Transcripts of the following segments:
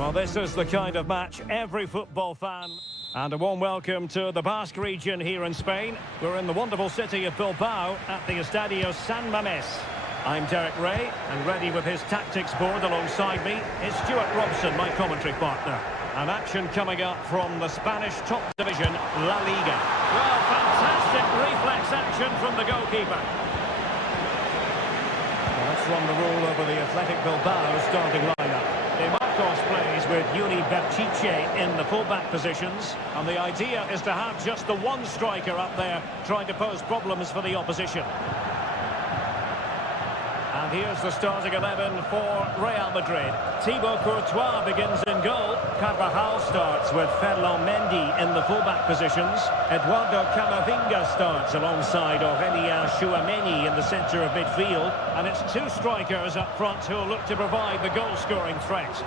Well, this is the kind of match every football fan... And a warm welcome to the Basque region here in Spain. We're in the wonderful city of Bilbao at the Estadio San Mamés. I'm Derek Ray, and ready with his tactics board alongside me is Stuart Robson, my commentary partner. An action coming up from the Spanish top division, La Liga. Well, fantastic reflex action from the goalkeeper. Let's run the rule over the Athletic Bilbao starting lineup. Marcos plays with Uni Berchiche in the fullback positions, and the idea is to have just the one striker up there trying to pose problems for the opposition. And here's the starting 11 for Real Madrid. Thibaut Courtois begins in goal. Carvajal starts with Ferland Mendy in the fullback positions. Eduardo Camavinga starts alongside Aurélien Tchouameni in the centre of midfield. And it's two strikers up front who will look to provide the goal-scoring threat.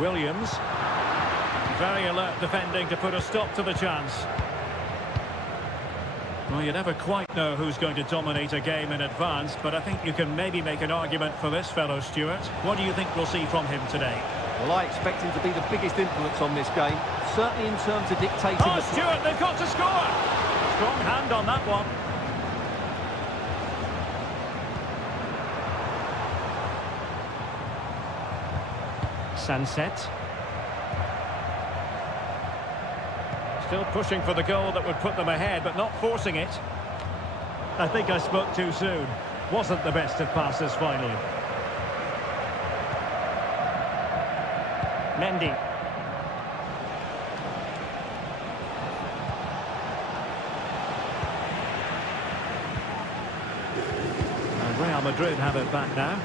Williams. Very alert defending to put a stop to the chance. Well, you never quite know who's going to dominate a game in advance, but I think you can maybe make an argument for this fellow, Stuart. What do you think we'll see from him today? Well, I expect him to be the biggest influence on this game, certainly in terms of dictating... Oh, Stuart, they've got to score! Strong hand on that one. Sunset. Still pushing for the goal that would put them ahead, but not forcing it. I think I spoke too soon. Wasn't the best of passes finally. Mendy. And Real Madrid have it back now.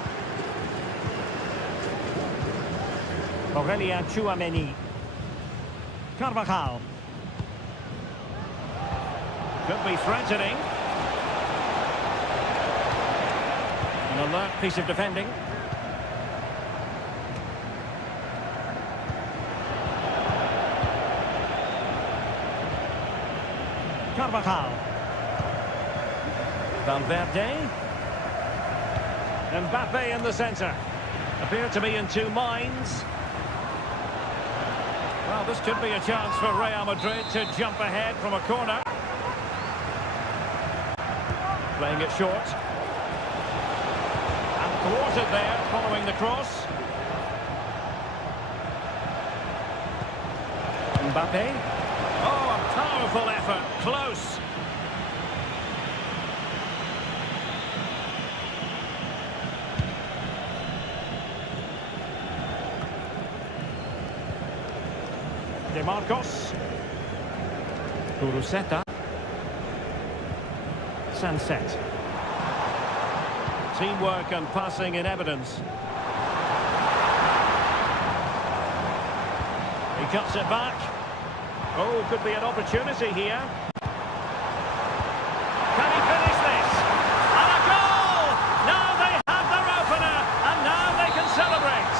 Aurélien Tchouameni. Carvajal. Could be threatening. An alert piece of defending. Carvajal. Valverde. Mbappe in the centre. Appear to be in two minds. Well, this could be a chance for Real Madrid to jump ahead from a corner. Playing it short. And thwarted there, following the cross. Mbappe. Oh, a powerful effort. Close. De Marcos. Kuruseta. Sunset. Teamwork and passing in evidence. He cuts it back. Oh, could be an opportunity here. Can he finish this? And a goal! Now they have their opener, and now they can celebrate.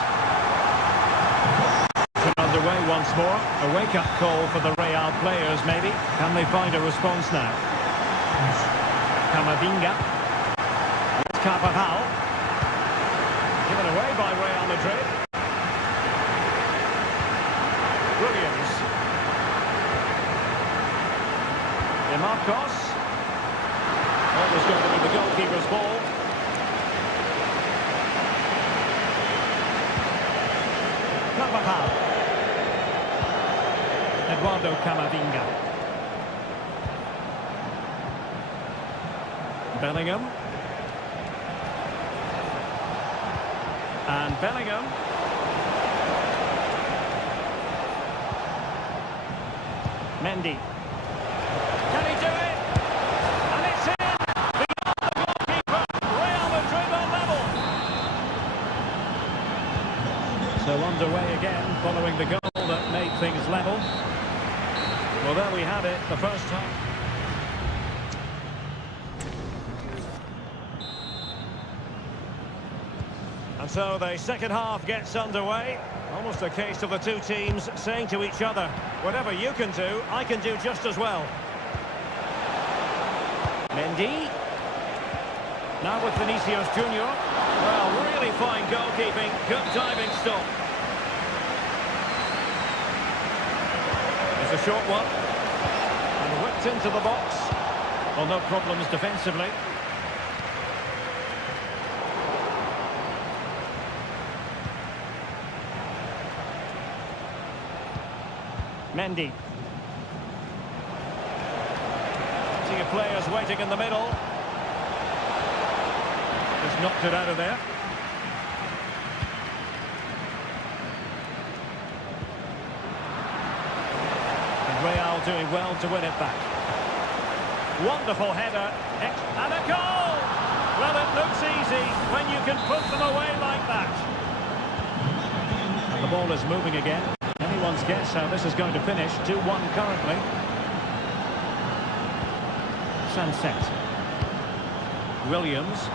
Underway once more. A wake-up call for the Real players, maybe. Can they find a response now? Camavinga. It's Carvajal. Given away by Real Madrid. Williams. De Marcos. That was going to be the goalkeeper's ball. Carvajal. Eduardo Camavinga. Bellingham. And Bellingham. Mendy. Can he do it? And it's in! Beyond the goalkeeper. Real Madrid on level. So underway again, following the goal that made things level. Well, there we have it, the first time. And so the second half gets underway. Almost a case of the two teams saying to each other, whatever you can do, I can do just as well. Mendy. Now with Vinicius Junior. Well, really fine goalkeeping. Good diving stop. It's a short one. And whipped into the box. Well, no problems defensively. Mendy. See your players waiting in the middle. Just knocked it out of there. And Real doing well to win it back. Wonderful header. And a goal! Well, it looks easy when you can put them away like that. And the ball is moving again. Anyone's guess how this is going to finish. 2-1 currently. Sunset. Williams.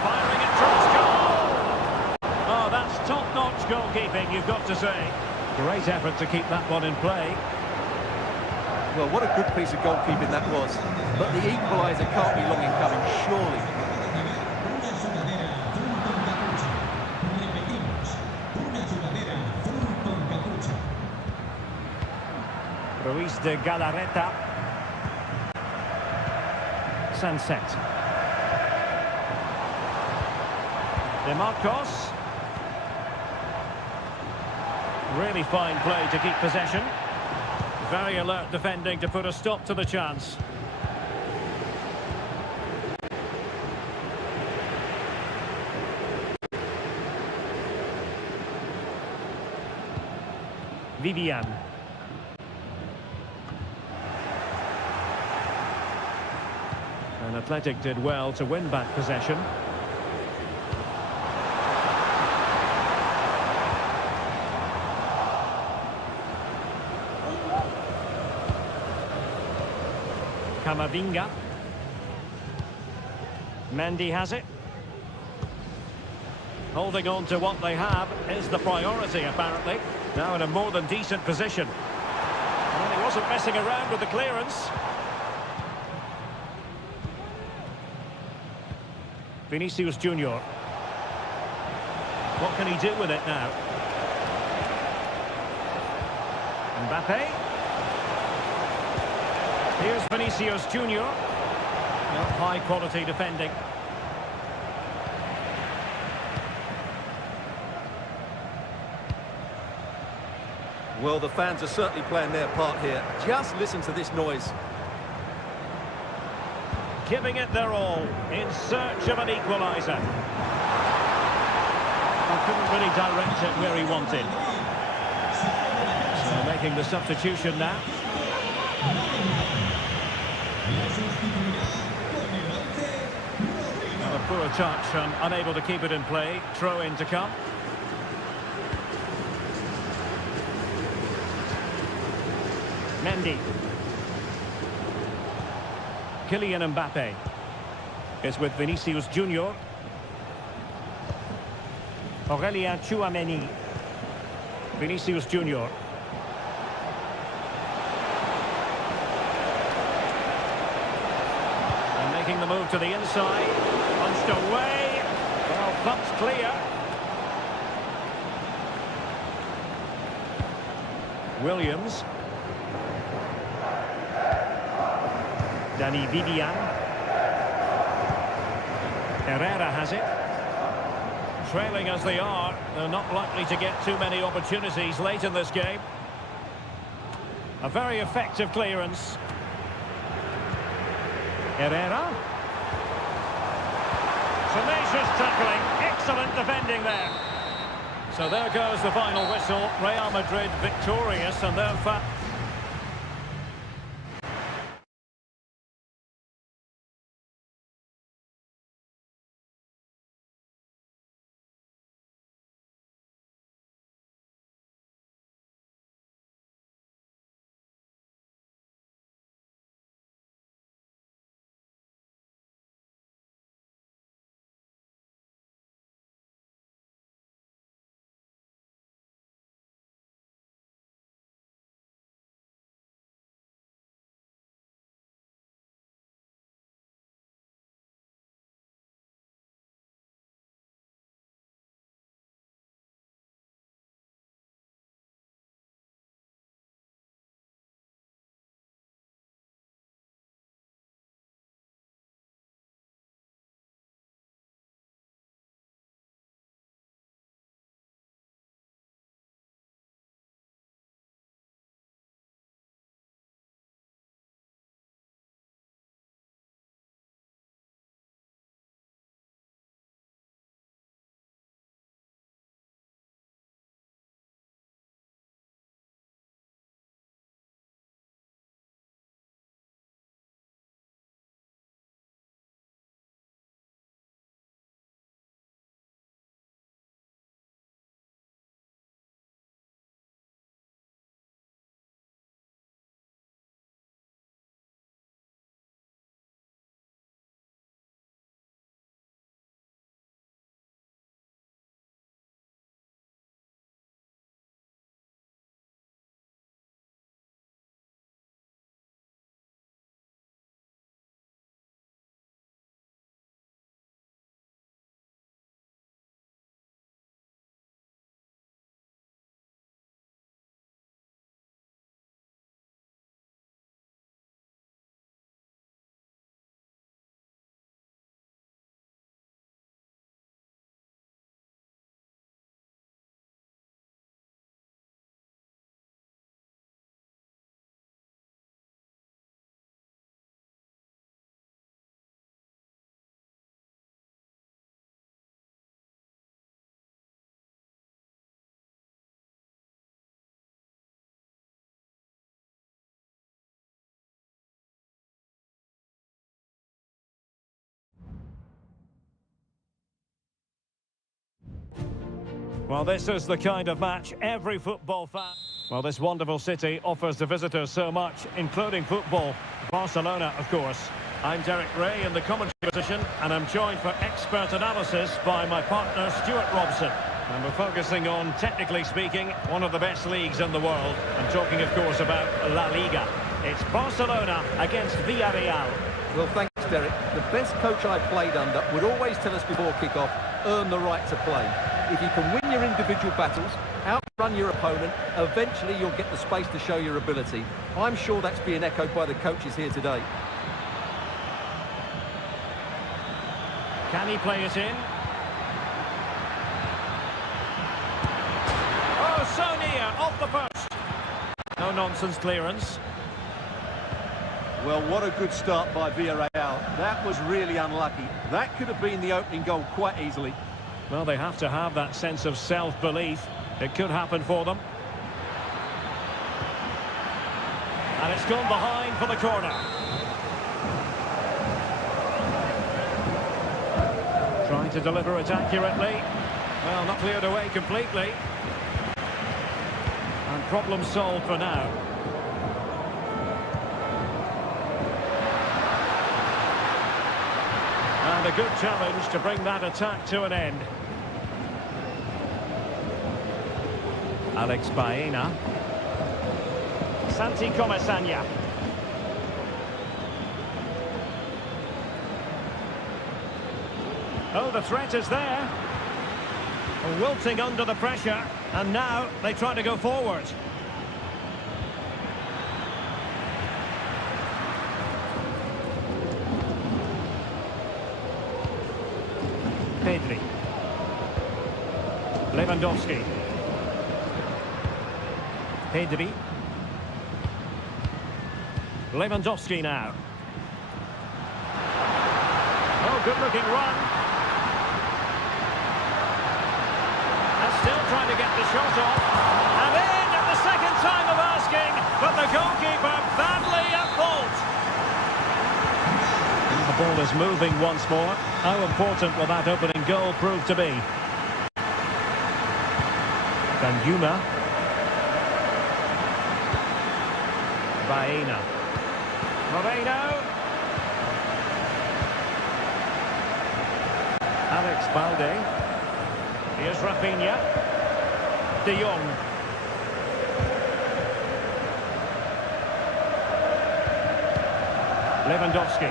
Firing it towards goal! Oh, that's top-notch goalkeeping, you've got to say. Great effort to keep that one in play. Well, what a good piece of goalkeeping that was. But the equaliser can't be long in coming, surely. Ruiz de Galarreta. Sunset. De Marcos. Really fine play to keep possession. Very alert defending to put a stop to the chance. Vivian. And Athletic did well to win back possession. Camavinga. Mendy has it. Holding on to what they have is the priority, apparently. Now in a more than decent position. Well, he wasn't messing around with the clearance. Vinicius Junior. What can he do with it now? Mbappe. Here's Vinicius Junior. High quality defending. Well, the fans are certainly playing their part here. Just listen to this noise. Giving it their all in search of an equaliser. He couldn't really direct it where he wanted. So making the substitution now. And a poor touch and unable to keep it in play. Throw in to come. Mendy. Kylian Mbappe is with Vinicius Junior. Aurelien Tchouameni. Vinicius Junior. And making the move to the inside. Punched away. Well, thumped clear. Williams. Danny Vivian. Herrera has it. Trailing as they are, they're not likely to get too many opportunities late in this game. A very effective clearance. Herrera. Tenacious tackling, excellent defending there. So there goes the final whistle. Real Madrid victorious, and they're Well, this is the kind of match every football fan... Well, this wonderful city offers the visitors so much, including football. Barcelona, of course. I'm Derek Ray in the commentary position, and I'm joined for expert analysis by my partner, Stuart Robson. And we're focusing on, technically speaking, one of the best leagues in the world. I'm talking, of course, about La Liga. It's Barcelona against Villarreal. Well, thanks, Derek. The best coach I played under would always tell us before kick-off, earn the right to play. If you can win your individual battles, outrun your opponent, eventually you'll get the space to show your ability. I'm sure that's being echoed by the coaches here today. Can he play it in? Oh, so near, off the post. No nonsense clearance. Well, what a good start by Villarreal. That was really unlucky. That could have been the opening goal quite easily. Well, they have to have that sense of self-belief. It could happen for them. And it's gone behind for the corner. Trying to deliver it accurately. Well, not cleared away completely. And problem solved for now. And a good challenge to bring that attack to an end. Alex Baena. Santi Comesaña. Oh, the threat is there. Wilting under the pressure, and now they try to go forward. Pedri. Lewandowski. Pedri. Lewandowski now. Oh, good-looking run. And still trying to get the shot off. And in at the second time of asking, but the goalkeeper badly at fault. And the ball is moving once more. How important will that opening goal prove to be? Danjuma. Baena. Moreno. Alex Balde. Here's Rafinha. De Jong. Lewandowski.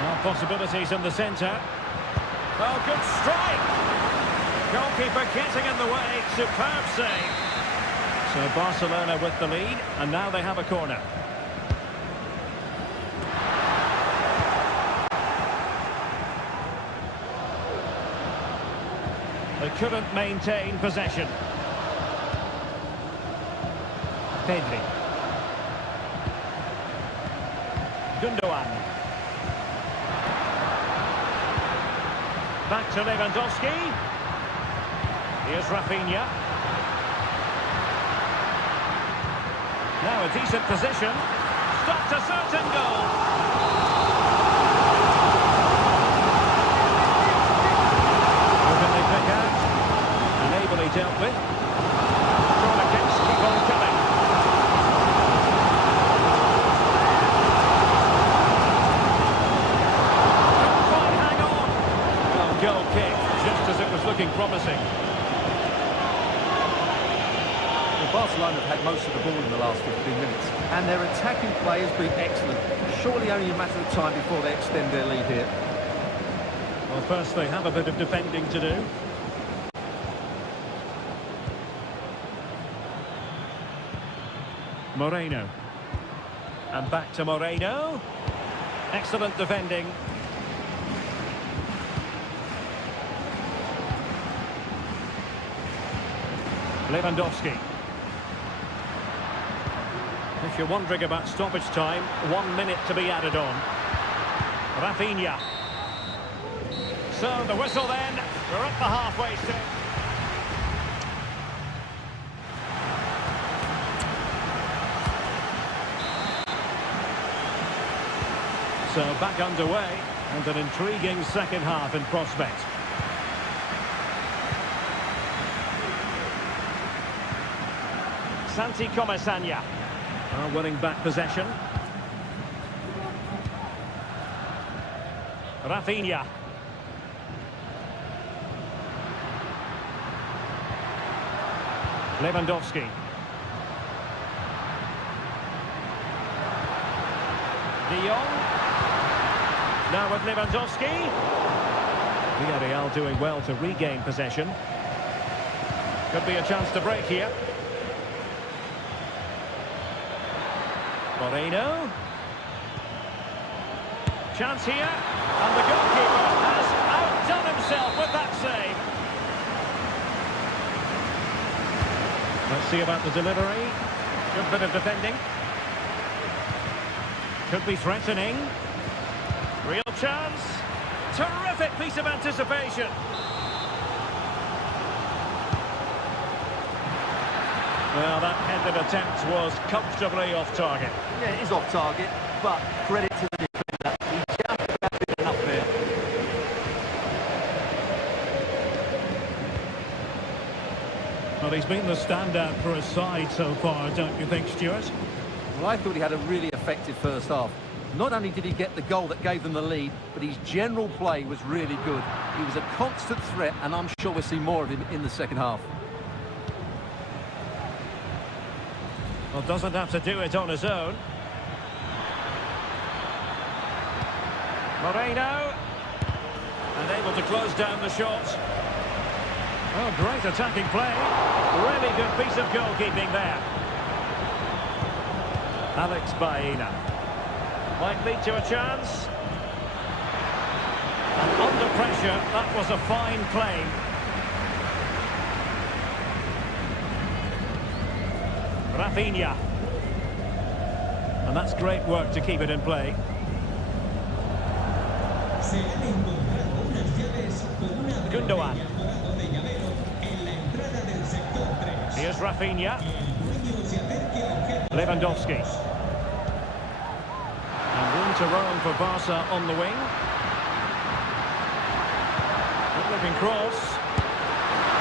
Well, possibilities in the centre. Oh, good strike! Goalkeeper getting in the way. Superb save. So Barcelona with the lead, and now they have a corner. They couldn't maintain possession. Pedri. Gundogan. Back to Lewandowski. Here's Rafinha. Now a decent position. Stopped a certain goal. Who can they pick out? And ably dealt with. Corner kicks keep on coming. Couldn't quite hang on. Well, goal kick, just as it was looking promising. Barcelona have had most of the ball in the last 15 minutes, and their attacking play has been excellent. Surely only a matter of time before they extend their lead here. Well, first they have a bit of defending to do. Moreno. And back to Moreno. Excellent defending. Lewandowski. If you're wondering about stoppage time, 1 minute to be added on. Rafinha. So the whistle then, we're at the halfway stage. So back underway. And an intriguing second half in prospect. Santi Comasanya are winning back possession. Rafinha. Lewandowski. De Jong. Now with Lewandowski. Villarreal doing well to regain possession. Could be a chance to break here. Moreno. Chance here. And the goalkeeper has outdone himself with that save. Let's see about the delivery. Good bit of defending. Could be threatening. Real chance. Terrific piece of anticipation. Well, that headed attempt was comfortably off target. Yeah, it is off target, but credit to the defender. He just grabbed it enough there. Well, he's been the standout for his side so far, don't you think, Stuart? Well, I thought he had a really effective first half. Not only did he get the goal that gave them the lead, but his general play was really good. He was a constant threat, and I'm sure we'll see more of him in the second half. Well, doesn't have to do it on his own. Moreno. And able to close down the shot. Oh, great attacking play. Really good piece of goalkeeping there. Alex Baena. Might lead to a chance. And under pressure, that was a fine play. Rafinha. And that's great work to keep it in play. Gundogan. Here's Rafinha. Lewandowski. And room to roam for Barca on the wing. Good looking cross.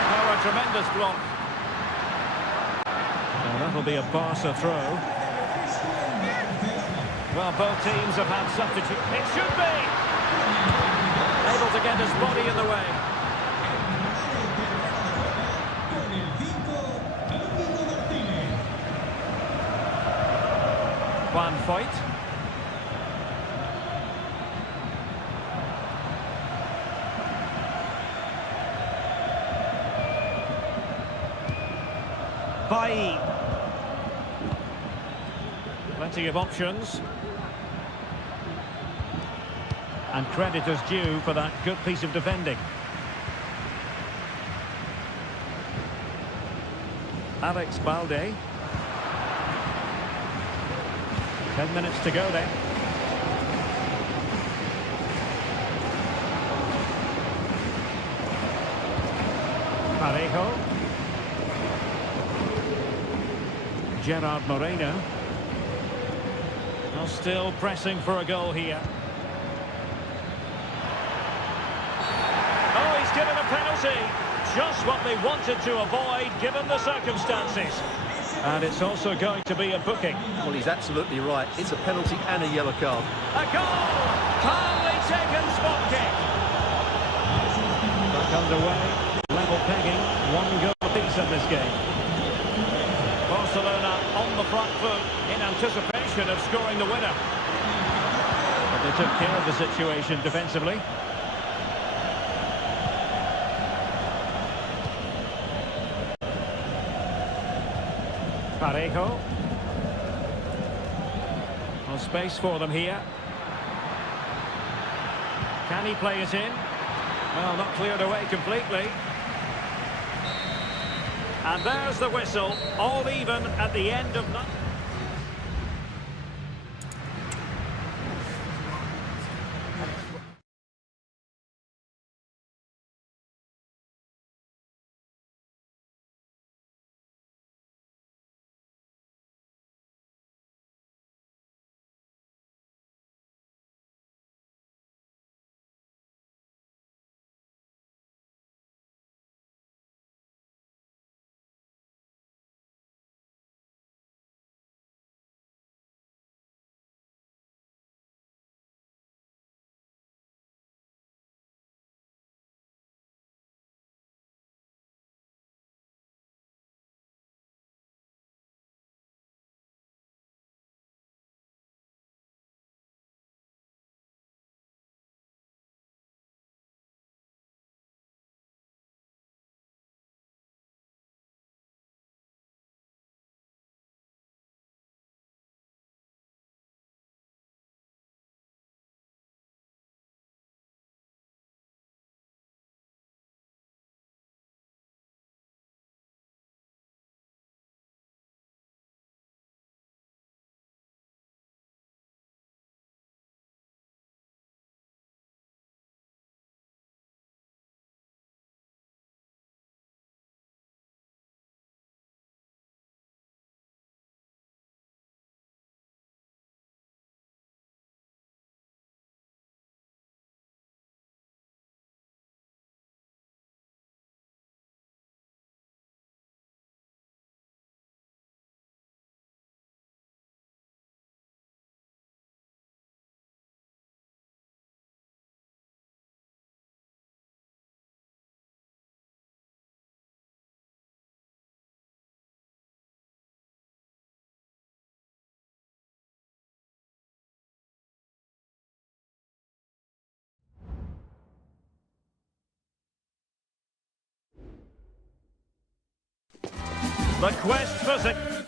Oh, a tremendous block. And that'll be a Barca throw. Well, both teams have had substitute. It should be! Able to get his body in the way. Juan Foyt. Bailly. Plenty of options. And credit is due for that good piece of defending. Alex Balde. 10 minutes to go then. Parejo. Gerard Moreno. Well, still pressing for a goal here. Oh, he's given a penalty. Just what they wanted to avoid, given the circumstances. And it's also going to be a booking. Well, he's absolutely right. It's a penalty and a yellow card. A goal! Calmly taken spot kick. Back underway. Level pegging. One goal apiece in this game. Barcelona on the front foot in anticipation of scoring the winner. But they took care of the situation defensively. Parejo. No space for them here. Can he play it in? Well, not cleared away completely. And there's the whistle, all even at the end of... The quest for success.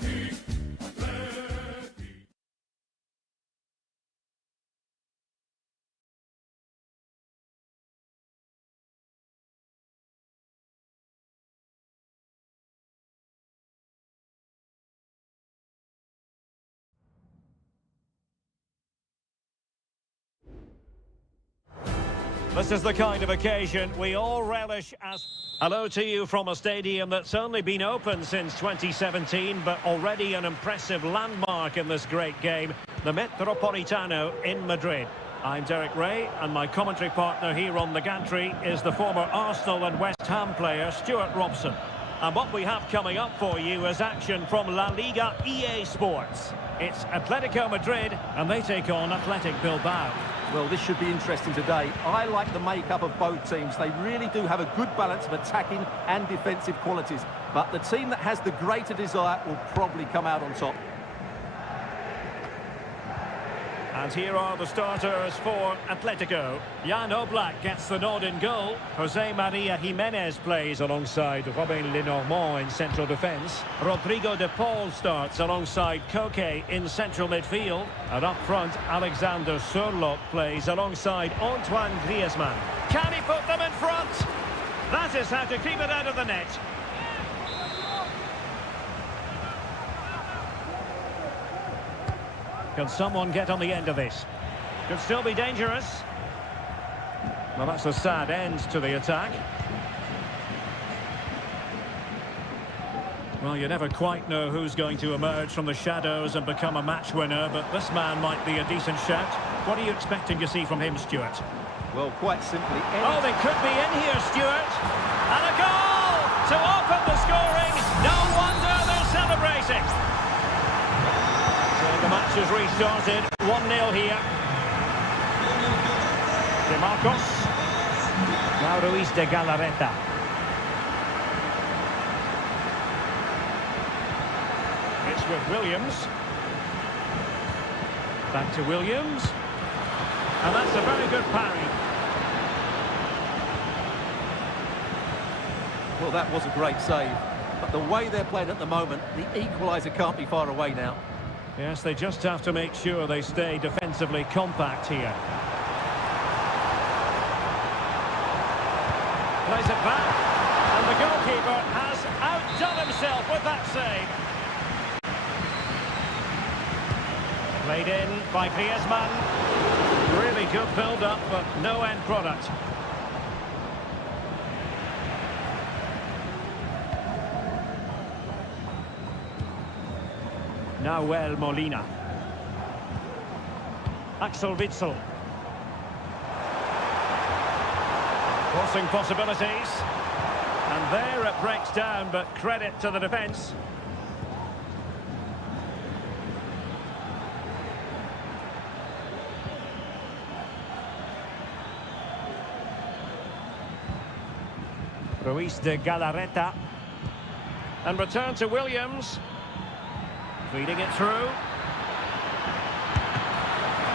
This is the kind of occasion we all relish as... Hello to you from a stadium that's only been open since 2017, but already an impressive landmark in this great game, the Metropolitano in Madrid. I'm Derek Ray, and my commentary partner here on the gantry is the former Arsenal and West Ham player Stuart Robson. And what we have coming up for you is action from La Liga EA Sports. It's Atletico Madrid, and they take on Athletic Bilbao. Well, this should be interesting today. I like the makeup of both teams. They really do have a good balance of attacking and defensive qualities. But the team that has the greater desire will probably come out on top. And here are the starters for Atletico. Jan Oblak gets the nod in goal. Jose Maria Jimenez plays alongside Robin Lenormand in central defence. Rodrigo de Paul starts alongside Koke in central midfield. And up front, Alexander Sørloth plays alongside Antoine Griezmann. Can he put them in front? That is how to keep it out of the net. Can someone get on the end of this? Could still be dangerous. Well, that's a sad end to the attack. Well, you never quite know who's going to emerge from the shadows and become a match winner, but this man might be a decent shout. What are you expecting to see from him, Stuart? Well, quite simply... Oh, they could be in here, Stuart. And a goal to open the scoring. No wonder they're celebrating. The match has restarted, 1-0 here. De Marcos. Now Ruiz de Galarreta. It's with Williams. Back to Williams. And that's a very good parry. Well, that was a great save. But the way they're playing at the moment, the equaliser can't be far away now. Yes, they just have to make sure they stay defensively compact here. Plays it back, and the goalkeeper has outdone himself with that save. Played in by Griezmann. Really good build-up, but no end product. Nahuel Molina. Axel Witsel. Crossing possibilities. And there it breaks down, but credit to the defence. Ruiz de Galarreta. And return to Williams. Feeding it through.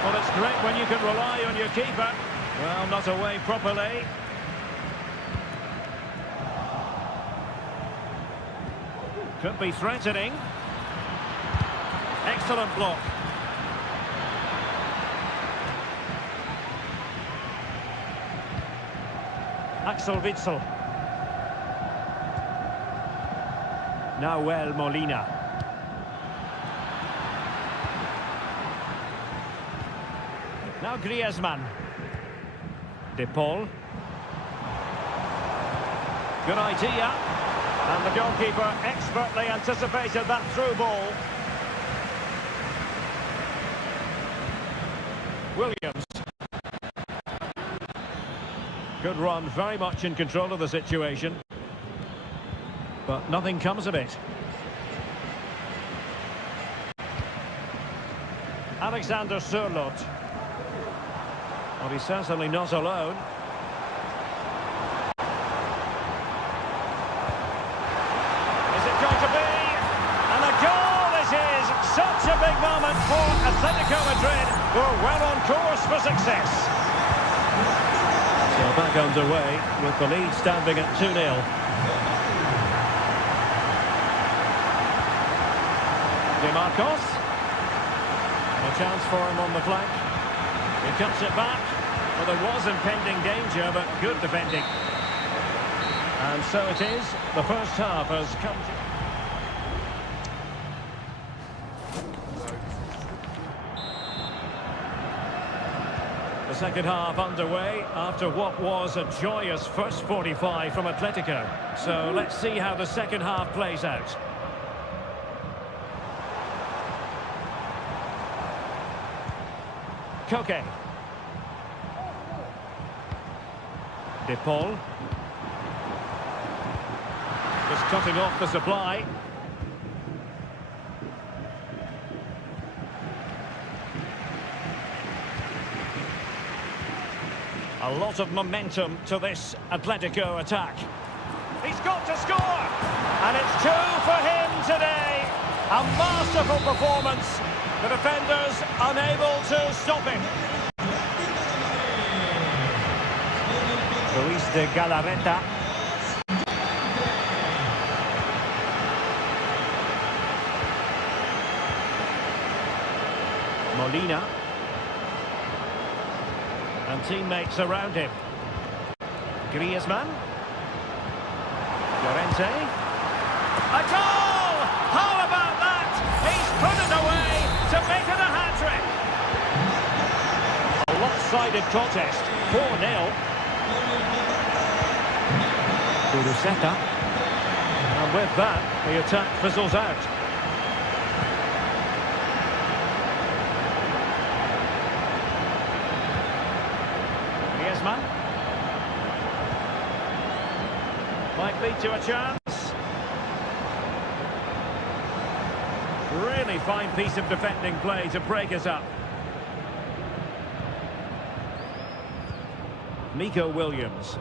Well, it's great when you can rely on your keeper. Well, not away properly. Could be threatening. Excellent block. Axel Witsel. Nahuel Molina. Now Griezmann. De Paul. Good idea. And the goalkeeper expertly anticipated that through ball. Williams. Good run, very much in control of the situation. But nothing comes of it. Alexander Sørloth. Well, he's certainly not alone. Is it going to be? And a goal it is! Such a big moment for Atletico Madrid, who are well on course for success. So back underway with the lead standing at 2-0. DeMarcos. A chance for him on the flank. He cuts it back. Well, there was impending danger, but good defending. And so it is. The first half has come to... The second half underway after what was a joyous first 45 from Atletico. So let's see how the second half plays out. Koke. De Paul. Just cutting off the supply. A lot of momentum to this Atletico attack. He's got to score! And it's two for him today. A masterful performance. The defenders unable to stop him. Luis de Galarreta. Molina. And teammates around him. Griezmann. Llorente. A goal! How about that? He's put it away to make it a hat-trick. A lopsided contest. 4-0. Uruseta. And with that, the attack fizzles out. Griezmann. Might lead to a chance. Really fine piece of defending play to break us up. Nico Williams.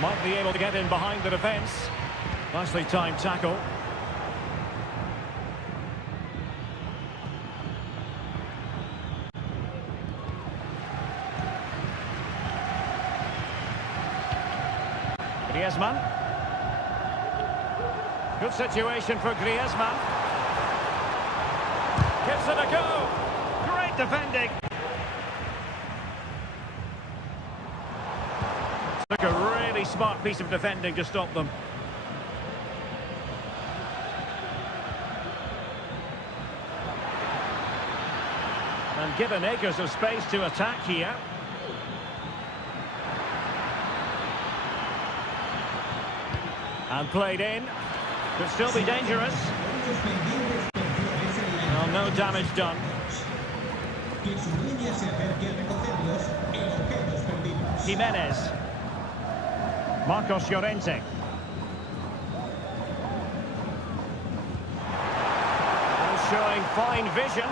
Might be able to get in behind the defence. Nicely timed tackle. Griezmann. Good situation for Griezmann. Gives it a go. Great defending. Took a really smart piece of defending to stop them. And given acres of space to attack here. And played in. Could still be dangerous. Well, no damage done. Jimenez. Marcos Llorente. And showing fine vision.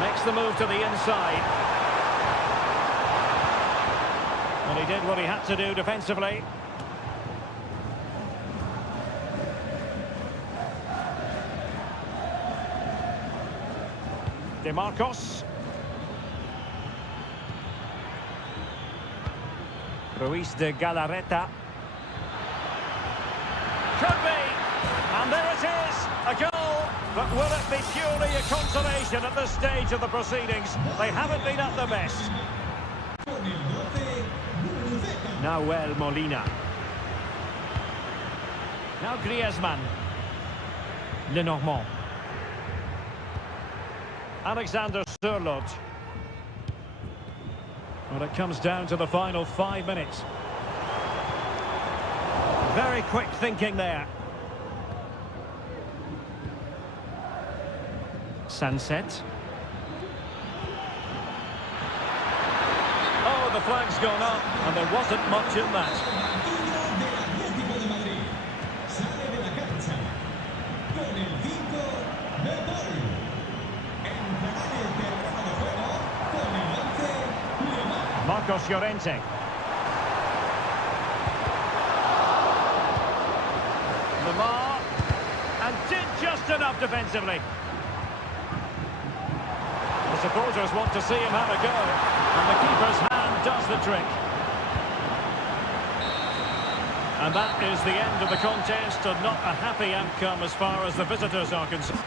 Makes the move to the inside. And he did what he had to do defensively. DeMarcos. Luis de Galarreta. Could be. And there it is. A goal. But will it be purely a consolation at this stage of the proceedings? They haven't been at their best. Nahuel Molina. Now Griezmann. Lenormand. Alexander Sørloth. Well, it comes down to the final 5 minutes. Very quick thinking there. Sunset. Oh, the flag's gone up, and there wasn't much in that. Marcos Llorente. Lamar, and did just enough defensively. The supporters want to see him have a go, and the keeper's hand does the trick. And that is the end of the contest, and not a happy outcome as far as the visitors are concerned.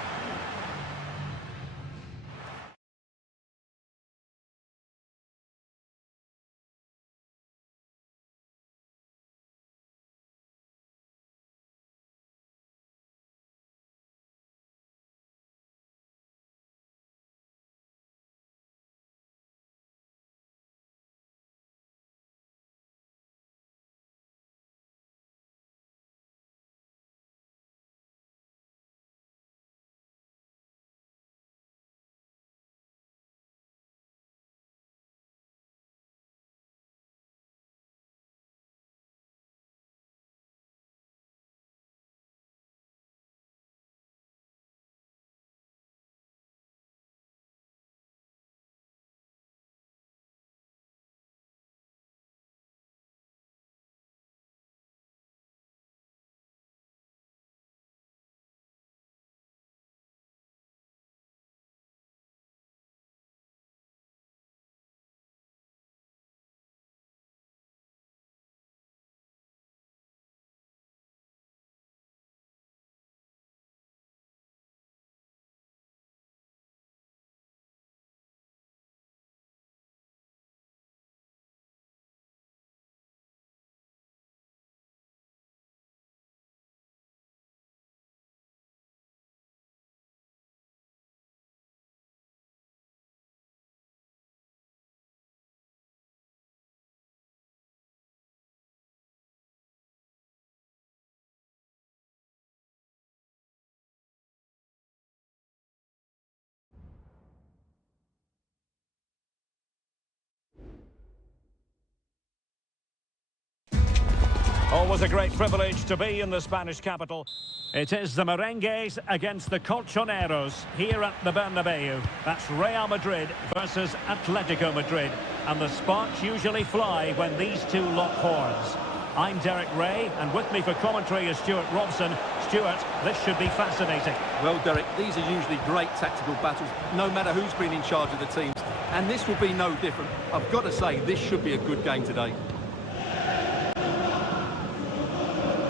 Always a great privilege to be in the Spanish capital. It is the Merengues against the Colchoneros here at the Bernabeu. That's Real Madrid versus Atletico Madrid. And the sparks usually fly when these two lock horns. I'm Derek Ray, and with me for commentary is Stuart Robson. Stuart, this should be fascinating. Well, Derek, these are usually great tactical battles, no matter who's been in charge of the teams. And this will be no different. I've got to say, this should be a good game today.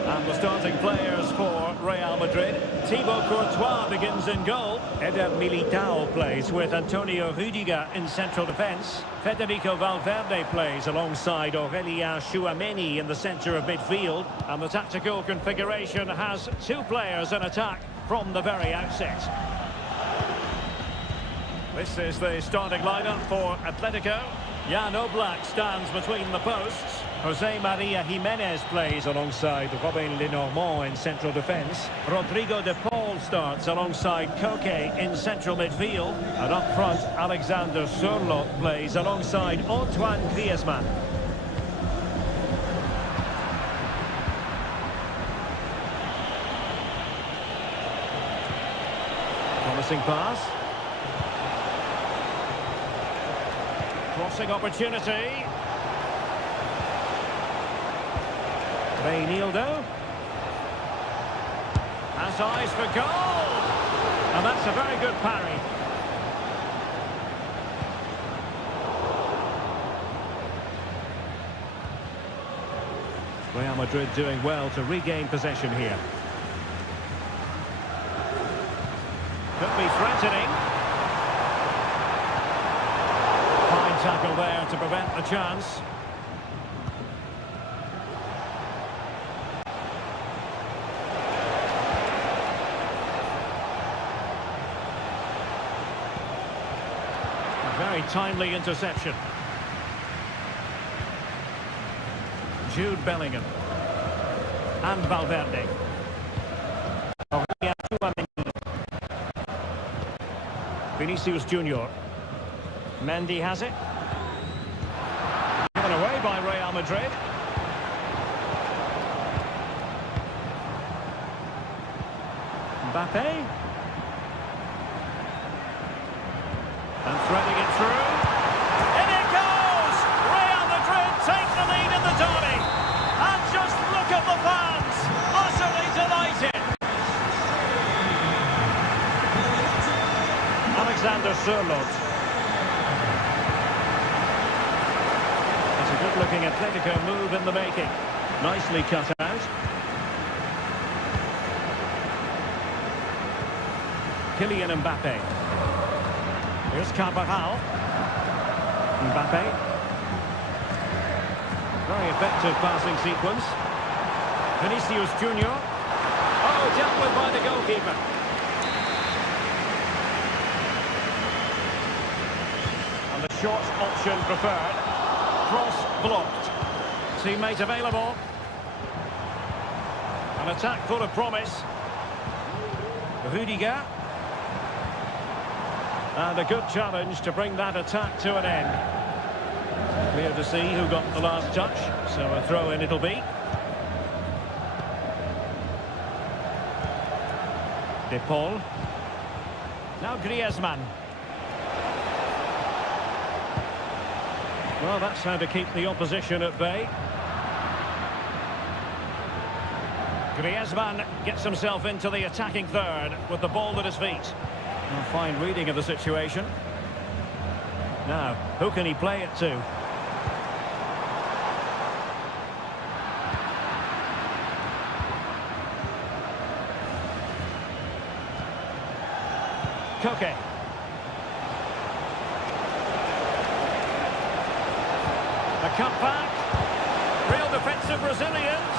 And the starting players for Real Madrid. Thibaut Courtois begins in goal. Eder Militao plays with Antonio Rüdiger in central defence. Federico Valverde plays alongside Aurélien Tchouameni in the centre of midfield. And the tactical configuration has two players in attack from the very outset. This is the starting lineup for Atletico. Jan Oblak stands between the posts. Jose Maria Jimenez plays alongside Robin Lenormand in central defence. Rodrigo de Paul starts alongside Koke in central midfield. And up front, Alexander Sørloth plays alongside Antoine Griezmann. Promising pass. Crossing opportunity. Reinildo has eyes for goal, and that's a very good parry. Real Madrid doing well to regain possession here. Could be threatening. Fine tackle there to prevent the chance. Very timely interception. Jude Bellingham. And Valverde. Vinicius Junior. Mendy has it. Given away by Real Madrid. Mbappe. And threading it through. In it goes! Real Madrid take the lead in the derby. And just look at the fans. Utterly delighted. Alexander Sørloth. That's a good-looking Atletico move in the making. Nicely cut out. Kylian Mbappe. Here's Carvajal. Mbappe. Very effective passing sequence. Vinicius Junior. Oh, dealt with by the goalkeeper. And the short option preferred. Cross blocked. Teammate available. An attack full of promise. Rudiger. And a good challenge to bring that attack to an end. Clear to see who got the last touch, so a throw-in it'll be. De Paul. Now Griezmann. Well, that's how to keep the opposition at bay. Griezmann gets himself into the attacking third with the ball at his feet. A fine reading of the situation. Now, who can he play it to? Koke. The cutback. Real defensive Brazilians.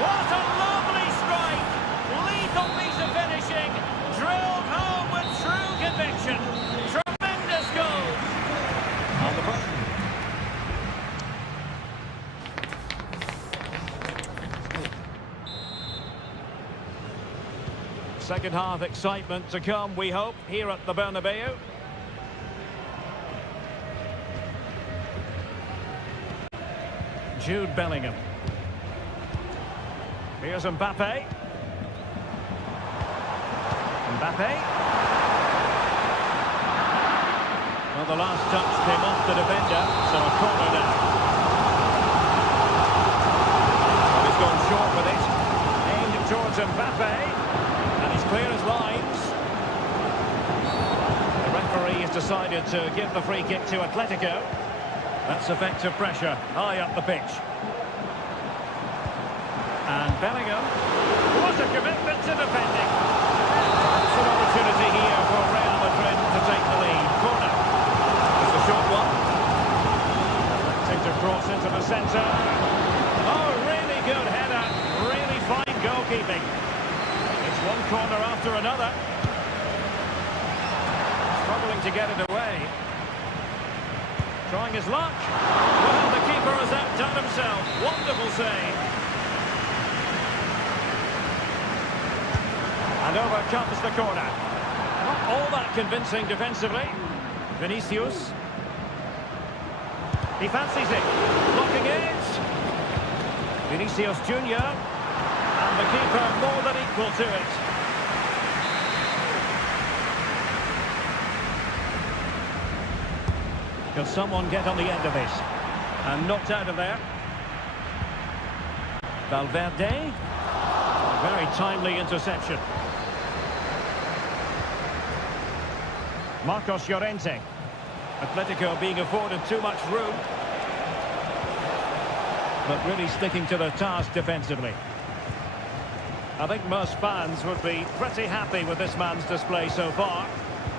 What a lovely strike! Lethal piece of finishing. Drilled home with true conviction. Tremendous goal. On the front. Second half excitement to come, we hope, here at the Bernabeu. Jude Bellingham. Here's Mbappe. Mbappe. Well, the last touch came off the defender, so a corner now. Well, he's gone short with it. Aimed towards Mbappe. And he's clear as lines. The referee has decided to give the free kick to Atletico. That's effective pressure, high up the pitch. And Bellingham. What a commitment to defending. It's an opportunity here for Real Madrid to take the lead. Corner. It's a short one. Attempting to cross into the centre. Oh, really good header. Really fine goalkeeping. It's one corner after another. Struggling to get it away. Trying his luck. Well, the keeper has outdone himself. Wonderful save. And over comes the corner. Not all that convincing defensively. Vinicius. He fancies it. Blocking it. Vinicius Junior. And the keeper more than equal to it. Can someone get on the end of this? And knocked out of there. Valverde. A very timely interception. Marcos Llorente. Atletico being afforded too much room. But really sticking to their task defensively. I think most fans would be pretty happy with this man's display so far.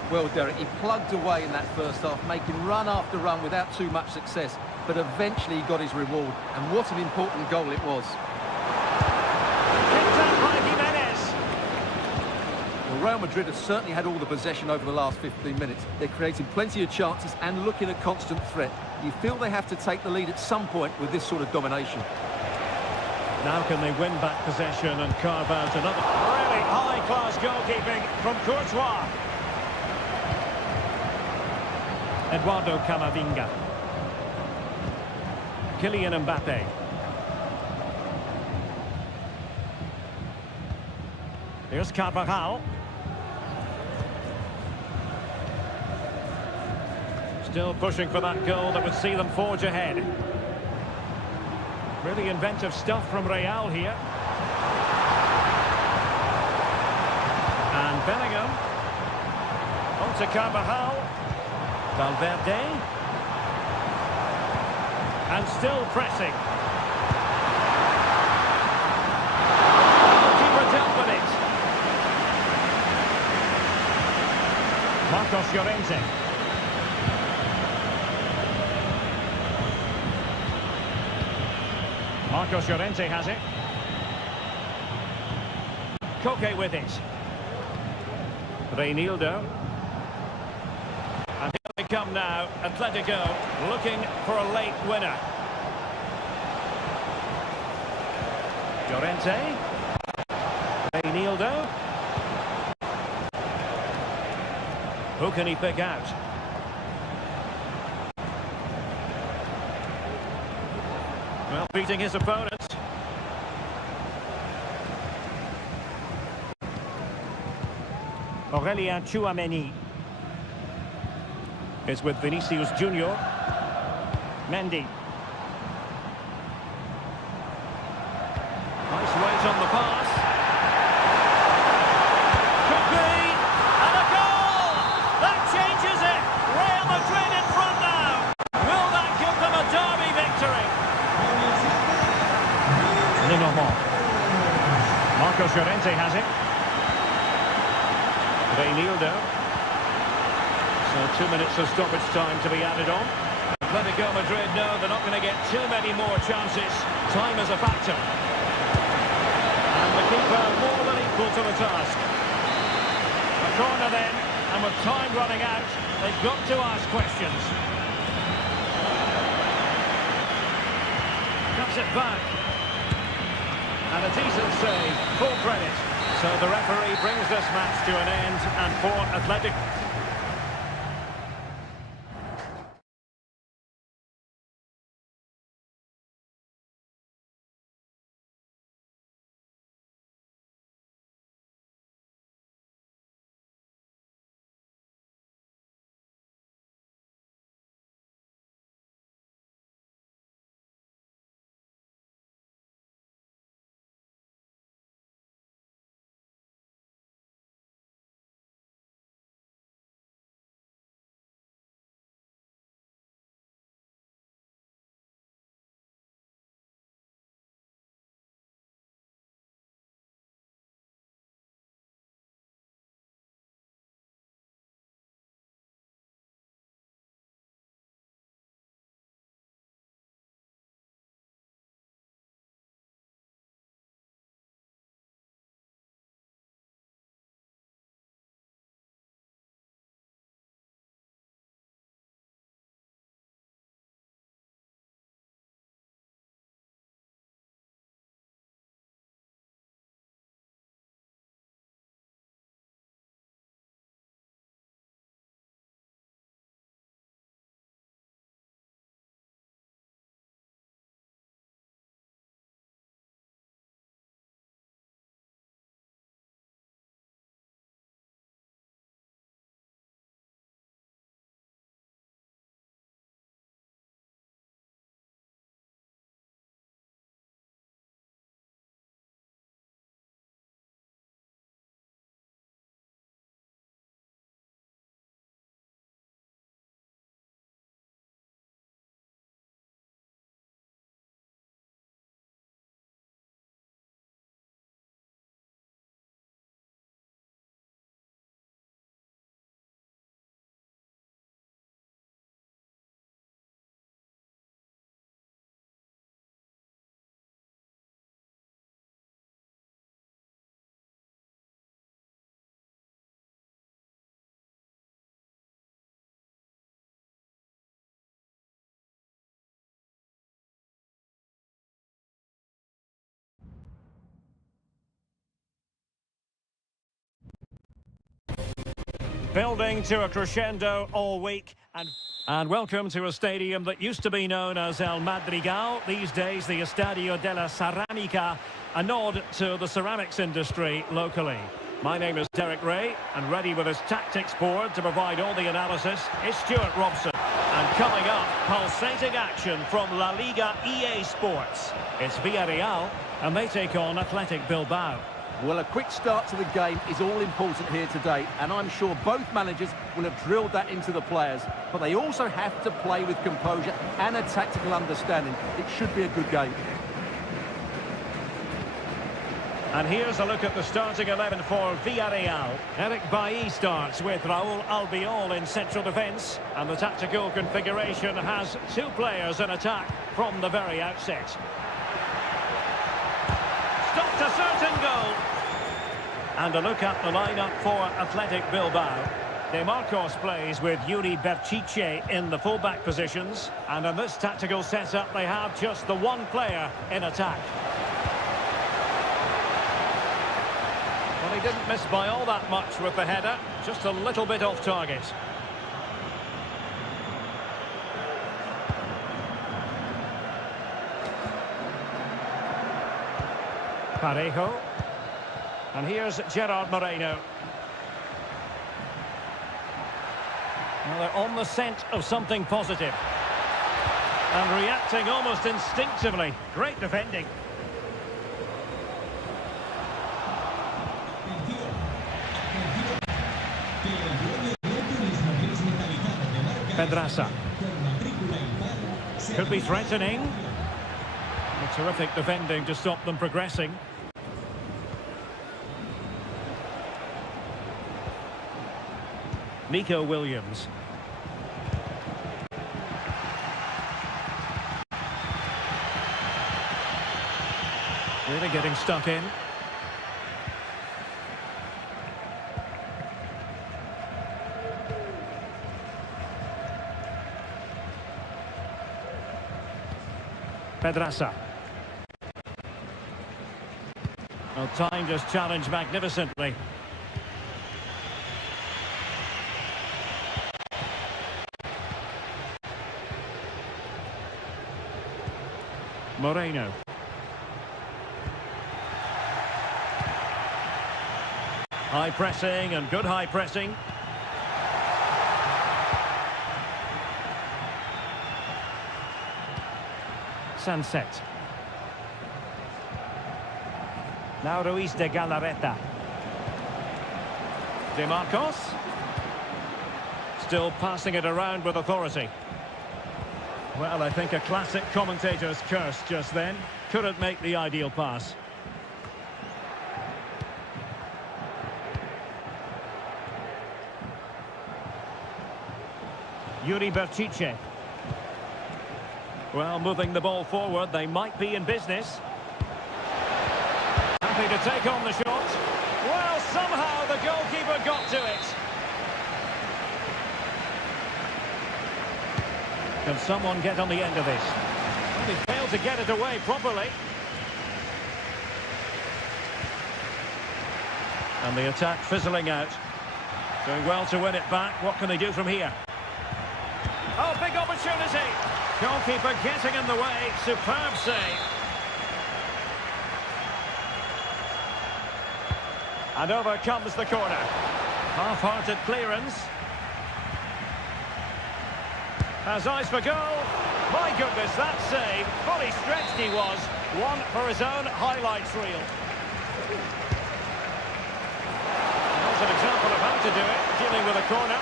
Well, Derek, he plugged away in that first half, making run after run without too much success. But eventually he got his reward. And what an important goal it was. Well, Real Madrid have certainly had all the possession over the last 15 minutes. They're creating plenty of chances and looking a constant threat. You feel they have to take the lead at some point with this sort of domination. Now can they win back possession and carve out another? Really high-class goalkeeping from Courtois. Eduardo Camavinga. Kylian Mbappe. Here's Carvajal. Still pushing for that goal that would see them forge ahead. Really inventive stuff from Real here. And Bellingham. On to Carvajal. Valverde. And still pressing. Keeper dealt with it. Marcos Llorente. Marcos Llorente has it. Koke with it. Reinildo. And here they come now. Atletico looking for a late winner. Llorente. Reinildo. Who can he pick out? Well, beating his opponent. Aurelien Tchouameni is with Vinicius Junior. Mendy. Nice weight on the pass. Could be. And a goal! That changes it. Real Madrid in front now. Will that give them a derby victory? Marcos Llorente has it. Reinildo. So 2 minutes of stoppage time to be added on. Atletico Madrid know they're not going to get too many more chances. Time is a factor. And the keeper more than equal to the task. A corner then, and with time running out, they've got to ask questions. Cuts it back. And a decent save, full credit. So the referee brings this match to an end, and for Athletic... Building to a crescendo all week, and welcome to a stadium that used to be known as El Madrigal, these days the Estadio de la Ceramica, a nod to the ceramics industry locally. My name is Derek Ray, and ready with his tactics board to provide all the analysis is Stuart Robson. And coming up, pulsating action from La Liga EA Sports. It's Villarreal, and they take on Athletic Bilbao. Well, a quick start to the game is all important here today, and I'm sure both managers will have drilled that into the players. But they also have to play with composure and a tactical understanding. It should be a good game. And here's a look at the starting 11 for Villarreal. Eric Bailly starts with Raúl Albiol in central defence. And the tactical configuration has two players in attack from the very outset. Stopped a certain goal. And a look at the lineup for Athletic Bilbao. De Marcos plays with Yuri Berchiche in the fullback positions. And in this tactical setup, they have just the one player in attack. Well, he didn't miss by all that much with the header, just a little bit off target. Parejo. And here's Gerard Moreno. Well, they're on the scent of something positive. And reacting almost instinctively. Great defending. Pedraza. Could be threatening. A terrific defending to stop them progressing. Nico Williams. Really getting stuck in. Pedraza. Well, timed his challenge magnificently. Moreno. High pressing and good high pressing. Sunset. Now Ruiz de Galarreta. De Marcos. Still passing it around with authority. Well, I think a classic commentator's curse just then. Couldn't make the ideal pass. Yuri Berchiche. Well, moving the ball forward, they might be in business. Happy to take on the shot. Well, somehow the goalkeeper got to it. Can someone get on the end of this? Well, he failed to get it away properly. And the attack fizzling out. Doing well to win it back. What can they do from here? Oh, big opportunity. Goalkeeper getting in the way. Superb save. And over comes the corner. Half-hearted clearance. Has eyes for goal. My goodness, that save. Fully stretched he was. One for his own highlights reel. That's an example of how to do it, dealing with a corner.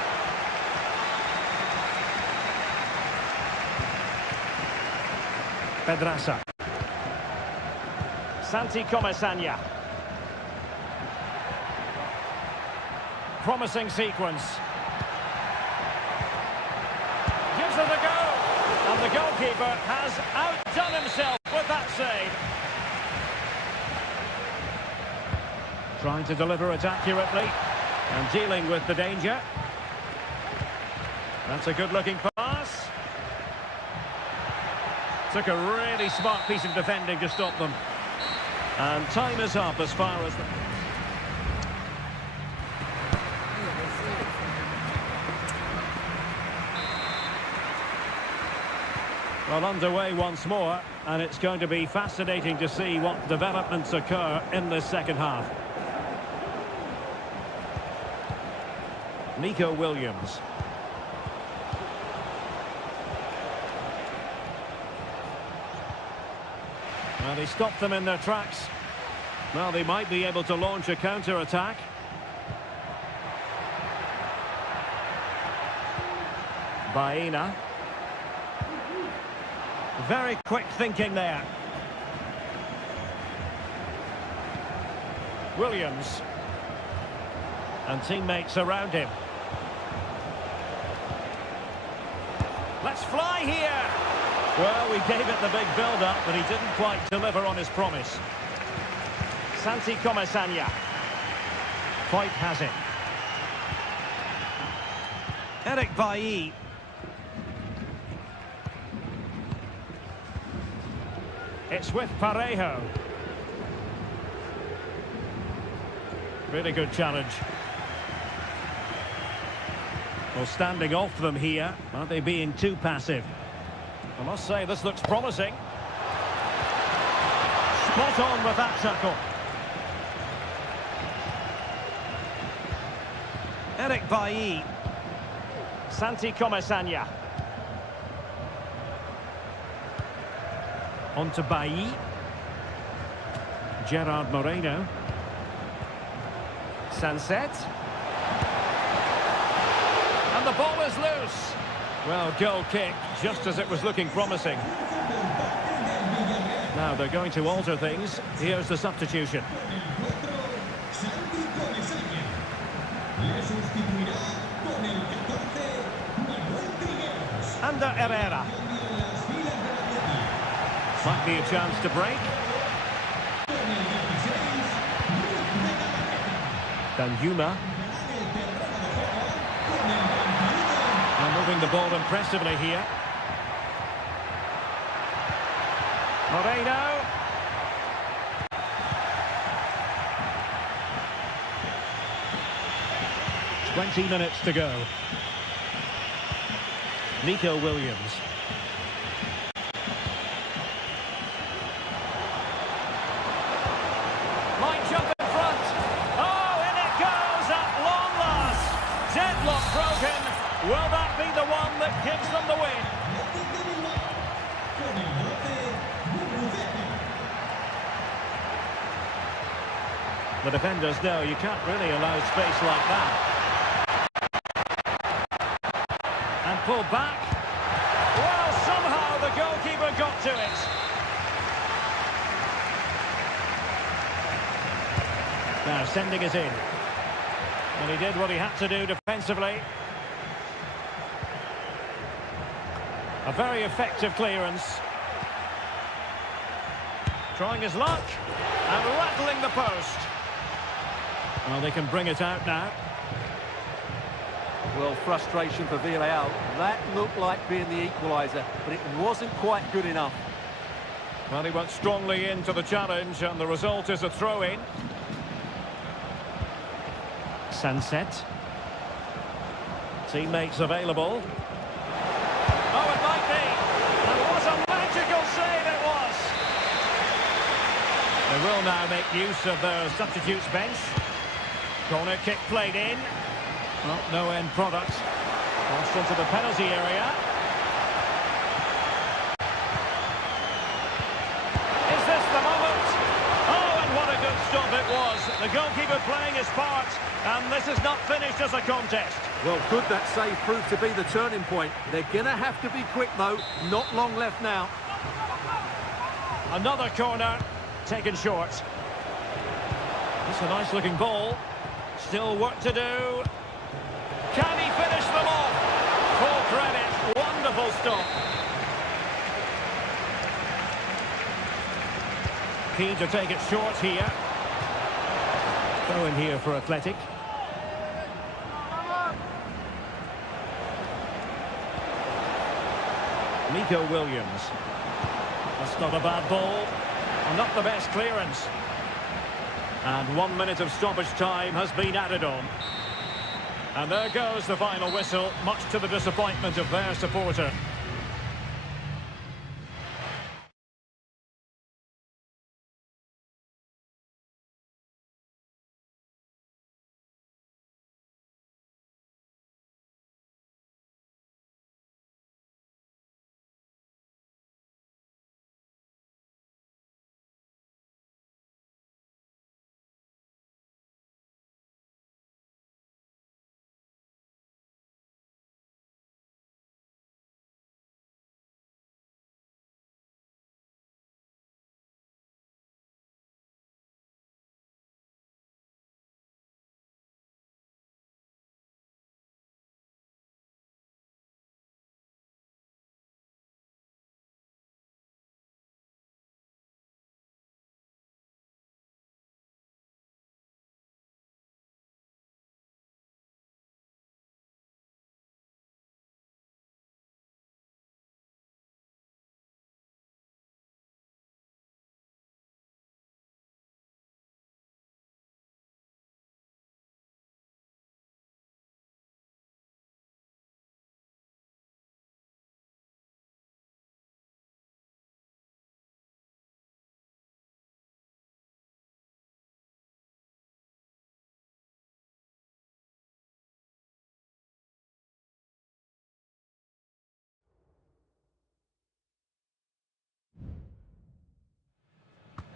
Pedraza. Santi Comesaña. Promising sequence. Gives it a go. And the goalkeeper has outdone himself with that save. Trying to deliver it accurately. And dealing with the danger. That's a good-looking pass. Took a really smart piece of defending to stop them. And time is up as far as... Well, underway once more, and it's going to be fascinating to see what developments occur in this second half. Nico Williams. Well, he stopped them in their tracks. Well, they might be able to launch a counter-attack. Baena. Very quick thinking there. Williams. And teammates around him. Let's fly here! Well, we gave it the big build-up, but he didn't quite deliver on his promise. Santi Comesaña. Foyt has it. Eric Bailly. It's with Parejo. Really good challenge. Well, standing off them here. Aren't they being too passive? I must say, this looks promising. Spot on with that tackle. Eric Bailly. Santi Comesaña. On to Bailly. Gerard Moreno. Sunset. And the ball is loose. Well, goal kick, just as it was looking promising. Now they're going to alter things. Here's the substitution. Ander Herrera. Might be a chance to break. Danjuma. And moving the ball impressively here. Moreno. "20 minutes to go. Nico Williams. Might jump in front. Oh, in it goes at long last. Deadlock broken. Will that be the one that gives them the win? The defenders know you can't really allow space like that. And pull back. Well, somehow the goalkeeper got to it. Now sending it in. And he did what he had to do defensively. A very effective clearance. Trying his luck. And rattling the post. Well, they can bring it out now. Well, frustration for Villarreal. That looked like being the equaliser, but it wasn't quite good enough. Well, he went strongly into the challenge, and the result is a throw-in. Sunset. Teammates available. Oh, it might be. And what a magical save it was. They will now make use of their substitutes bench. Corner kick played in. Well, no end product. Crossed into the penalty area. Is this the moment? Oh, and what a good stop it was. The goalkeeper playing his part, and this is not finished as a contest. Well, could that save prove to be the turning point? They're going to have to be quick, though. Not long left now. Another corner, taken short. It's a nice-looking ball. Still work to do. Can he finish them off? Full credit. Wonderful stop. Keen to take it short here. Throw in here for Athletic. Nico Williams. That's not a bad ball. Not the best clearance. And 1 minute of stoppage time has been added on. And there goes the final whistle, much to the disappointment of their supporter.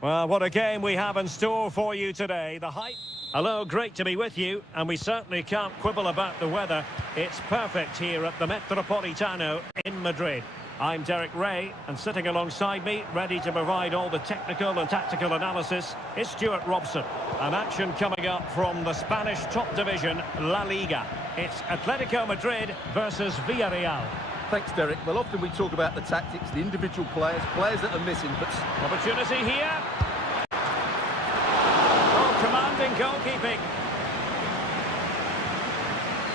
Well, what a game we have in store for you today. The hype. Hello, great to be with you, and we certainly can't quibble about the weather. It's perfect here at the Metropolitano in Madrid. I'm Derek Ray, and sitting alongside me, ready to provide all the technical and tactical analysis, is Stuart Robson. An action coming up from the Spanish top division, La Liga. It's Atletico Madrid versus Villarreal. Thanks, Derek. Well, often we talk about the tactics, the individual players that are missing, but... Opportunity here. Oh, commanding goalkeeping.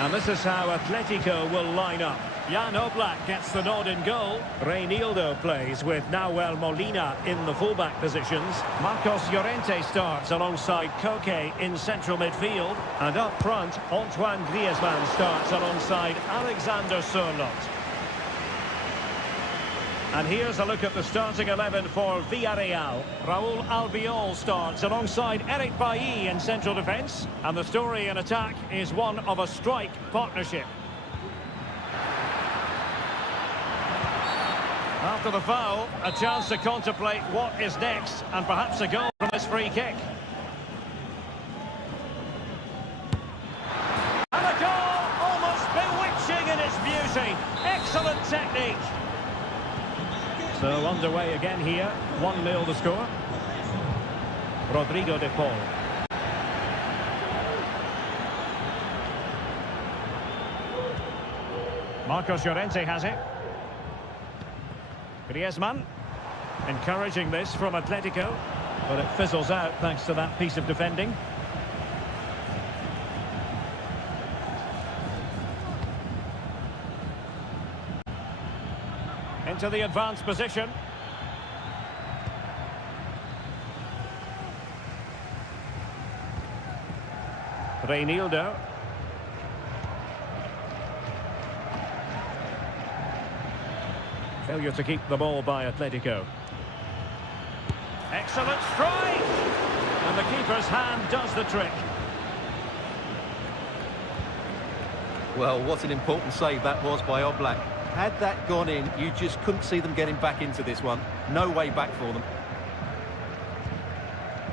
And this is how Atletico will line up. Jan Oblak gets the nod in goal. Reinildo plays with Nahuel Molina in the fullback positions. Marcos Llorente starts alongside Koke in central midfield. And up front, Antoine Griezmann starts alongside Alexander Sørloth. And here's a look at the starting 11 for Villarreal. Raúl Albiol starts alongside Eric Bailly in central defence. And the story in attack is one of a strike partnership. After the foul, a chance to contemplate what is next, and perhaps a goal from this free kick. And a goal, almost bewitching in its beauty. Excellent technique. So underway again here, 1-0 the score. Rodrigo de Paul. Marcos Llorente has it. Griezmann, encouraging this from Atletico, but it fizzles out thanks to that piece of defending. Into the advanced position. Reinildo. Failure to keep the ball by Atletico. Excellent strike! And the keeper's hand does the trick. Well, what an important save that was by Oblak. Had that gone in, you just couldn't see them getting back into this one. No way back for them.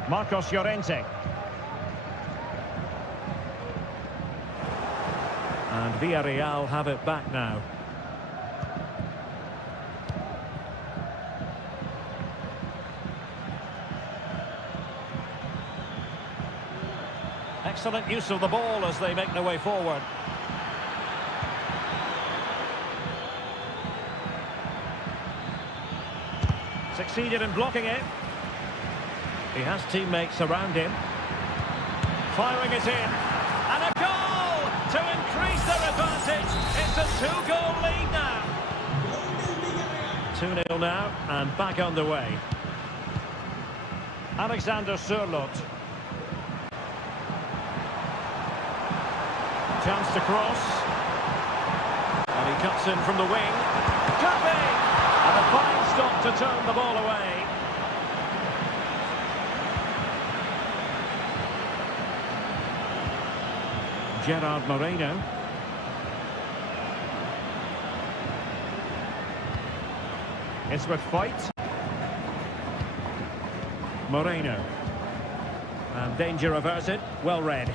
Marcos Llorente. And Villarreal have it back now. Excellent use of the ball as they make their way forward. Succeeded in blocking it. He has teammates around him. Firing it in. And a goal to increase their advantage. It's a 2-goal lead now. 2-0 now and back underway. Alexander Sørloth. Chance to cross. And he cuts in from the wing. Cupping! And a fine stop to turn the ball away. Gerard Moreno. It's with fight. Moreno. And danger averted. Well read.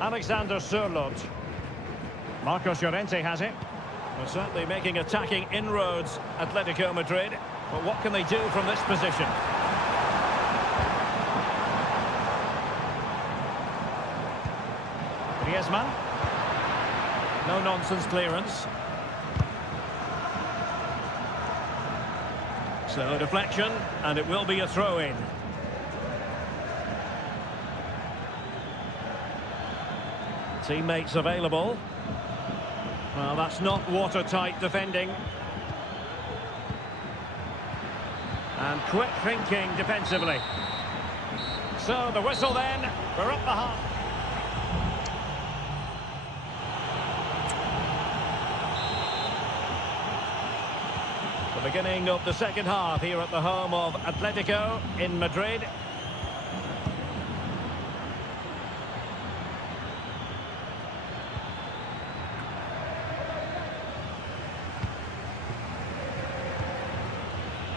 Alexander Sørloth. Marcos Llorente has it. Well, certainly making attacking inroads, Atletico Madrid. But what can they do from this position? Griezmann. No-nonsense clearance. So deflection, and it will be a throw-in. Teammates available. Well, that's not watertight defending. And quick thinking defensively. So the whistle then, we're up the half. The beginning of the second half here at the home of Atletico in Madrid.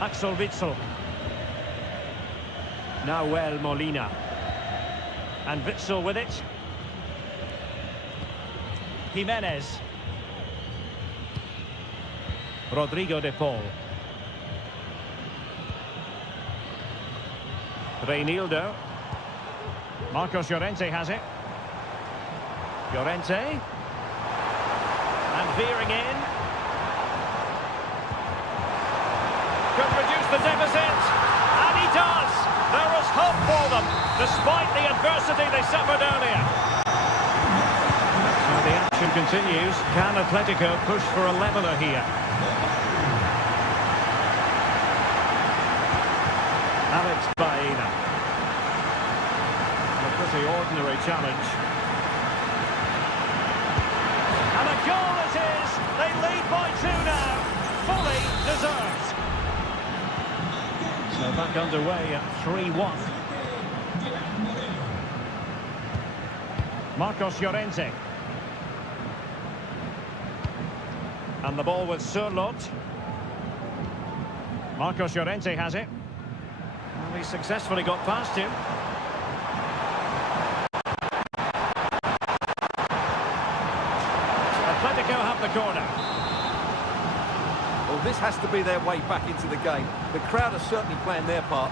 Axel Witsel. Nahuel Molina. And Witsel with it. Jimenez. Rodrigo de Paul. Reinildo. Marcos Llorente has it. Llorente. And veering in. Could reduce the deficit. And he does. There was hope for them, despite the adversity they suffered earlier. So the action continues. Can Atletico push for a leveller here? Alex Baena. A pretty ordinary challenge. And a goal it is! They lead by 2 now. Fully deserved. So back underway at 3-1. Marcos Llorente. And the ball with Sørloth. Marcos Llorente has it. Well, he successfully got past him. Atletico have the corner. Well, this has to be their way back into the game. The crowd are certainly playing their part.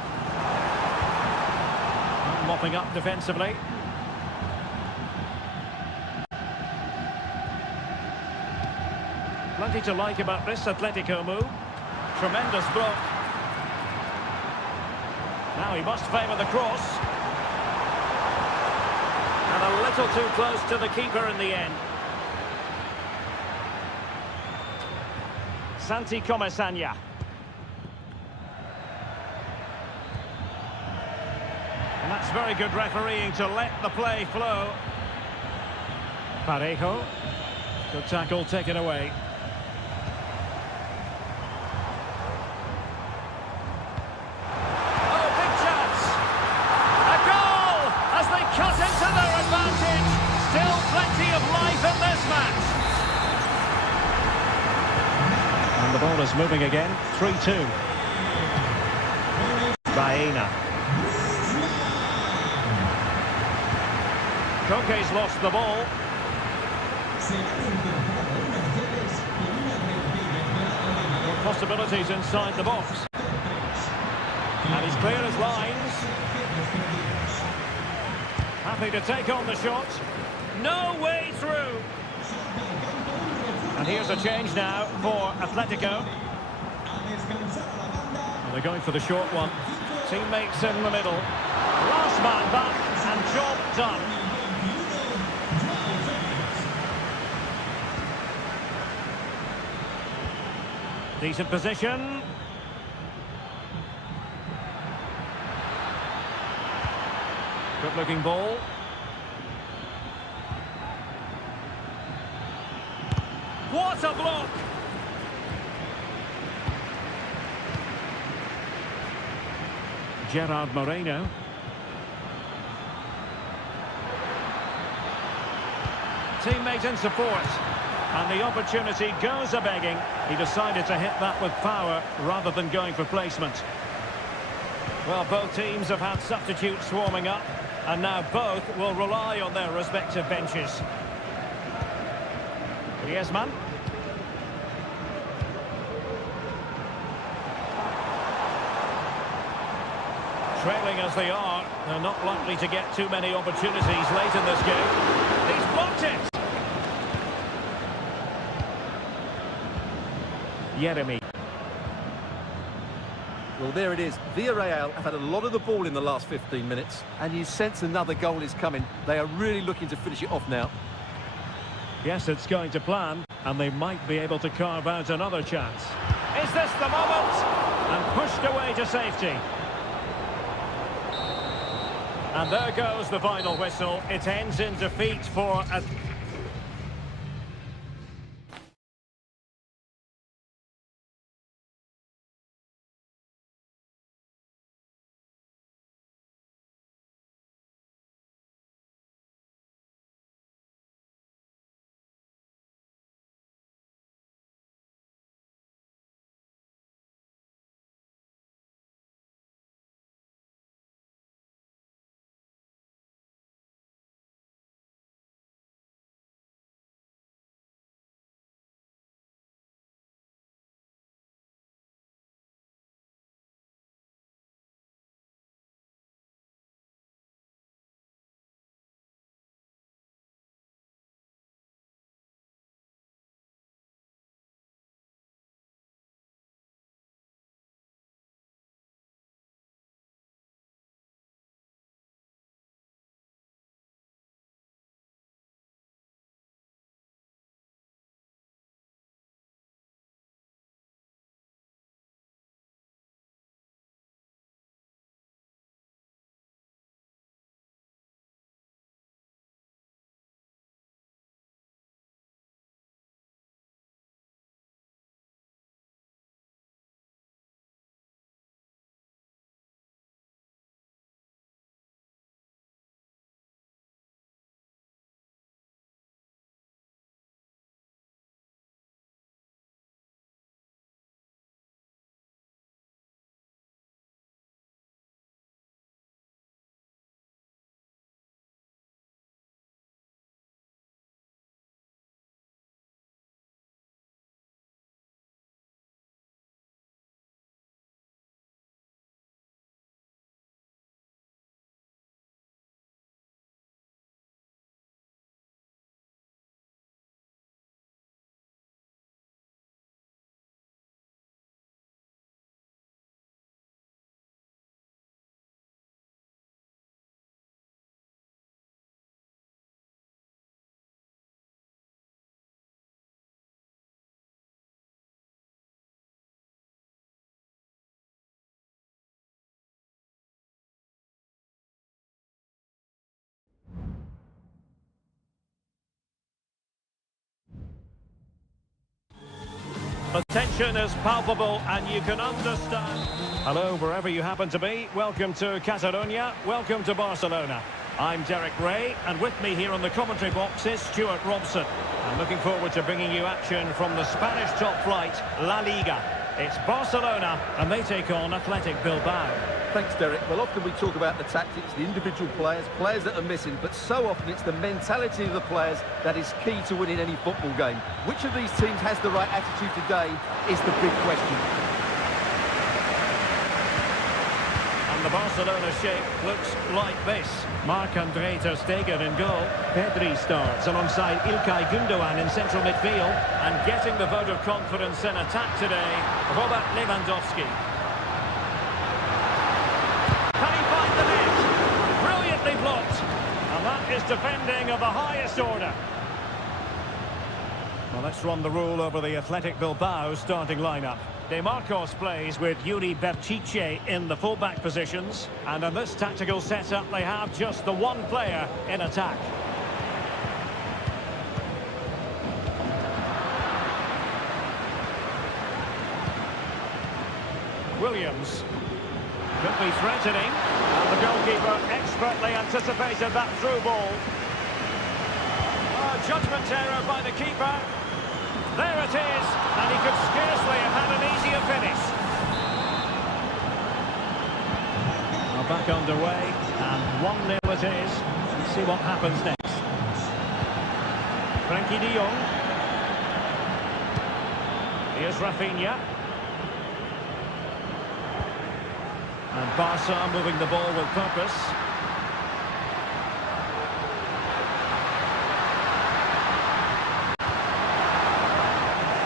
Mopping up defensively. Plenty to like about this Atletico move. Tremendous block. Now he must favour the cross. And a little too close to the keeper in the end. Santi Comesaña. And that's very good refereeing to let the play flow. Parejo. Good tackle taken away. Oh, big chance! A goal! As they cut into their advantage. Still plenty of life in this match. And the ball is moving again. 3-2. Baena. Koke's lost the ball. More possibilities inside the box. And he's clear as lines. Happy to take on the shot. No way through. And here's a change now for Atletico. And they're going for the short one. Teammates in the middle. Last man back and job done. Decent position. Good looking ball. What a block! Gerard Moreno. Teammate in support. And the opportunity goes a-begging. He decided to hit that with power rather than going for placement. Well, both teams have had substitutes swarming up, and now both will rely on their respective benches. Griezmann. Trailing as they are, they're not likely to get too many opportunities late in this game. He's blocked it! Jeremy. Well, there it is. Villarreal have had a lot of the ball in the last 15 minutes, and you sense another goal is coming. They are really looking to finish it off now. Yes, it's going to plan, and they might be able to carve out another chance. Is this the moment? And pushed away to safety. And there goes the final whistle. It ends in defeat for The tension is palpable and you can understand. Hello, wherever you happen to be. Welcome to Catalonia. Welcome to Barcelona. I'm Derek Ray, and with me here on the commentary box is Stuart Robson. I'm looking forward to bringing you action from the Spanish top flight, La Liga. It's Barcelona, and they take on Athletic Bilbao. Thanks, Derek. Well, often we talk about the tactics, the individual players that are missing, but so often it's the mentality of the players that is key to winning any football game. Which of these teams has the right attitude today is the big question. And the Barcelona shape looks like this. Marc-Andre ter Stegen in goal. Pedri starts alongside İlkay Gündoğan in central midfield. And getting the vote of confidence in attack today, Robert Lewandowski. Can he find the net? Brilliantly blocked. And that is defending of the highest order. Well, let's run the rule over the Athletic Bilbao starting lineup. De Marcos plays with Yuri Berchiche in the fullback positions. And in this tactical setup, they have just the one player in attack. Williams. Could be threatening. And the goalkeeper expertly anticipated that through ball. Oh, judgment error by the keeper. There it is, and he could scarcely have had an easier finish. Well, back underway, and 1-0 it is. Let's see what happens next. Frankie de Jong. Here's Rafinha. And Barca moving the ball with purpose.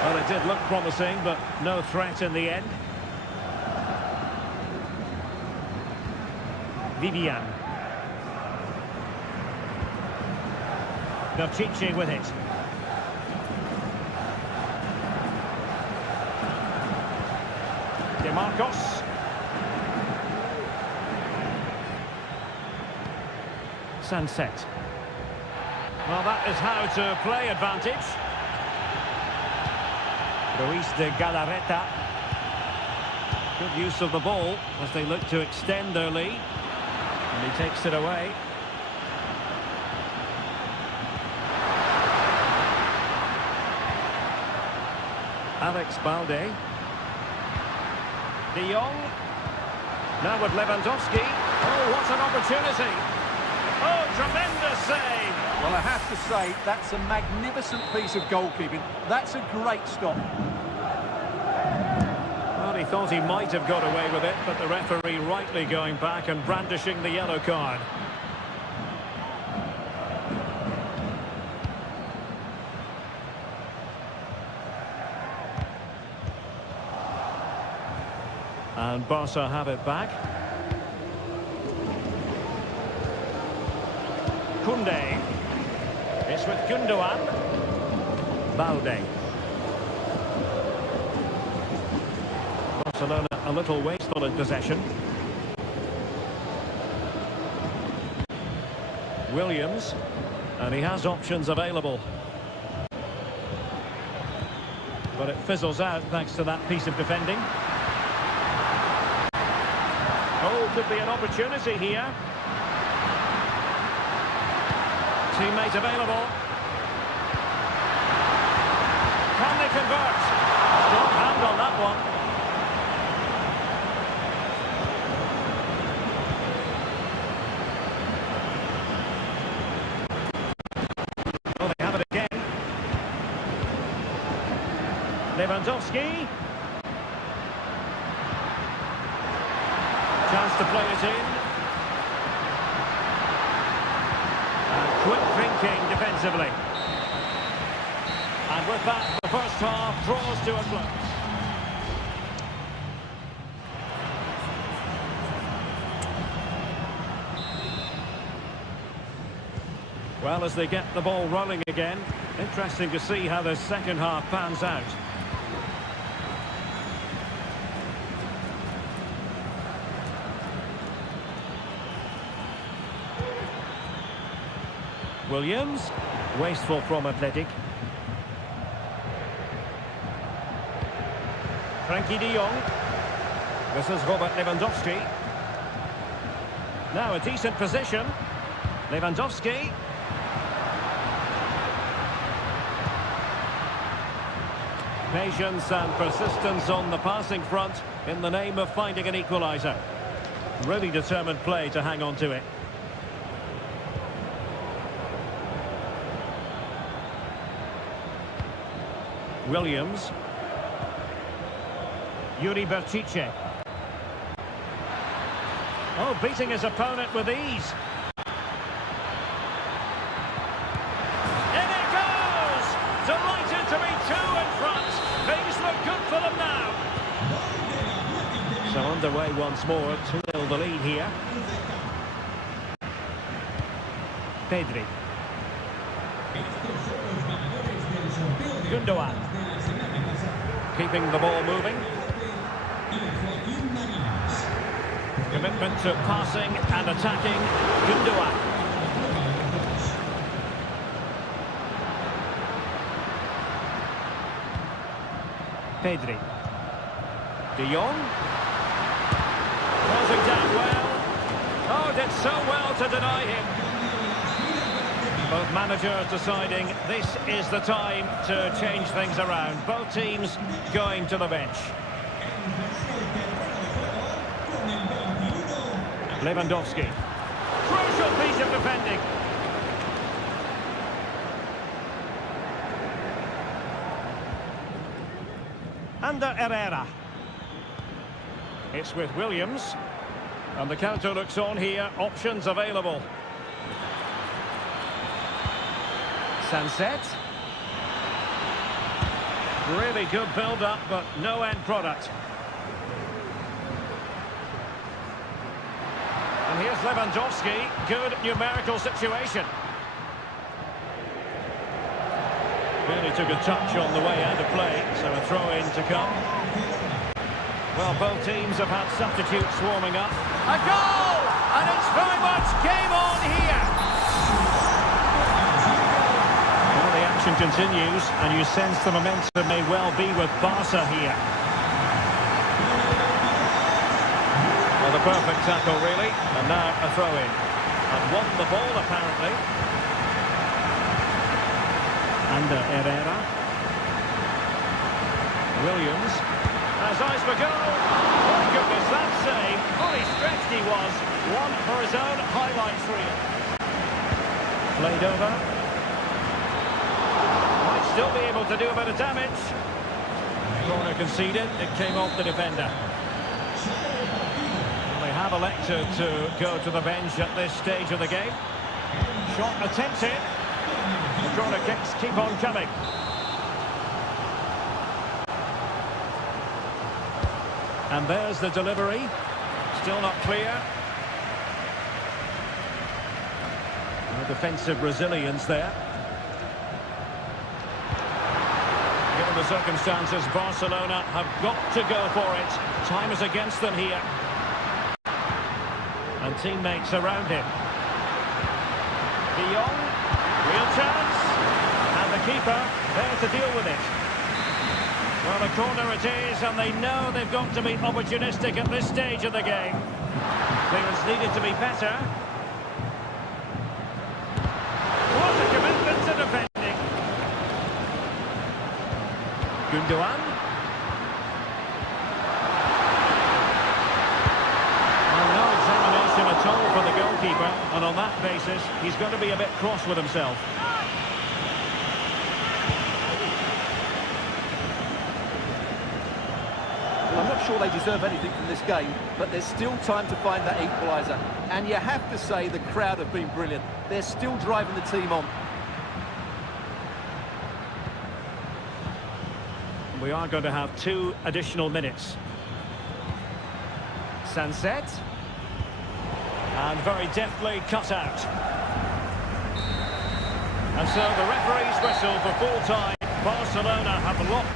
Well, it did look promising, but no threat in the end. Vivian. Berchiche with it. De Marcos. Sunset. Well, that is how to play advantage. Luis de Galarreta. Good use of the ball as they look to extend their lead. And he takes it away. Alex Balde. De Jong. Now with Lewandowski. Oh, what an opportunity. Oh, tremendous save. Well, I have to say, that's a magnificent piece of goalkeeping. That's a great stop. Well, he thought he might have got away with it, but the referee rightly going back and brandishing the yellow card. And Barca have it back. Koundé. It's with Gündoğan. Balde. Barcelona a little wasteful in possession. Williams. And he has options available. But it fizzles out thanks to that piece of defending. Oh, could be an opportunity here. Teammate available. Can they convert? Strong hand on that one. Oh, they have it again. Lewandowski. Chance to play it in. Quick thinking defensively. And with that, the first half draws to a close. Well, as they get the ball rolling again, interesting to see how the second half pans out. Williams, wasteful from Athletic. Frankie de Jong. This is Robert Lewandowski. Now a decent position. Lewandowski. Patience and persistence on the passing front in the name of finding an equaliser. Really determined play to hang on to it. Williams. Yuri Berchiche. Oh, beating his opponent with ease. In it goes! Delighted to be two in front. Things look good for them now. So underway once more, 2-0 the lead here. Pedri. Gundogan. Keeping the ball moving. Commitment to passing and attacking. Gundogan. Pedri. De Jong. Closing down well. Oh, did so well to deny him. Both managers deciding this is the time to change things around. Both teams going to the bench. Lewandowski. Crucial piece of defending. Under Herrera. It's with Williams. And the counter looks on here. Options available. Sunset. Really good build-up, but no end product. And here's Lewandowski. Good numerical situation. Really took a touch on the way out of play, so a throw-in to come. Well, both teams have had substitutes warming up. A goal! And it's very much game on here. Well, the action continues, and you sense the momentum may well be with Barca here. Well, the perfect tackle, really. And now a throw-in. And won the ball, apparently. Under Herrera. Williams has eyes for goal. Oh, goodness, that save. Fully stretched he was. One for his own highlights reel. Played over. Might still be able to do a bit of damage. Corner conceded. It came off the defender. They have elected to go to the bench at this stage of the game. Shot attempted. The corner kicks keep on coming. And there's the delivery. Still not clear. No defensive resilience there. Given the circumstances, Barcelona have got to go for it. Time is against them here. And teammates around him. De Jong, real chance. And the keeper there to deal with it. Well, a corner it is, and they know they've got to be opportunistic at this stage of the game. Clearance needed to be better. What a commitment to defending. Gundogan. Well, no examination at all for the goalkeeper, and on that basis, he's going to be a bit cross with himself. I'm not sure they deserve anything from this game, but there's still time to find that equaliser. And you have to say the crowd have been brilliant. They're still driving the team on. We are going to have 2 additional minutes. Sunset. And very deftly cut out. And so the referee's whistle for full time. Barcelona have locked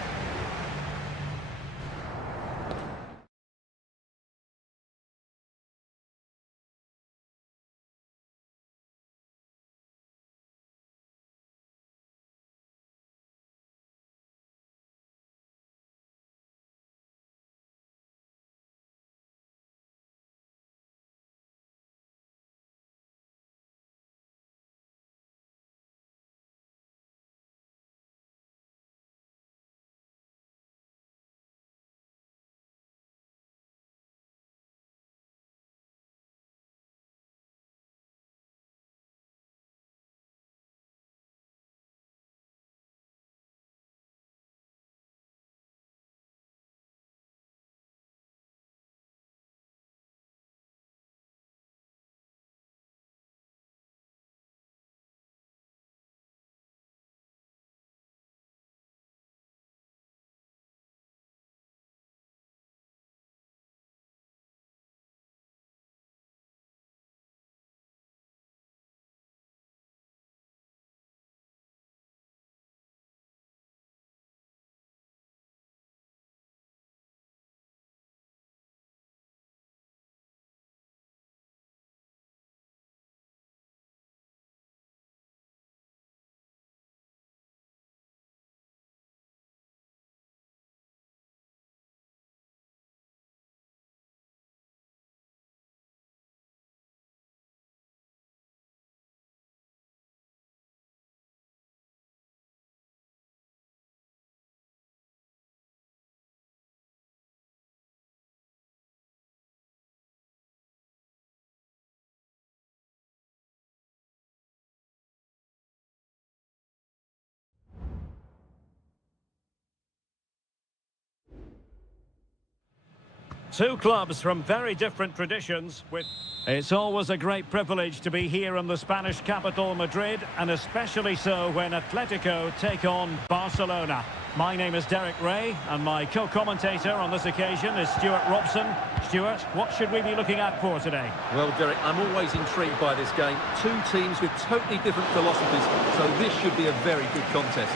Two clubs from very different traditions with... It's always a great privilege to be here in the Spanish capital, Madrid, and especially so when Atletico take on Barcelona. My name is Derek Ray, and my co-commentator on this occasion is Stuart Robson. Stuart, what should we be looking at for today? Well, Derek, I'm always intrigued by this game. Two teams with totally different philosophies, so this should be a very good contest.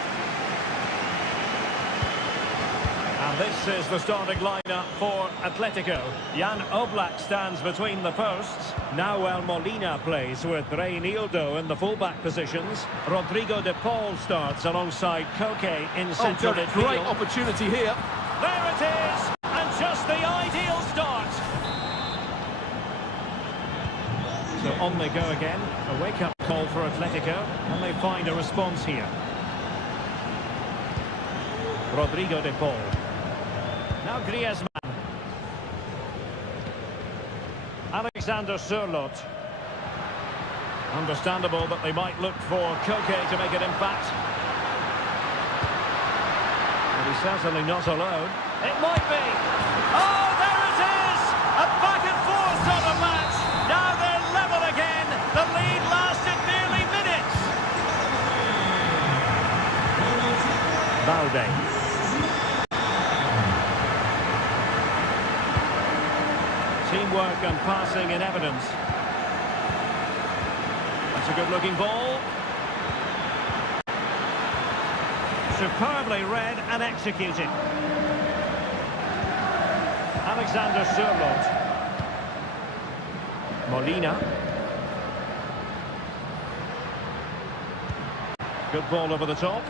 And this is the starting lineup for Atletico. Jan Oblak stands between the posts. Nahuel Molina plays with Reinildo in the fullback positions. Rodrigo de Paul starts alongside Koke in central midfield. Great opportunity here. There it is, and just the ideal start. So on they go again. A wake-up call for Atletico, and they find a response here. Rodrigo de Paul. Now Griezmann. Alexander Sørloth. Understandable that they might look for Koke to make an impact. But he's certainly not alone. It might be. Oh, there it is! A back and forth sort of match. Now they're level again. The lead lasted nearly minutes. Balde. Teamwork and passing in evidence. That's a good-looking ball. Superbly read and executed. Alexander Sørloth. Molina. Good ball over the top.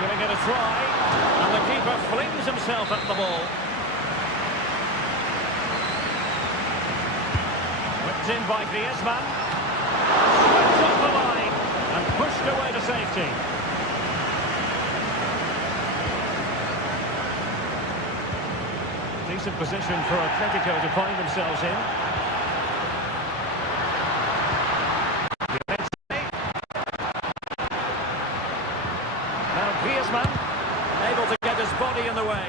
Giving it a try. And the keeper flings himself at the ball. In by Griezmann, swept up the line and pushed away to safety. Decent position for Atletico to find themselves in. Now Griezmann, able to get his body in the way.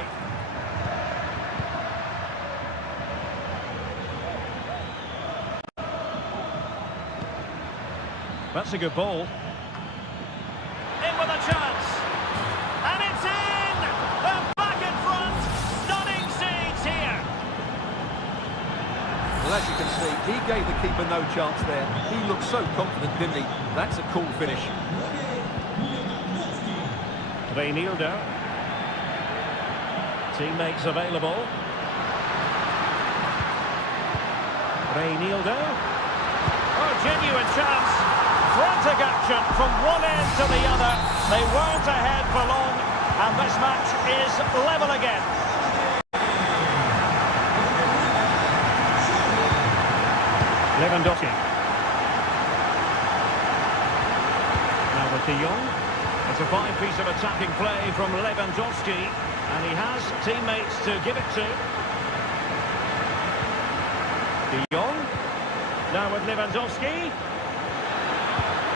That's a good ball. In with a chance. And it's in! They're back in front. Stunning scenes here. Well, as you can see, he gave the keeper no chance there. He looked so confident, didn't he? That's a cool finish. Reinildo. Teammates available. Reinildo. Oh, genuine chance. Frantic action from one end to the other. They weren't ahead for long, and this match is level again. Lewandowski. Now with De Jong. It's a fine piece of attacking play from Lewandowski, and he has teammates to give it to. De Jong. Now with Lewandowski.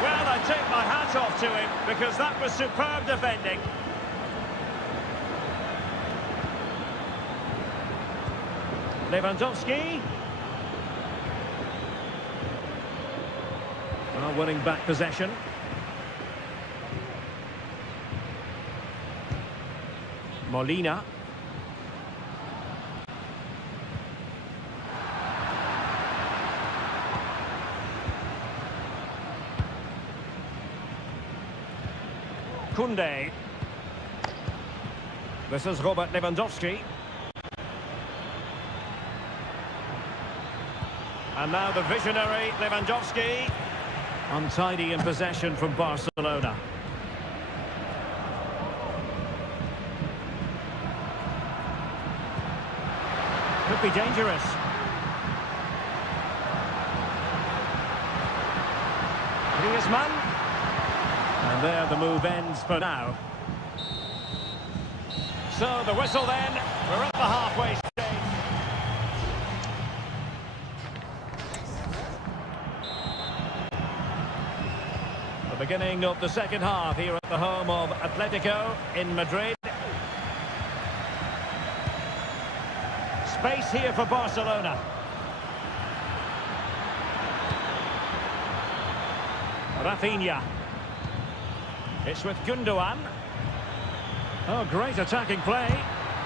Well, I take my hat off to him, because that was superb defending. Lewandowski. Well, winning back possession. Molina. Koundé. This is Robert Lewandowski. And now the visionary Lewandowski. Untidy in possession from Barcelona. Could be dangerous. Griezmann. And there the move ends for now. So the whistle then. We're at the halfway stage. The beginning of the second half here at the home of Atletico in Madrid. here for Barcelona. Rafinha. It's with Gundogan. Oh, great attacking play.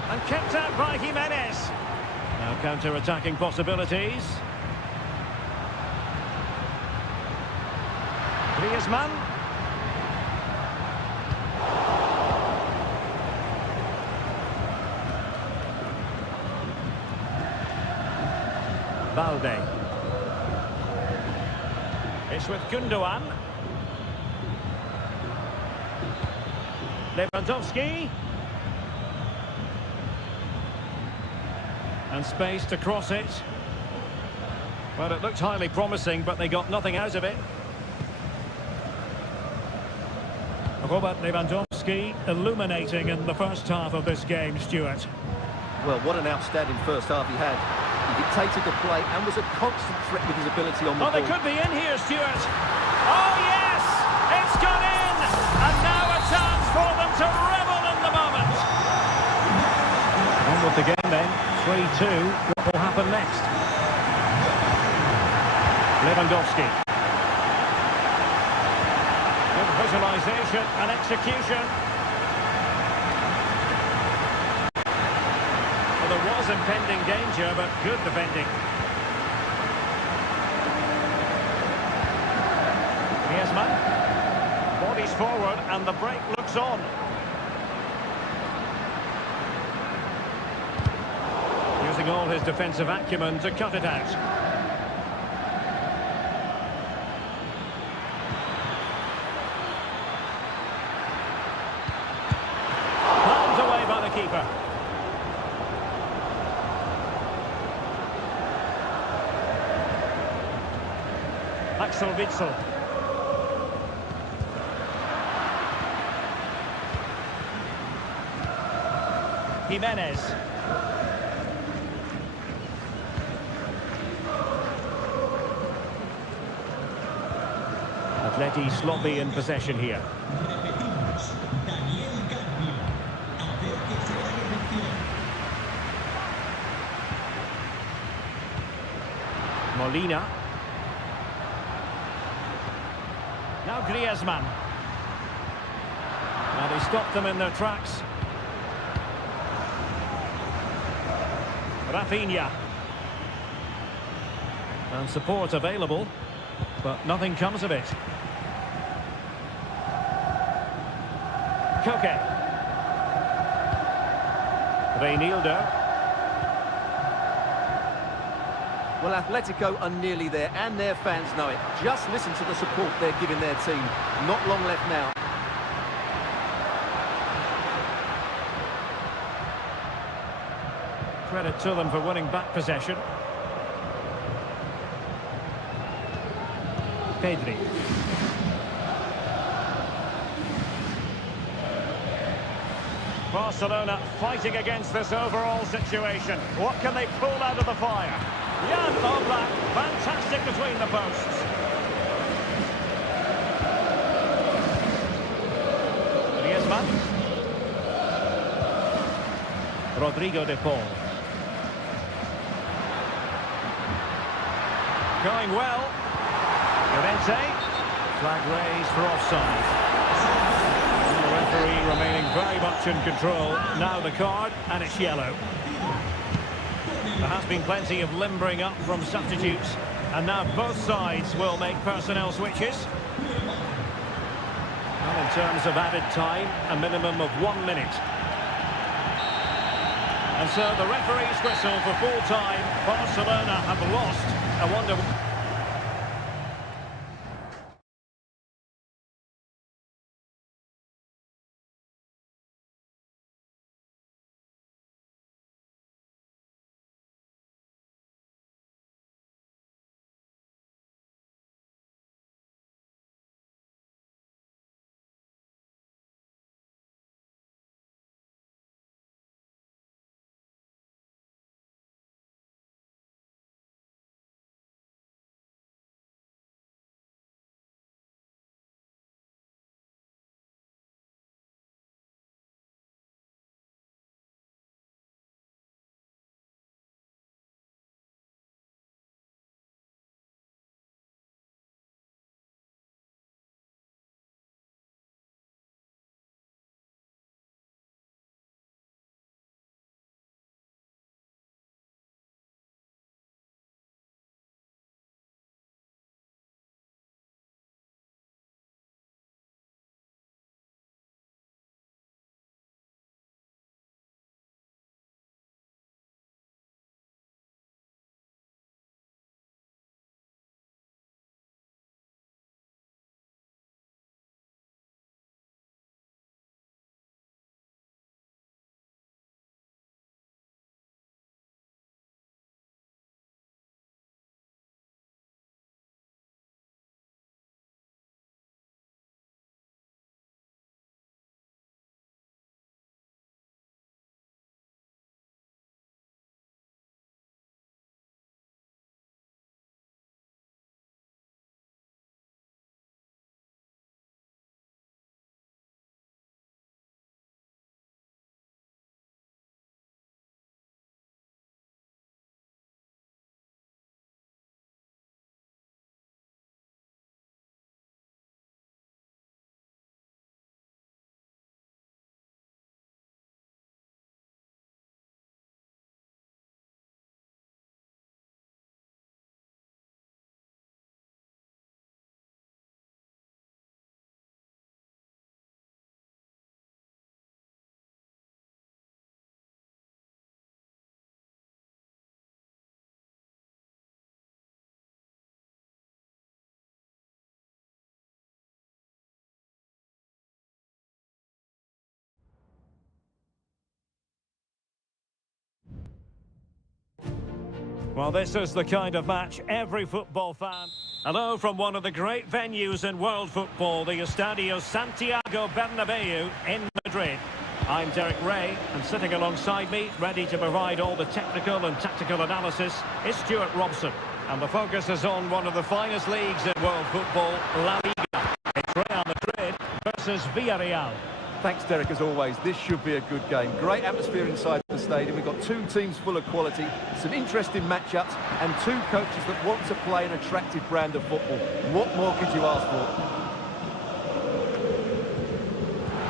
And kept out by Jimenez. Now counter-attacking possibilities. Griezmann. Balde. It's with Gundogan. Lewandowski. And space to cross it. Well, it looked highly promising, but they got nothing out of it. Robert Lewandowski illuminating in the first half of this game, Stuart. Well, what an outstanding first half he had. He dictated the play and was a constant threat with his ability on the ball. Oh, they could be in here, Stuart. Oh, yes! It's gone in! And now a chance for them to revel in the moment. On with the game then. 3-2. What will happen next? Lewandowski. Good visualization and execution. Well, there was impending danger, but good defending. Griezmann. Bodies forward and the break looks on. Using all his defensive acumen to cut it out. Palmed away by the keeper. Axel Witsel. Jimenez. Atleti sloppy in possession here. Molina. Now Griezmann. Now they stopped them in their tracks. Rafinha. And support available, but nothing comes of it. Koke. Reinildo. Well, Atletico are nearly there, and their fans know it. Just listen to the support they're giving their team. Not long left now. Credit to them for winning back possession. Pedri. Barcelona fighting against this overall situation. What can they pull out of the fire? Jan Oblak, fantastic between the posts. Griezmann. Rodrigo de Paul. Going well. Llorente. Flag raised for offside. And the referee remaining very much in control. Now the card, and it's yellow. There has been plenty of limbering up from substitutes, and now both sides will make personnel switches. And in terms of added time, a minimum of 1 minute. And so the referee's whistle for full time. Barcelona have lost. I wonder... Well, this is the kind of match every football fan... Hello from one of the great venues in world football, the Estadio Santiago Bernabeu in Madrid. I'm Derek Ray, and sitting alongside me, ready to provide all the technical and tactical analysis, is Stuart Robson. And the focus is on one of the finest leagues in world football, La Liga. It's Real Madrid versus Villarreal. Thanks, Derek, as always. This should be a good game. Great atmosphere inside the stadium. We've got two teams full of quality, some interesting matchups, and two coaches that want to play an attractive brand of football. What more could you ask for?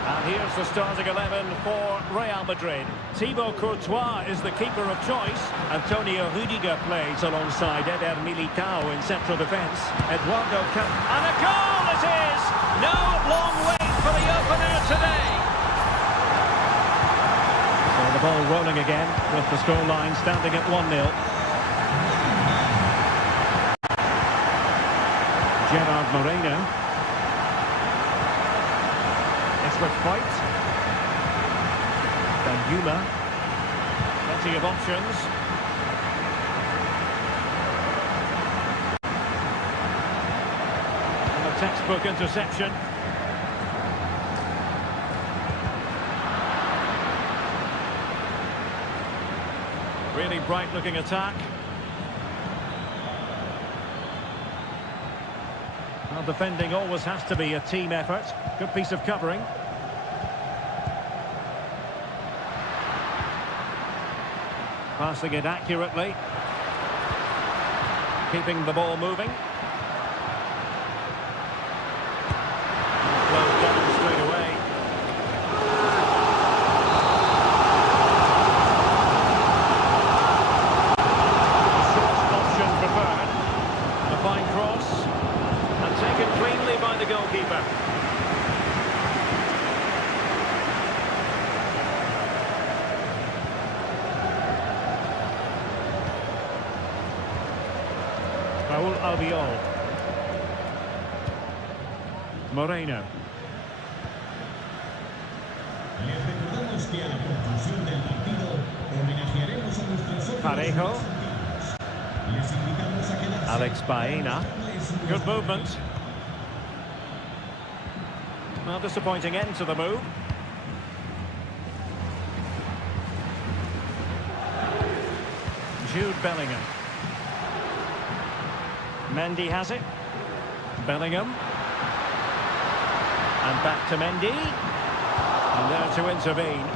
And here's the starting 11 for Real Madrid. Thibaut Courtois is the keeper of choice. Antonio Rudiger plays alongside Eder Militao in central defence. Eduardo and a goal it is! No long wait for the opener today. So the ball rolling again with the scoreline standing at 1-0. Gerard Moreno. It's with White. Then Yula. Plenty of options. And a textbook interception. Really bright-looking attack. Well, defending always has to be a team effort. Good piece of covering. Passing it accurately. Keeping the ball moving. Flowed down straight away. Cleanly by the goalkeeper. Raúl Albiol. Moreno. Les recordamos que a la conclusión del partido homenajearemos a nuestros Parejo. Les invitamos a quedarse. Alex Baena. Good movement. Well, disappointing end to the move. Jude Bellingham. Mendy has it. Bellingham. And back to Mendy. And there to intervene.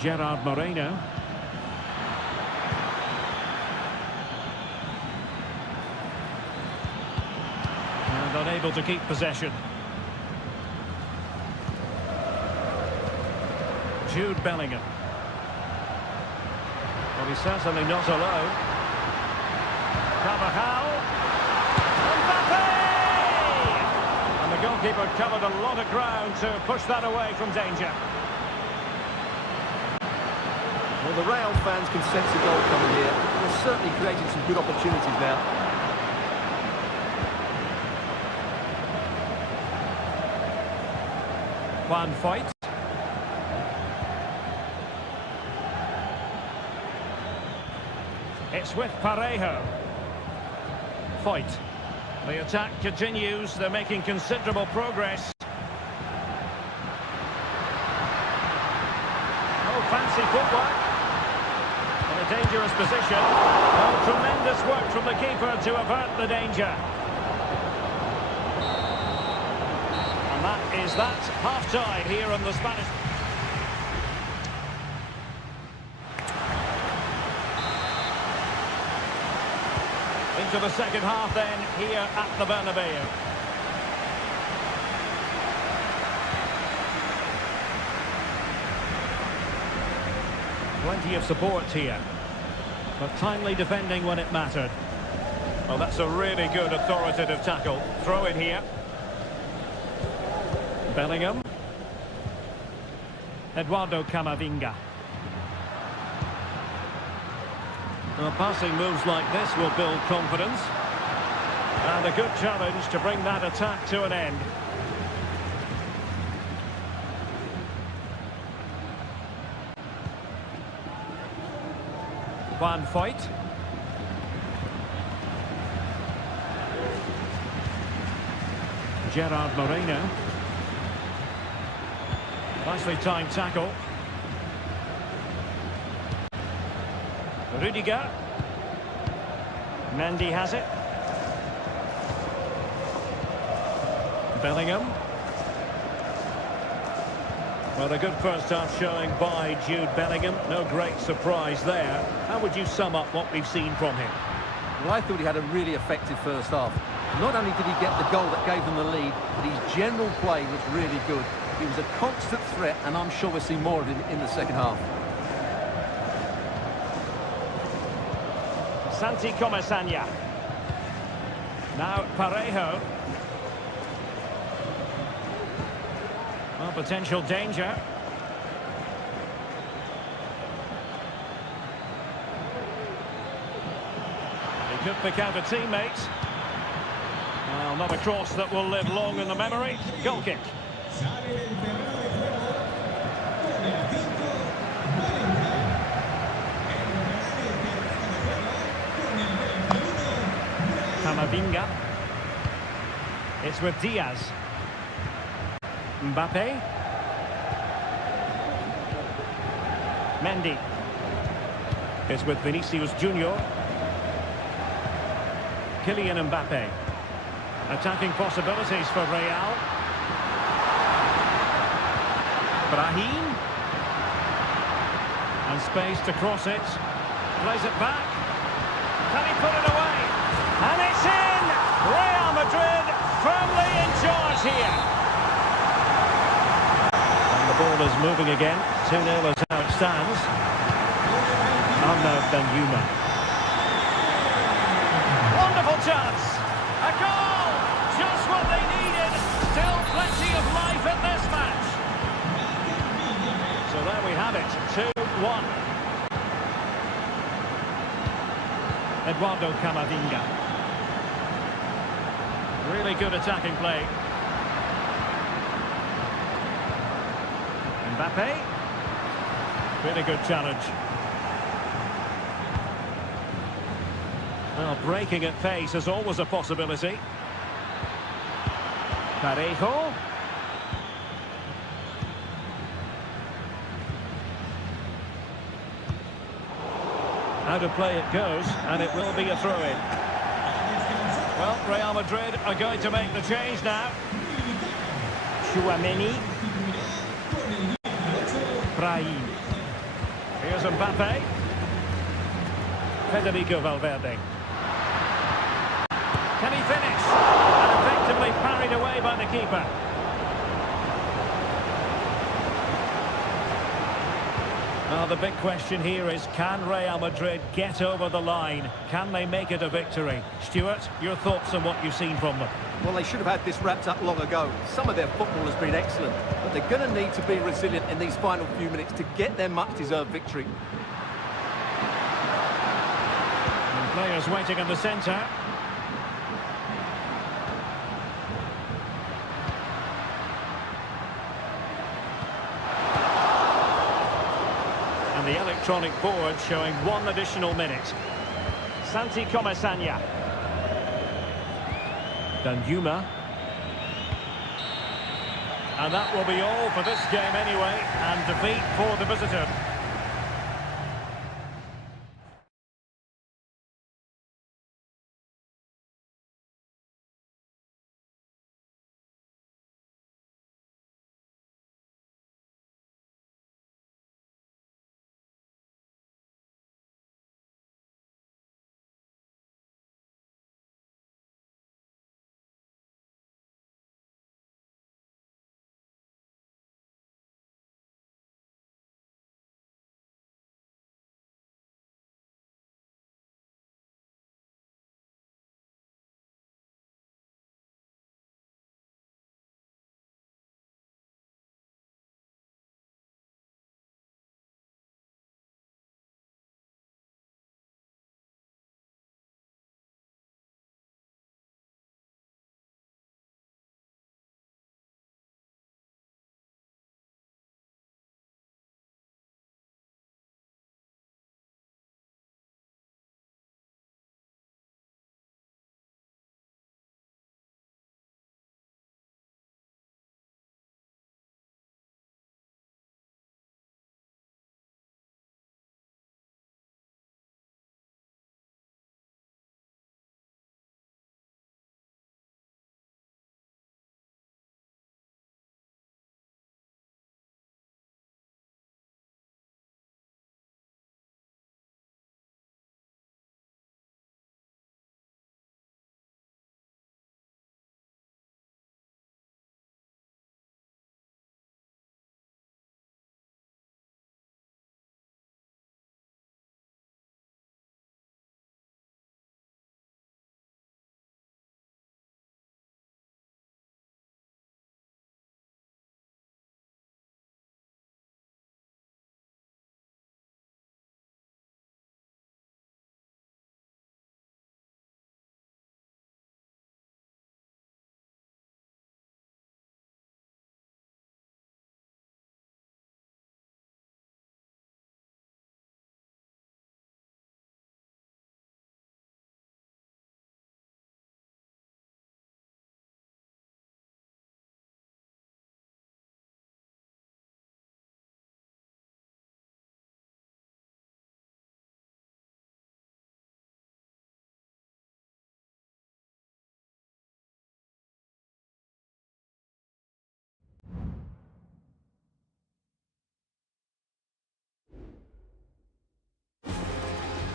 Gerard Moreno. And unable to keep possession. Jude Bellingham. Well, he's certainly not alone. Carvajal. Mbappe! And the goalkeeper covered a lot of ground to push that away from danger. Well, the Real fans can sense a goal coming here. They're certainly creating some good opportunities now. Juan Foyt. It's with Parejo. Foyt. The attack continues. They're making considerable progress. Oh, fancy footwork. In a dangerous position. Oh, tremendous work from the keeper to avert the danger. And that is that. Half-time here in the Spanish... Into the second half then, here at the Bernabeu. Plenty of support here, but timely defending when it mattered. Well, that's a really good authoritative tackle. Throw it here. Bellingham. Eduardo Camavinga. Well, passing moves like this will build confidence. And a good challenge to bring that attack to an end. Van Foyt. Gerard Moreno. Nicely timed tackle. Rudiger. Mendy has it. Bellingham. Well, a good first half showing by Jude Bellingham. No great surprise there. How would you sum up what we've seen from him? Well, I thought he had a really effective first half. Not only did he get the goal that gave them the lead, but his general play was really good. He was a constant threat, and I'm sure we'll see more of him in the second half. Santi Comesaña. Now Parejo. Well, potential danger. He could pick out a teammate. Well, not a cross that will live long in the memory. Goal kick. Camavinga. It's with Diaz. Mbappe. Mendy. It's with Vinicius Junior. Kylian Mbappe. Attacking possibilities for Real. Brahim. And space to cross it. Plays it back. Can he put it away? And it's in! Real Madrid firmly in charge here. And the ball is moving again. 2-0 is how it stands. Arnaud Benjuma. Wonderful chance. A goal! Just what they needed. Still plenty of life in this match. So there we have it. 2-1. Eduardo Camavinga. Really good attacking play. Mbappe. Really good challenge. Well, breaking at pace is always a possibility. Parejo. Out of play it goes, and it will be a throw-in. Well, Real Madrid are going to make the change now. Chouameni. Brahim. Here's Mbappe. Federico Valverde. Can he finish? And effectively parried away by the keeper. Well, the big question here is, can Real Madrid get over the line? Can they make it a victory? Stuart, your thoughts on what you've seen from them? Well, they should have had this wrapped up long ago. Some of their football has been excellent, but they're going to need to be resilient in these final few minutes to get their much-deserved victory. And players waiting in the centre. And the electronic board showing 1 additional minute. Santi Comesaña. Benjuma. And that will be all for this game anyway, and defeat for the visitor.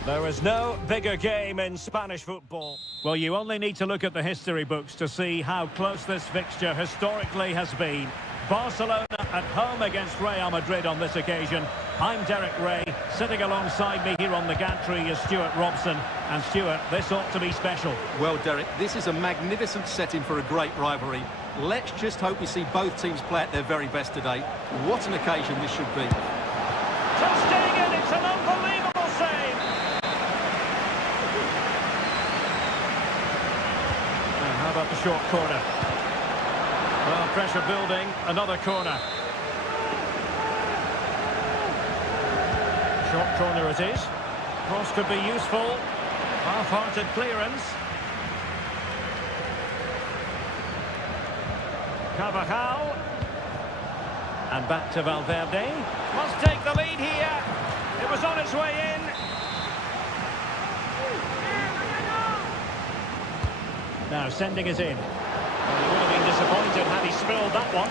There is no bigger game in Spanish football. Well, you only need to look at the history books to see how close this fixture historically has been. Barcelona at home against Real Madrid on this occasion. I'm Derek Ray. Sitting alongside me here on the gantry is Stuart Robson. And Stuart, this ought to be special. Well, Derek, this is a magnificent setting for a great rivalry. Let's just hope we see both teams play at their very best today. What an occasion this should be. Ter Stegen, it's an unbelievable save. And how about the short corner? Well, pressure building, another corner. Short corner it is. Cross could be useful. Half-hearted clearance. Carvajal. And back to Valverde. Must take the lead here. It was on its way in. Now sending it in. Well, he would have been disappointed had he spilled that one.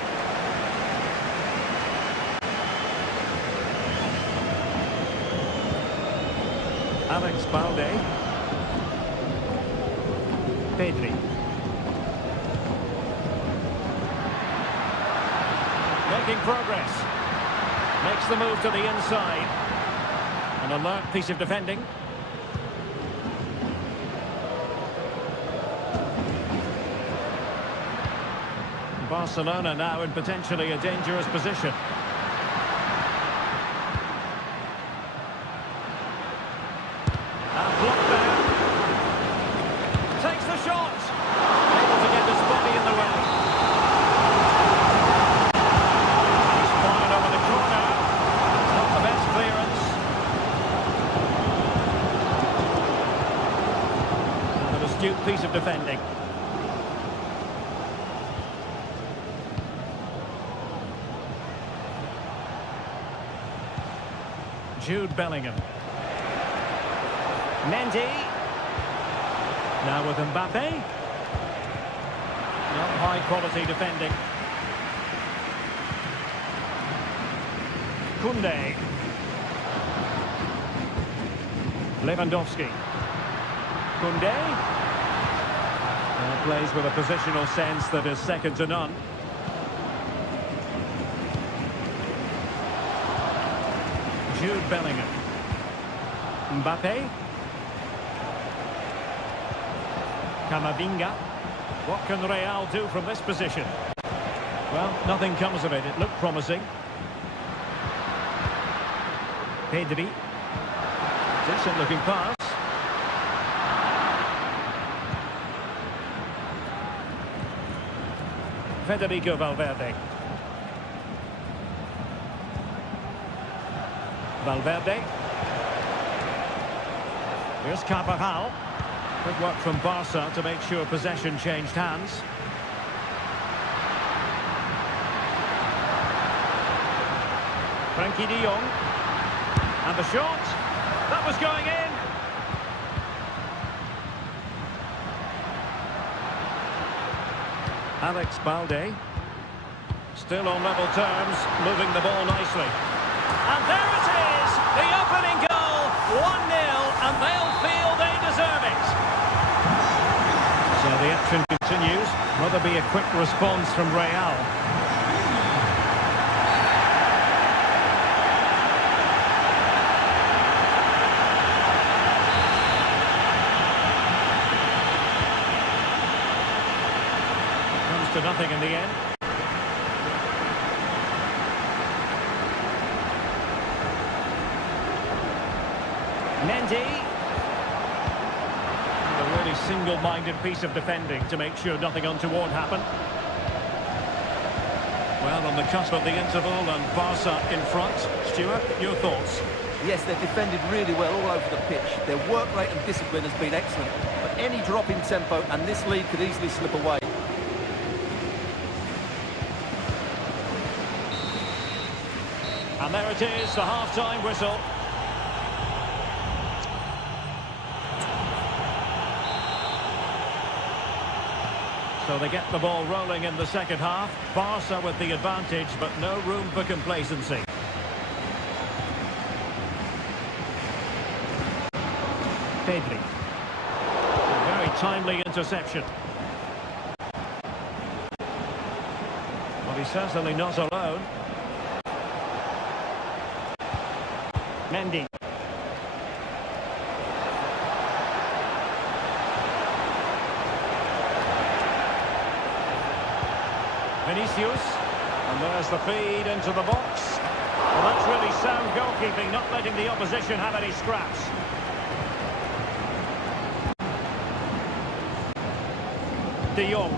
Alex Balde. Pedri. Making progress. Makes the move to the inside. An alert piece of defending. Barcelona now in potentially a dangerous position. And blocked there. Takes the shot. Able to get his body in the way. He's fired over the corner. Not the best clearance. An astute piece of defending. Jude Bellingham. Mendy. Now with Mbappe. Not high quality defending. Koundé. Lewandowski. Koundé. Plays with a positional sense that is second to none. Jude Bellingham. Mbappe. Camavinga. What can Real do from this position? Well, nothing comes of it. It looked promising. Pedri. Decent looking pass. Federico Valverde. Valverde. Here's Carvajal. Good work from Barca to make sure possession changed hands. Frankie de Jong. And the shot. That was going in. Alex Balde. Still on level terms, moving the ball nicely. And there it is, the opening goal, 1-0, and they'll feel they deserve it. So the action continues. Will there be a quick response from Real? Comes to nothing in the end. Mendy. And a really single-minded piece of defending to make sure nothing untoward happened. Well, on the cusp of the interval and Barca in front. Stuart, your thoughts? Yes, they've defended really well all over the pitch. Their work rate and discipline has been excellent. But any drop in tempo and this lead could easily slip away. And there it is, the half-time whistle. So they get the ball rolling in the second half. Barca with the advantage, but no room for complacency. Pedri. A very timely interception. Well, he's certainly not alone. Mendy. Vinicius. And there's the feed into the box. Well, that's really sound goalkeeping, not letting the opposition have any scraps. De Jong.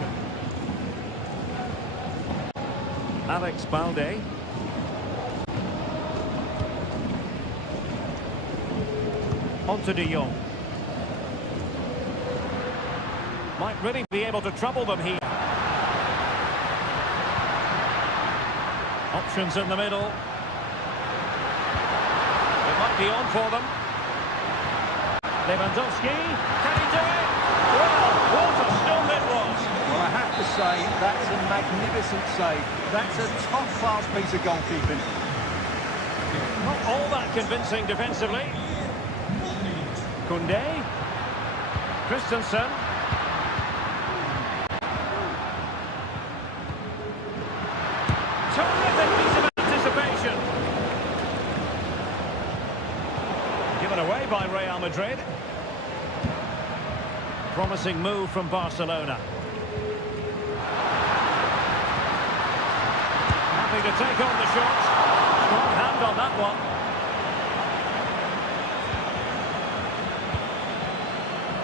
Alex Balde. On to De Jong. Might really be able to trouble them here. Options in the middle. It might be on for them. Lewandowski. Can he do it? Well, what a stun it was. Well, I have to say, that's a magnificent save. That's a top-class piece of goalkeeping. Not all that convincing defensively. Koundé. Christensen. Terrific piece of anticipation. Given away by Real Madrid. Promising move from Barcelona. Happy to take on the shot. Strong hand on that one.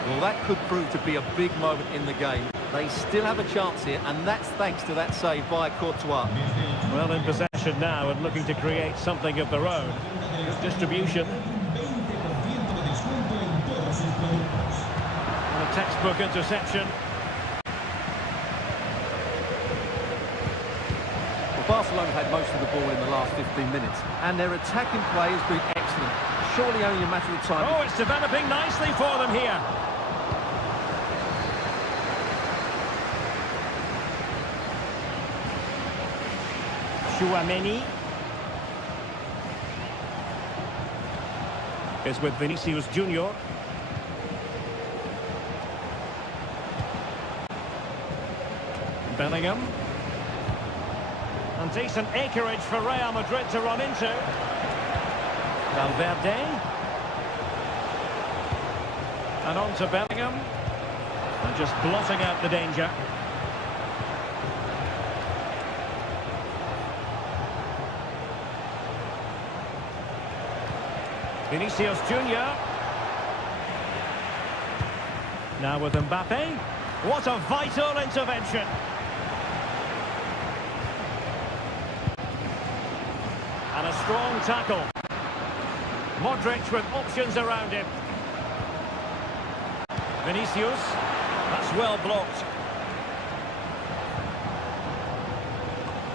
Well, that could prove to be a big moment in the game. They still have a chance here, and that's thanks to that save by Courtois. Well, in possession now and looking to create something of their own. Good distribution. And a textbook interception. Well, Barcelona had most of the ball in the last 15 minutes, and their attacking play has been excellent. Surely only a matter of time. Oh, it's developing nicely for them here. Chouameni is with Vinicius Junior. Bellingham. And decent acreage for Real Madrid to run into. Valverde. And on to Bellingham. And just blotting out the danger. Vinicius Junior. Now with Mbappe. What a vital intervention. And a strong tackle. Modric with options around him. Vinicius. That's well blocked.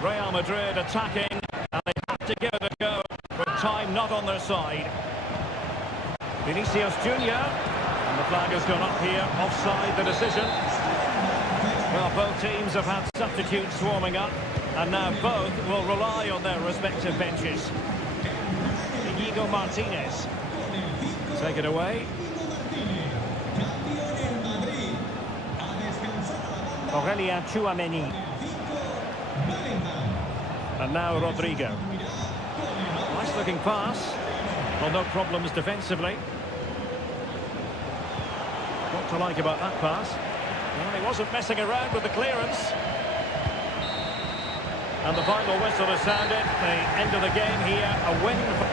Real Madrid attacking, and they have to give it a go with time not on their side. Vinicius Junior, and the flag has gone up here, offside the decision. Well, both teams have had substitutes warming up, and now both will rely on their respective benches. Inigo Martinez, take it away. Aurelien Chouameni. And now Rodrigo. Nice looking pass. Well, no problems defensively. What to like about that pass? Well, he wasn't messing around with the clearance. And the final whistle has sounded. The end of the game here. A win for...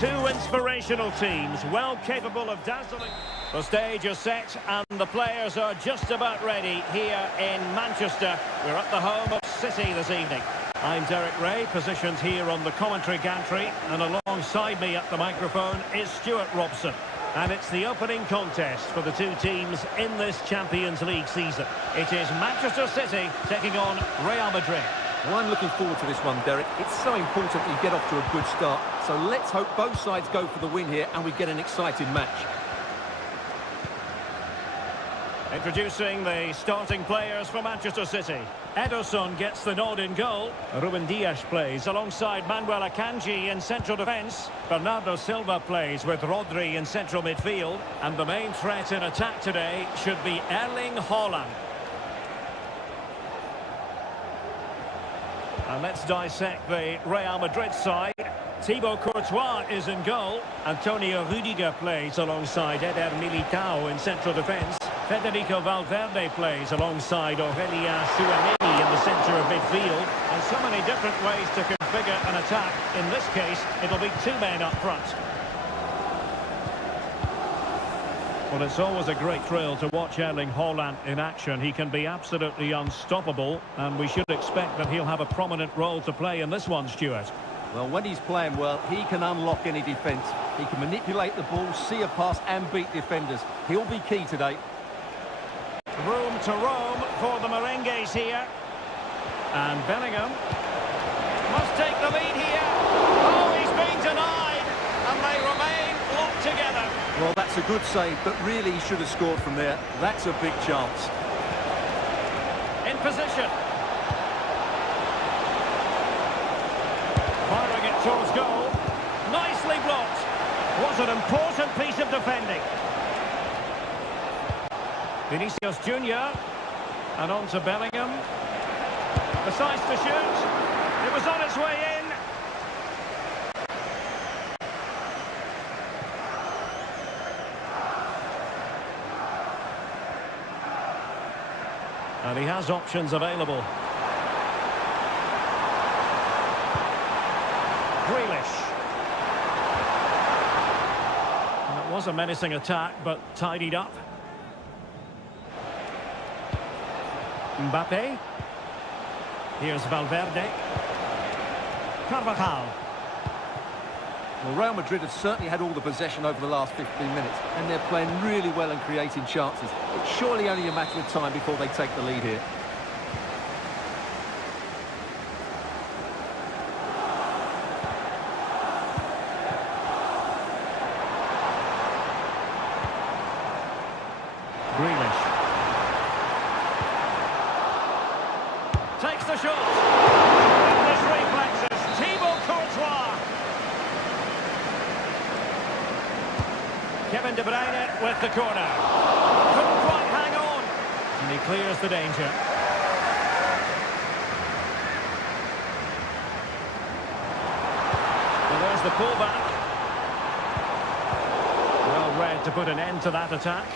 Two inspirational teams, well capable of dazzling. The stage is set and the players are just about ready here in Manchester. We're at the home of City this evening. I'm Derek Ray, positioned here on the commentary gantry, and alongside me at the microphone is Stuart Robson. And it's the opening contest for the two teams in this Champions League season. It is Manchester City taking on Real Madrid. Well, I'm looking forward to this one, Derek. It's so important that you get off to a good start. So let's hope both sides go for the win here and we get an exciting match. Introducing the starting players for Manchester City. Ederson gets the nod in goal. Ruben Dias plays alongside Manuel Akanji in central defence. Bernardo Silva plays with Rodri in central midfield. And the main threat in attack today should be Erling Haaland. And let's dissect the Real Madrid side. Thibaut Courtois is in goal. Antonio Rudiger plays alongside Eder Militao in central defence. Federico Valverde plays alongside Aurelien Tchouameni in the centre of midfield. And so many different ways to configure an attack. In this case, it'll be two men up front. Well, it's always a great thrill to watch Erling Haaland in action. He can be absolutely unstoppable, and we should expect that he'll have a prominent role to play in this one, Stuart. Well, when he's playing well, he can unlock any defence. He can manipulate the ball, see a pass and beat defenders. He'll be key today. Room to roam for the Merengues here. And Bellingham must take the lead here. Oh, he's been denied, and they remain locked together. Well, that's a good save, but really he should have scored from there. That's a big chance. In position. Firing it towards goal. Nicely blocked. Was an important piece of defending. Vinicius Junior. And on to Bellingham. The size to shoot. It was on its way in. And he has options available. Grealish. And it was a menacing attack, but tidied up. Mbappe. Here's Valverde. Carvajal. Well, Real Madrid have certainly had all the possession over the last 15 minutes, and they're playing really well and creating chances. It's surely only a matter of time before they take the lead here. Grealish. Takes the shot. This reflexes. Thibaut Courtois. Kevin De Bruyne with the corner. Couldn't quite hang on. And he clears the danger. And there's the pullback. Well read to put an end to that attack.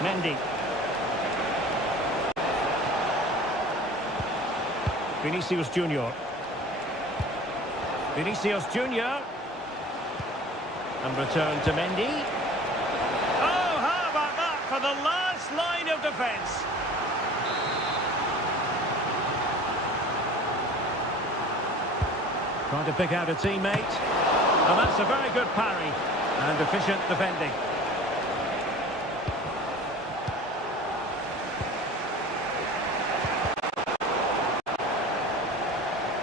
Mendy. Vinicius Junior. Vinicius Junior. And return to Mendy. Oh, how about that for the last line of defence? Trying to pick out a teammate. And that's a very good parry. And efficient defending.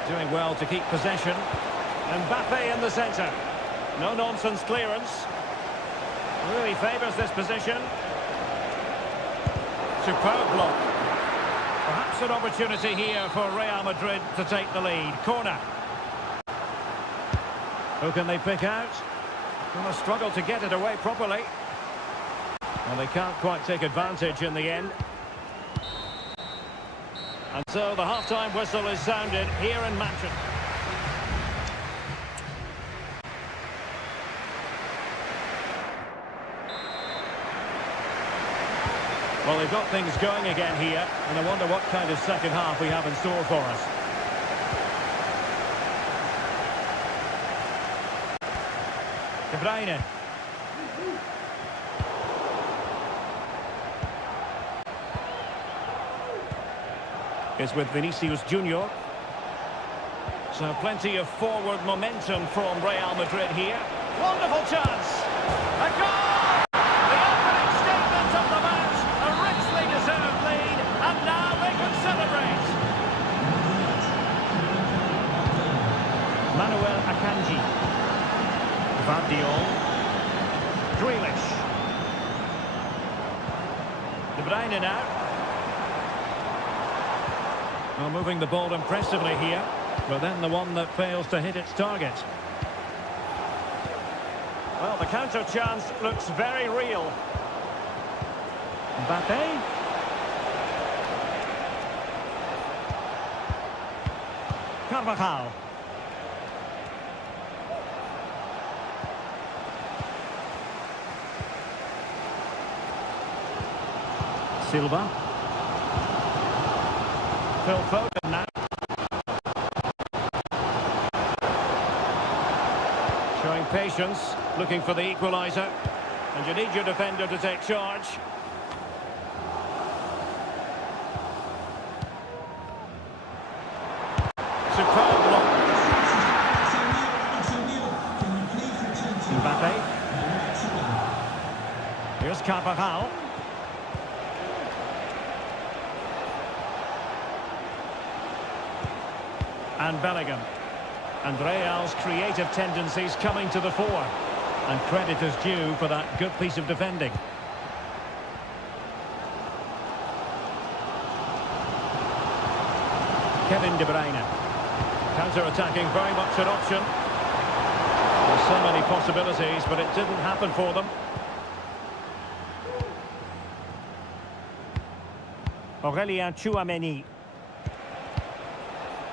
Doing well to keep possession. Mbappe in the centre. No-nonsense clearance. Really favours this position. Superb block. Perhaps an opportunity here for Real Madrid to take the lead. Corner. Who can they pick out? Gonna struggle to get it away properly. Well, they can't quite take advantage in the end. And so the half-time whistle is sounded here in Manchester. Well, they've got things going again here, and I wonder what kind of second half we have in store for us. De Bruyne. Is with Vinicius Junior. So plenty of forward momentum from Real Madrid here. Wonderful chance. A goal! The opening statement of the match. A richly deserved lead. And now they can celebrate. Manuel Akanji. Vardiol. Grealish. De Bruyne now. Well, moving the ball impressively here, but then the one that fails to hit its target. Well, the counter chance looks very real. Mbappe. Carvajal. Silva. Phil Foden now. Showing patience, looking for the equaliser. And you need your defender to take charge. Superb block. Mbappe. Here's Carvajal. And Bellingham. And Real's creative tendencies coming to the fore. And credit is due for that good piece of defending. Kevin De Bruyne. Counter-attacking, very much an option. There's so many possibilities, but it didn't happen for them. Aurélien Tchouameni.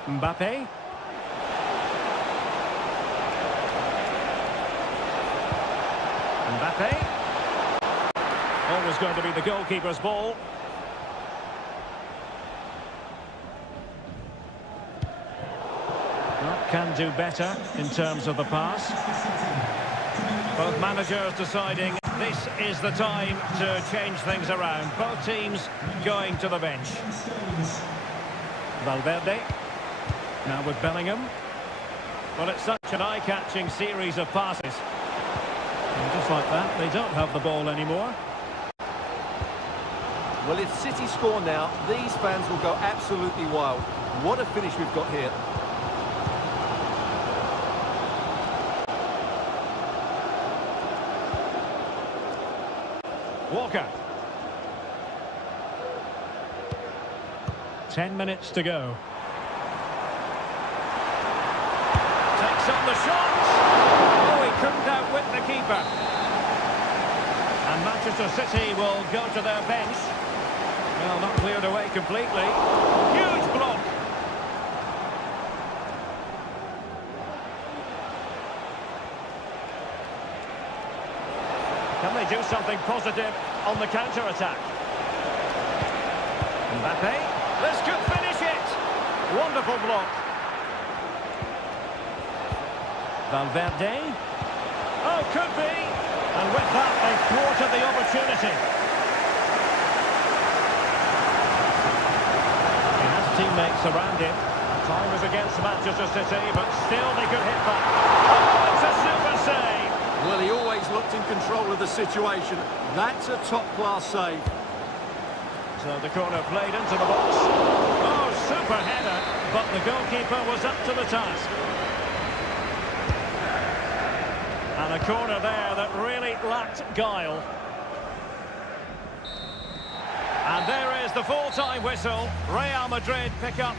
Mbappe. Mbappe. Always going to be the goalkeeper's ball. Well, can do better in terms of the pass. Both managers deciding this is the time to change things around. Both teams going to the bench. Valverde. Now with Bellingham. Well, it's such an eye-catching series of passes. And just like that, they don't have the ball anymore. Well, if City score now, these fans will go absolutely wild. What a finish we've got here. Walker. 10 minutes to go. Takes on the shot. Oh, he couldn't outwit the keeper. And Manchester City will go to their bench. Well, not cleared away completely. Huge block. Can they do something positive on the counter-attack? Mbappe. This could finish it. Wonderful block. Valverde. Oh, could be. And with that, they thwarted the opportunity. He has teammates around him. Time is against Manchester City, but still they could hit back. Oh, it's a super save. Well, he always looked in control of the situation. That's a top-class save. So the corner played into the box. Oh, super header, but the goalkeeper was up to the task. And a corner there that really lacked guile. And there is the full-time whistle. Real Madrid pick up...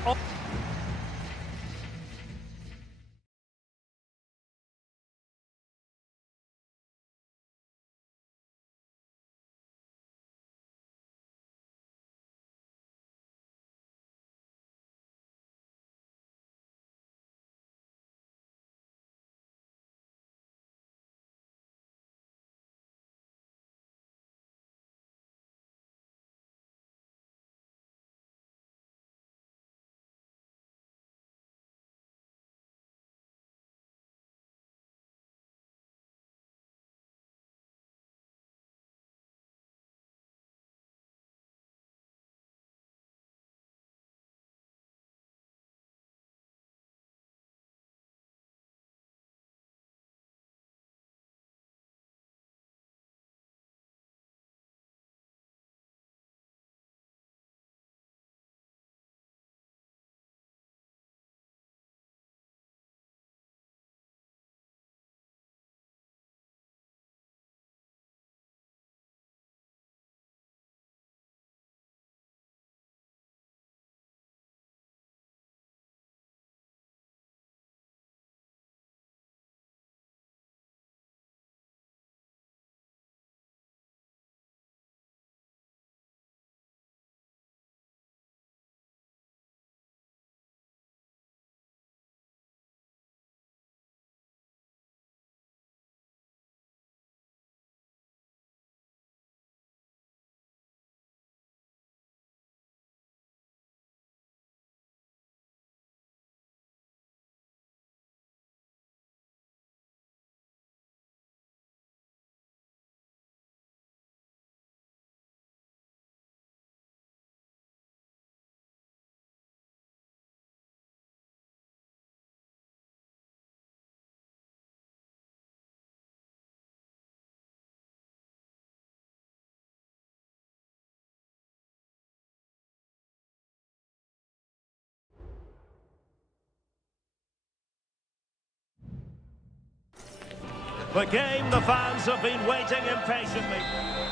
The game the fans have been waiting impatiently.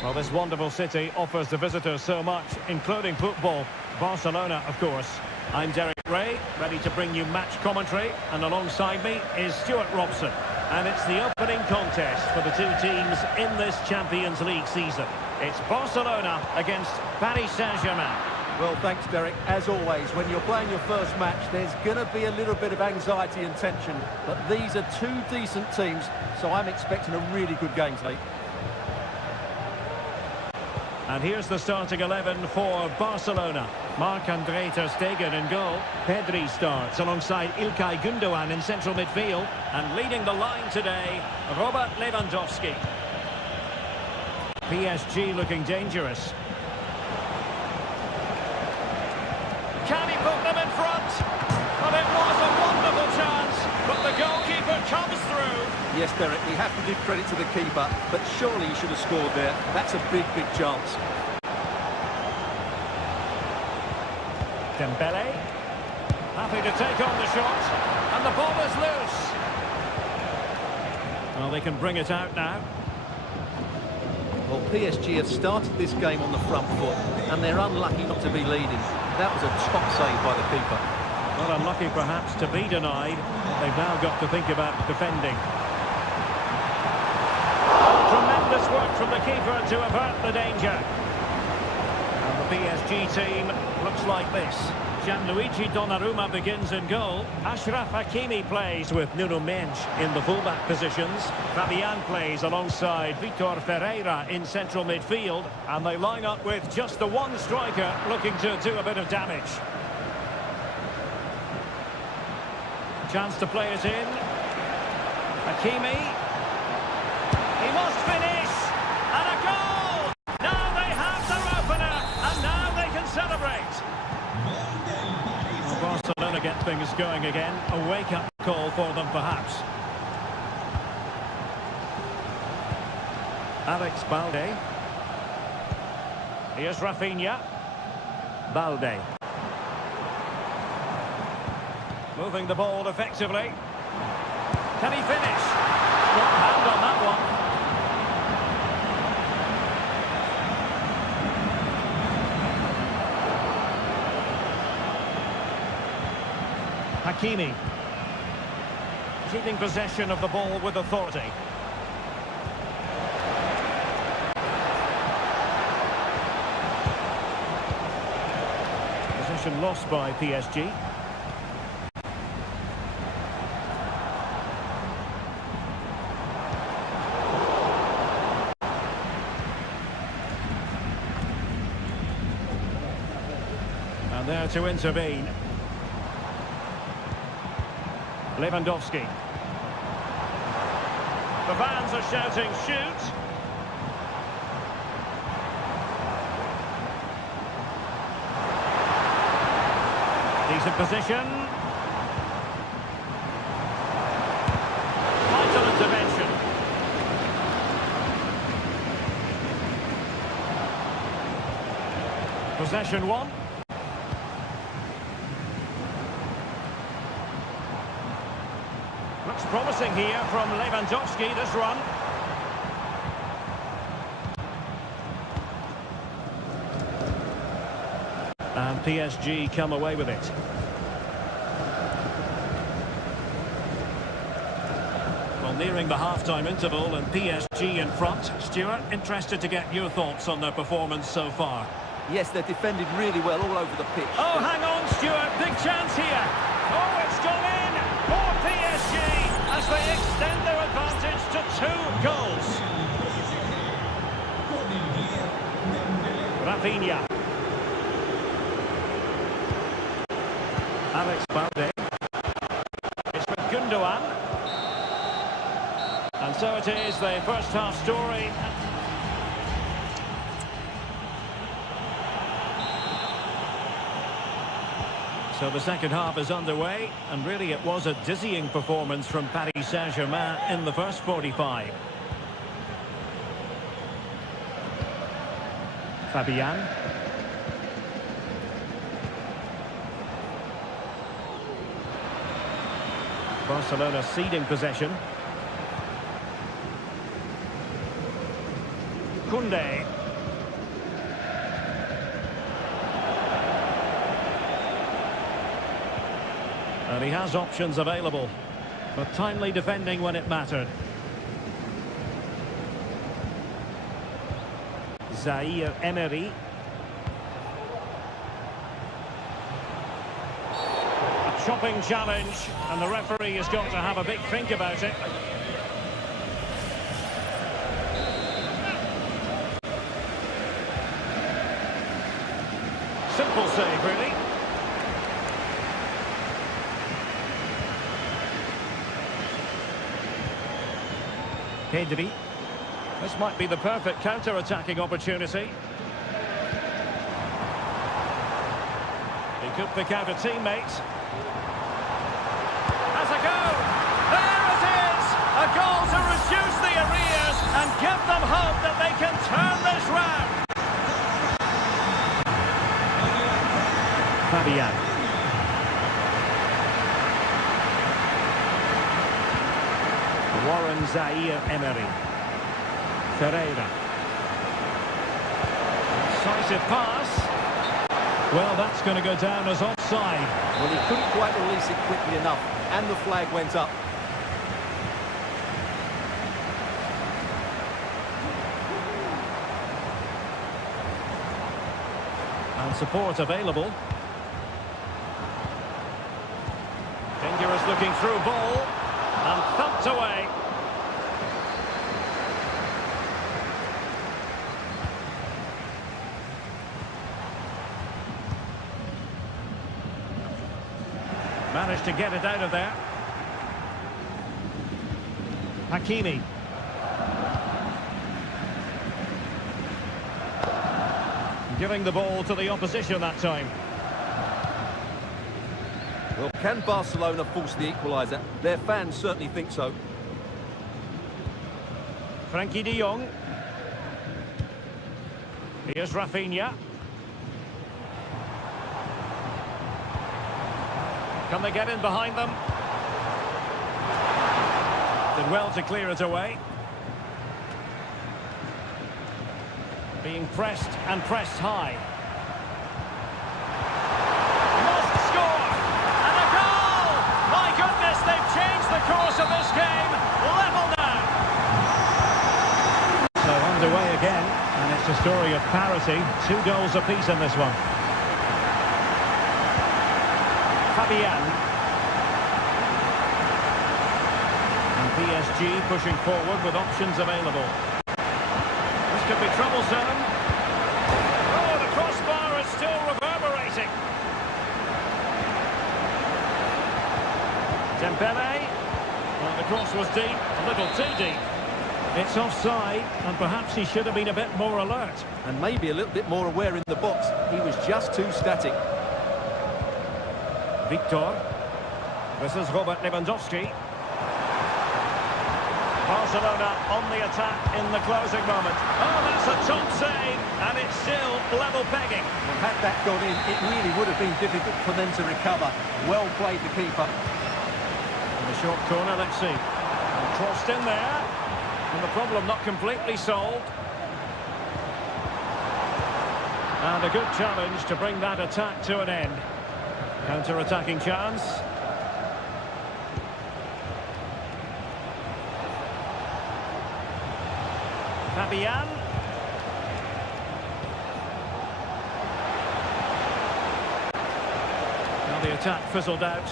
Well, this wonderful city offers the visitors so much, including football. Barcelona, of course. I'm Derek Ray, ready to bring you match commentary, and alongside me is Stuart Robson. And it's the opening contest for the two teams in this Champions League season. It's Barcelona against Paris Saint-Germain. Well, thanks, Derek. As always, when you're playing your first match, there's going to be a little bit of anxiety and tension. But these are two decent teams, so I'm expecting a really good game today. And here's the starting 11 for Barcelona. Marc-André ter Stegen in goal. Pedri starts alongside İlkay Gündoğan in central midfield. And leading the line today, Robert Lewandowski. PSG looking dangerous. Can he put them in front? Well, it was a wonderful chance, but the goalkeeper comes through. Yes, Derek, we have to give credit to the keeper, but surely he should have scored there. That's a big, big chance. Dembele, happy to take on the shot, and the ball is loose. Well, they can bring it out now. Well, PSG have started this game on the front foot, and they're unlucky not to be leading. That was a top save by the keeper. Well, unlucky perhaps to be denied. They've now got to think about defending. Tremendous work from the keeper to avert the danger. And the PSG team looks like this. Gianluigi Donnarumma begins in goal. Achraf Hakimi plays with Nuno Mendes in the fullback positions. Fabian plays alongside Vitor Ferreira in central midfield. And they line up with just the one striker looking to do a bit of damage. Chance to play it in. Hakimi. He must finish. And a goal! Now they have their opener. And now they can celebrate. Well, Barcelona get things going again. A wake-up call for them, perhaps. Alex Balde. Here's Rafinha. Balde. Moving the ball effectively. Can he finish? Strong hand on that one. Hakimi. Keeping possession of the ball with authority. Possession lost by PSG. And there to intervene. Lewandowski. The fans are shouting, shoot! Decent position. Vital intervention. Possession one. Looks promising here from Lewandowski, this run. And PSG come away with it. Well, nearing the half-time interval and PSG in front. Stuart, interested to get your thoughts on their performance so far. Yes, they're defended really well all over the pitch. Oh, hang on, Stuart. Big chance here. Oh, it's gone in for PSG as they extend their advantage to 2 goals. Rafinha. Alex Balde. It's with Gündoğan. And so it is, the first half story. So the second half is underway, and really it was a dizzying performance from Paris Saint-Germain in the first 45. Fabian. Barcelona ceding possession. Kunde. And he has options available, but timely defending when it mattered. Zaire Emery. A chopping challenge, and the referee has got to have a big think about it. Simple save, really. Pedri. This might be the perfect counter-attacking opportunity. He could pick out a teammate. Has a go! There it is! A goal to reduce the arrears and give them hope that they can turn this round. Fabian. Warren Zaire Emery. Seria. Decisive pass. Well, that's going to go down as offside. Well, he couldn't quite release it quickly enough, and the flag went up. And support available. Dangerous looking through ball. And thumped away. Managed to get it out of there. Hakimi. Giving the ball to the opposition that time. Well, can Barcelona force the equaliser? Their fans certainly think so. Frankie de Jong. Here's Rafinha. Can they get in behind them? Did well to clear it away. Being pressed and pressed high. Must score! And a goal! My goodness, they've changed the course of this game. Level now. So underway again, and it's a story of parity. 2 goals apiece in this one. Fabian. And PSG pushing forward with options available. This could be troublesome. Oh, the crossbar is still reverberating. Dembele. Well, the cross was deep, a little too deep. It's offside, and perhaps he should have been a bit more alert. And maybe a little bit more aware in the box. He was just too static. Victor. This is Robert Lewandowski. Barcelona on the attack in the closing moment. Oh, that's a top save, and it's still level pegging. Well, had that gone in, it really would have been difficult for them to recover. Well played, the keeper. In the short corner, let's see. And crossed in there, and the problem not completely solved. And a good challenge to bring that attack to an end. Counter-attacking chance. Fabian. Now the attack fizzled out.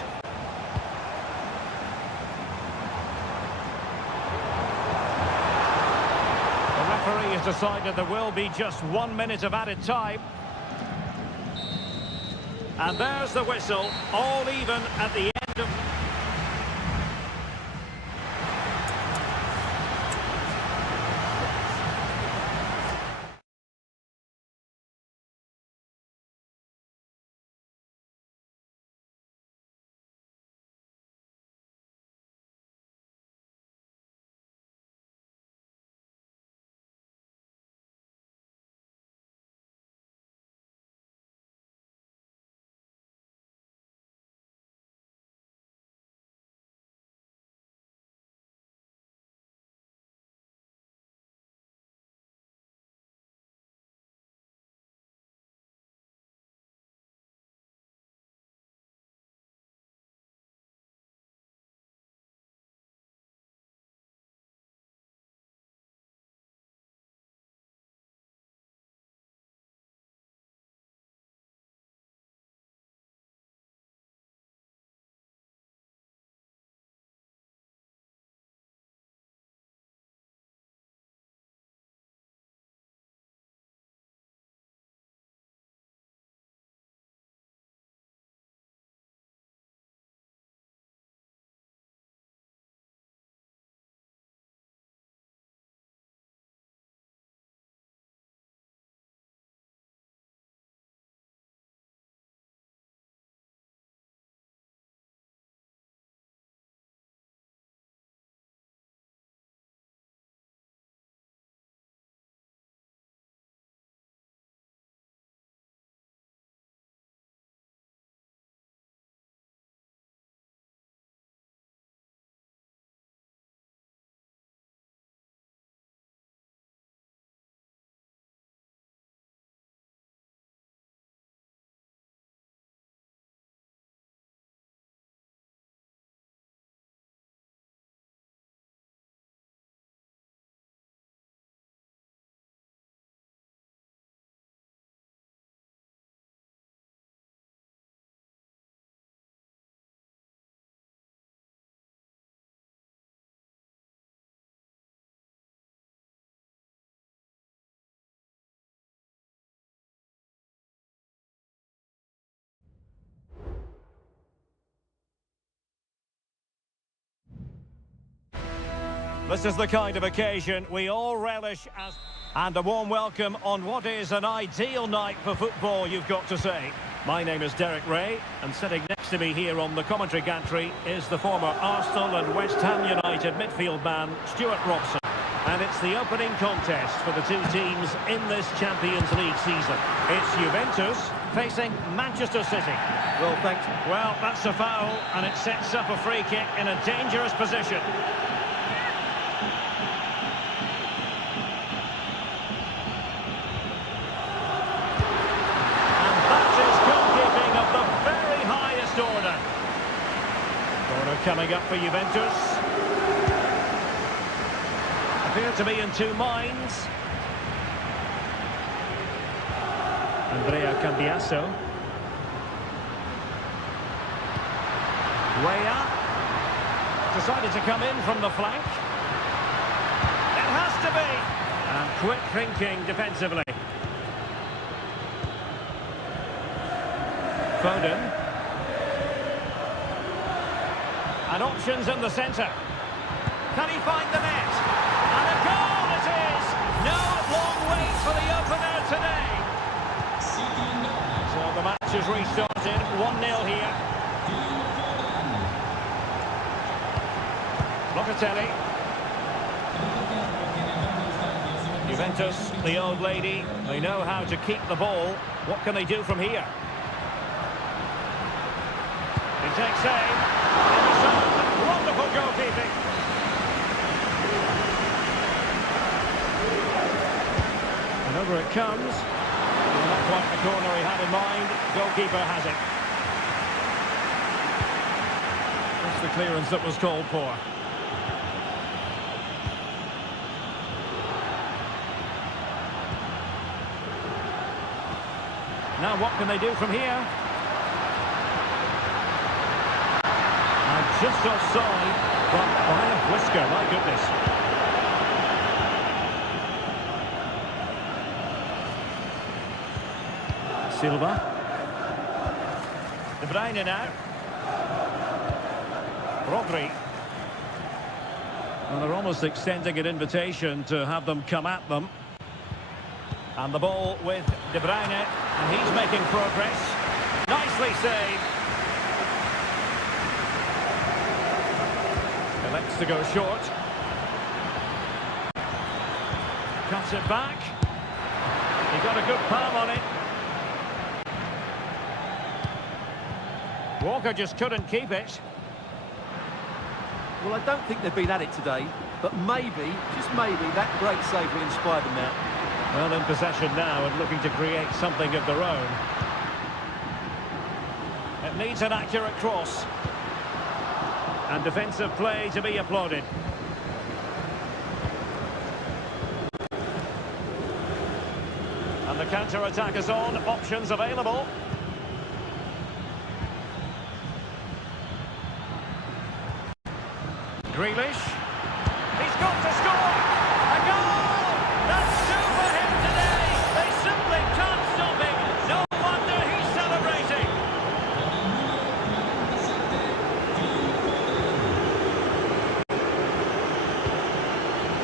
The referee has decided there will be just 1 minute of added time. And there's the whistle, all even at the end of... This is the kind of occasion we all relish as... And a warm welcome on what is an ideal night for football, you've got to say. My name is Derek Ray, and sitting next to me here on the commentary gantry is the former Arsenal and West Ham United midfield man, Stuart Robson. And it's the opening contest for the two teams in this Champions League season. It's Juventus facing Manchester City. Well, thanks. Well, that's a foul, and it sets up a free kick in a dangerous position. Coming up for Juventus. Appear to be in two minds. Andrea Cambiasso. Weah. Decided to come in from the flank. It has to be. And quick thinking defensively. Foden. And options in the centre. Can he find the net? And a goal it is! No long wait for the opener today. So the match is restarted. 1-0 here. Locatelli. Juventus, the old lady, they know how to keep the ball. What can they do from here? He takes aim. Wonderful goalkeeping. And over it comes. Well, not quite the corner he had in mind. Goalkeeper has it. That's the clearance that was called for. Now what can they do from here? Just offside, but by a whisker, my goodness. Silva. De Bruyne now. Rodri. And they're almost extending an invitation to have them come at them. And the ball with De Bruyne, and he's making progress. Nicely saved. Elects to go short. Cuts it back. He got a good palm on it. Walker just couldn't keep it. Well, I don't think they've been at it today, but maybe, just maybe, that great save will inspire them now. Well, in possession now and looking to create something of their own. It needs an accurate cross. And defensive play to be applauded. And the counter-attack is on. Options available. Grealish. He's got to score! A goal! That's two for him today! They simply can't stop him! No wonder he's celebrating!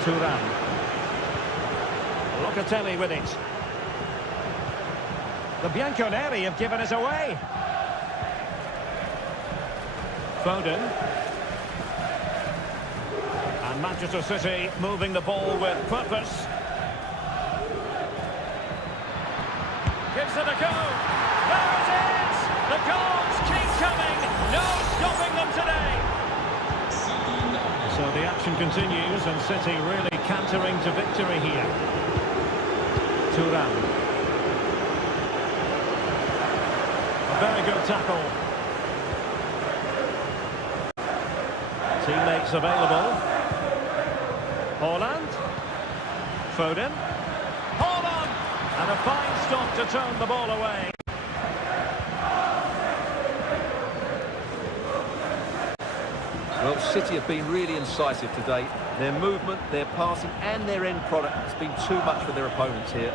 Thuram. Locatelli with it. The Bianconeri have given us away. Foden. And Manchester City moving the ball with purpose. Gives it a go. There it is! The goals keep coming. No stopping them today. So the action continues and City really cantering to victory here. Thuram. A very good tackle. Teammates available. Haaland. Foden. Haaland! And a fine stop to turn the ball away. Well, City have been really incisive today. Their movement, their passing and their end product has been too much for their opponents here.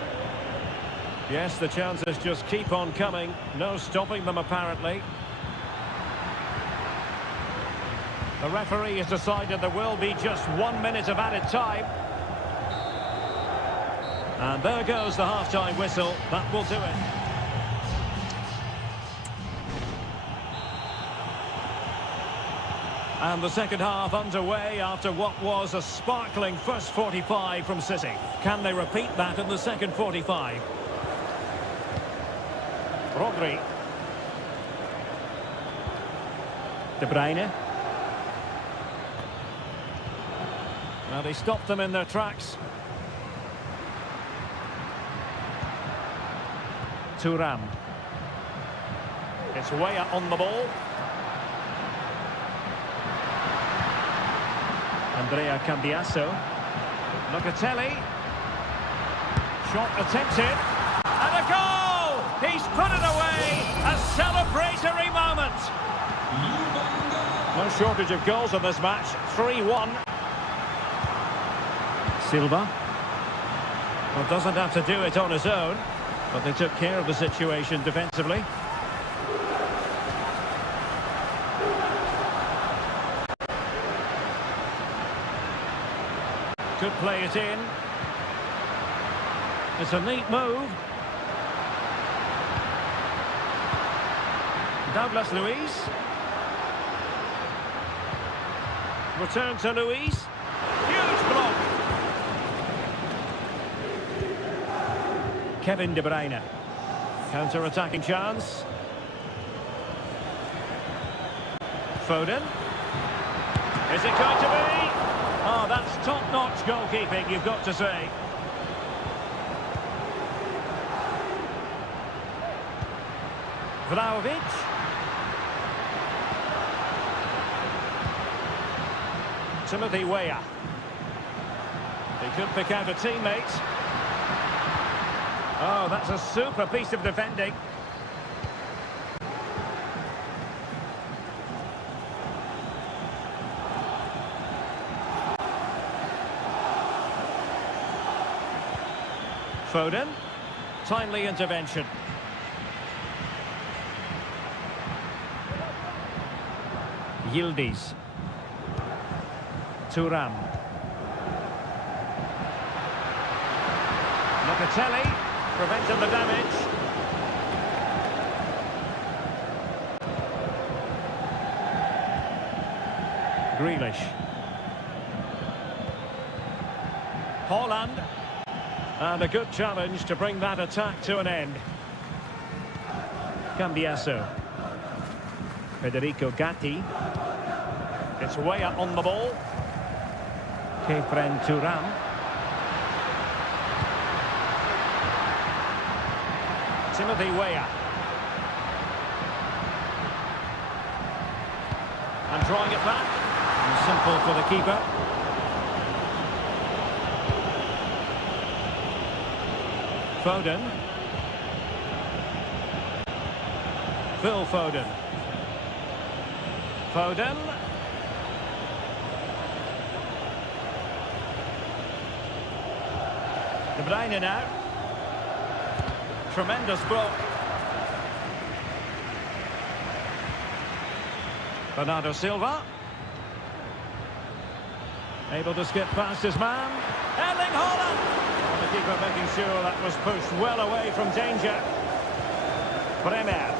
Yes, the chances just keep on coming. No stopping them, apparently. The referee has decided there will be just 1 minute of added time. And there goes the half-time whistle. That will do it. And the second half underway after what was a sparkling first 45 from City. Can they repeat that in the second 45? Rodri. De Bruyne. Now they stopped them in their tracks. Thuram. It's Weah on the ball. Andrea Cambiasso. Locatelli. Shot attempted. And a goal! He's put it away! A celebratory moment! No shortage of goals in this match. 3-1. Silva. Well, doesn't have to do it on his own, but they took care of the situation defensively. Could play it in. It's a neat move. Douglas Luiz. Return to Luiz. Huge block. Kevin De Bruyne. Counter-attacking chance. Foden. Is it going to be? Oh, that's top-notch goalkeeping, you've got to say. Vlahovic. Timothy Weah. He could pick out a teammate. Oh, that's a super piece of defending. Foden. Timely intervention. Yildiz. Thuram. Locatelli. Prevented the damage. Grealish. Haaland. And a good challenge to bring that attack to an end. Cambiasso. Federico Gatti. It's Weah on the ball. Kefren Thuram. Timothy Weah. And drawing it back. And simple for the keeper. Foden. Phil Foden. Foden. De Bruyne now. Tremendous block. Bernardo Silva. Able to skip past his man. Erling Haaland. And the keeper making sure that was pushed well away from danger. Bremer.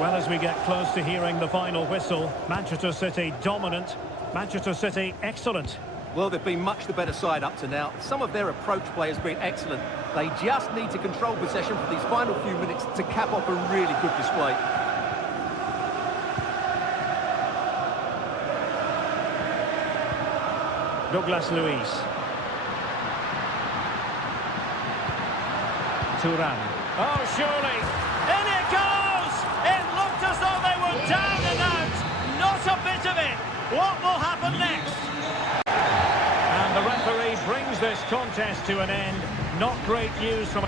Well, as we get close to hearing the final whistle, Manchester City dominant, Manchester City excellent. Well, they've been much the better side up to now. Some of their approach play has been excellent. They just need to control possession for these final few minutes to cap off a really good display. Douglas Luiz. Thuram. Oh, surely. In it goes! It looked as though they were down and out. Not a bit of it. What will happen next? And the referee brings this contest to an end. Not great news from...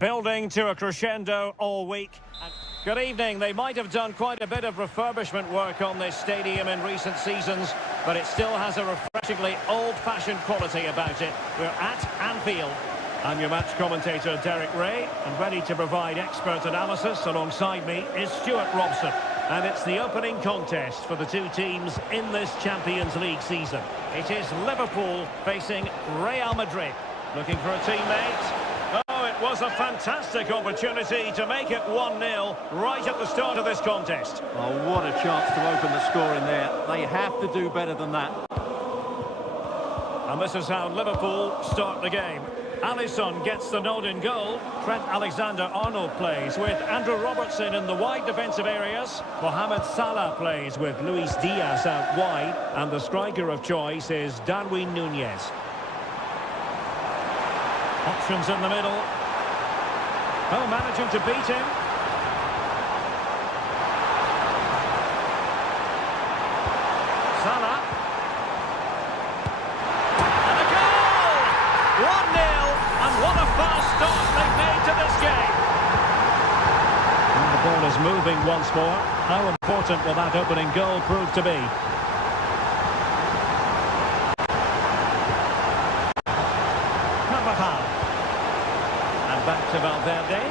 building to a crescendo all week. Good evening. They might have done quite a bit of refurbishment work on this stadium in recent seasons, but it still has a refreshingly old-fashioned quality about it. We're at Anfield. I'm your match commentator, Derek Ray, and ready to provide expert analysis alongside me is Stuart Robson. And it's the opening contest for the two teams in this Champions League season. It is Liverpool facing Real Madrid. Looking for a teammate. Oh, it was a fantastic opportunity to make it 1-0 right at the start of this contest. Oh, what a chance to open the score in there. They have to do better than that. And this is how Liverpool start the game. Alisson gets the nod in goal. Trent Alexander-Arnold plays with Andrew Robertson in the wide defensive areas. Mohamed Salah plays with Luis Diaz out wide. And the striker of choice is Darwin Núñez. Options in the middle. Oh, managing to beat him. Salah. And a goal! 1-0, and what a fast start they've made to this game. And the ball is moving once more. How important will that opening goal prove to be? Back to Valverde.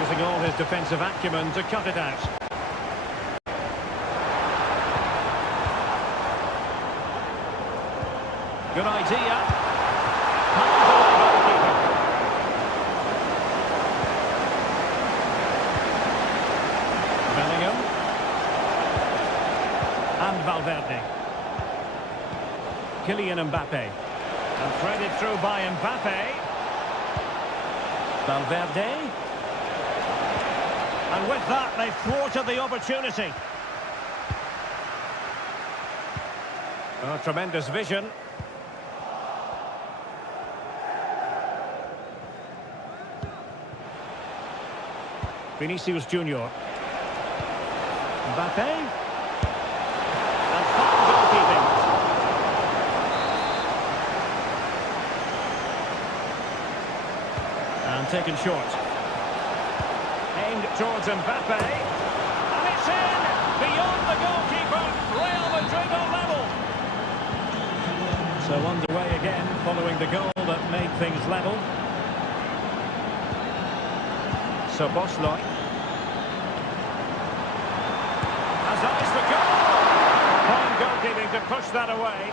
Using all his defensive acumen to cut it out. Good idea. Bellingham. And Valverde. Kylian Mbappe. And threaded through by Mbappe. Valverde. And with that, they've thwarted the opportunity. Oh, tremendous vision. Vinicius Junior. Mbappe. And fine goalkeeping. Taken short. Aimed towards Mbappe. And it's in! Beyond the goalkeeper. Real Madrid on level. So underway again following the goal that made things level. So Bosley has eyes for goal. Fine goalkeeping to push that away.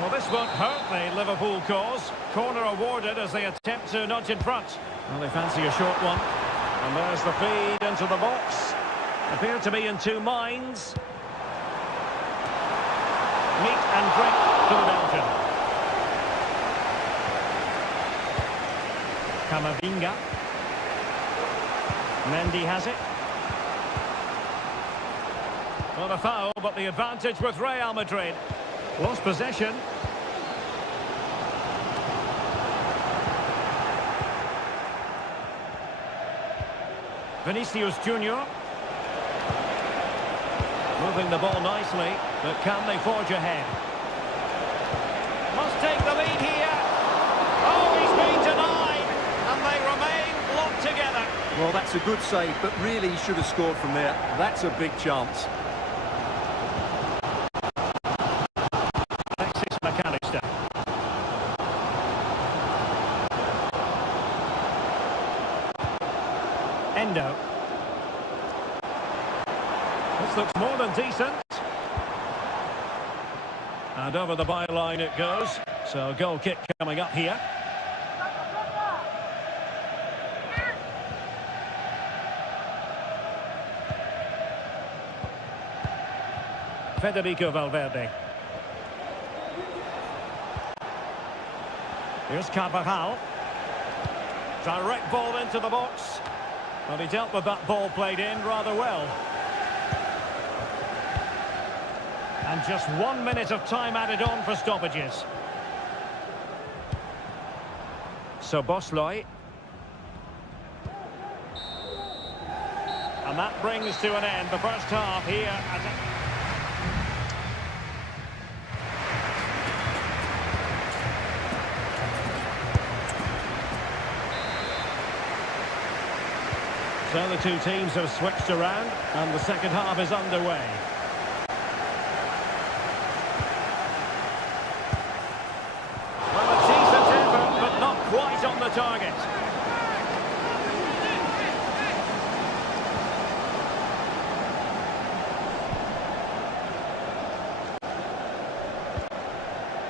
Well, this won't hurt the Liverpool cause. Corner awarded as they attempt to nudge in front. Well, they fancy a short one. And there's the feed into the box. Appear to be in two minds. Meat and drink to the Belgian. Camavinga. Mendy has it. Well, a foul, but the advantage with Real Madrid. Lost possession. Vinicius Junior. Moving the ball nicely, but can they forge ahead? Must take the lead here. Oh, he's been denied, and they remain locked together. Well, that's a good save, but really he should have scored from there. That's a big chance. Endo. This looks more than decent. And over the byline it goes. So goal kick coming up here. Federico Valverde. Here's Carvajal. Direct ball into the box. Well, he dealt with that ball played in rather well. And just 1 minute of time added on for stoppages. So Bosley. And that brings to an end the first half here at So the two teams have switched around and the second half is underway. Well, a decent effort, but not quite on the target.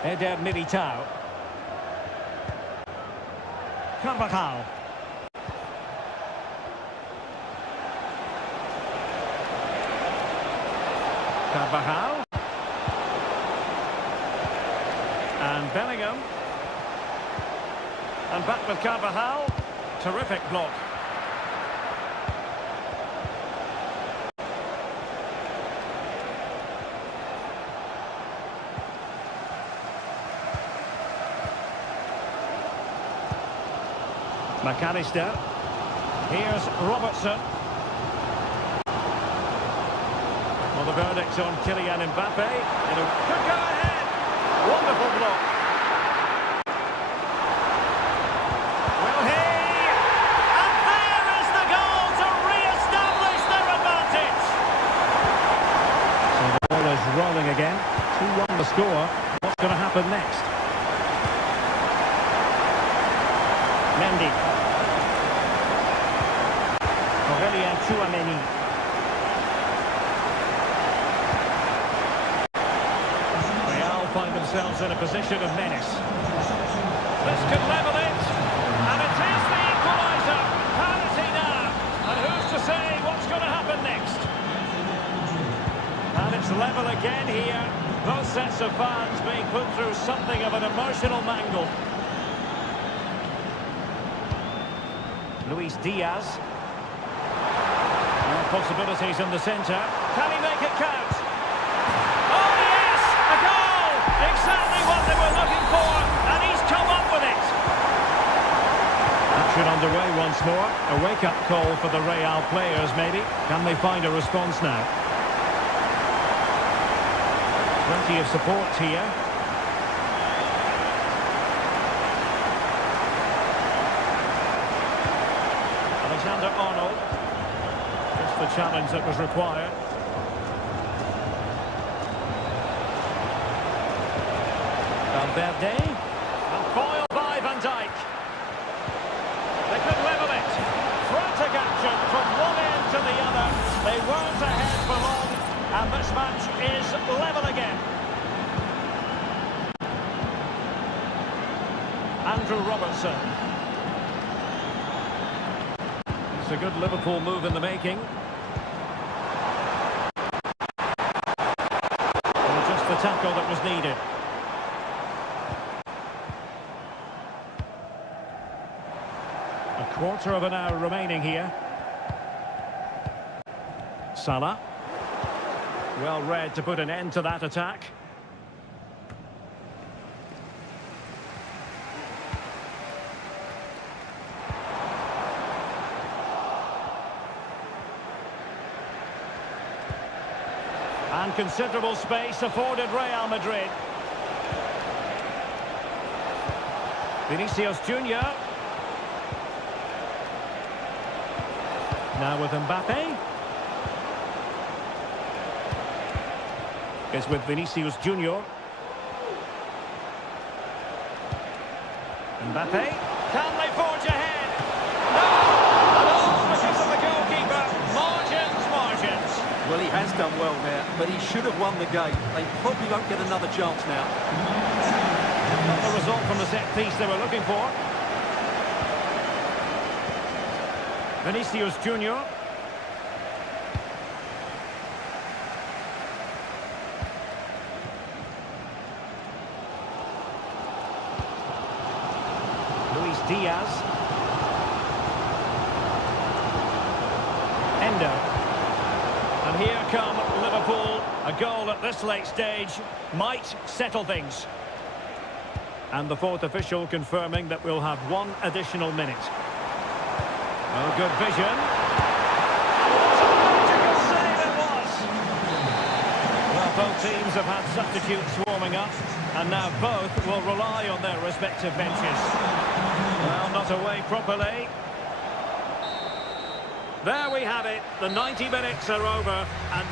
Eder Militao. Carvajal. Carvajal. And Bellingham. And back with Carvajal. Terrific block. McAllister. Here's Robertson. Well, the verdict on Kylian Mbappe. Could go ahead. Wonderful block. Will he? And there is the goal to re-establish their advantage. So the ball is rolling again. 2-1 the score. What's going to happen next? Mendy. Aurelien Tchouameni. Real find themselves in a position of menace. This could level it. And it is the equaliser. Parity now. And who's to say what's going to happen next? And it's level again here. Both sets of fans being put through something of an emotional mangle. Luis Diaz. Possibilities in the centre. Can he make it count? Oh yes! A goal! Exactly what they were looking for, and he's come up with it. Action underway once more. A wake-up call for the Real players, maybe. Can they find a response now? Plenty of support here. Alexander-Arnold. The challenge that was required. Valverde. And foiled by Van Dijk. They could level it. Frantic action from one end to the other. They weren't ahead for long. And this match is level again. Andrew Robertson. It's a good Liverpool move in the making. The tackle that was needed. A quarter of an hour remaining here. Salah. Well read to put an end to that attack. And considerable space afforded Real Madrid. Vinicius Junior. Now with Mbappe. Is with Vinicius Junior. Mbappe. Can they forge ahead? No! Because of the goalkeeper. Margins. Well, he has done well there, but he should have won the game. They probably won't get another chance now. Not the result from the set piece they were looking for. Vinicius Junior. Luis Diaz. Endo. And here come Liverpool. A goal at this late stage might settle things. And the fourth official confirming that we'll have one additional minute. Oh, good vision. What a magical save it was! Well, both teams have had substitutes warming up, and now both will rely on their respective benches. Well, not away properly. There we have it. The 90 minutes are over and...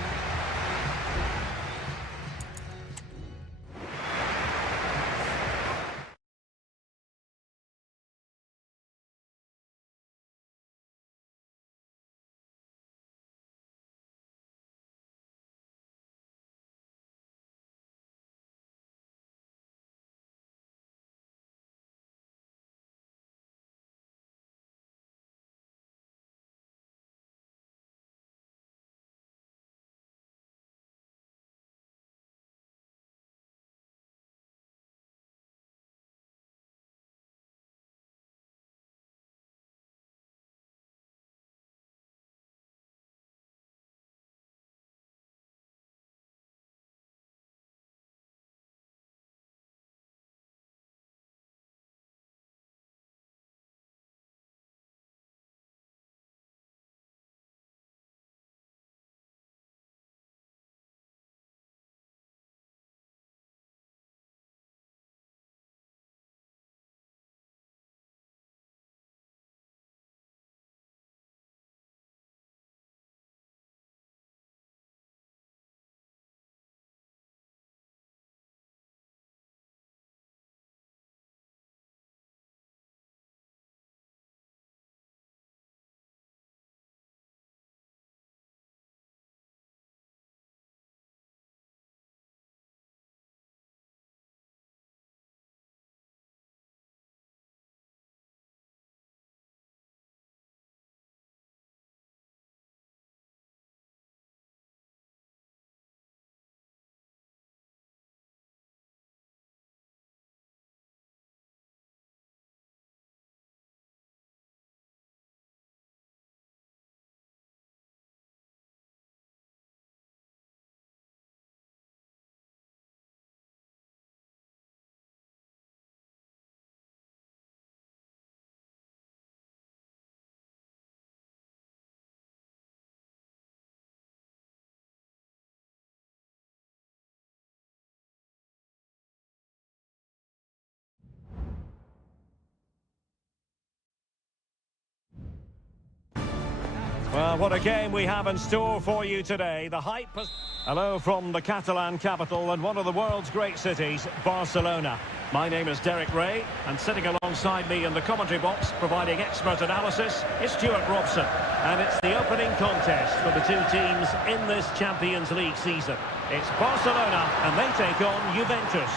Well, what a game we have in store for you today. The hype has... Hello from the Catalan capital and one of the world's great cities, Barcelona. My name is Derek Ray, and sitting alongside me in the commentary box, providing expert analysis, is Stuart Robson. And it's the opening contest for the two teams in this Champions League season. It's Barcelona, and they take on Juventus.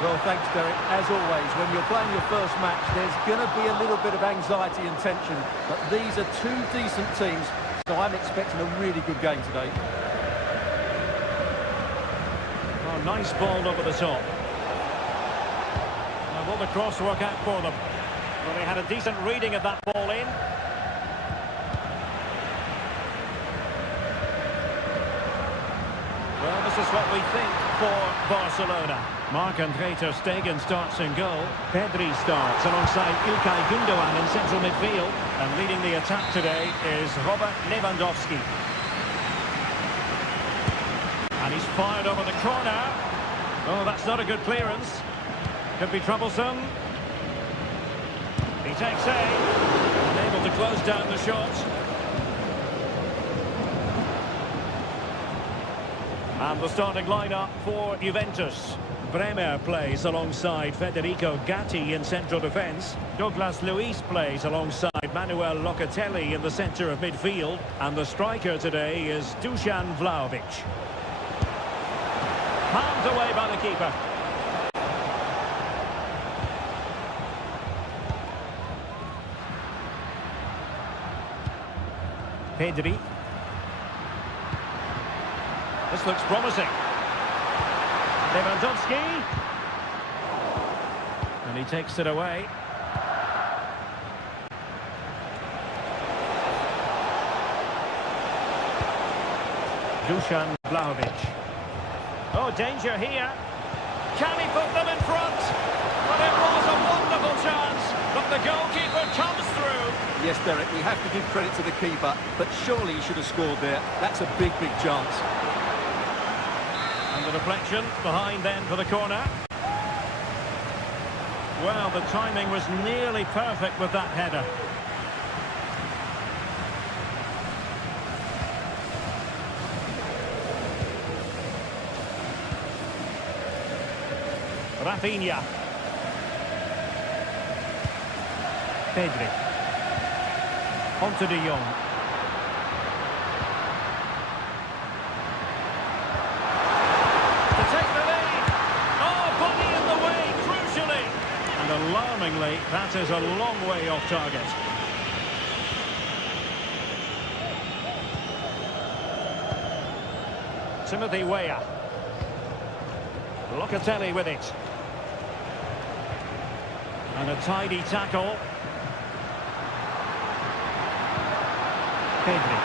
Well, thanks, Derek. As always, when you're playing your first match, there's going to be a little bit of anxiety and tension. But these are two decent teams, so I'm expecting a really good game today. Oh, nice ball over the top. Now, will the cross work out for them? Well, they had a decent reading of that ball in. Well, this is what we think for Barcelona. Marc-André ter Stegen starts in goal. Pedri starts alongside İlkay Gündoğan in central midfield. And leading the attack today is Robert Lewandowski. And he's fired over the corner. Oh, that's not a good clearance. Could be troublesome. He takes aim. Unable to close down the shot. And the starting lineup for Juventus. Bremer plays alongside Federico Gatti in central defence. Douglas Luiz plays alongside Manuel Locatelli in the centre of midfield. And the striker today is Dusan Vlahovic. Palmed away by the keeper. Pedri. This looks promising. Lewandowski. And he takes it away. Dusan Vlahovic. Oh, danger here. Can he put them in front? But it was a wonderful chance. But the goalkeeper comes through. Yes, Derek, we have to give credit to the keeper, but surely he should have scored there. That's a big, big chance. And the deflection behind then for the corner. Well, the timing was nearly perfect with that header. Rafinha. Pedri. On to De Jong. To take the lead. Oh, body in the way, crucially. And alarmingly, that is a long way off target. Timothy Weah. Locatelli with it. And a tidy tackle. Pedri.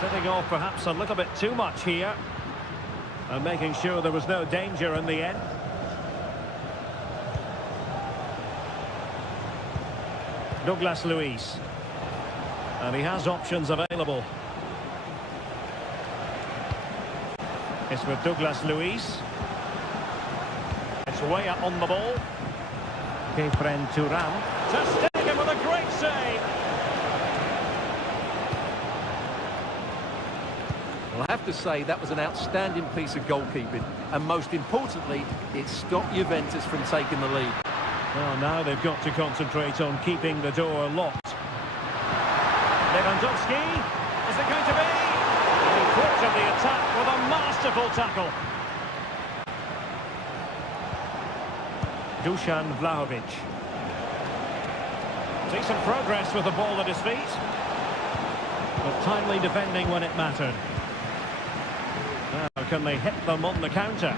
Setting off perhaps a little bit too much here. And making sure there was no danger in the end. Douglas Luiz. And he has options available. It's with Douglas Luiz. It's Weah on the ball. Kefren Turam. Ter Stegen with a great save. Well, I have to say that was an outstanding piece of goalkeeping. And most importantly, it stopped Juventus from taking the lead. Well, now they've got to concentrate on keeping the door locked. Lewandowski. Is it going to be? In front of the attack with a masterful tackle. Dusan Vlahovic. Decent progress with the ball at his feet. But timely defending when it mattered. Now, can they hit them on the counter?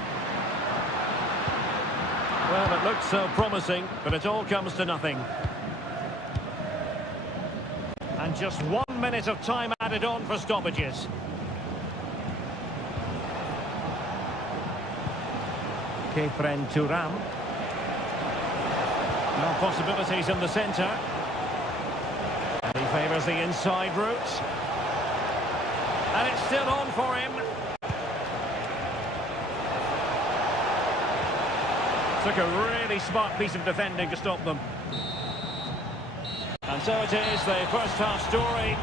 Well, it looked so promising, but it all comes to nothing. And just 1 minute of time added on for stoppages. Kefren Turam. No possibilities in the centre. And he favours the inside route. And it's still on for him. Took a really smart piece of defending to stop them. And so it is, the first half story.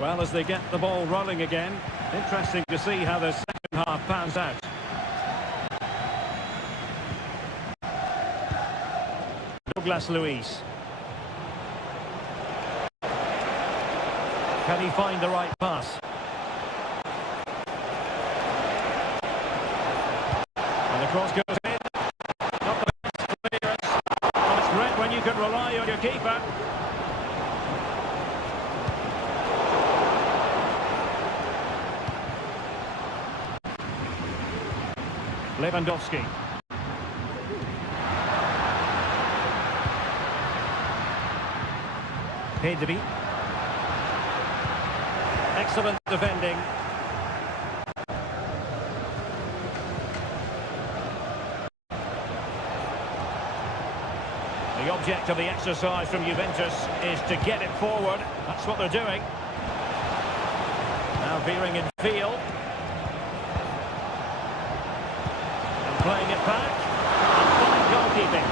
Well, as they get the ball rolling again, interesting to see how the second half pans out. Douglas Luiz. Can he find the right pass? And the cross goes in. Not the best clearance. Well, it's great when you can rely on your keeper. Lewandowski. Pedri. Excellent defending. The object of the exercise from Juventus is to get it forward. That's what they're doing. Now veering in field. And playing it back. And fine goalkeeping.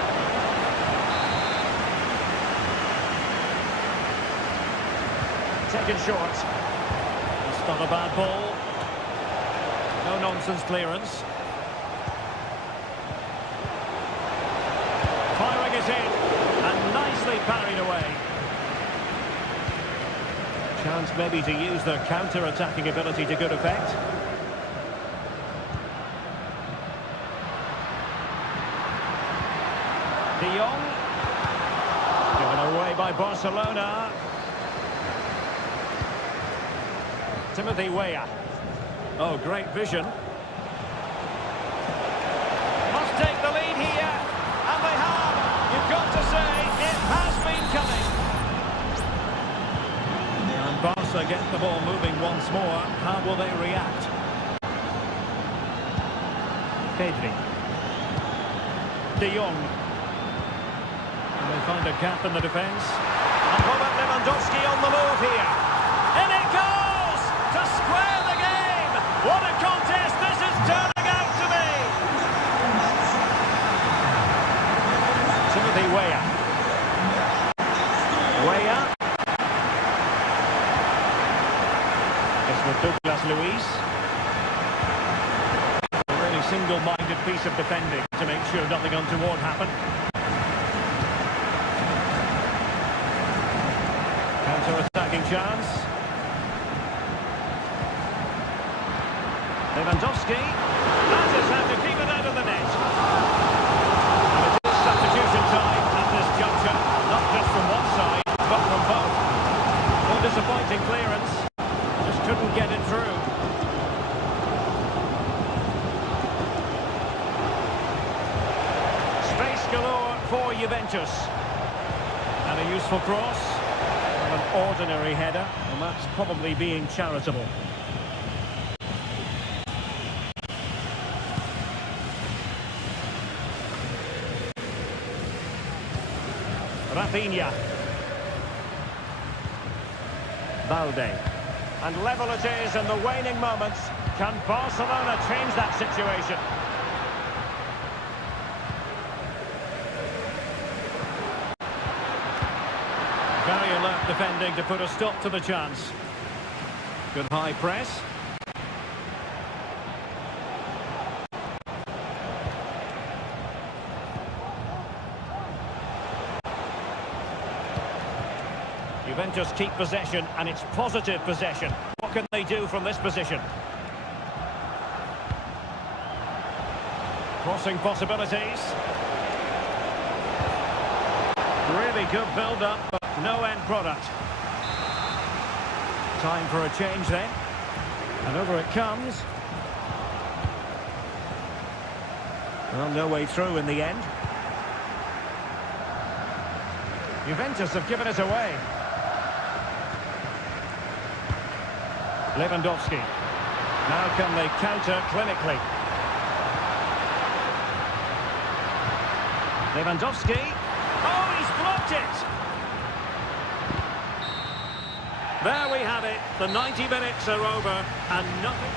Taken short. It's not a bad ball. No nonsense clearance. Firing it in. And nicely parried away. Chance maybe to use their counter-attacking ability to good effect. De Jong. Given away by Barcelona. Timothy Weah. Oh, great vision. Must take the lead here. And they have. You've got to say, it has been coming. And Barca get the ball moving once more. How will they react? Pedri. De Jong. And they find a gap in the defence. And Robert Lewandowski on the move here. In it goes! To square the game! What a contest this is turning out to be! Timothy Weah. Douglas Luiz. A really single-minded piece of defending to make sure nothing untoward happened. Counter-attacking chance. Lewandowski. Managers have to keep it out of the net. And it is substitution time at this juncture, not just from one side, but from both. No disappointing clearance. Just couldn't get it through. Space galore for Juventus. And a useful cross. Well, an ordinary header, and that's probably being charitable. Rafinha. Balde. And level it is in the waning moments. Can Barcelona change that situation? Very alert defending to put a stop to the chance. Good high press. Juventus keep possession, and it's positive possession. What can they do from this position? Crossing possibilities. Really good build-up, but no end product. Time for a change then. And over it comes. Well, no way through in the end. Juventus have given it away. Lewandowski. Now can they counter clinically? Lewandowski. Oh, he's blocked it! There we have it. The 90 minutes are over and nothing...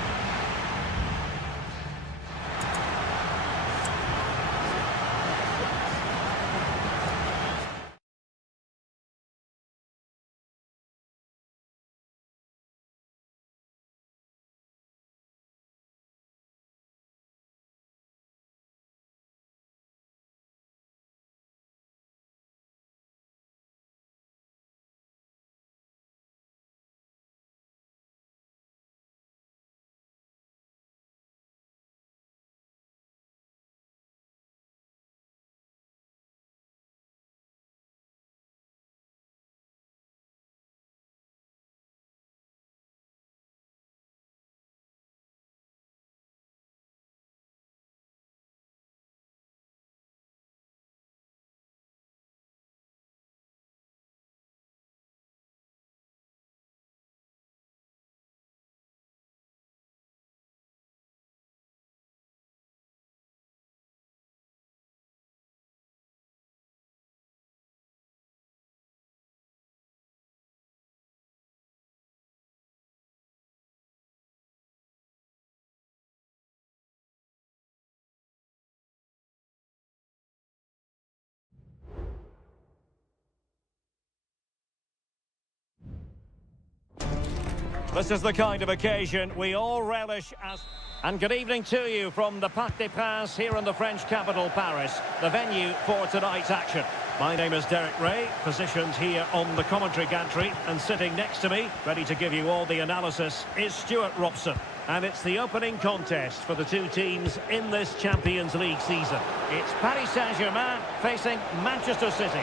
This is the kind of occasion we all relish as... And good evening to you from the Parc des Princes here in the French capital, Paris, the venue for tonight's action. My name is Derek Ray, positioned here on the commentary gantry, and sitting next to me, ready to give you all the analysis, is Stuart Robson. And it's the opening contest for the two teams in this Champions League season. It's Paris Saint-Germain facing Manchester City.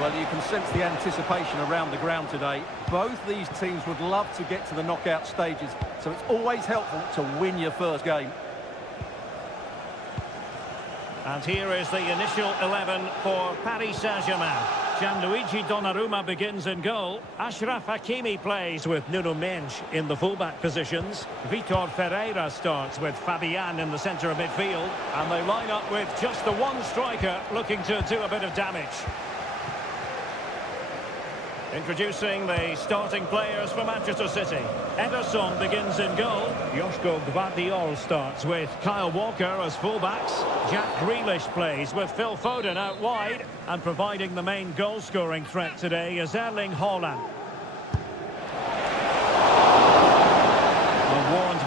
Well, you can sense the anticipation around the ground today. Both these teams would love to get to the knockout stages, so it's always helpful to win your first game. And here is the initial 11 for Paris Saint-Germain. Gianluigi Donnarumma begins in goal. Achraf Hakimi plays with Nuno Mendes in the fullback positions. Vitor Ferreira starts with Fabian in the centre of midfield. And they line up with just the one striker looking to do a bit of damage. Introducing the starting players for Manchester City. Ederson begins in goal. Joško Gvardiol starts with Kyle Walker as fullbacks. Jack Grealish plays with Phil Foden out wide. And providing the main goal-scoring threat today is Erling Haaland.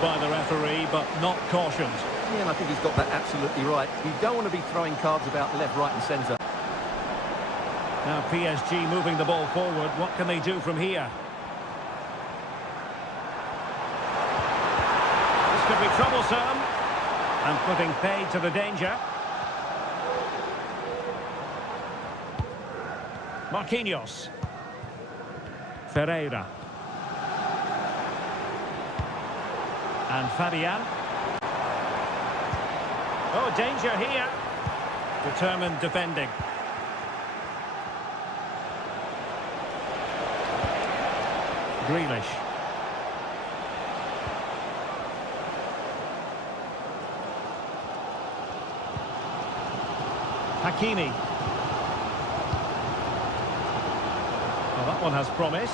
by the referee, but not cautioned. Yeah, and I think he's got that absolutely right. You don't want to be throwing cards about left, right and centre. Now PSG moving the ball forward. What can they do from here? This could be troublesome. And putting paid to the danger. Marquinhos. Ferreira. And Fabian. Oh, danger here. Determined defending. Grealish. Hakimi. Well, that one has promise.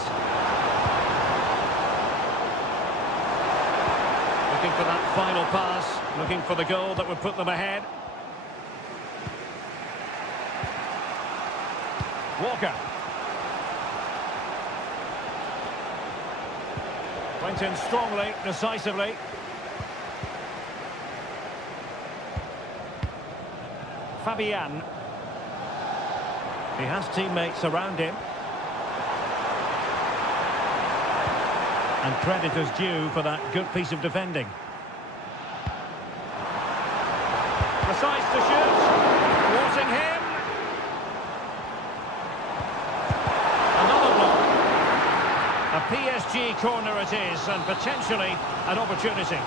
Looking for that final pass, looking for the goal that would put them ahead. Walker. Went in strongly, decisively. Fabian. He has teammates around him. And credit is due for that good piece of defending. Decides to shoot. Thwarting him. Another block. A PSG corner it is, and potentially an opportunity.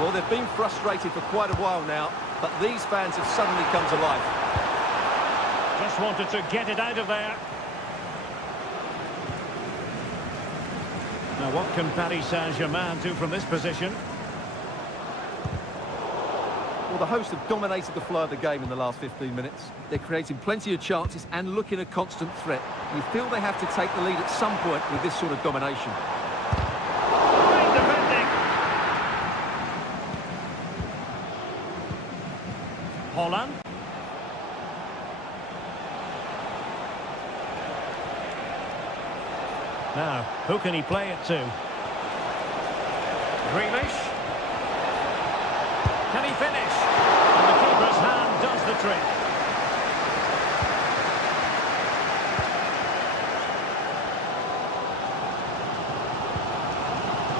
Well, they've been frustrated for quite a while now, but these fans have suddenly come to life. Just wanted to get it out of there. Now what can Paris Saint-Germain do from this position? Well, the hosts have dominated the flow of the game in the last 15 minutes. They're creating plenty of chances and looking a constant threat. You feel they have to take the lead at some point with this sort of domination. Great defending. Holland. Now, who can he play it to? Grealish. Can he finish? And the keeper's hand does the trick.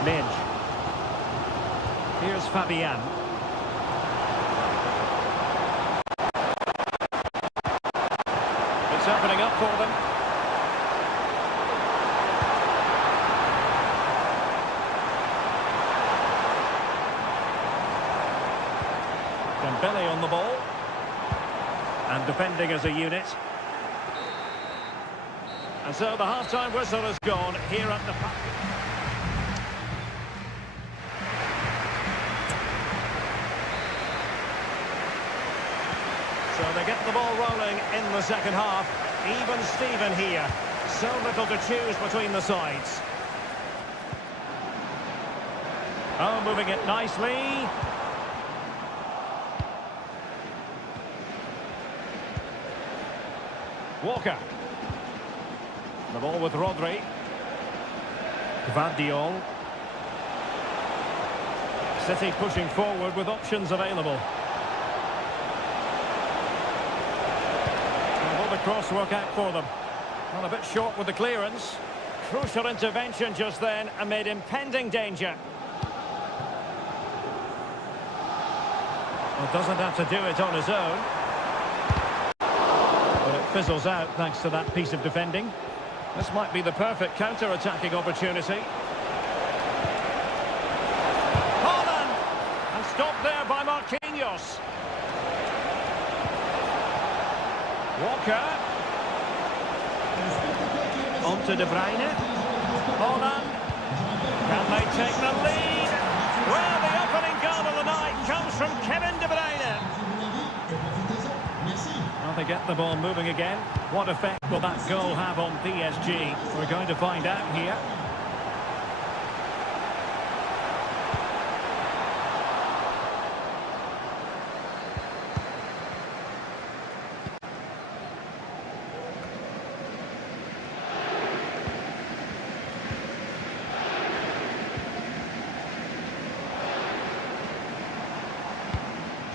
Midge. Here's Fabian. It's opening up for them. Belly on the ball. And defending as a unit. And so the half-time whistle has gone here at the... So they get the ball rolling in the second half. Even Steven here. So little to choose between the sides. Oh, moving it nicely. Walker. The ball with Rodri. Gvardiol. City pushing forward with options available. And will the cross work out for them? Well, a bit short with the clearance. Crucial intervention just then amid impending danger. Well, doesn't have to do it on his own. Fizzles out thanks to that piece of defending. This might be the perfect counter-attacking opportunity. Holland! And stopped there by Marquinhos. Walker. On to De Bruyne. Holland. Can they take the lead? Well, the opening goal of the night comes from Kevin De Bruyne. Well, they get the ball moving again. What effect will that goal have on PSG? We're going to find out here.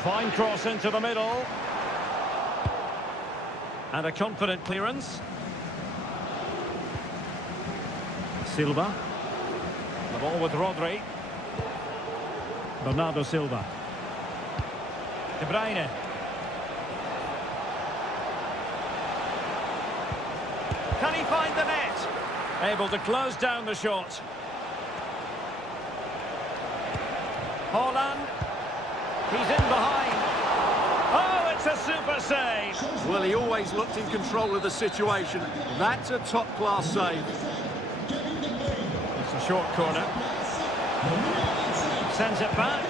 Fine cross into the middle. And a confident clearance. Silva. The ball with Rodri. Bernardo Silva. De Bruyne. Can he find the net? Able to close down the shot. Haaland. He's in behind. Oh, it's a super save. Well, he always looked in control of the situation. That's a top-class save. It's a short corner. Sends it back.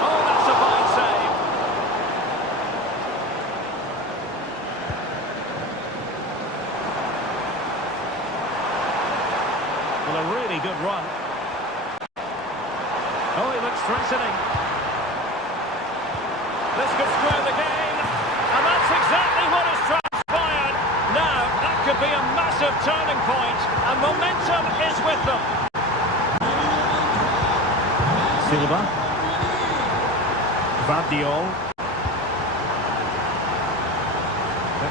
Oh, that's a fine save. Well, a really good run. Oh, he looks threatening. This could square the game. And that's exactly what has transpired. Now, that could be a massive turning point. And momentum is with them. Silva. Vardiol.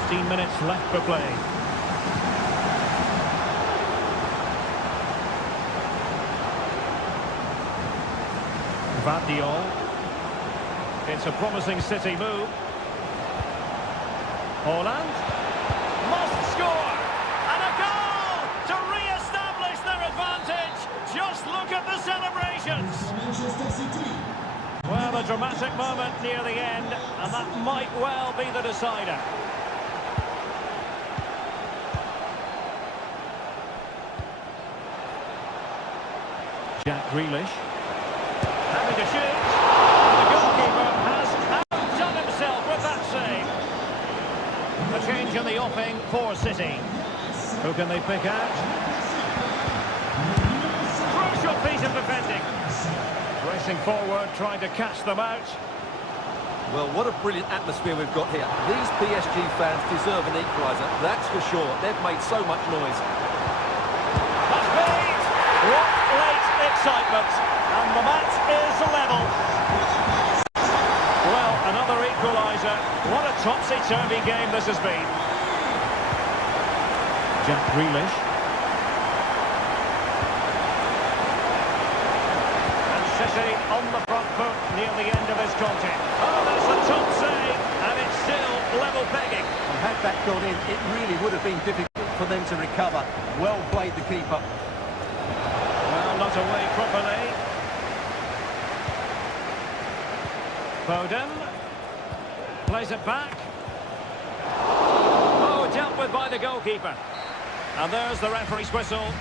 15 minutes left for play. Vardiol. It's a promising City move. Haaland. Must score! And a goal to re-establish their advantage! Just look at the celebrations! Well, a dramatic moment near the end, and that might well be the decider. Jack Grealish. Having to shoot. And the goalkeeper has outdone himself with that save. A change in the offing for City. Who can they pick out? Crucial piece of defending. Racing forward, trying to catch them out. Well, what a brilliant atmosphere we've got here. These PSG fans deserve an equaliser, that's for sure. They've made so much noise. Must be! What late excitement! And the match is level. Well, another equaliser. What a topsy-turvy game this has been. Jack Grealish. And City on the front foot near the end of his contest. Oh, that's a top save, and it's still level pegging. And had that gone in, it really would have been difficult for them to recover. Well played, the keeper. Well, not away properly. Foden plays it back. Oh, dealt with by the goalkeeper. And there's the referee's whistle.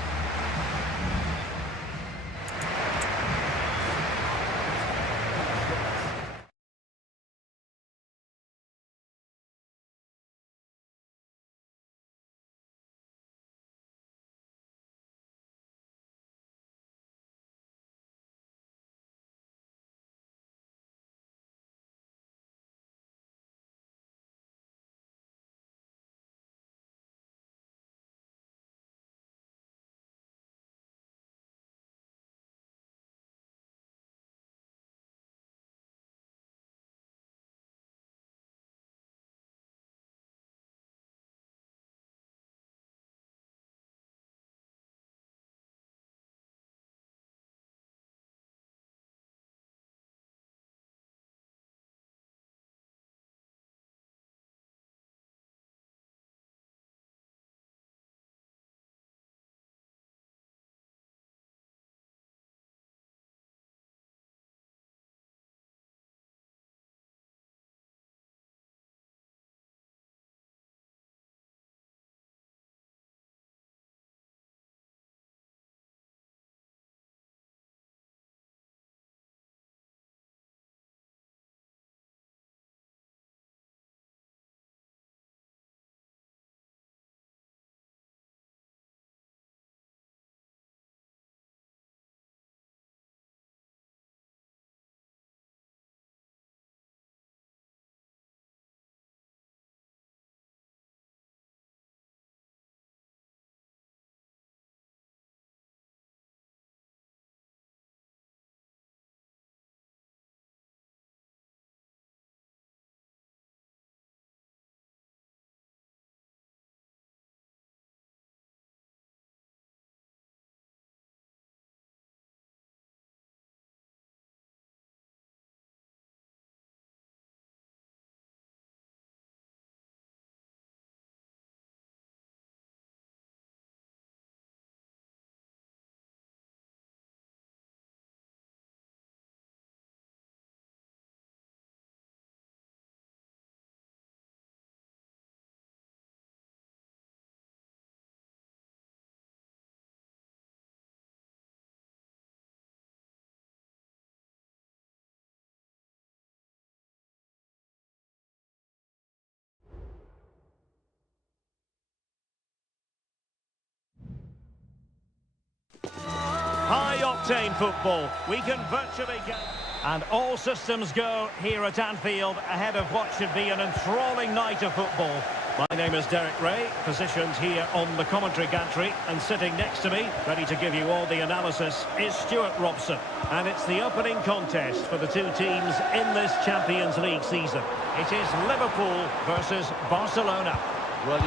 entertain football. We can virtually get... And all systems go here at Anfield ahead of what should be an enthralling night of football. My name is Derek Ray, positioned here on the commentary gantry, and sitting next to me, ready to give you all the analysis, is Stuart Robson. And it's the opening contest for the two teams in this Champions League season. It is Liverpool versus Barcelona. Well,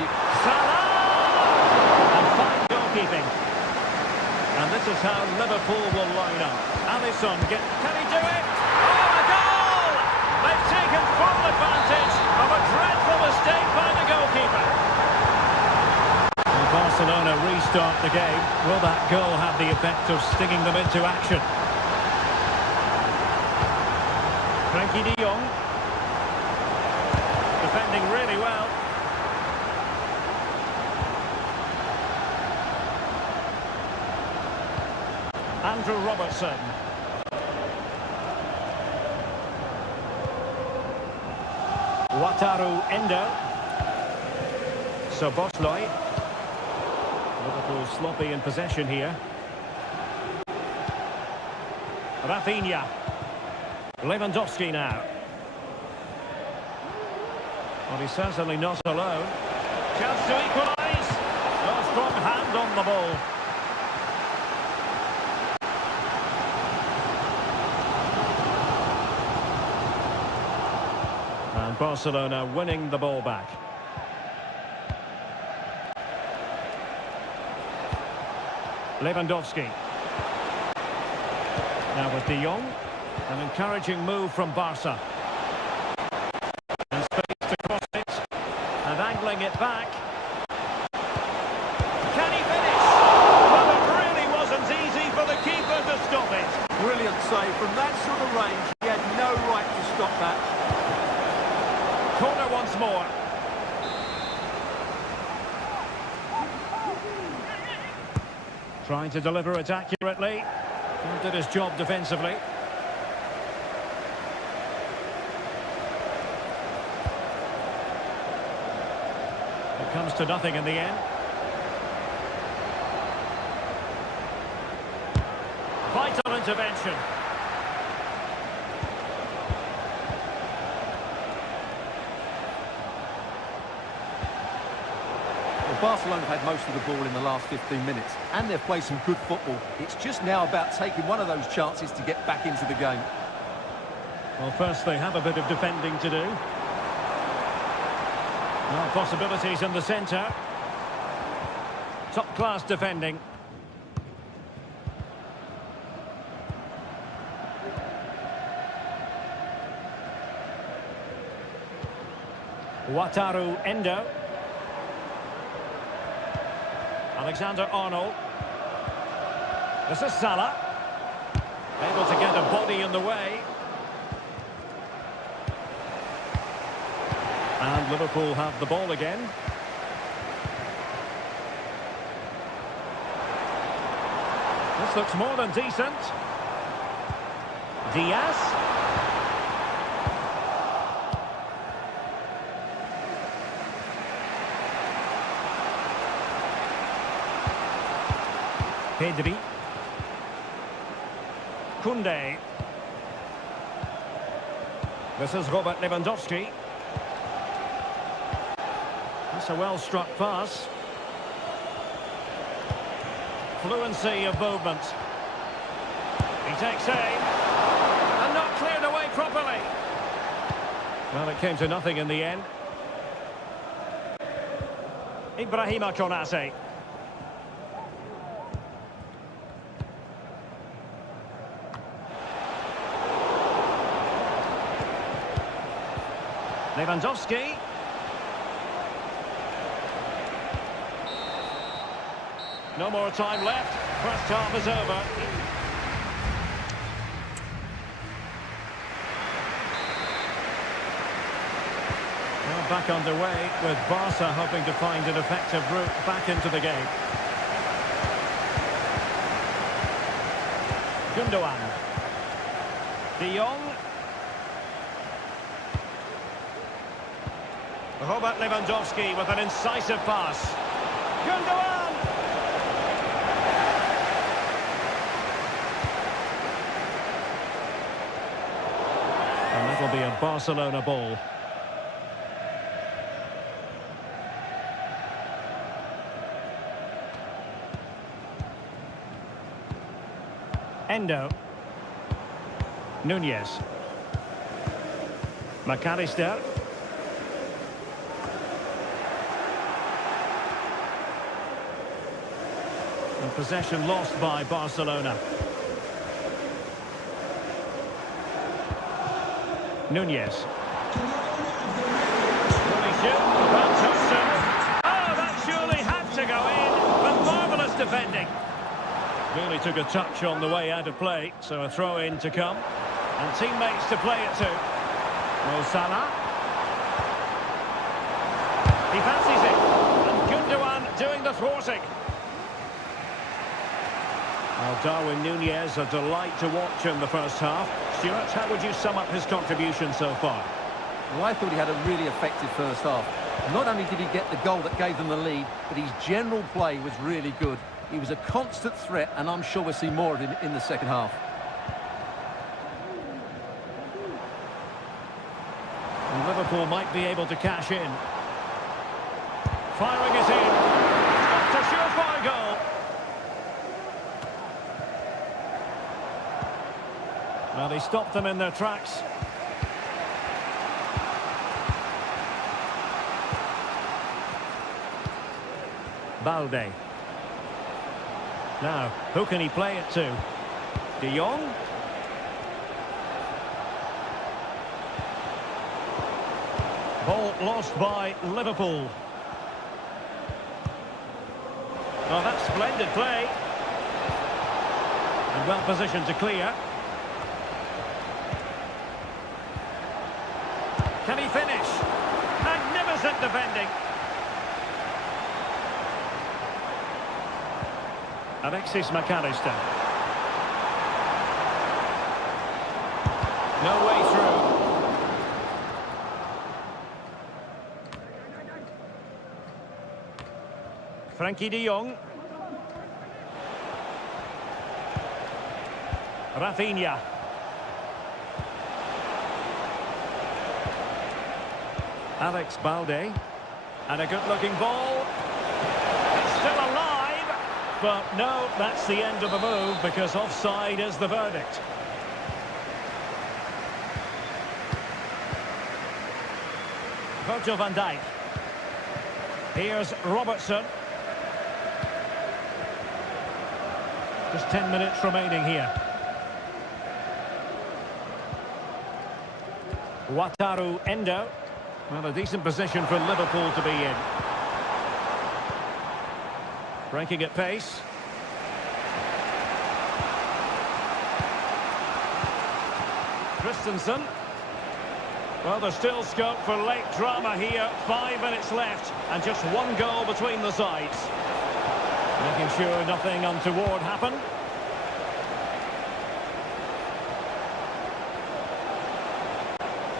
Salah! And fine goalkeeping. And this is how Liverpool will line up. Alisson, can he do it? Oh, a goal! They've taken full advantage of a dreadful mistake by the goalkeeper. Will Barcelona restart the game? Will that goal have the effect of stinging them into action? Frankie de Jong. Defending really well. Andrew Robertson. Wataru Endo. Soboslai. Liverpool sloppy in possession here. Rafinha. Lewandowski now. Well, he's certainly not alone. Chance to equalise. No strong hand on the ball. And Barcelona winning the ball back. Lewandowski. Now with de Jong. An encouraging move from Barca. And space to cross it. And angling it back. Can he finish? Well, it really wasn't easy for the keeper to stop it. brilliant save. From that sort of range, he had no right to stop that. Corner once more. Trying to deliver it accurately. And did his job defensively. It comes to nothing in the end. Vital intervention. Barcelona have had most of the ball in the last 15 minutes, and they've played some good football. It's just now about taking one of those chances to get back into the game. Well, first they have a bit of defending to do. Now possibilities in the centre. Top-class defending. Wataru Endo. Alexander-Arnold. This is Salah. Able to get a body in the way. And Liverpool have the ball again. This looks more than decent. Diaz. Pedri. Koundé. This is Robert Lewandowski. That's a well-struck pass. Fluency of movement. He takes aim. And not cleared away properly. Well, it came to nothing in the end. Ibrahima Konate. Lewandowski. No more time left. First half is over. Well, back underway with Barca hoping to find an effective route back into the game. Gundogan. De Jong. Robert Lewandowski with an incisive pass. Gundogan! be a Barcelona ball. Endo. Nunez. McAllister. And possession lost by Barcelona. Nunez. Will he shoot? Well, Thompson. Oh, that surely had to go in, but marvellous defending. Really took a touch on the way out of play, so a throw-in to come. And teammates to play it to. Mo Salah. He fancies it. And Gundogan doing the thwarting. Well, Darwin Nunez, a delight to watch in the first half. Stuart, how would you sum up his contribution so far? Well, I thought he had a really effective first half. Not only did he get the goal that gave them the lead, but his general play was really good. He was a constant threat, and I'm sure we'll see more of him in the second half. And Liverpool might be able to cash in. Firing it in. It's a surefire goal. Well, he stopped them in their tracks. Balde. Now, who can he play it to? De Jong? Ball lost by Liverpool. Oh, that's splendid play. And well positioned to clear. Can he finish? Magnificent defending. Alexis McAllister. No way through. Frankie de Jong. Rafinha. Alex Balde. And a good-looking ball. It's still alive. But no, that's the end of the move because offside is the verdict. Virgil van Dijk. Here's Robertson. Just 10 minutes remaining here. Wataru Endo. Well, a decent position for Liverpool to be in. Breaking at pace. Christensen. Well, there's still scope for late drama here. 5 minutes left and just one goal between the sides. Making sure nothing untoward happened.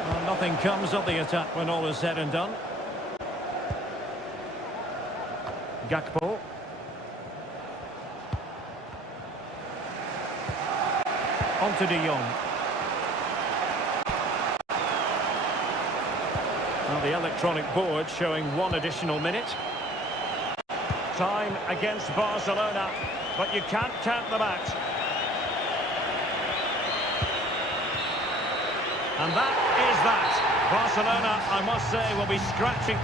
Well, nothing comes of the attack when all is said and done. Gakpo. On to De Jong. Well, the electronic board showing 1 additional minute. Time against Barcelona, but you can't count them out. And that is that. Barcelona, I must say, will be scratching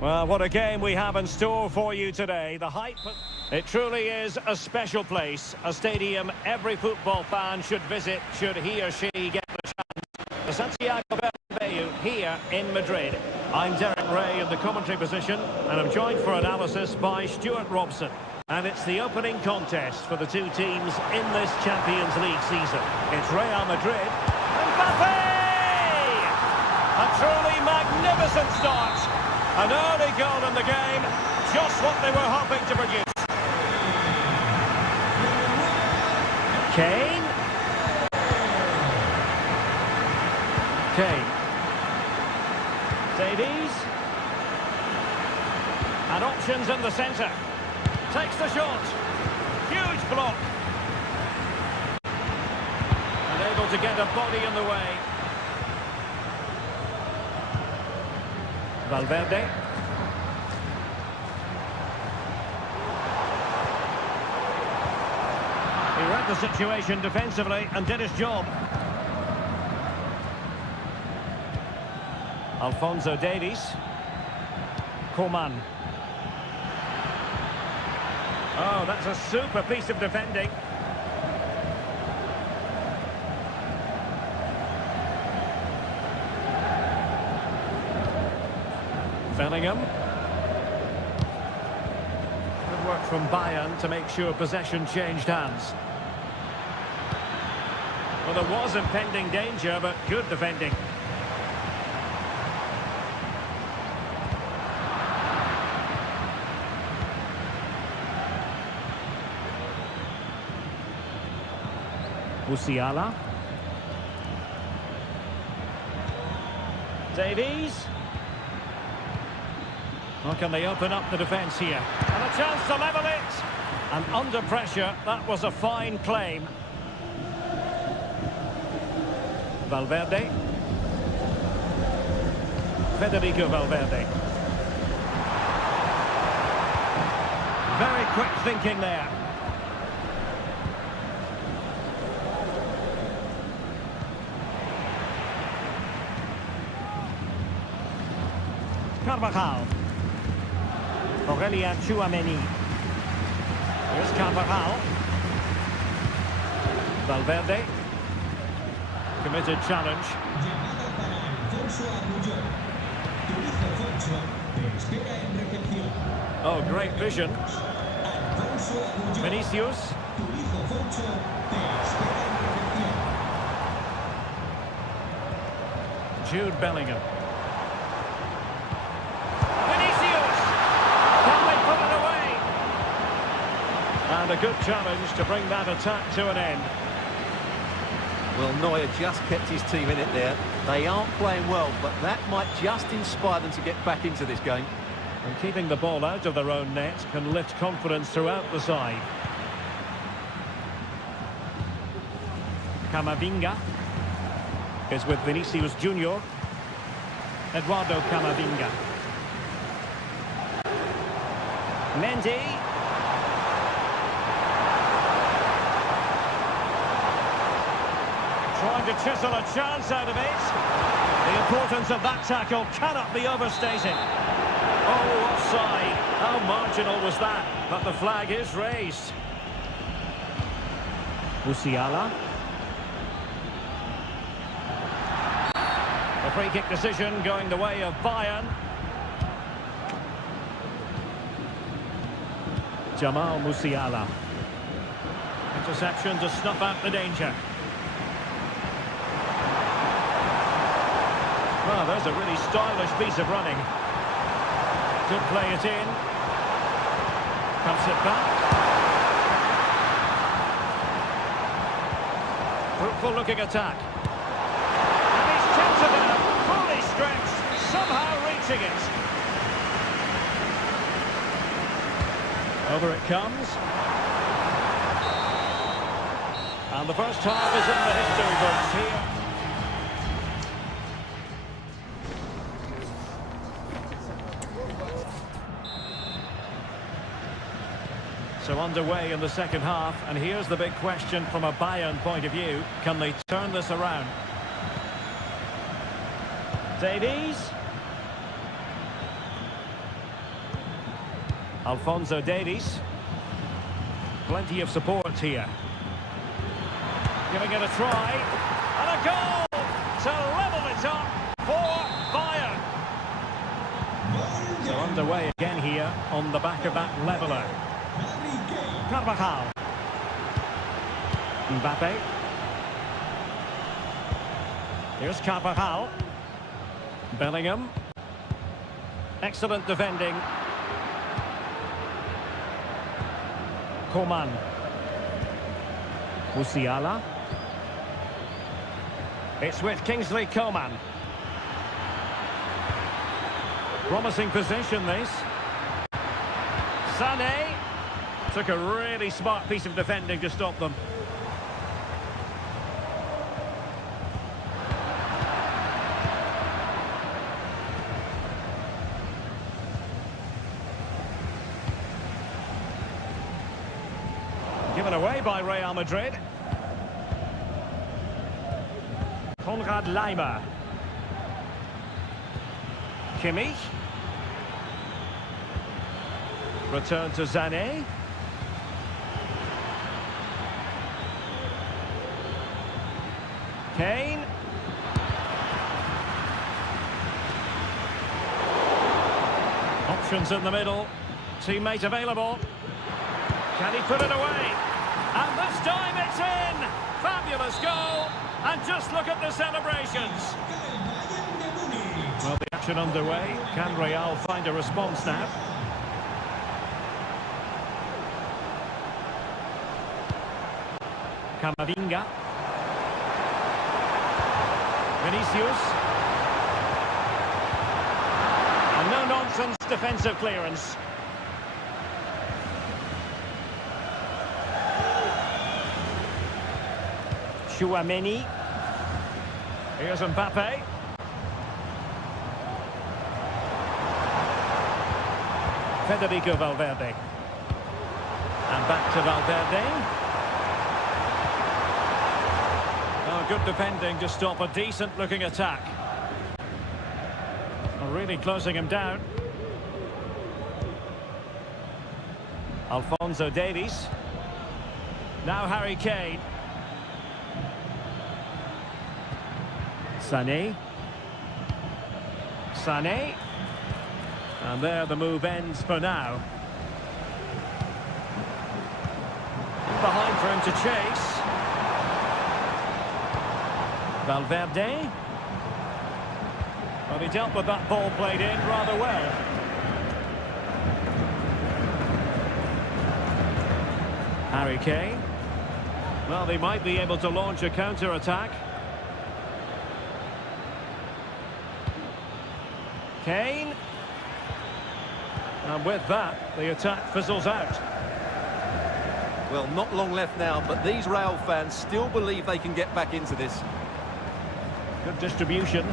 Well, what a game we have in store for you today. The hype... It truly is a special place, a stadium every football fan should visit should he or she get the chance. The Santiago Bernabeu here in Madrid. I'm Derek Ray in the commentary position, and I'm joined for analysis by Stuart Robson. And it's the opening contest for the two teams in this Champions League season. It's Real Madrid. Mbappe! A truly magnificent start. An early goal in the game, just what they were hoping to produce. Kane. Davies. And options in the centre. Takes the shot. Huge block. And able to get a body in the way. Valverde. He read the situation defensively and did his job. Alphonso Davies. Coman. Oh, that's a super piece of defending. Bellingham. Good work from Bayern to make sure possession changed hands. Well, there was impending danger, but good defending. Musiala. Davies. How can they open up the defence here? And a chance to level it! And under pressure, that was a fine claim. Valverde. Federico Valverde. Very quick thinking there. Carvajal. Aurelien Tchouameni. Here's Carvajal. Valverde. Committed challenge. Oh, great vision. Vinicius. Jude Bellingham. And a good challenge to bring that attack to an end. Well, Neuer just kept his team in it there. They aren't playing well, but that might just inspire them to get back into this game. And keeping the ball out of their own net can lift confidence throughout the side. Camavinga is with Vinicius Junior. Eduardo Camavinga. Mendy. Trying to chisel a chance out of it. The importance of that tackle cannot be overstated. Oh, offside. How marginal was that? But the flag is raised. Musiala. The free kick decision going the way of Bayern. Jamal Musiala. Interception to snuff out the danger. Well, there's a really stylish piece of running. Could play it in. Cuts it back. Fruitful looking attack. And he's tempted it out, fully stretched, somehow reaching it. Over it comes. And the first half is in the history books here. So underway in the second half, and here's the big question from a Bayern point of view. Can they turn this around? Davies. Alphonso Davies. Plenty of support here. Giving it a try. And a goal to level it up for Bayern. So underway again here on the back of that leveller. Carvajal. Mbappe. Here's Carvajal. Bellingham. Excellent defending. Coman. Musiala. It's with Kingsley Coman. Promising position, this. Sané. Took a really smart piece of defending to stop them. Given away by Real Madrid. Konrad Laimer. Kimmich. Return to Sané. Kane. Options in the middle. Teammate available. Can he put it away? And this time it's in! Fabulous goal! And just look at the celebrations. Well, the action underway. Can Real find a response now? Camavinga. Vinicius. And no-nonsense defensive clearance. Chouameni. Here's Mbappe. Federico Valverde. And back to Valverde. Oh, good defending to stop a decent-looking attack. Really closing him down. Alphonso Davies. Now Harry Kane. Sané. Sané. And there the move ends for now. Behind for him to chase. Valverde. Well, he dealt with that ball played in rather well. Harry Kane. Well, they might be able to launch a counter-attack. Kane. And with that, the attack fizzles out. Well, not long left now, but these Real fans still believe they can get back into this. Good distribution.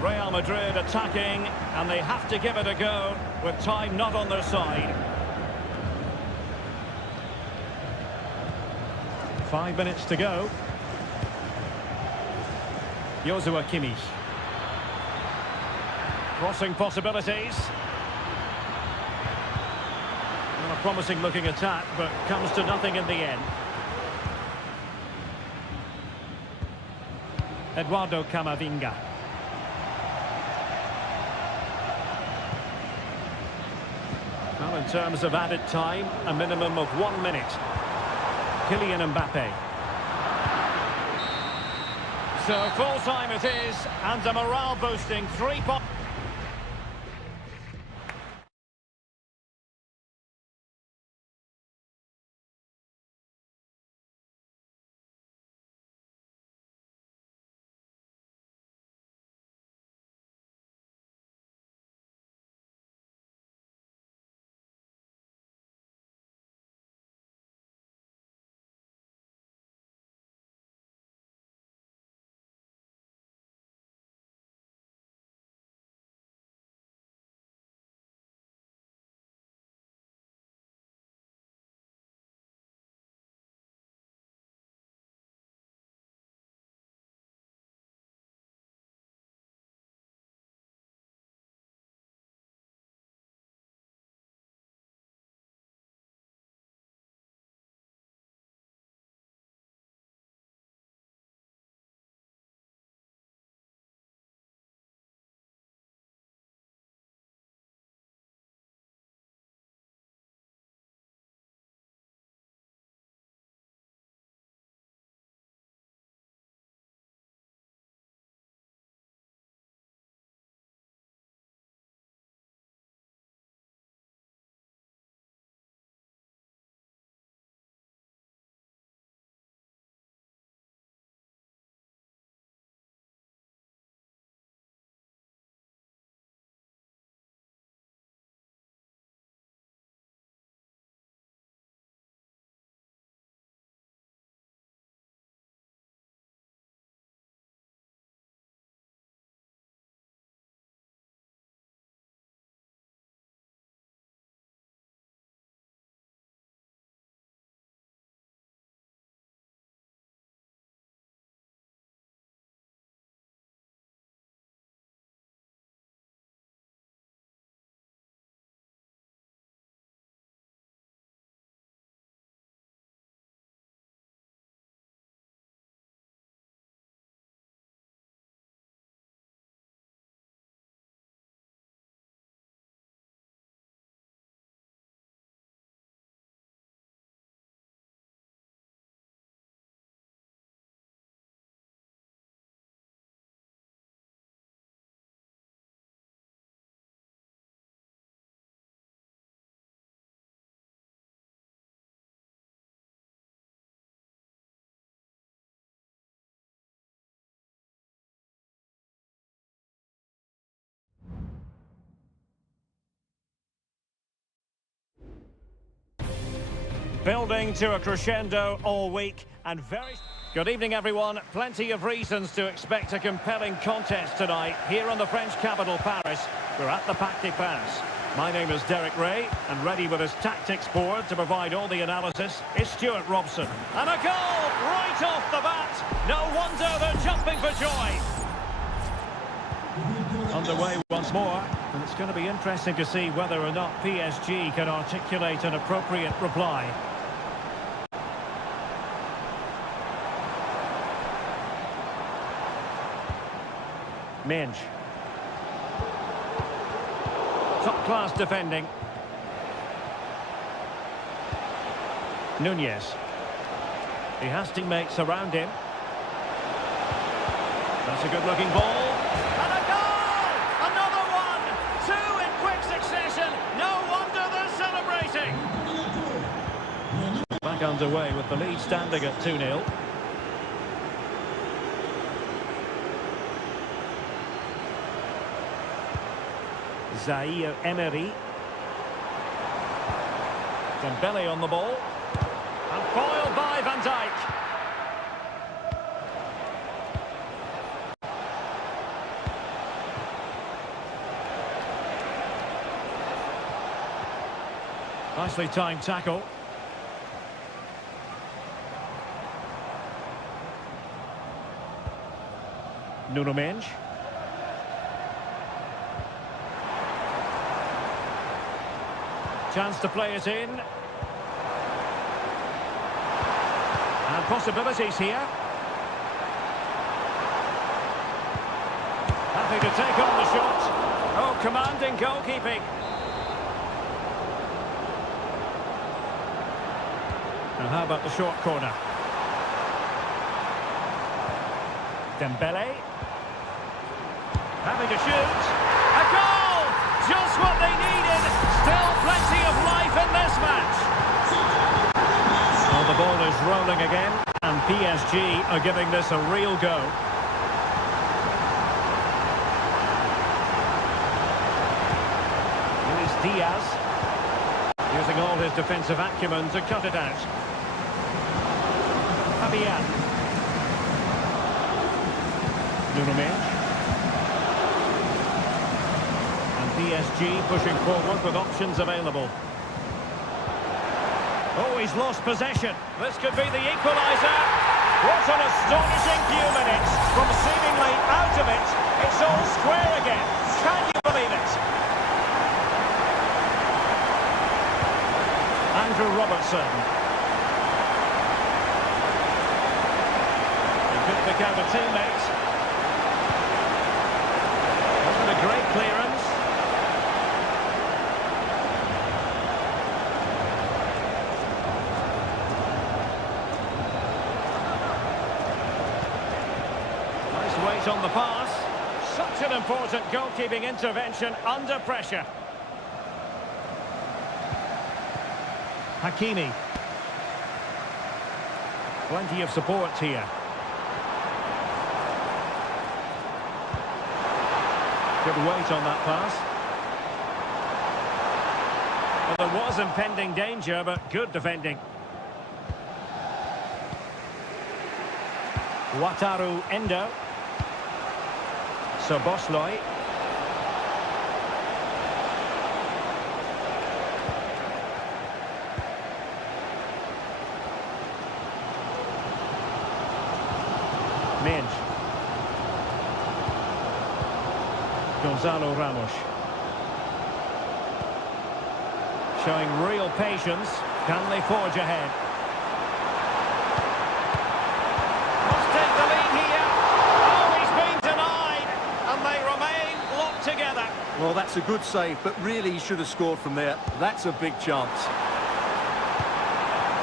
Real Madrid attacking, and they have to give it a go with time not on their side. 5 minutes to go. Joshua Kimmich. Crossing possibilities. Well, a promising looking attack, but comes to nothing in the end. Eduardo Camavinga. Well, in terms of added time, a minimum of 1 minute. Kylian Mbappe. So full time it is, and a morale boosting 3 points. Building to a crescendo all week and very... Good evening, everyone. Plenty of reasons to expect a compelling contest tonight here on the French capital, Paris. We're at the Parc des Princes. My name is Derek Ray, and ready with his tactics board to provide all the analysis is Stuart Robson. And a goal right off the bat. No wonder they're jumping for joy. Underway once more, and it's going to be interesting to see whether or not PSG can articulate an appropriate reply. Minge. Top-class defending. Nunez. He has teammates around him. That's a good-looking ball. And a goal! Another one! Two in quick succession. No wonder they're celebrating. Back underway with the lead standing at 2-0. Zaire Emery. Dembele on the ball. And foiled by Van Dijk. Nicely timed tackle. Nuno Mendes. Chance to play it in. And possibilities here. Happy to take on the shot. Oh, commanding goalkeeping. And how about the short corner? Dembele. Happy to shoot. A goal! Just what they needed. Still plenty of life in this match. Well, the ball is rolling again, and PSG are giving this a real go. Luis Diaz, using all his defensive acumen to cut it out. Fabian. Nuno Mendes. PSG pushing forward with options available. Oh, he's lost possession. This could be the equaliser. What an astonishing few minutes. From seemingly out of it, it's all square again. Can you believe it? Andrew Robertson. He could pick out a teammate. Wasn't a great clearance. On the pass. Such an important goalkeeping intervention under pressure. Hakimi. Plenty of support here. Good weight on that pass. Well, there was impending danger, but good defending. Wataru Endo. Bosley. Minge. Gonzalo Ramos. Showing real patience. Can they forge ahead? Well, that's a good save, but really he should have scored from there. That's a big chance.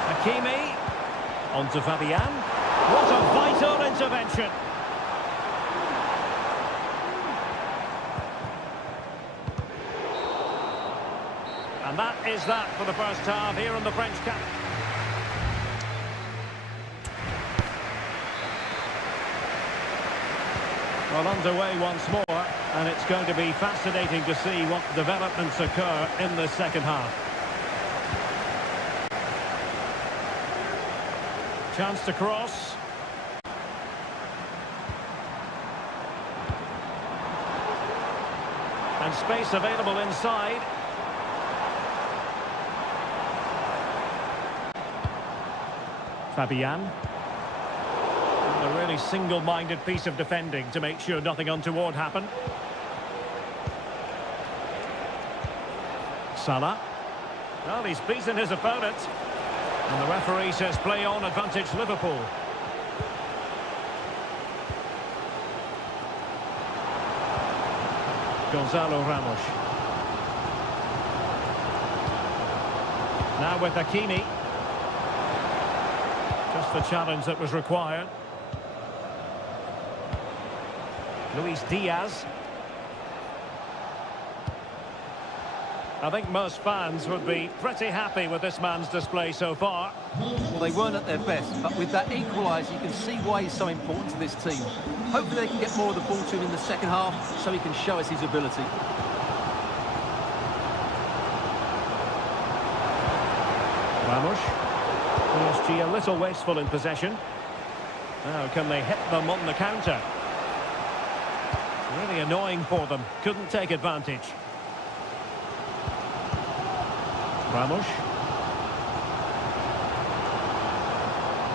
Hakimi. On to Fabian. What a vital intervention. And that is that for the first half here in the French camp. Well, underway once more, and it's going to be fascinating to see what developments occur in the second half. Chance to cross. And space available inside. Fabian. A really single-minded piece of defending to make sure nothing untoward happened. Salah. Well, he's beaten his opponent. And the referee says play on, advantage Liverpool. Gonzalo Ramos. Now with Hakimi. Just the challenge that was required. Luis Diaz. I think most fans would be pretty happy with this man's display so far. Well, they weren't at their best, but with that equaliser, you can see why he's so important to this team. Hopefully they can get more of the ball to him in the second half so he can show us his ability. Ramos. PSG a little wasteful in possession. Now can they hit them on the counter? Really annoying for them. Couldn't take advantage. Ramos.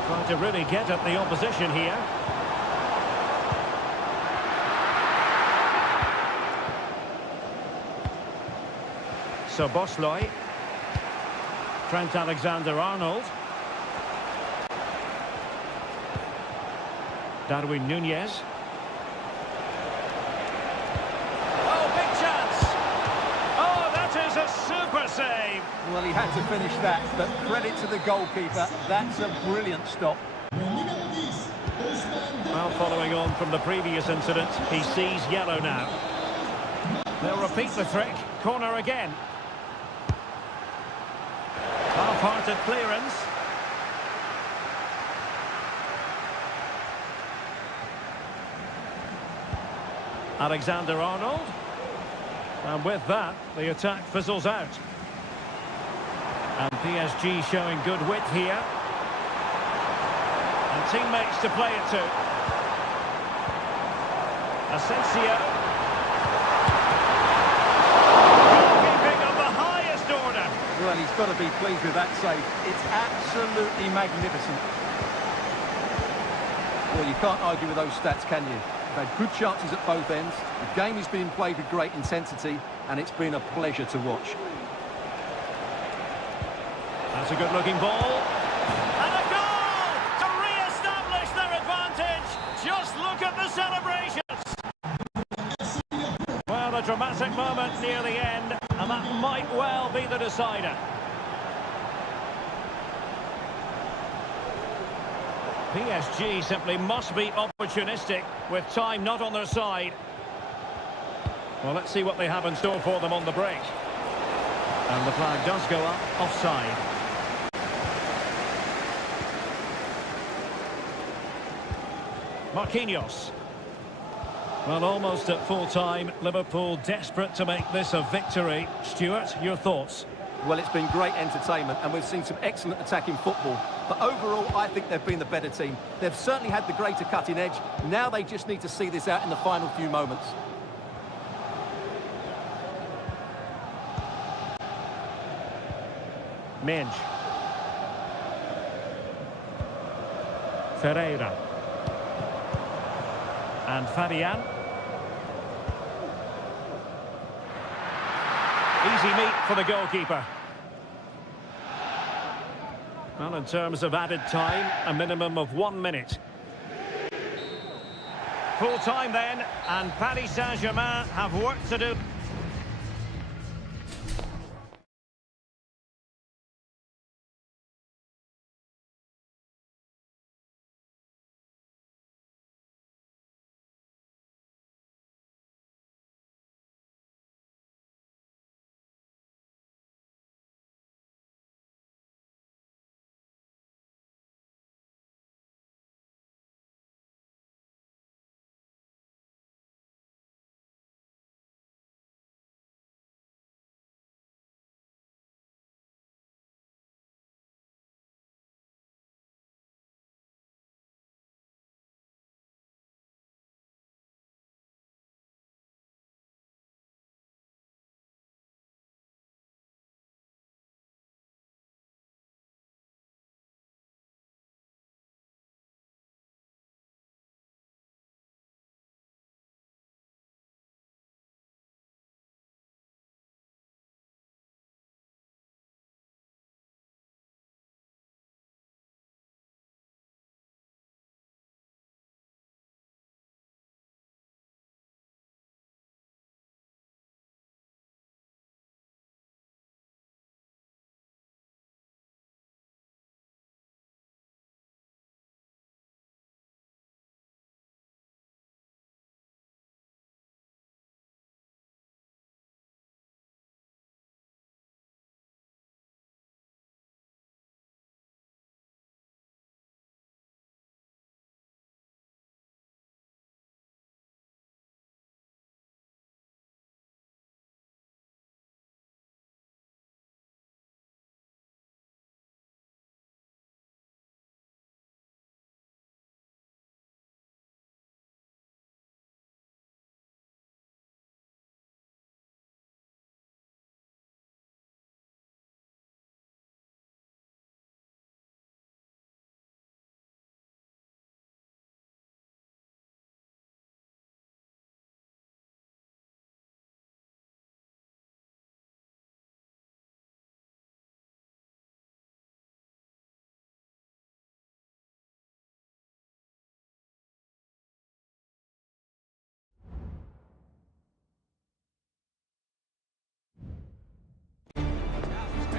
Trying to really get at the opposition here. So Bosley. Trent Alexander-Arnold. Darwin Nunez. Oh, big chance! Oh, that is a super save! Well, he had to finish that, but credit to the goalkeeper. That's a brilliant stop. Well, following on from the previous incident, he sees yellow now. They'll repeat the trick. Corner again. Half-hearted clearance. Alexander-Arnold. And with that, the attack fizzles out. And PSG showing good width here. And teammates to play it to. Asensio. Goalkeeping of the highest order. Well, he's got to be pleased with that save. It's absolutely magnificent. Well, you can't argue with those stats, can you? They've had good chances at both ends. The game has been played with great intensity, and it's been a pleasure to watch. That's a good-looking ball. And a goal to re-establish their advantage. Just look at the celebrations. Well, a dramatic moment near the end, and that might well be the decider. PSG simply must be opportunistic with time not on their side. Well, let's see what they have in store for them on the break. And the flag does go up, offside. Marquinhos. Well, almost at full time, Liverpool desperate to make this a victory. Stuart, your thoughts? Well, it's been great entertainment, and we've seen some excellent attacking football. But overall, I think they've been the better team. They've certainly had the greater cutting edge. Now they just need to see this out in the final few moments. Minge. Ferreira. And Fabian. Easy meet for the goalkeeper. Well, in terms of added time, a minimum of 1 minute. Full time then, and Paris Saint-Germain have work to do.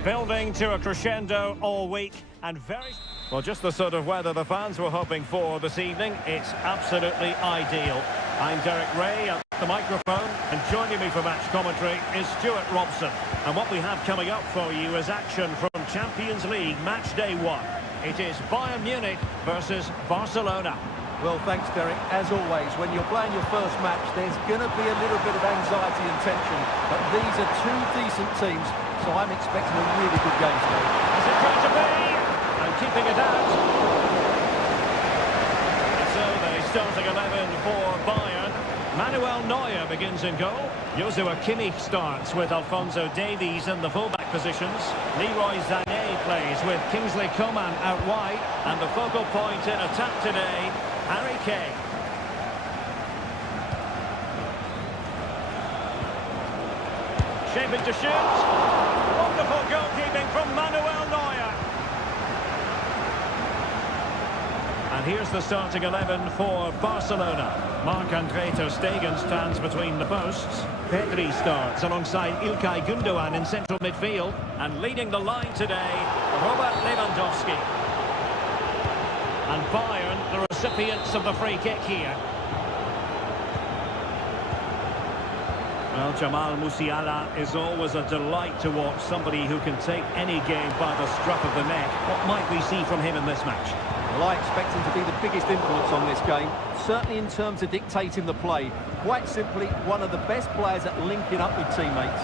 Building to a crescendo all week and very... Well, just the sort of weather the fans were hoping for this evening. It's absolutely ideal. I'm Derek Ray at the microphone, and joining me for match commentary is Stuart Robson. And what we have coming up for you is action from Champions League match day 1. It is Bayern Munich versus Barcelona. Well, thanks, Derek. As always, when you're playing your first match, there's going to be a little bit of anxiety and tension. But these are two decent teams, so I'm expecting a really good game today. Is it going to be? And keeping it out. So the starting 11 for Bayern. Manuel Neuer begins in goal. Joshua Kimmich starts with Alphonso Davies in the fullback positions. Leroy Sané plays with Kingsley Coman out wide. And the focal point in attack today, Harry Kane. Shaping to shoot. Wonderful goalkeeping from Manuel Neuer. And here's the starting 11 for Barcelona. Marc-Andre ter Stegen stands between the posts. Pedri starts alongside İlkay Gündoğan in central midfield. And leading the line today, Robert Lewandowski. And Bayern, the recipients of the free kick here. Well, Jamal Musiala is always a delight to watch, somebody who can take any game by the scruff of the neck. What might we see from him in this match? Well, I expect him to be the biggest influence on this game, certainly in terms of dictating the play. Quite simply, one of the best players at linking up with teammates.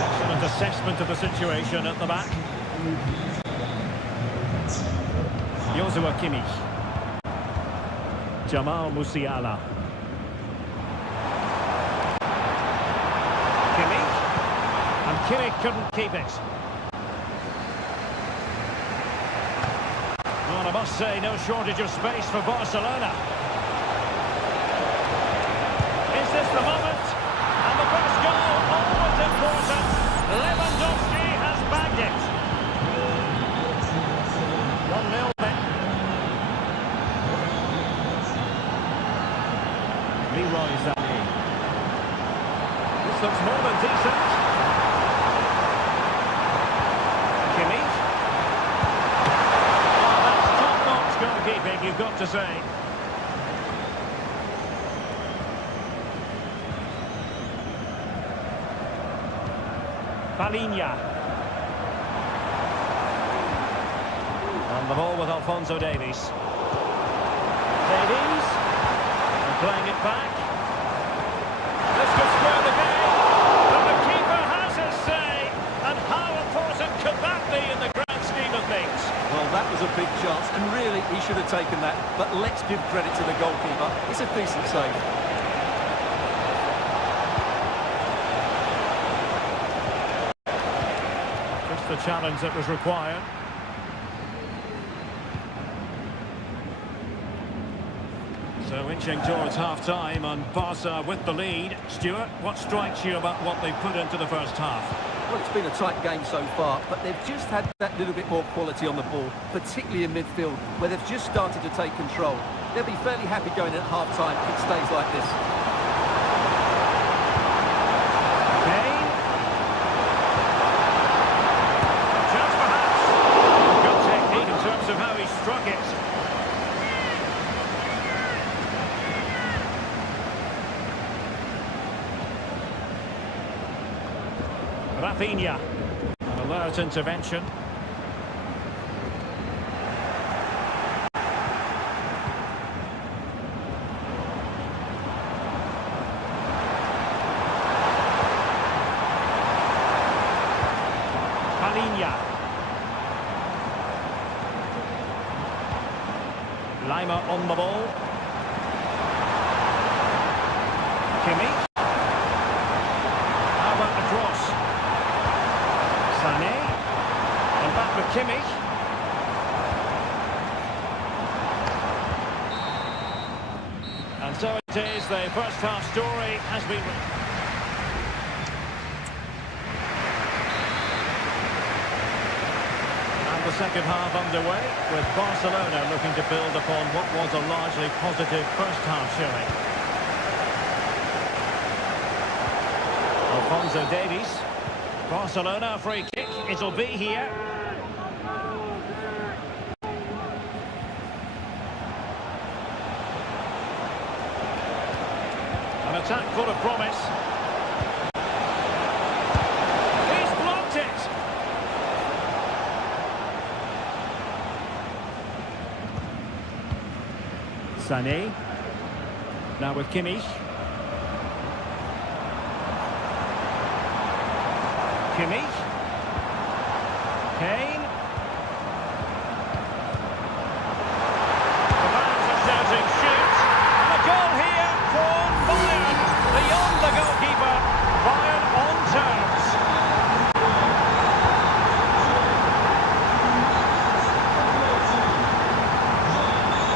Excellent assessment of the situation at the back. Joshua Kimmich. Jamal Musiala. Kimmich. And Kimmich couldn't keep it. Well, I must say, no shortage of space for Barcelona. Is this the moment? And the first goal, always important. Lewandowski has bagged it. 1-0 then. Leroy Sané. This looks more than decent. Kimmich. Oh, that's top-notch goalkeeping, you've got to say. Palinha. On the ball with Alphonso Davies. Davies. And playing it back. This could square the game. But the keeper has his say. And how important could that be in the grand scheme of things? Well, that was a big chance, and really, he should have taken that. But let's give credit to the goalkeeper. It's a decent save. Just the challenge that was required. So inching towards half-time and Barca with the lead. Stuart, what strikes you about what they put into the first half? Well, it's been a tight game so far, but they've just had that little bit more quality on the ball, particularly in midfield, where they've just started to take control. They'll be fairly happy going at half-time if it stays like this. Kane. Chance perhaps. Good technique in terms of how he struck it. Rafinha. An alert intervention. Palinha. Lima on the ball. Kimmich. How about the cross? Sané. And back with Kimmich. And so it is, the first half story has been... The second half underway, with Barcelona looking to build upon what was a largely positive first half showing. Alphonso Davies. Barcelona free kick. It'll be here. An attack full of promise. He's blocked it. Sané. Now with Kimmich. Kimmich. Kane. The fans are shouting shoot. And a goal here for Bayern. Beyond the goalkeeper. Bayern on terms.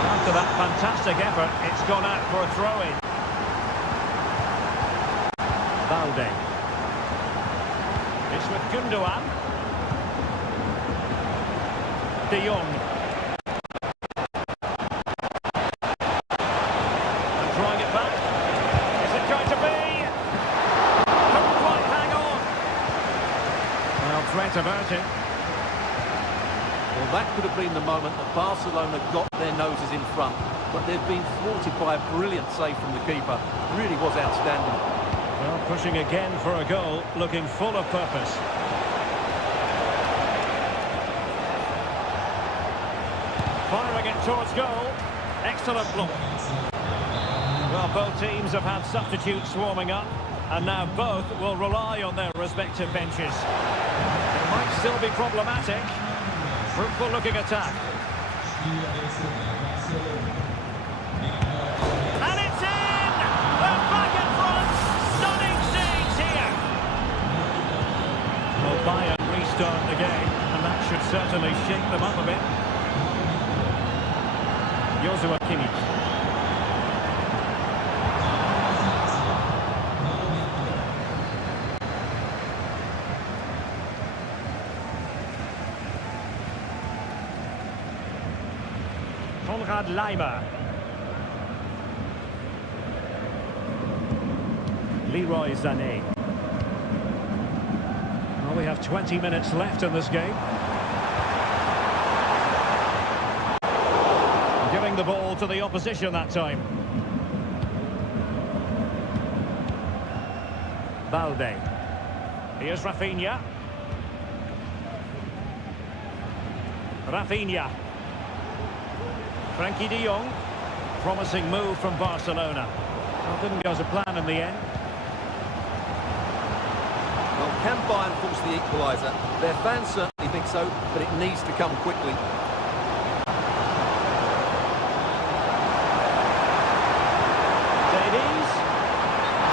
After that fantastic effort, it's gone out for a throw-in. Balde. It's with Gundogan. De Jong. And drawing it back. Is it going to be? Couldn't quite hang on. Well, threat averted. Well, that could have been the moment that Barcelona got their noses in front, but they've been thwarted by a brilliant save from the keeper. Really was outstanding. Well, pushing again for a goal, looking full of purpose. Firing it towards goal. Excellent block. Well, both teams have had substitutes warming up, and now both will rely on their respective benches. It might still be problematic. Fruitful looking attack. And it's in! They're back in front! Stunning scenes here! Well, Bayern restart the game, and that should certainly shake them up a bit. Joshua Kimmich. Konrad Leimer. Leroy Sané. Well, we have 20 minutes left in this game. Giving the ball to the opposition that time. Balde. Here's Rafinha. Rafinha. Frankie de Jong. Promising move from Barcelona. Well, didn't go as a plan in the end. Well, can Bayern force the equaliser? Their fans certainly think so, but it needs to come quickly. Davies.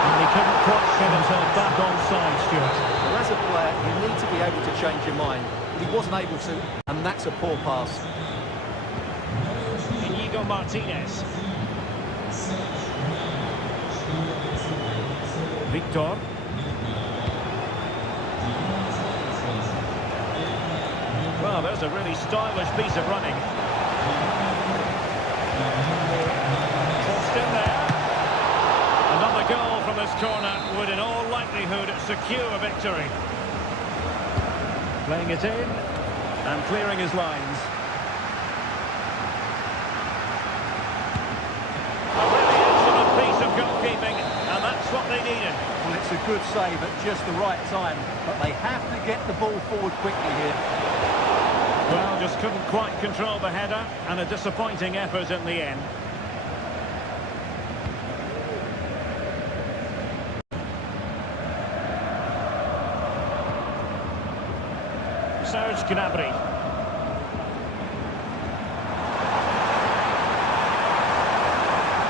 And he couldn't quite get himself back on side, Stuart. Well, as a player, you need to be able to change your mind. But he wasn't able to, and that's a poor pass. Inigo Martinez. Victor. Well, there's a really stylish piece of running. Tossed in there. Another goal from this corner would in all likelihood secure a victory. Playing it in and clearing his lines. A really excellent piece of goalkeeping, and that's what they needed. Well, it's a good save at just the right time, but they have to get the ball forward quickly here. Well, just couldn't quite control the header, and a disappointing effort in the end. Serge Gnabry.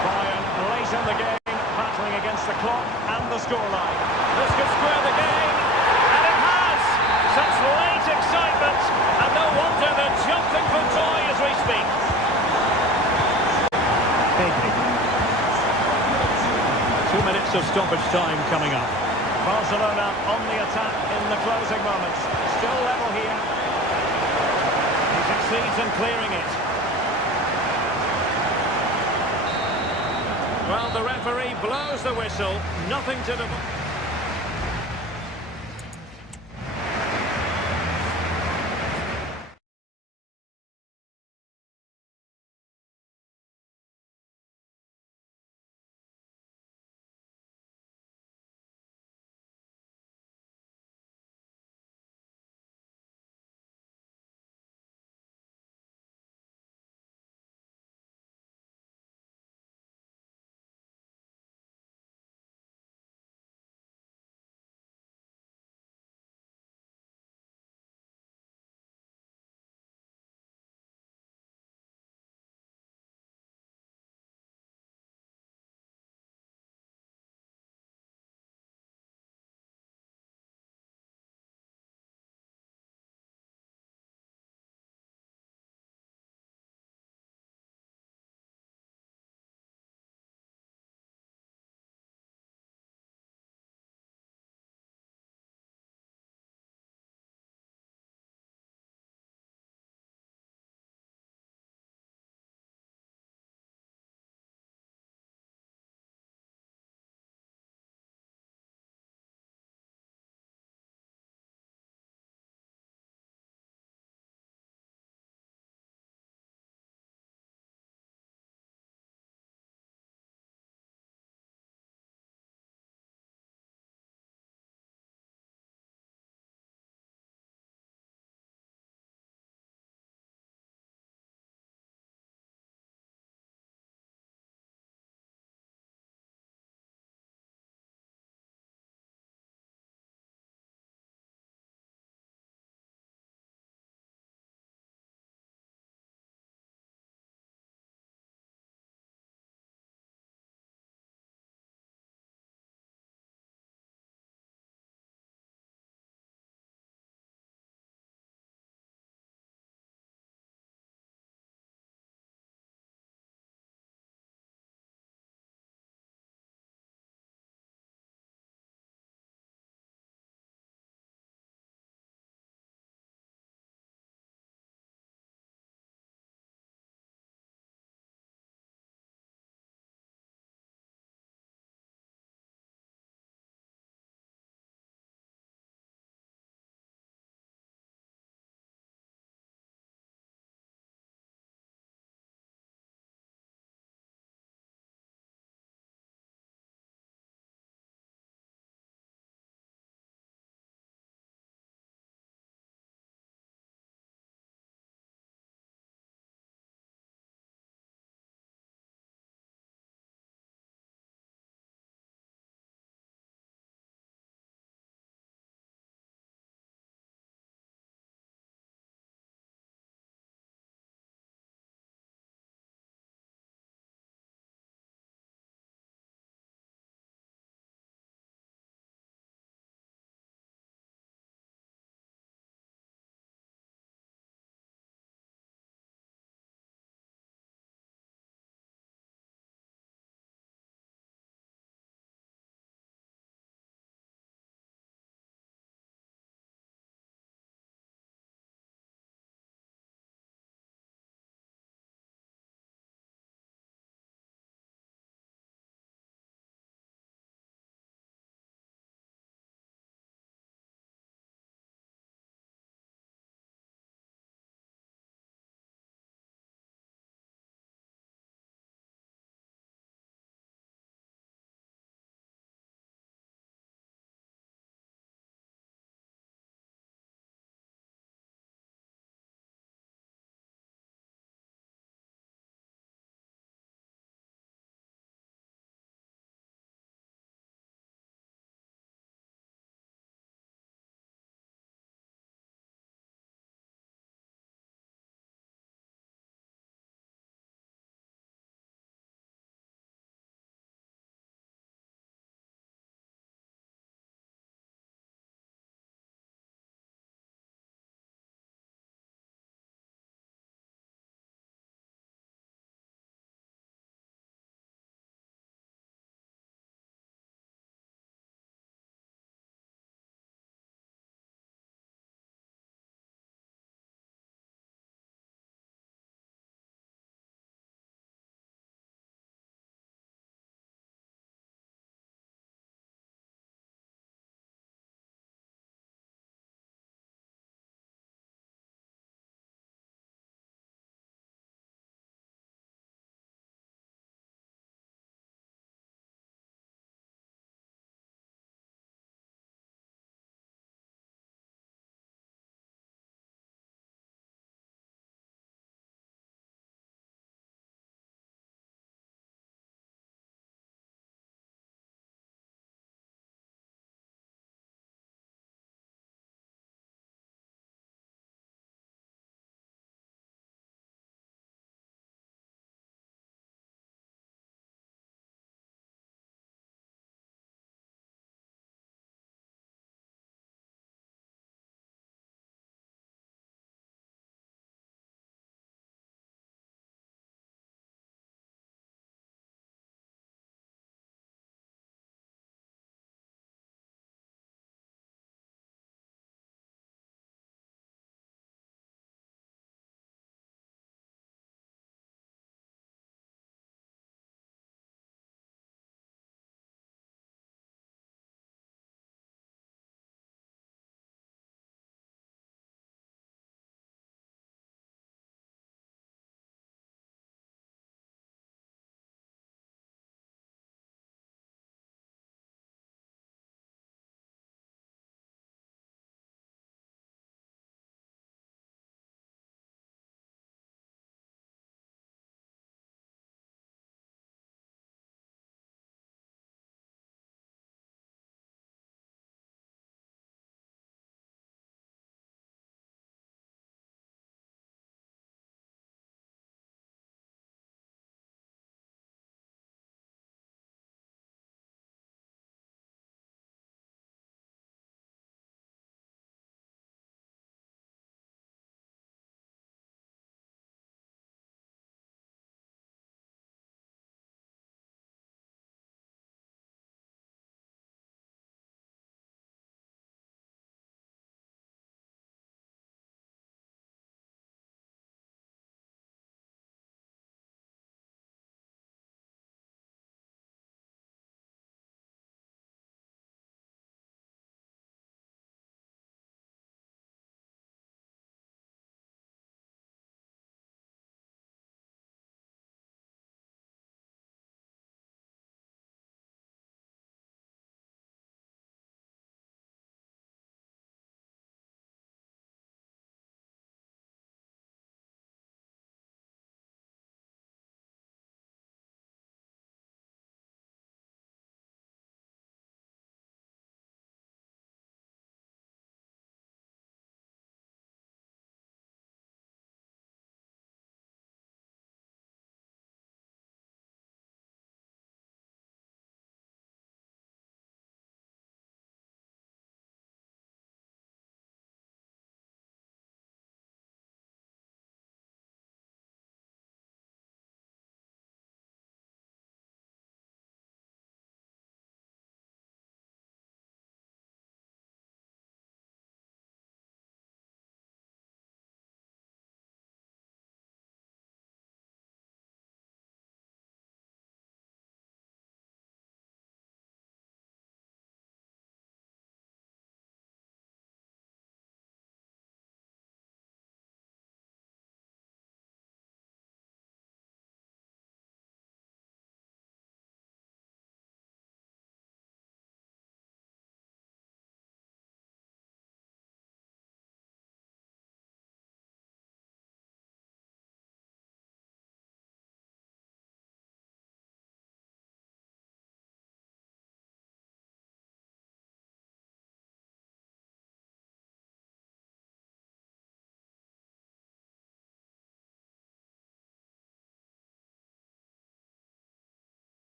Bayern late in the game, battling against the clock and the scoreline. This could square the game, and it has! Such late excitement, and no wonder they're jumping for joy as we speak. Pedri. 2 minutes of stoppage time coming up. Barcelona on the attack in the closing moments. Still level here. He succeeds in clearing it. Well, the referee blows the whistle. Nothing to do.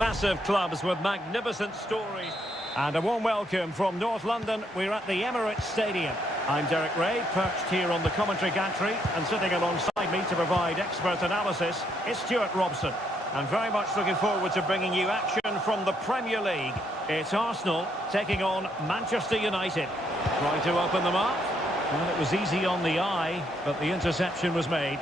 Massive clubs with magnificent stories. And a warm welcome from North London. We're at the Emirates Stadium. I'm Derek Ray, perched here on the commentary gantry, and sitting alongside me to provide expert analysis is Stuart Robson. And very much looking forward to bringing you action from the Premier League. It's Arsenal taking on Manchester United. Trying to open them up. Well, it was easy on the eye, but the interception was made.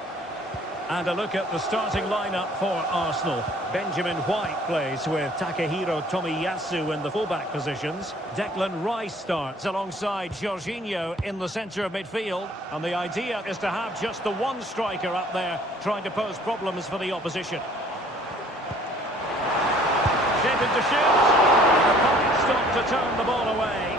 And a look at the starting lineup for Arsenal. Benjamin White plays with Takehiro Tomiyasu in the fullback positions. Declan Rice starts alongside Jorginho in the centre of midfield. And the idea is to have just the one striker up there trying to pose problems for the opposition. Shaping to shoot. A fine stop to turn the ball away.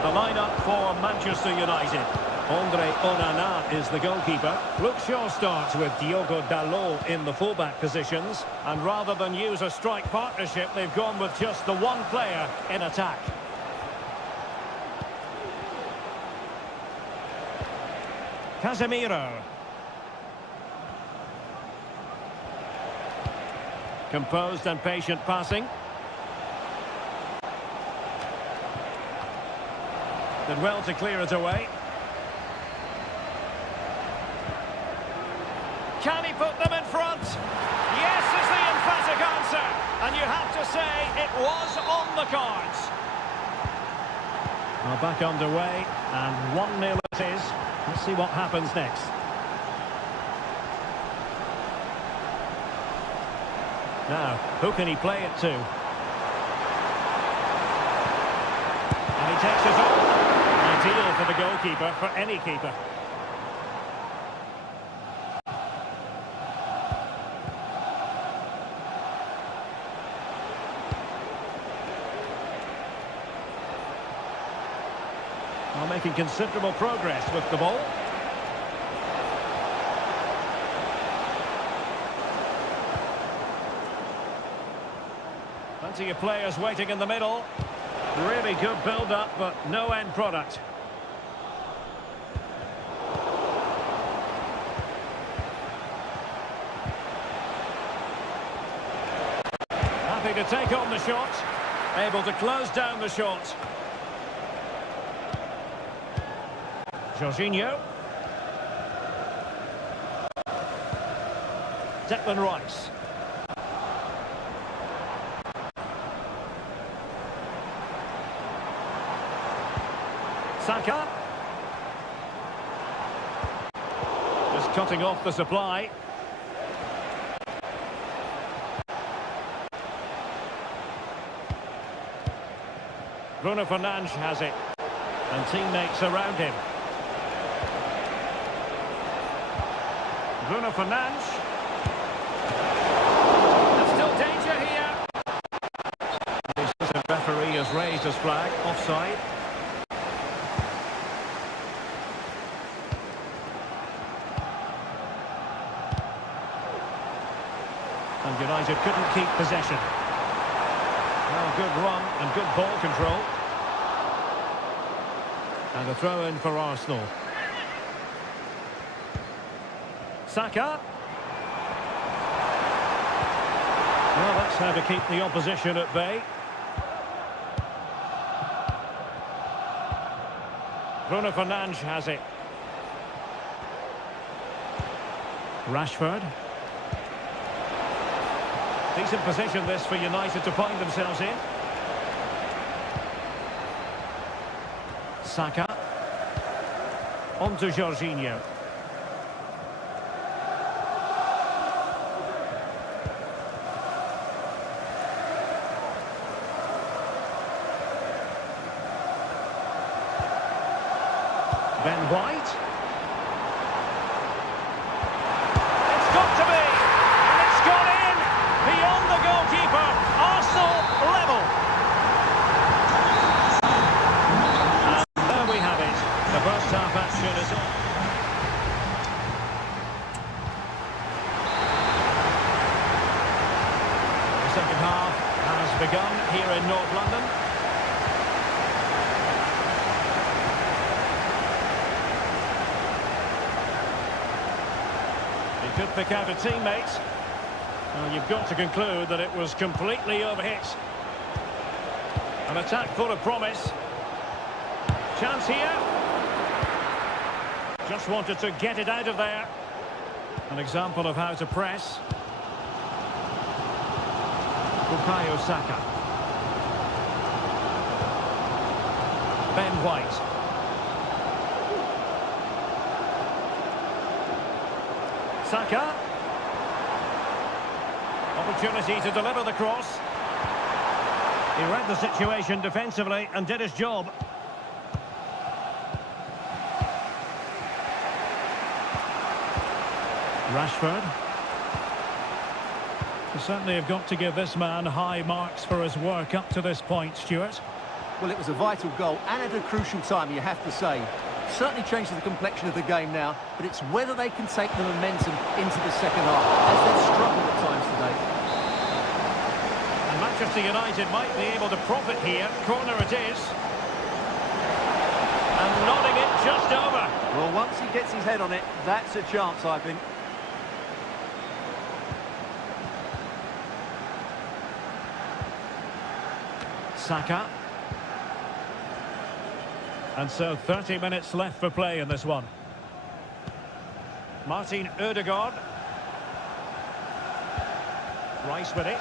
The lineup for Manchester United. Andre Onana is the goalkeeper. Luke Shaw starts with Diogo Dalot in the fullback positions. And rather than use a strike partnership, they've gone with just the one player in attack. Casemiro. Composed and patient passing. Did well to clear it away. Can he put them in front? Yes is the emphatic answer. And you have to say it was on the cards. Well, back underway, and 1-0 it is. Let's see what happens next. Now, who can he play it to? And he takes it on. Ideal for the goalkeeper, for any keeper. Well, making considerable progress with the ball. Plenty of players waiting in the middle. Really good build-up, but no end product. Happy to take on the shot. Able to close down the shot. Jorginho. Declan Rice. Saka. Just cutting off the supply. Bruno Fernandes has it. And teammates around him. Bruno Fernandes. There's still danger here. The assistant referee has raised his flag. Offside. And United couldn't keep possession. Well, good run and good ball control. And a throw-in for Arsenal. Saka. Well, that's how to keep the opposition at bay. Bruno Fernandes has it. Rashford. Decent position this for United to find themselves in. Saka. On to Jorginho. Ben White. It's got to be! And it's gone in! Beyond the goalkeeper. Arsenal level. And there we have it. The first half action is on. The second half has begun here in North London. He could pick out a teammate. Well, you've got to conclude that it was completely overhit. An attack full of promise. Chance here. Just wanted to get it out of there. An example of how to press. Bukayo Saka. Ben White. Saka. Opportunity to deliver the cross. He read the situation defensively and did his job. Rashford. You certainly have got to give this man high marks for his work up to this point, Stuart. Well, it was a vital goal and at a crucial time, you have to say. Certainly changes the complexion of the game now, but it's whether they can take the momentum into the second half, as they've struggled at times today. And Manchester United might be able to profit here. Corner it is. And nodding it just over. Well, once he gets his head on it, that's a chance, I think. Saka. And so 30 minutes left for play in this one. Martin Ødegaard. Rice with it.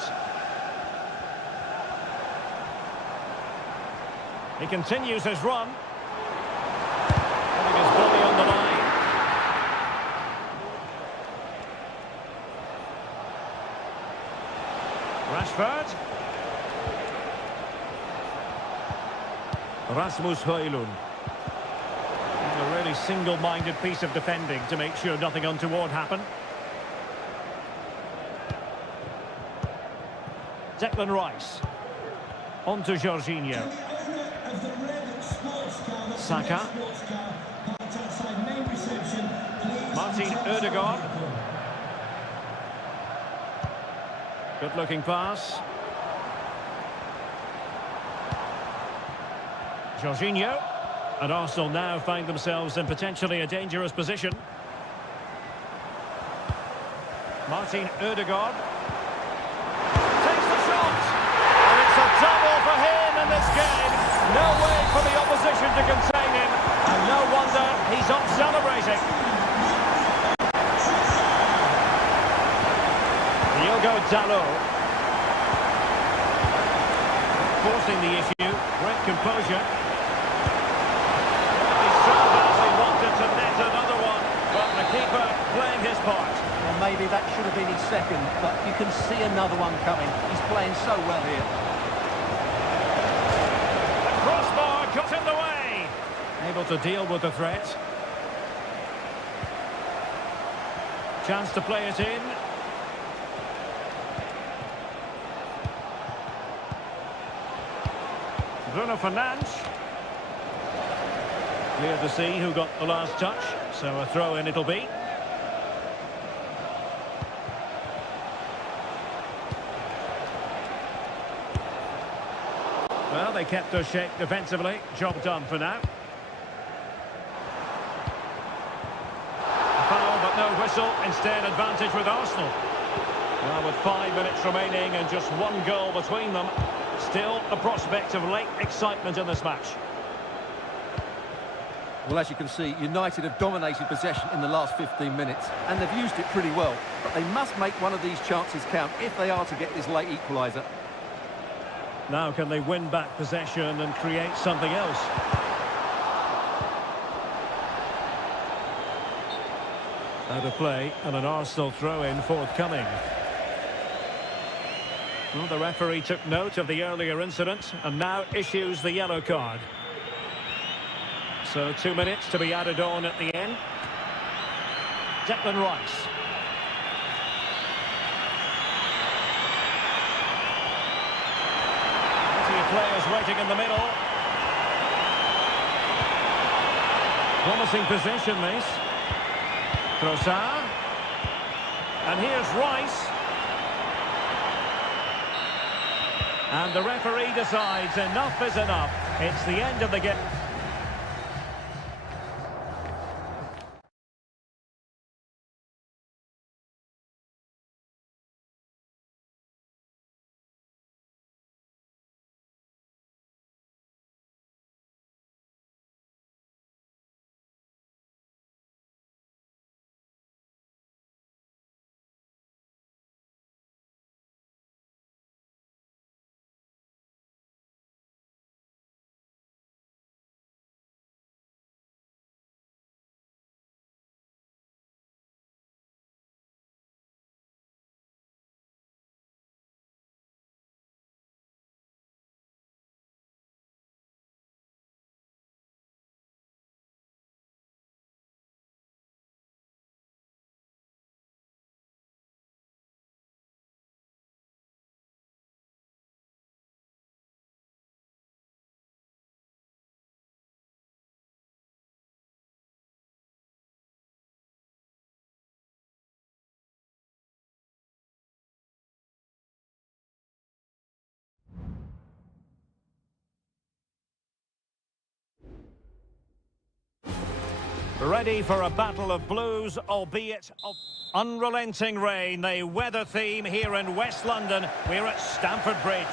He continues his run. Putting his body on the line. Rashford. Rasmus Højlund. A really single-minded piece of defending to make sure nothing untoward happened. Declan Rice. On to Jorginho. Saka. Martin Ødegaard. Good-looking pass. Jorginho. And Arsenal now find themselves in potentially a dangerous position. Martin Ødegaard. Takes the shot! And it's a double for him in this game. No way for the opposition to contain him. And no wonder he's up celebrating. Diogo Dalot. Forcing the issue. Great composure. To net another one, but the keeper playing his part. Well, maybe that should have been his second, but you can see another one coming. He's playing so well here. The crossbar got in the way. Able to deal with the threat. Chance to play it in. Bruno Fernandes. Clear to see who got the last touch, so a throw-in it'll be. Well, they kept their shape defensively. Job done for now. A foul, but no whistle. Instead, advantage with Arsenal. Well, with 5 minutes remaining and just one goal between them, still a prospect of late excitement in this match. Well, as you can see, United have dominated possession in the last 15 minutes, and they've used it pretty well. But they must make one of these chances count if they are to get this late equaliser. Now can they win back possession and create something else? Out of play, and an Arsenal throw-in forthcoming. Well, the referee took note of the earlier incident and now issues the yellow card. So 2 minutes to be added on at the end. Declan Rice. Plenty of players waiting in the middle. Promising position, this. Trossard. And here's Rice. And the referee decides enough is enough. It's the end of the game. Ready for a battle of blues, albeit of unrelenting rain. The weather theme here in West London. We're at Stamford Bridge.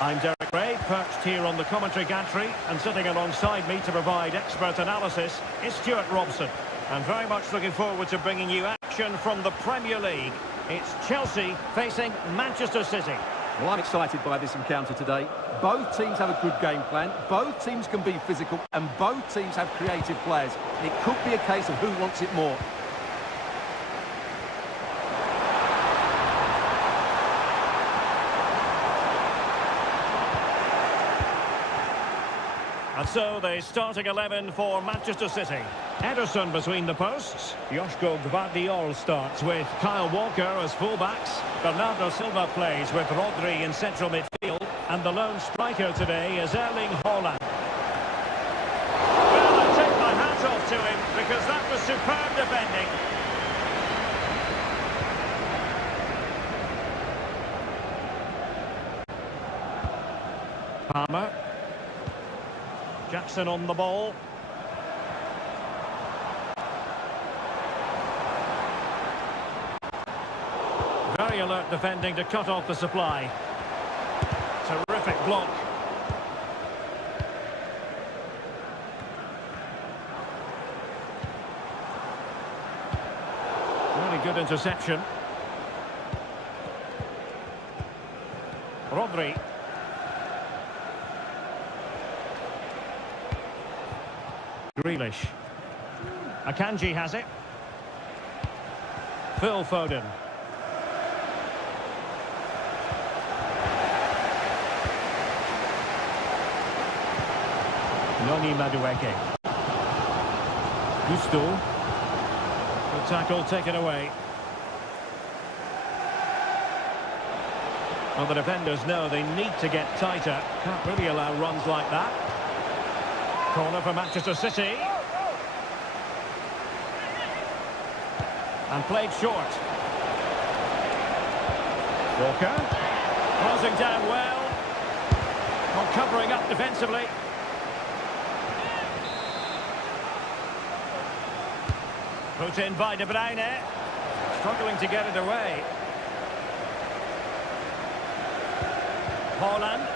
I'm Derek Ray, perched here on the commentary gantry, and sitting alongside me to provide expert analysis is Stuart Robson. And very much looking forward to bringing you action from the Premier League. It's Chelsea facing Manchester City. Well, I'm excited by this encounter today. Both teams have a good game plan, both teams can be physical, and both teams have creative players. It could be a case of who wants it more. And so the starting 11 for Manchester City. Ederson between the posts. Joško Gvardiol starts with Kyle Walker as fullbacks. Bernardo Silva plays with Rodri in central midfield. And the lone striker today is Erling Haaland. Well, I take my hat off to him because that was superb defending. Palmer. Jackson on the ball. Very alert defending to cut off the supply. Terrific block. Really good interception. Rodri. Grealish. Akanji has it. Phil Foden. Noni Madueke. Gusto. The tackle taken away. Well, the defenders know they need to get tighter. Can't really allow runs like that. Corner for Manchester City. And played short. Walker. Closing down well. Not covering up defensively. Put in by De Bruyne. Struggling to get it away. Haaland.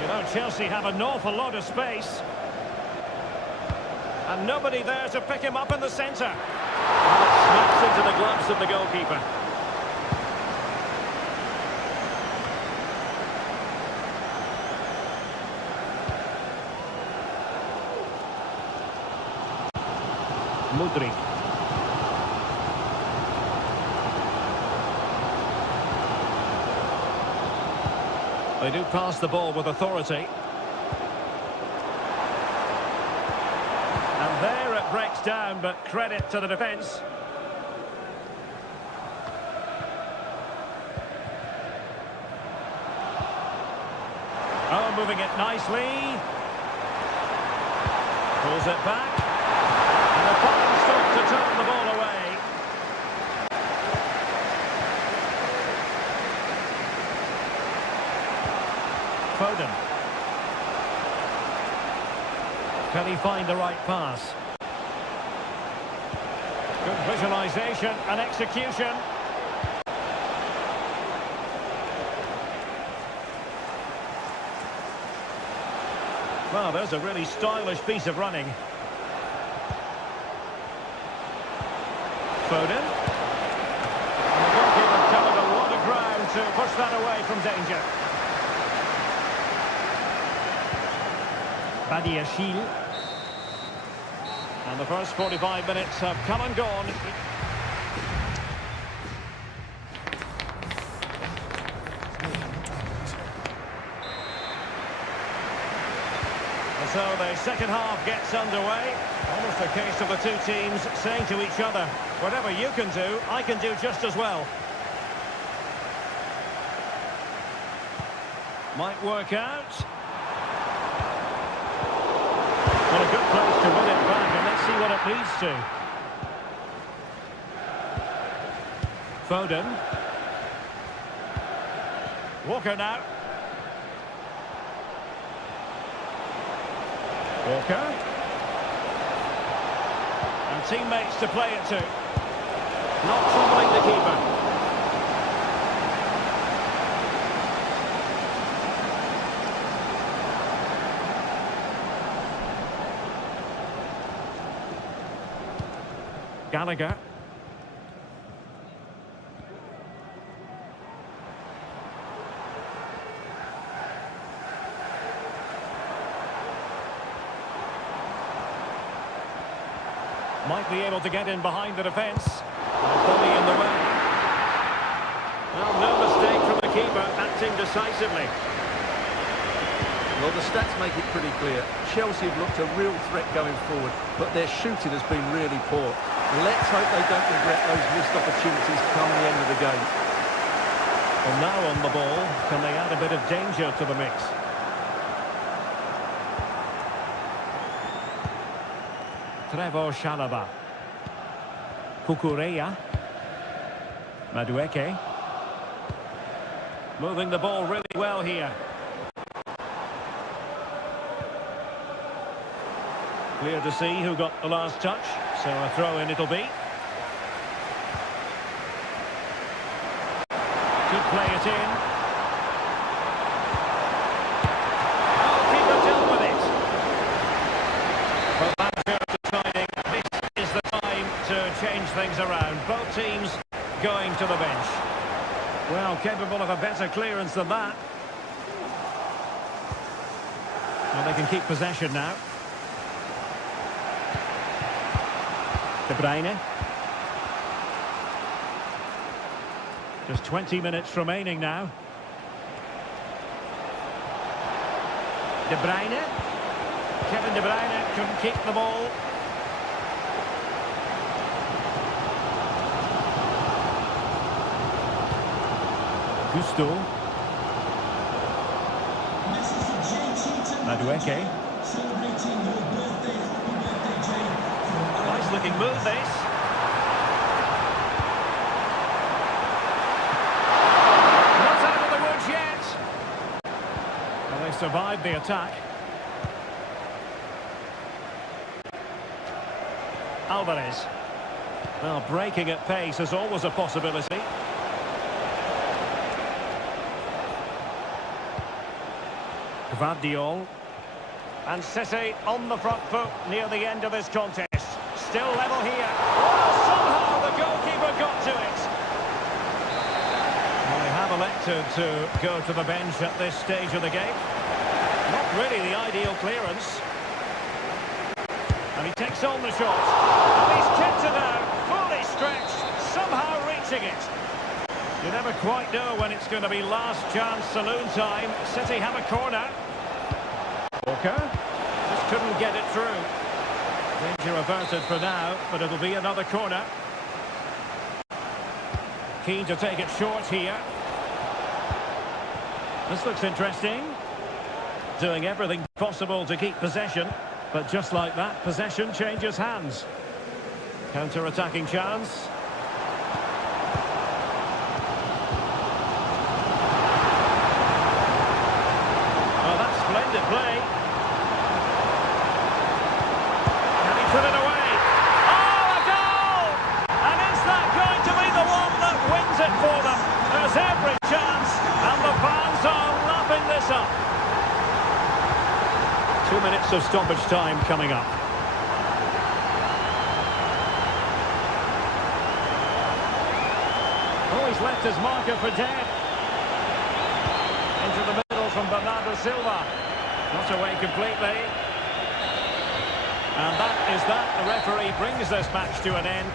You know, Chelsea have an awful lot of space. And nobody there to pick him up in the centre. And it snaps into the gloves of the goalkeeper. Mudryk. They do pass the ball with authority. And there it breaks down, but credit to the defence. Oh, moving it nicely. Pulls it back. And a fine stop to turn the ball away. Foden. Can he find the right pass? Good visualisation and execution. Well, there's a really stylish piece of running. Foden. And the goalkeeper covered a lot of ground to push that away from danger. Badiashile. And the first 45 minutes have come and gone. And so the second half gets underway. Almost a case of the two teams saying to each other, whatever you can do, I can do just as well. Might work out. Well, a good place to win it back, and let's see what it leads to. Foden. Walker now. Walker. And teammates to play it to. Not troubling the keeper. Gallagher. Might be able to get in behind the defence. Body in the way. Well, no mistake from the keeper, acting decisively. Well, the stats make it pretty clear. Chelsea have looked a real threat going forward, but their shooting has been really poor. Let's hope they don't regret those missed opportunities come the end of the game. Well, now on the ball, can they add a bit of danger to the mix? Trevor Chalobah. Kukureya. Madueke. Moving the ball really well here. Clear to see who got the last touch, so a throw-in it'll be. Could play it in. Oh, keeper dealt with it. Well, manager deciding this is the time to change things around. Both teams going to the bench. Well, capable of a better clearance than that. Well, they can keep possession now. De Bruyne. Just 20 minutes remaining now. De Bruyne. Kevin De Bruyne couldn't keep the ball. Gusto. Madueke. Nice looking move this. Not out of the woods yet. Well, they survived the attack. Alvarez. Well, breaking at pace is always a possibility. Gvardiol. And City on the front foot near the end of this contest. Still level here. Oh, somehow the goalkeeper got to it. Well, they have elected to go to the bench at this stage of the game. Not really the ideal clearance. And he takes on the shot. And he's kept it out, fully stretched, somehow reaching it. You never quite know when it's going to be last chance saloon time. City have a corner. Walker just couldn't get it through. Danger averted for now, but it'll be another corner. Keen to take it short here. This looks interesting. Doing everything possible to keep possession, but just like that, possession changes hands. Counter-attacking chance. Oh, that's splendid play. Can he put it away? Oh, a goal! And is that going to be the one that wins it for them? There's every chance, and the fans are lapping this up. 2 minutes of stoppage time coming up. Oh, he's left his marker for dead. Into the middle from Bernardo Silva. Not away completely. And that is that. The referee brings this match to an end.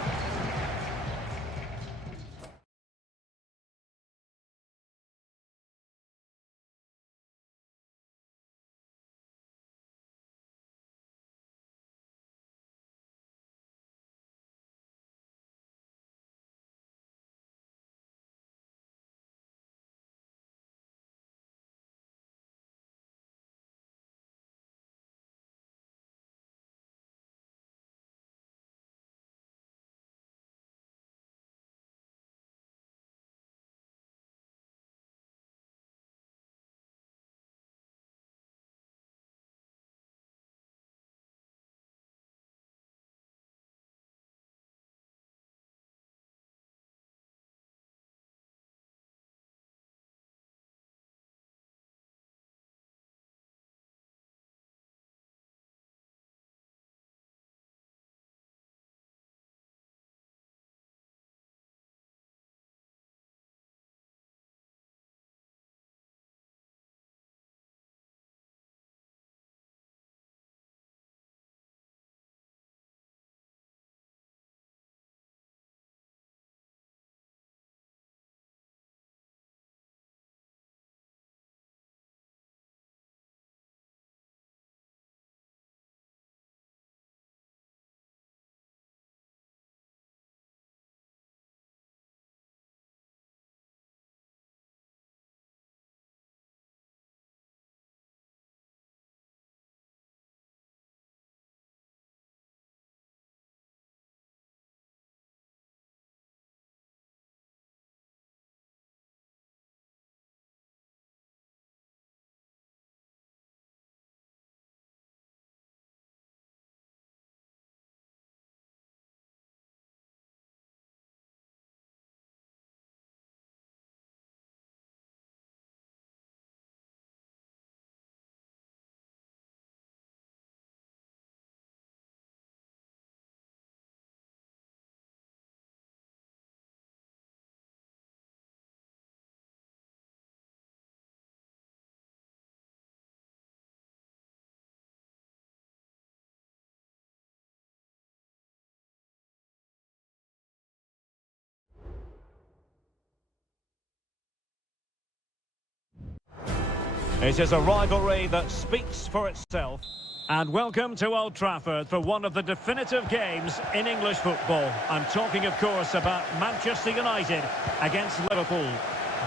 It is a rivalry that speaks for itself. And welcome to Old Trafford for one of the definitive games in English football. I'm talking, of course, about Manchester United against Liverpool.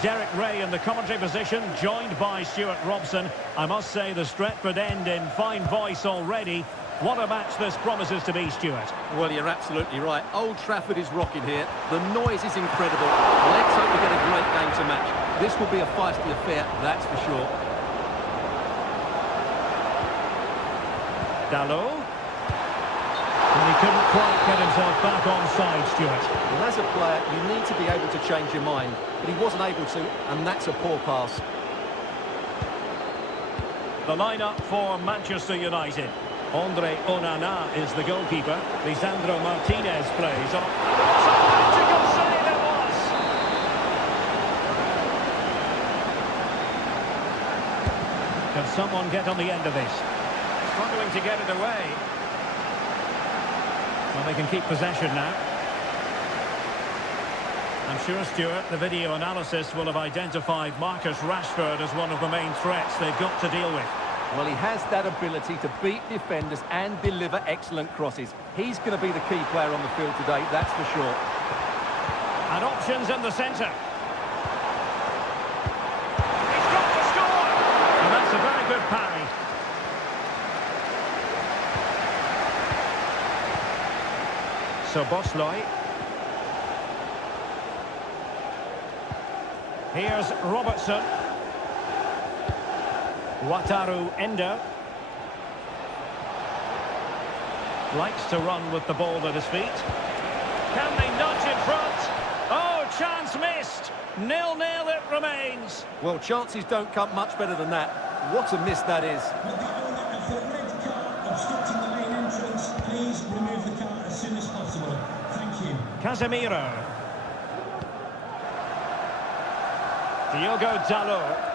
Derek Ray in the commentary position, joined by Stuart Robson. I must say the Stretford end in fine voice already. What a match this promises to be, Stuart. Well, you're absolutely right. Old Trafford is rocking here. The noise is incredible. Let's hope we get a great game to match. This will be a feisty affair, that's for sure. Dalot. And he couldn't quite get himself back on side, Stuart. And as a player, you need to be able to change your mind. But he wasn't able to, and that's a poor pass. The lineup for Manchester United. Andre Onana is the goalkeeper. Lisandro Martinez plays on. What a practical save it was! Can someone get on the end of this? Struggling to get it away. Well, they can keep possession now. I'm sure, Stuart, the video analysis will have identified Marcus Rashford as one of the main threats they've got to deal with. Well, he has that ability to beat defenders and deliver excellent crosses. He's going to be the key player on the field today, that's for sure. And options in the centre. He's got to score! And that's a very good parry. So Bosley. Here's Robertson. Wataru Endo. Likes to run with the ball at his feet. Can they nudge in front? Oh, chance missed. 0-0 it remains. Well, chances don't come much better than that. What a miss that is. With the owner of the red car obstructing the main entrance, please remove the car as soon as possible. Thank you. Casemiro. Diogo Dalot.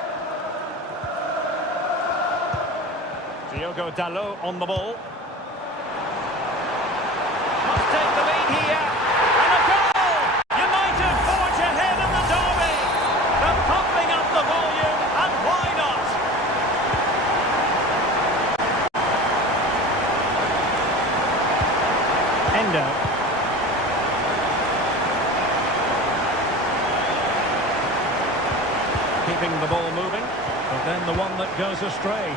Diogo Dalot on the ball. Must take the lead here. And a goal! United forge ahead in the derby. They're pumping up the volume, and why not? Endo. Keeping the ball moving, but then the one that goes astray.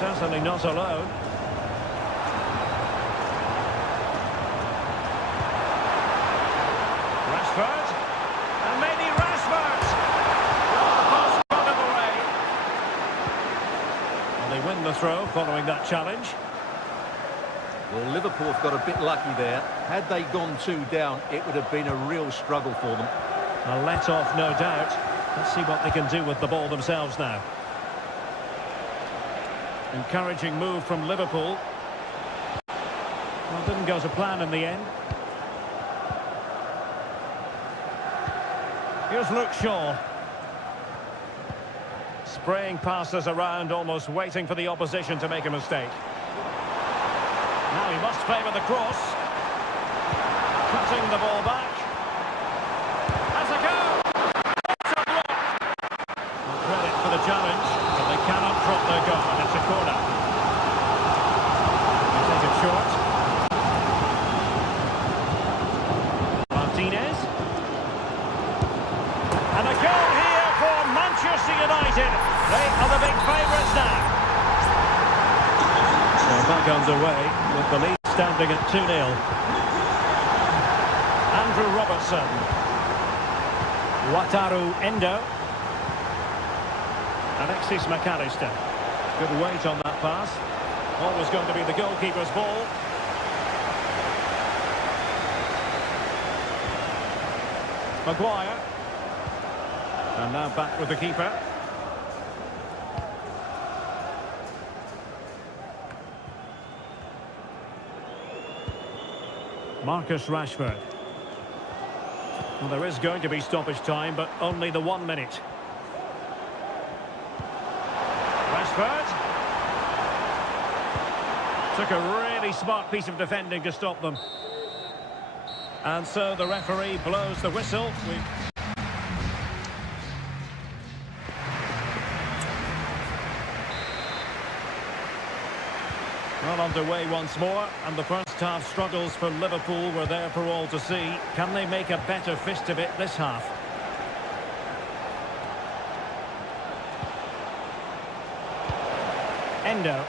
Certainly not alone. Rashford. And maybe Rashford. Oh, the pass got him away. And they win the throw following that challenge. Well, Liverpool have got a bit lucky there. Had they gone 2 down, it would have been a real struggle for them. A let-off, no doubt. Let's see what they can do with the ball themselves now. Encouraging move from Liverpool. Well, didn't go to plan in the end. Here's Luke Shaw. Spraying passes around, almost waiting for the opposition to make a mistake. Now he must favour the cross. Cutting the ball back. Has a go! It's a block! Well, credit for the challenge, but they cannot drop their guard. It's a corner. They take it short. Martinez. And a goal here for Manchester United. They are the big favourites now. They're back underway with the lead standing at 2-0. Andrew Robertson. Wataru Endo. Alexis McAllister. Good weight on that pass. Always going to be the goalkeeper's ball. Maguire. And now back with the keeper. Marcus Rashford. Well, there is going to be stoppage time, but only the 1 minute. Rashford. Took a really smart piece of defending to stop them. And so the referee blows the whistle. underway once more, and the first half struggles for Liverpool were there for all to see. Can they make a better fist of it this half? Endo.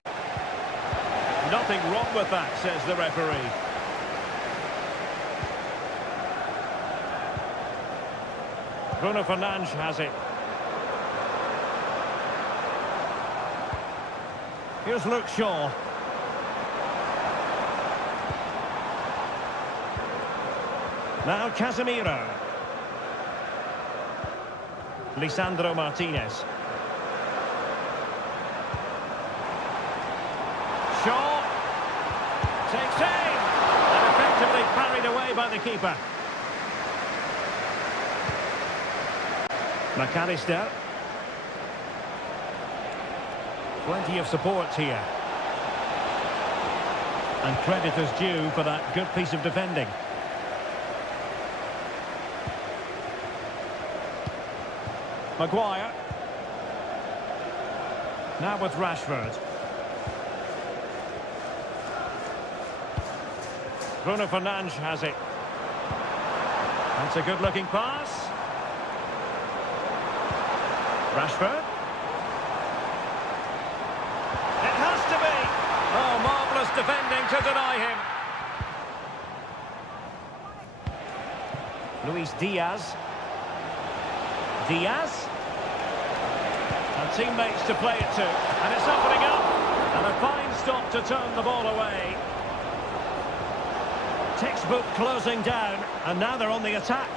Nothing wrong with that, says the referee. Bruno Fernandes has it. Here's Luke Shaw. Now Casemiro. Lisandro Martinez. Shaw takes aim and effectively parried away by the keeper. McAllister. Plenty of support here. And credit is due for that good piece of defending. Maguire. Now with Rashford. Bruno Fernandes has it. That's a good-looking pass. Rashford. It has to be. Oh, marvellous defending to deny him. Luis Diaz. Diaz. And teammates to play it to. And it's opening up. And a fine stop to turn the ball away. Textbook closing down, and now they're on the attack.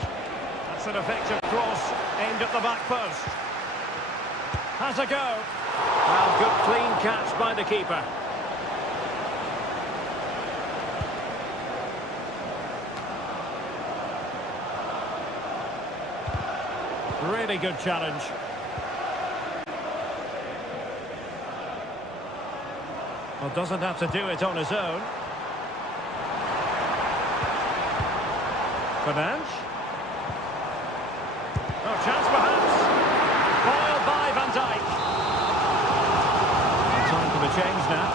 That's an effective cross aimed at the back post. Has a go. Well, good clean catch by the keeper. Really good challenge. Well, doesn't have to do it on his own. Fernandes. Oh, chance perhaps. Foiled by Van Dijk. Time for the change now.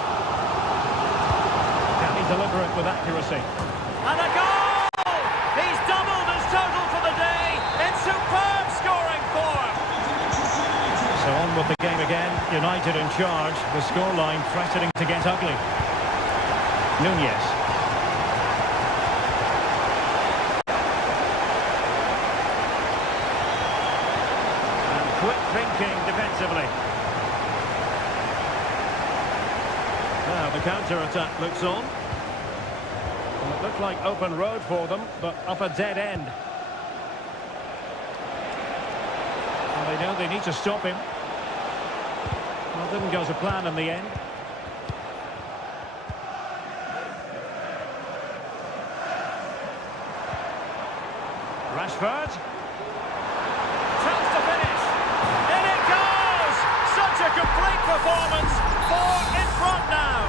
Can he deliver it with accuracy? And a goal! He's doubled his total for the day in superb scoring form. So on with the game again. United in charge. The scoreline threatening to get ugly. Nunez. Quick thinking defensively. Now the counter-attack looks on. And it looked like open road for them, but up a dead end. And they know they need to stop him. Well, it didn't go to plan in the end. Rashford. Chance to finish. In it goes! Such a complete performance. 4 in front now.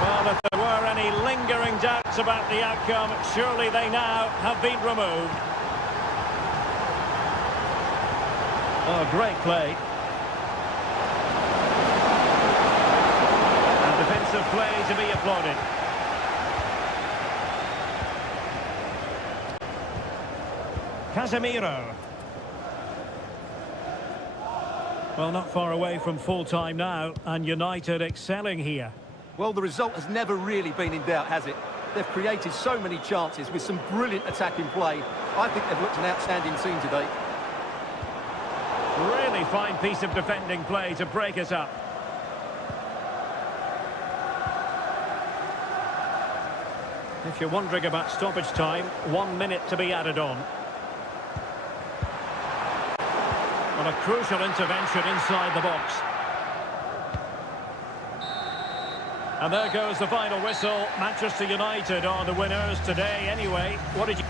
Well, if there were any lingering doubts about the outcome, surely they now have been removed. Oh, great play. And defensive play to be applauded. Casemiro. Well, not far away from full-time now, and United excelling here. Well, the result has never really been in doubt, has it? They've created so many chances with some brilliant attacking play. I think they've looked an outstanding team today. Really fine piece of defending play to break it up. If you're wondering about stoppage time, 1 minute to be added on. And a crucial intervention inside the box. And there goes the final whistle. Manchester United are the winners today anyway. What did you...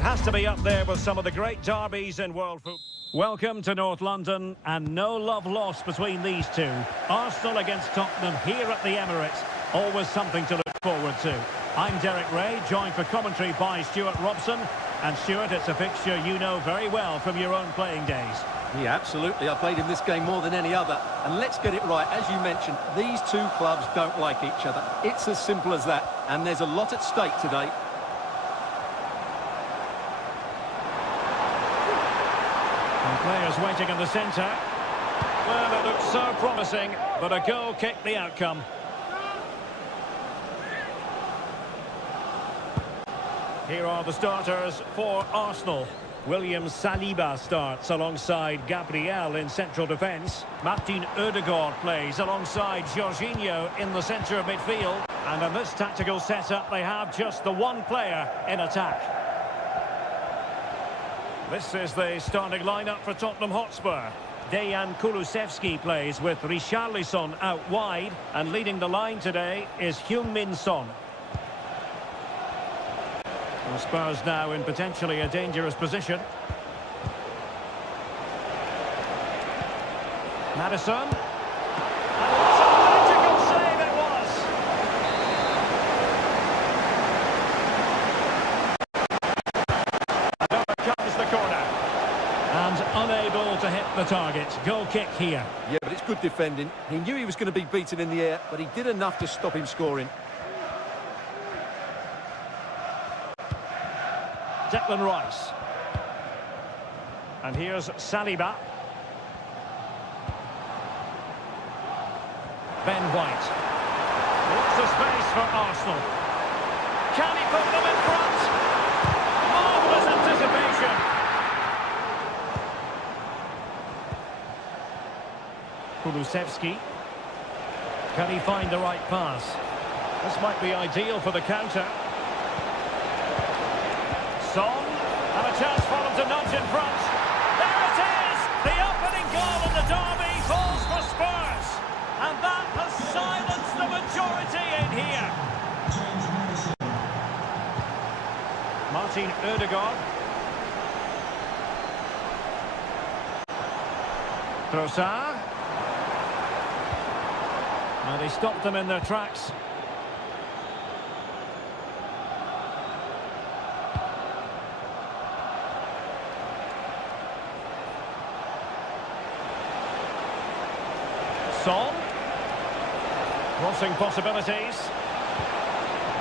It has to be up there with some of the great derbies in world football. Welcome to North London, and no love lost between these two. Arsenal against Tottenham here at the Emirates. Always something to look forward to. I'm Derek Ray, joined for commentary by Stuart Robson. And Stuart, it's a fixture you know very well from your own playing days. Yeah, absolutely. I played in this game more than any other. And let's get it right. As you mentioned, these two clubs don't like each other. It's as simple as that. And there's a lot at stake today. And players waiting in the centre. Well, it looks so promising, but a goal kicked the outcome. Here are the starters for Arsenal. William Saliba starts alongside Gabriel in central defence. Martin Ødegaard plays alongside Jorginho in the centre of midfield. And in this tactical setup, they have just the one player in attack. This is the starting lineup for Tottenham Hotspur. Dejan Kulusevski plays with Richarlison out wide. And leading the line today is Heung-min Son. The Spurs now in potentially a dangerous position. Maddison. And what a magical save it was! And over comes the corner. And unable to hit the target. Goal kick here. Yeah, but it's good defending. He knew he was going to be beaten in the air, but he did enough to stop him scoring. Declan Rice. And here's Saliba. Ben White. Lots of space for Arsenal. Can he put them in front? Marvellous anticipation. Kulusevski. Can he find the right pass? This might be ideal for the counter. Son, and a chance for him to nudge in front. There it is! The opening goal in the derby falls for Spurs. And that has silenced the majority in here. Martin Ødegaard. Trossard. And he stopped them in their tracks. Son. Crossing possibilities.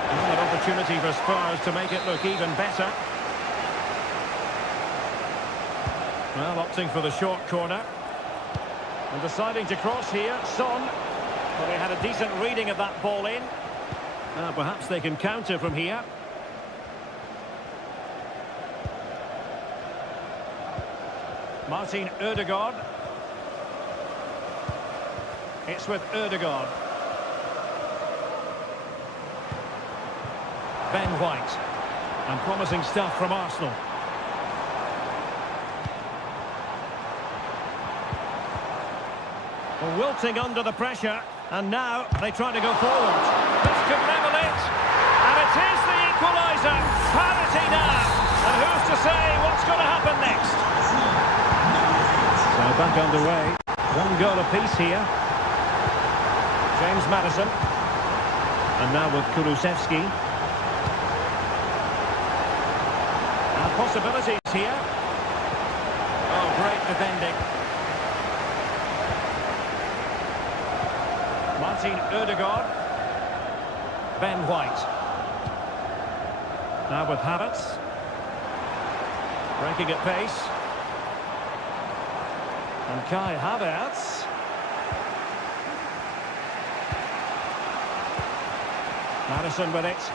And an opportunity for Spurs to make it look even better. Well, opting for the short corner. And deciding to cross here, Son. Well, they had a decent reading of that ball in. Perhaps they can counter from here. Martin Ødegaard. It's with Ødegaard. Ben White. And promising stuff from Arsenal. Well, wilting under the pressure. And now they try to go forward. This could level it. And it is the equaliser. Parity now. And who's to say what's going to happen next? So back underway. One goal apiece here. James Maddison. And now with Kulusevski. And possibilities here. Oh, great defending. Martin Ødegaard. Ben White. Now with Havertz. Breaking at pace. And Kai Havertz. Maddison with it.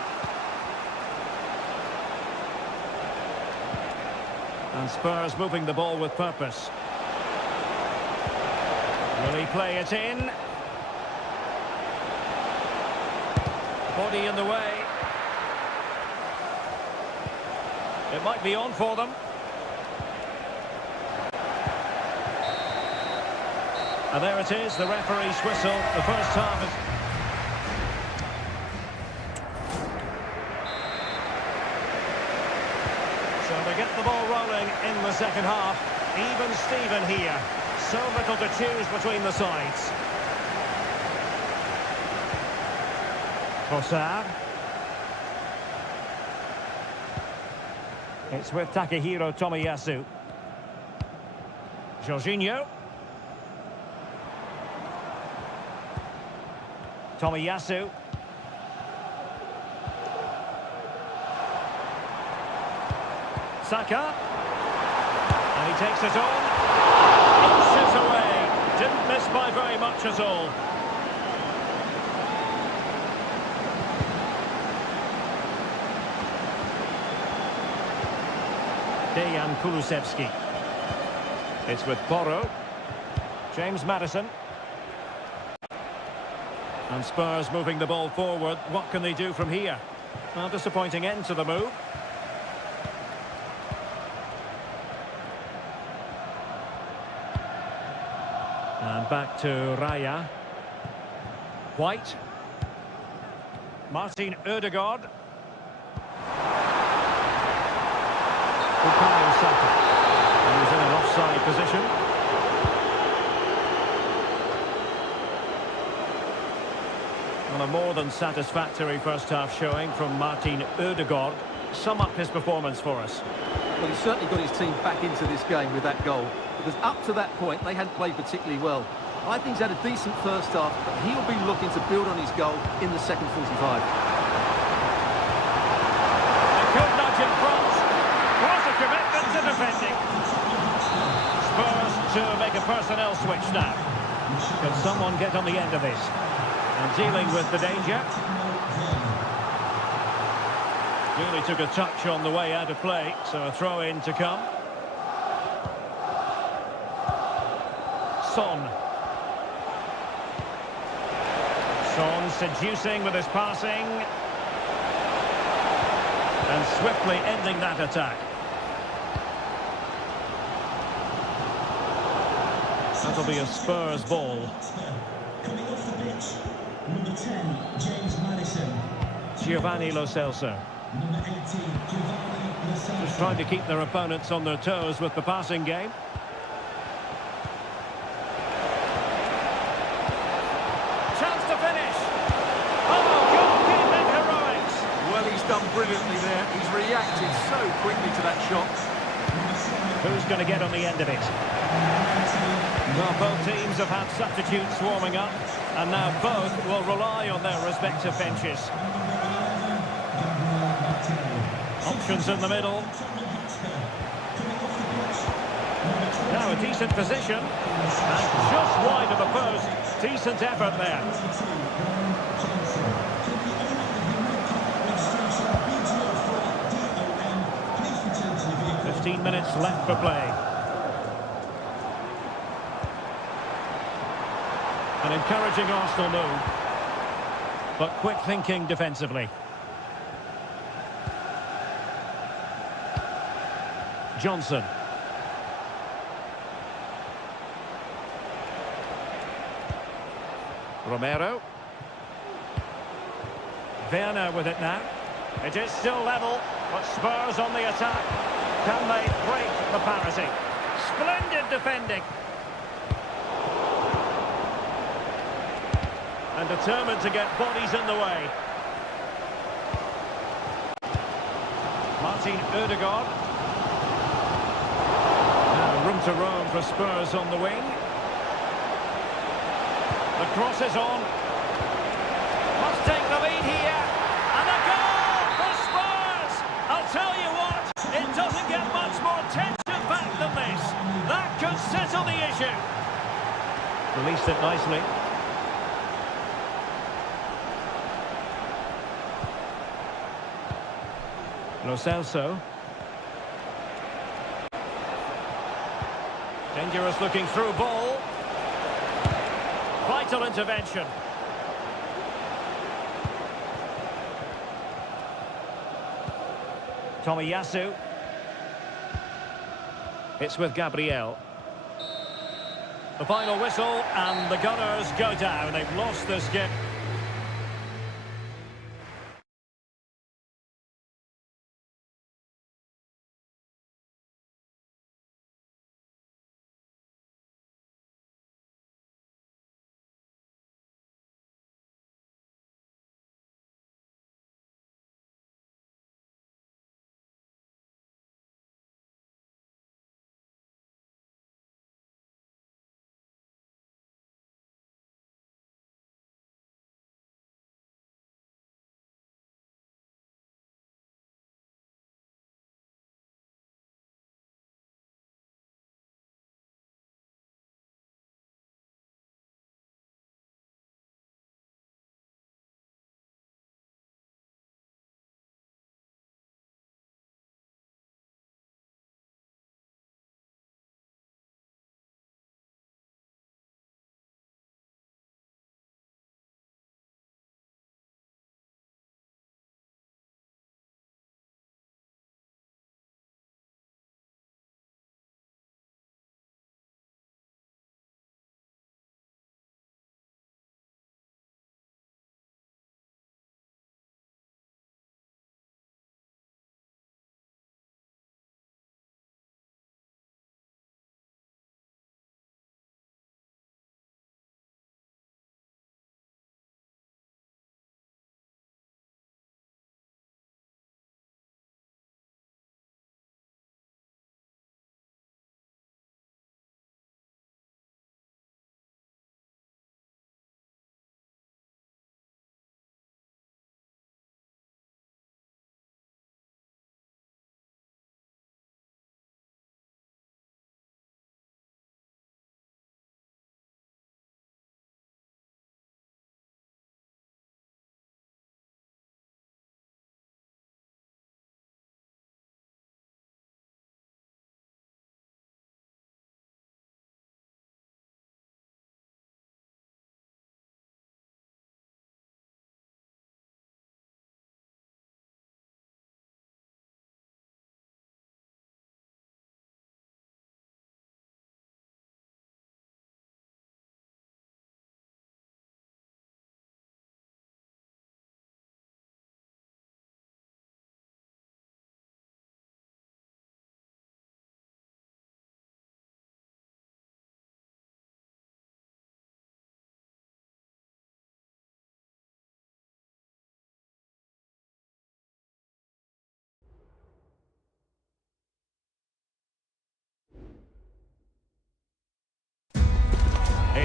And Spurs moving the ball with purpose. Will he play it in? Body in the way. It might be on for them. And there it is, the referee's whistle. The first half is... So get the ball rolling in the second half. Even Steven here. So little to choose between the sides. Trossard. It's with Takehiro Tomiyasu. Jorginho. Tomiyasu. Saka. And he takes it on. Inches away. Didn't miss by very much at all. Dejan Kulusevski. It's with Porro. James Maddison. And Spurs moving the ball forward. What can they do from here? Well, disappointing end to the move. And back to Raya. White. Martin Ødegaard. Bukayo Saka. And he's in an offside position. On a more than satisfactory first half showing from Martin Ødegaard. Sum up his performance for us. Well, he's certainly got his team back into this game with that goal, because up to that point they hadn't played particularly well. I think he's had a decent first half, but he'll be looking to build on his goal in the second 45. A good nudge in front. What a commitment to defending. Spurs to make a personnel switch now. Can someone get on the end of this? And dealing with the danger. Really took a touch on the way out of play, so a throw-in to come. Son. Son seducing with his passing. And swiftly ending that attack. That'll be a Spurs ball. Coming off the pitch, number 10, James Maddison. Giovanni Lo Celso. Number 18, Giovanni Lo Celso. Just trying to keep their opponents on their toes with the passing game. Chance to finish. Oh, goalkeeping heroics. Well, he's done brilliantly there. He's reacted so quickly to that shot. Who's going to get on the end of it? Well, both teams have had substitutes warming up, and now both will rely on their respective benches. Options in the middle. Now a decent position, and just wide of the post. Decent effort there. 15 minutes left for play. An encouraging Arsenal move, but quick thinking defensively. Johnson. Romero. Werner with it now. It is still level, but Spurs on the attack. Can they break the parity? Splendid defending. And determined to get bodies in the way. Martin Ødegaard. Now room to roam for Spurs on the wing. The cross is on. Must take the lead here. And a goal for Spurs! I'll tell you what, it doesn't get much more tension back than this. That could settle the issue. Released it nicely. Lo Celso. Dangerous looking through ball. Vital intervention. Tomiyasu. It's with Gabriel. The final whistle and the Gunners go down. They've lost the skip.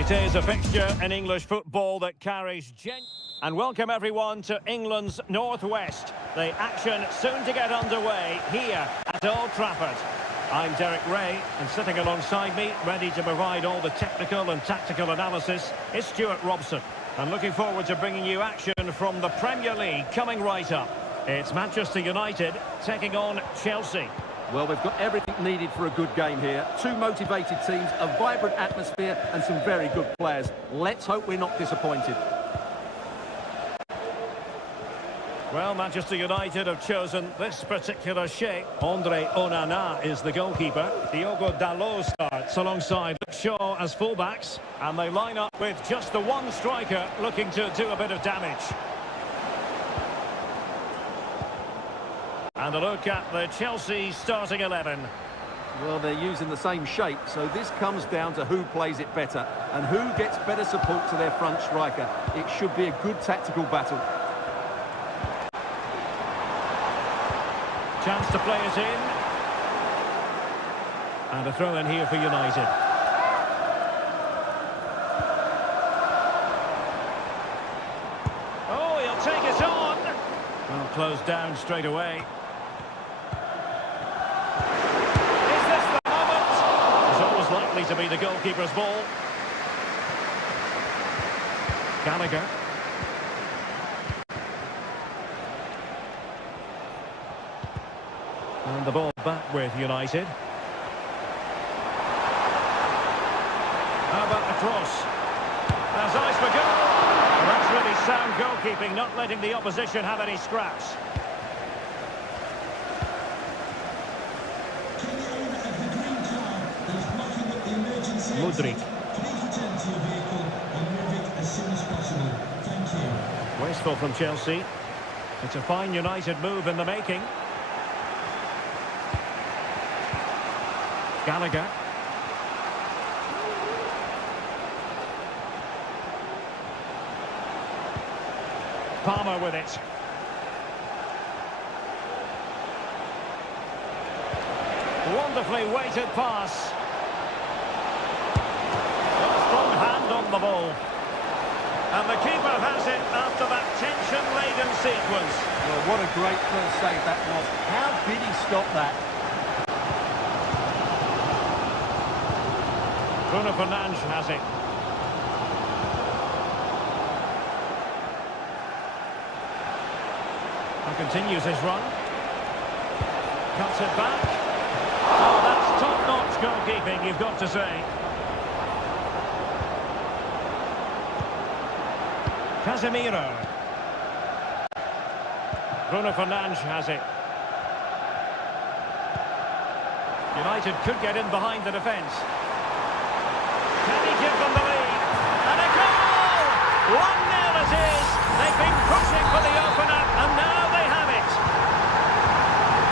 It is a fixture in English football that carries And welcome everyone to England's Northwest. The action soon to get underway here at Old Trafford. I'm Derek Ray, and sitting alongside me, ready to provide all the technical and tactical analysis, is Stuart Robson. And looking forward to bringing you action from the Premier League coming right up. It's Manchester United taking on Chelsea. Well, they've got everything needed for a good game here. Two motivated teams, a vibrant atmosphere and some very good players. Let's hope we're not disappointed. Well, Manchester United have chosen this particular shape. Andre Onana is the goalkeeper. Diogo Dalot starts alongside Shaw as fullbacks. And they line up with just the one striker looking to do a bit of damage. And a look at the Chelsea starting 11. Well, they're using the same shape, so this comes down to who plays it better and who gets better support to their front striker. It should be a good tactical battle. Chance to play it in. And a throw in here for United. Oh, he'll take it on. Well, closed down straight away. Is this the moment? It's always likely to be the goalkeeper's ball. Gallagher. And the ball back with United. How about the cross? There's eyes for goal. Well, that's really sound goalkeeping, not letting the opposition have any scraps. Can the owner of the green car that is blocking up the emergency Mudryk. exit please return to your vehicle and move it as soon as possible? Thank you. Wasteful from Chelsea. It's a fine United move in the making. Gallagher. Palmer with it. Wonderfully weighted pass. Strong hand on the ball. And the keeper has it after that tension-laden sequence. Well, what a great first save that was. How did he stop that? Bruno Fernandes has it. And continues his run. Cuts it back. Oh, that's top-notch goalkeeping, you've got to say. Casemiro. Bruno Fernandes has it. United could get in behind the defence. Can he give them the lead? And a goal! 1-0 it is. They've been pushing for the opener, and now they have it.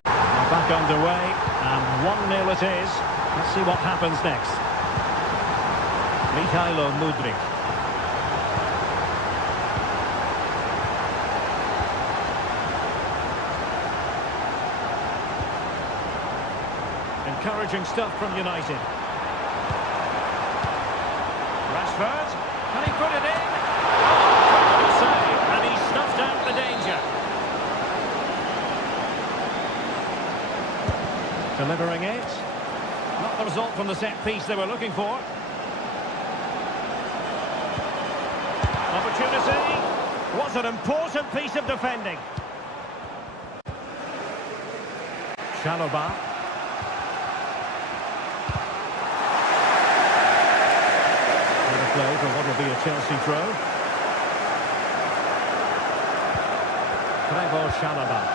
They're back underway, and 1-0 it is. Let's see what happens next. Mykhailo Mudryk. Encouraging stuff from United. Rashford, can he put it in? Oh, good save, and he snuffed out the danger. Delivering it. Not the result from the set piece they were looking for. Opportunity. Was an important piece of defending. Chalobah. For what will be a Chelsea throw. Trevoh Chalobah.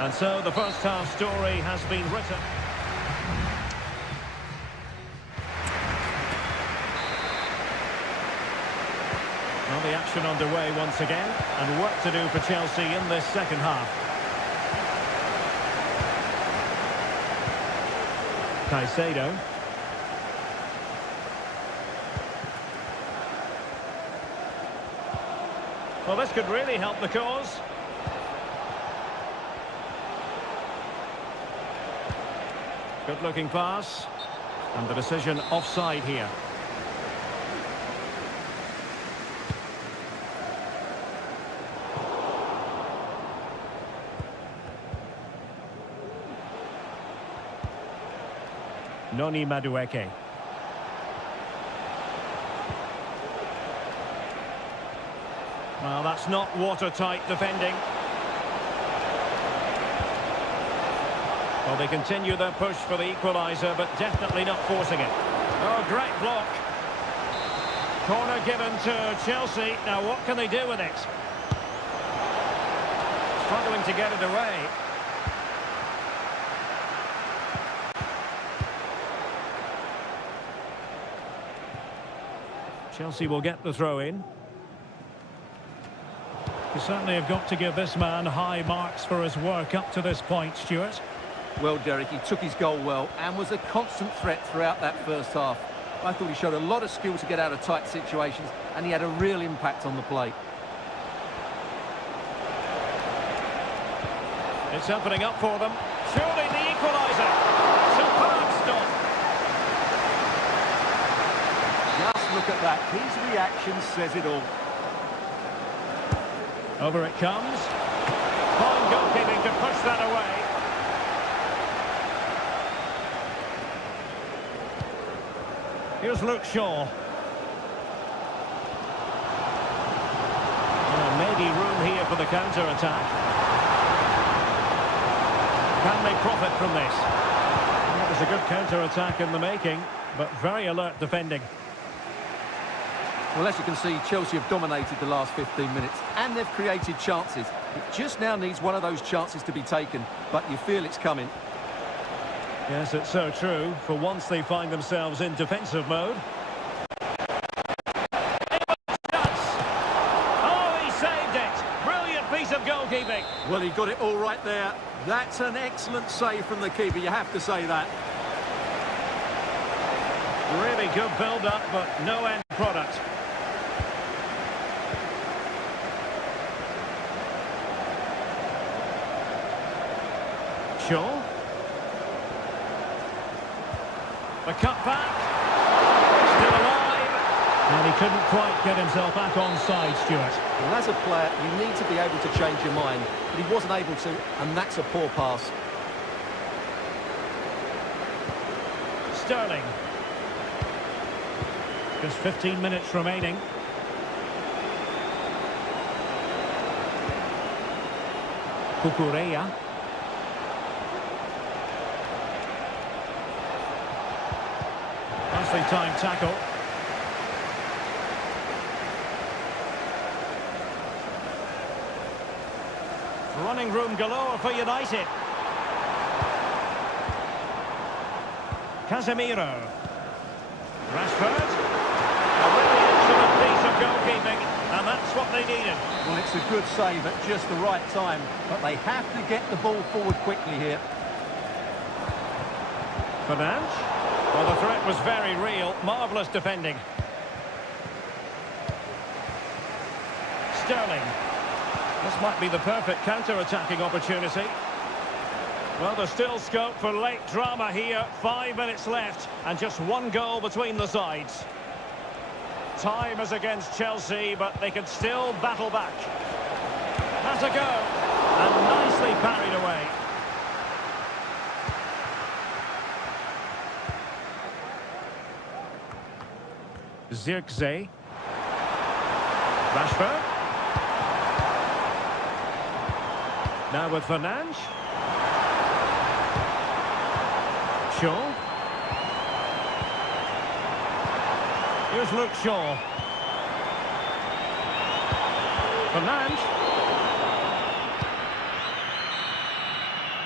And so the first half story has been written. Well, the action underway once again, and work to do for Chelsea in this second half. Caicedo. Well, this could really help the cause. Good-looking pass. And the decision offside here. Noni Madueke. Well, that's not watertight defending. Well, they continue their push for the equaliser, but definitely not forcing it. Oh, great block. Corner given to Chelsea. Now, what can they do with it? Struggling to get it away. Chelsea will get the throw in. You certainly have got to give this man high marks for his work up to this point, Stuart. Well, Derek, he took his goal well and was a constant threat throughout that first half. I thought he showed a lot of skill to get out of tight situations, and he had a real impact on the play. It's opening up for them. Surely the equaliser. Superb stop. Just look at that. His reaction says it all. Over it comes. Fine goalkeeping to push that away. Here's Luke Shaw. Well, maybe room here for the counter-attack. Can they profit from this? That was a good counter-attack in the making, but very alert defending. Well, as you can see, Chelsea have dominated the last 15 minutes, and they've created chances. It just now needs one of those chances to be taken, but you feel it's coming. Yes, it's so true. For once they find themselves in defensive mode. Oh, he saved it! Brilliant piece of goalkeeping. Well, he got it all right there. That's an excellent save from the keeper, you have to say that. Really good build-up, but no end product. Shaw. The cut back. Still alive. And he couldn't quite get himself back on side, Stuart. Well, as a player, you need to be able to change your mind, but he wasn't able to, and that's a poor pass. Sterling. Just 15 minutes remaining. Kukureya. Nicely timed tackle. Running room galore for United. Casemiro. Rashford. A really excellent piece of goalkeeping, and that's what they needed. Well, it's a good save at just the right time, but they have to get the ball forward quickly here. Fernandes. Well, the threat was very real. Marvellous defending. Sterling. This might be the perfect counter-attacking opportunity. Well, there's still scope for late drama here. 5 minutes left, and just one goal between the sides. Time is against Chelsea, but they can still battle back. Has a go, and nicely parried away. Zirkzee. Rashford. Now with Fernandes. Shaw. Here's Luke Shaw. Fernandes.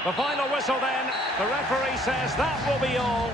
The final whistle then. The referee says that will be all.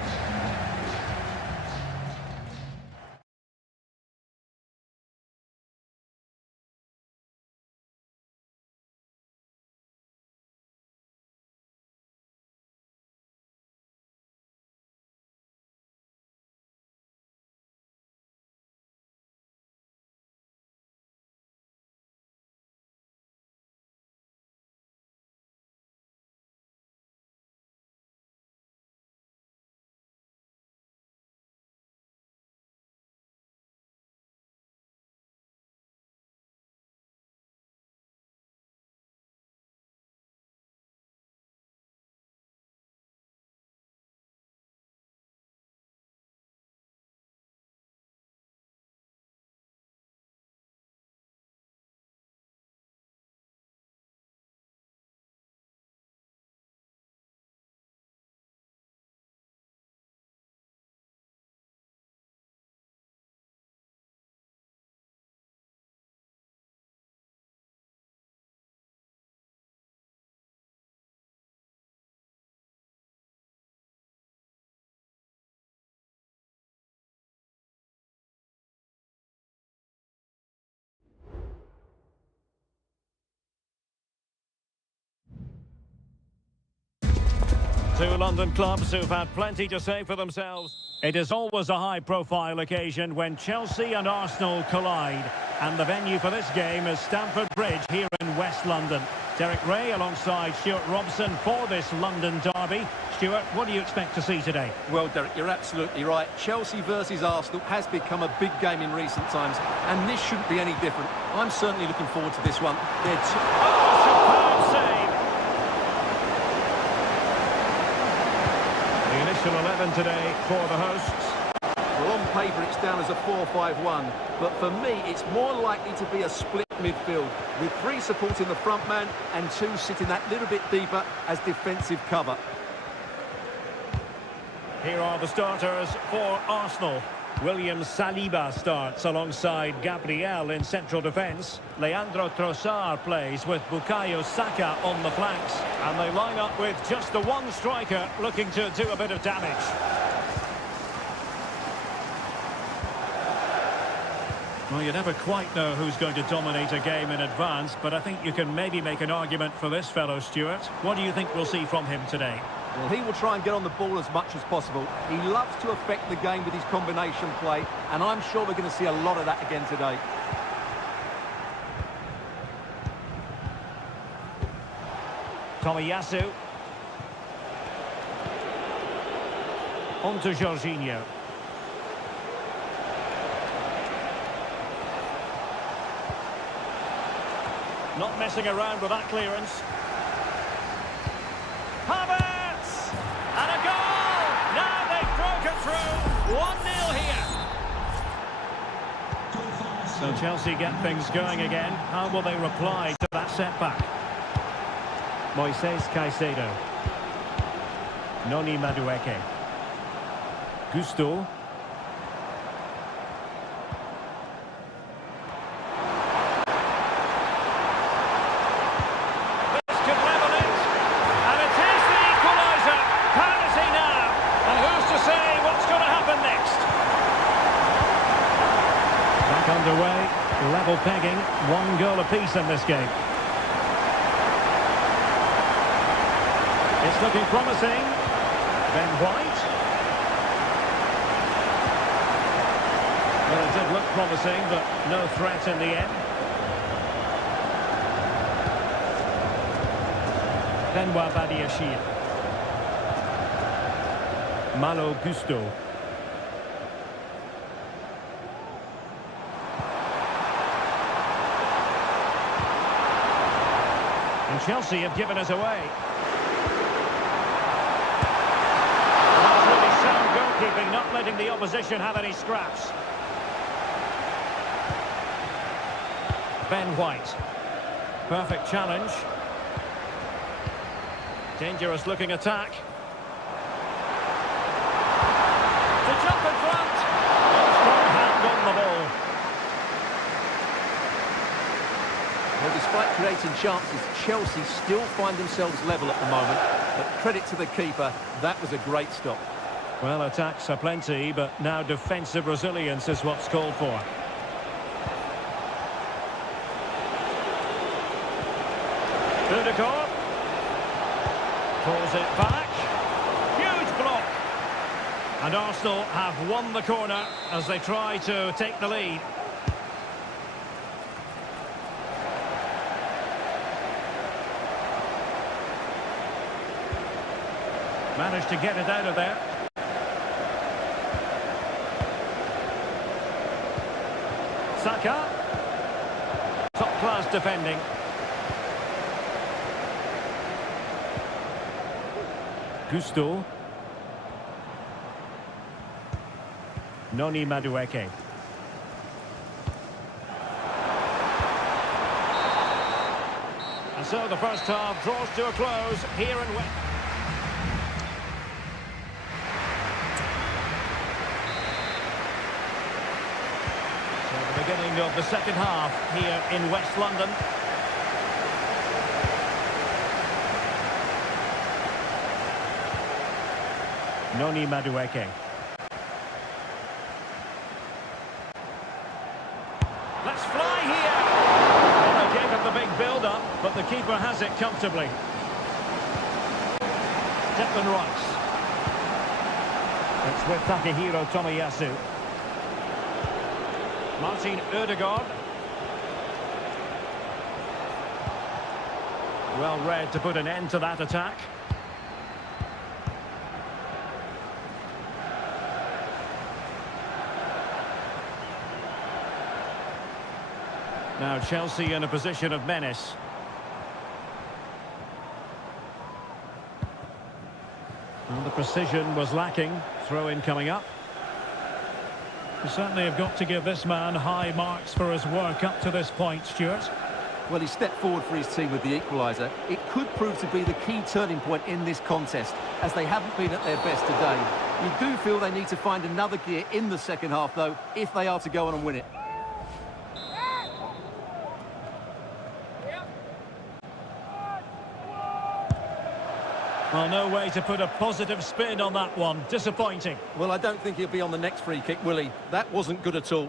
Two London clubs who've had plenty to say for themselves. It is always a high-profile occasion when Chelsea and Arsenal collide. And the venue for this game is Stamford Bridge here in West London. Derek Ray alongside Stuart Robson for this London derby. Stuart, what do you expect to see today? Well, Derek, you're absolutely right. Chelsea versus Arsenal has become a big game in recent times, and this shouldn't be any different. I'm certainly looking forward to this one. Superb save! The initial 11 today for the hosts. Well, on paper it's down as a 4-5-1, but for me it's more likely to be a split midfield, with 3 supporting the front man and 2 sitting that little bit deeper as defensive cover. Here are the starters for Arsenal. William Saliba starts alongside Gabriel in central defence. Leandro Trossard plays with Bukayo Saka on the flanks. And they line up with just the one striker looking to do a bit of damage. Well, you never quite know who's going to dominate a game in advance, but I think you can maybe make an argument for this fellow, Stuart. What do you think we'll see from him today? Well, he will try and get on the ball as much as possible. He loves to affect the game with his combination play, and I'm sure we're going to see a lot of that again today. Tomiyasu. On to Jorginho. Not messing around with that clearance. Havertz! And a goal! Now they've broken through. 1-0 here. So Chelsea get things going again. How will they reply to that setback? Moises Caicedo. Noni Madueke. Gusto. Underway, level pegging, 1 goal apiece in this game. It's looking promising. Ben White. Well, it did look promising, but no threat in the end. Benoit Badiashile. Malo Gusto. And Chelsea have given us away. That's really sound goalkeeping, not letting the opposition have any scraps. Ben White. Perfect challenge. Dangerous looking attack. To jump in front. Strong hand on the ball. Well, despite creating chances, Chelsea still find themselves level at the moment. But credit to the keeper, that was a great stop. Well, attacks are plenty, but now defensive resilience is what's called for. Budico pulls it back. Huge block. And Arsenal have won the corner as they try to take the lead. Managed to get it out of there. Saka. Top-class defending. Gusto. Noni Madueke. And so the first half draws to a close here in West. Beginning of the second half here in West London. Noni Madueke. Let's fly here! Well, they gave him the big build-up, but the keeper has it comfortably. Declan Rice. It's with Takehiro Tomiyasu. Martin Ødegaard. Well read to put an end to that attack. Now Chelsea in a position of menace. Well, the precision was lacking. Throw-in coming up. You certainly have got to give this man high marks for his work up to this point, Stuart. Well, he stepped forward for his team with the equaliser. It could prove to be the key turning point in this contest, as they haven't been at their best today. You do feel they need to find another gear in the second half, though, if they are to go on and win it. Well, no way to put a positive spin on that one. Disappointing. Well, I don't think he'll be on the next free kick, will he? That wasn't good at all.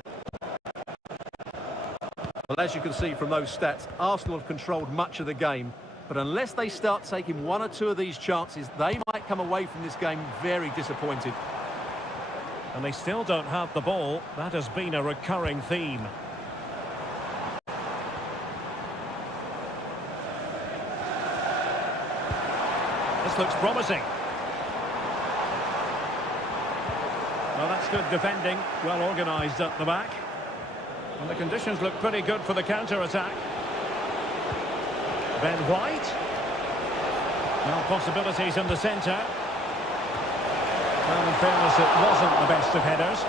Well, as you can see from those stats, Arsenal have controlled much of the game. But unless they start taking one or two of these chances, they might come away from this game very disappointed. And they still don't have the ball. That has been a recurring theme. This looks promising. Well, that's good defending. Well organised at the back. And the conditions look pretty good for the counter-attack. Ben White. Now possibilities in the centre. Well, in fairness, it wasn't the best of headers.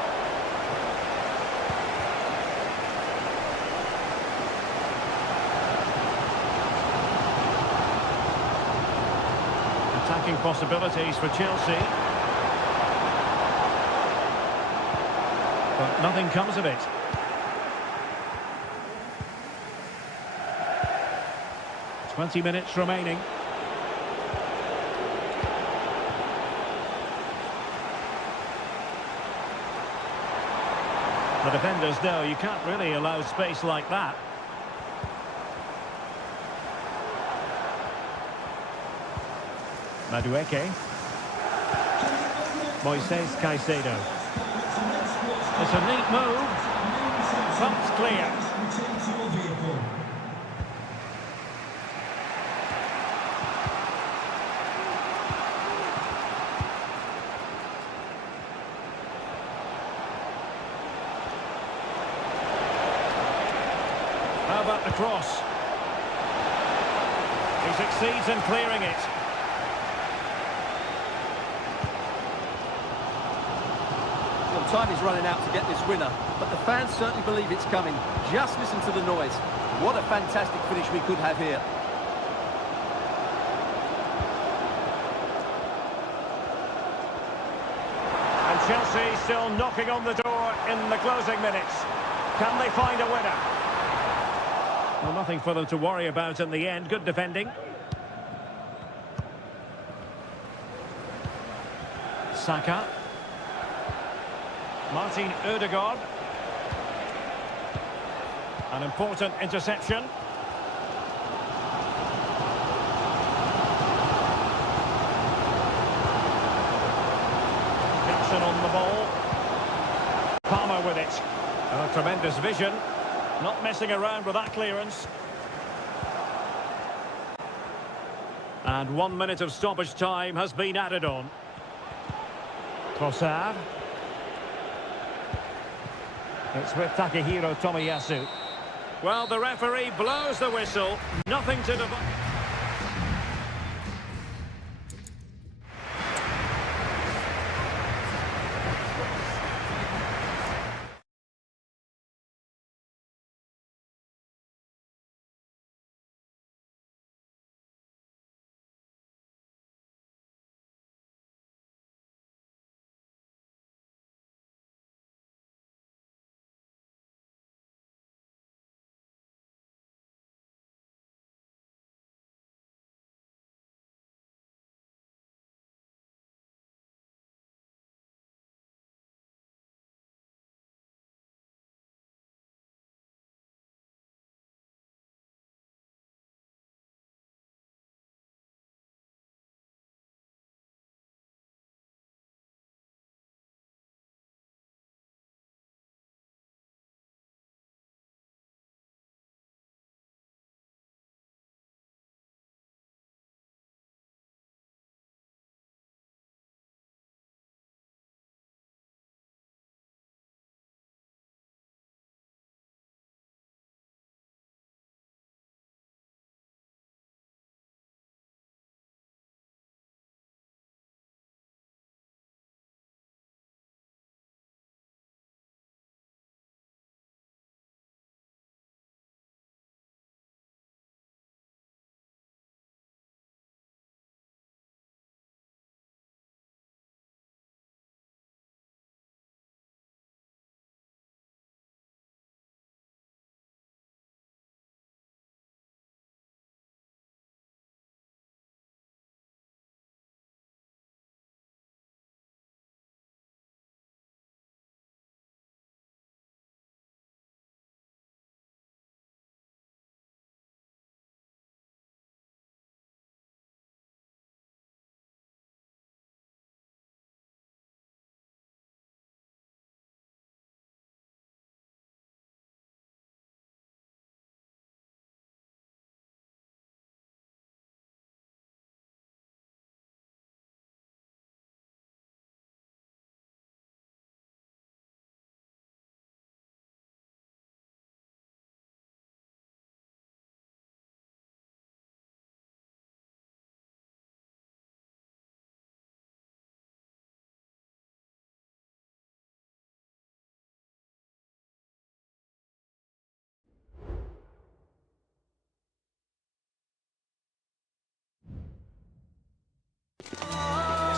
Attacking possibilities for Chelsea. But nothing comes of it. Twenty minutes remaining. The defenders know you can't really allow space like that. Madueke. Moises Caicedo. It's a neat move. Pump's clear. How about the cross? He succeeds in clearing it. Well, time is running out to get this winner, but the fans certainly believe it's coming. Just listen to the noise. What a fantastic finish we could have here. And Chelsea still knocking on the door in the closing minutes. Can they find a winner? Well, nothing for them to worry about in the end. Good defending. Saka. Martin Ødegaard. An important interception. Jackson on the ball. Palmer with it. And a tremendous vision. Not messing around with that clearance. And 1 minute of stoppage time has been added on. Trossard. It's with Takehiro Tomiyasu. Well, the referee blows the whistle. Nothing to...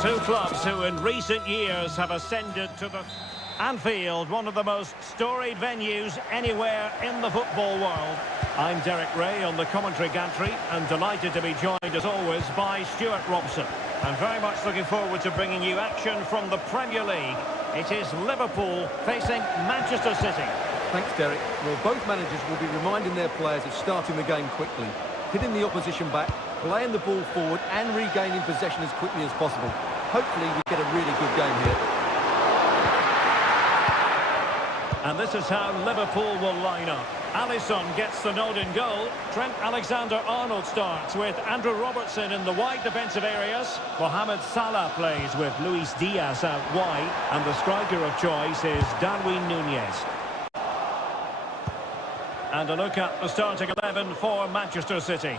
Two clubs who in recent years have ascended to the Anfield, one of the most storied venues anywhere in the football world. I'm Derek Ray on the commentary gantry and delighted to be joined as always by Stuart Robson. I'm very much looking forward to bringing you action from the Premier League. It is Liverpool facing Manchester City. Thanks, Derek. Well, both managers will be reminding their players of starting the game quickly, hitting the opposition back, playing the ball forward and regaining possession as quickly as possible. Hopefully we get a really good game here. And this is how Liverpool will line up. Alisson gets the nod in goal. Trent Alexander-Arnold starts with Andrew Robertson in the wide defensive areas. Mohamed Salah plays with Luis Diaz out wide. And the striker of choice is Darwin Núñez. And a look at the starting 11 for Manchester City.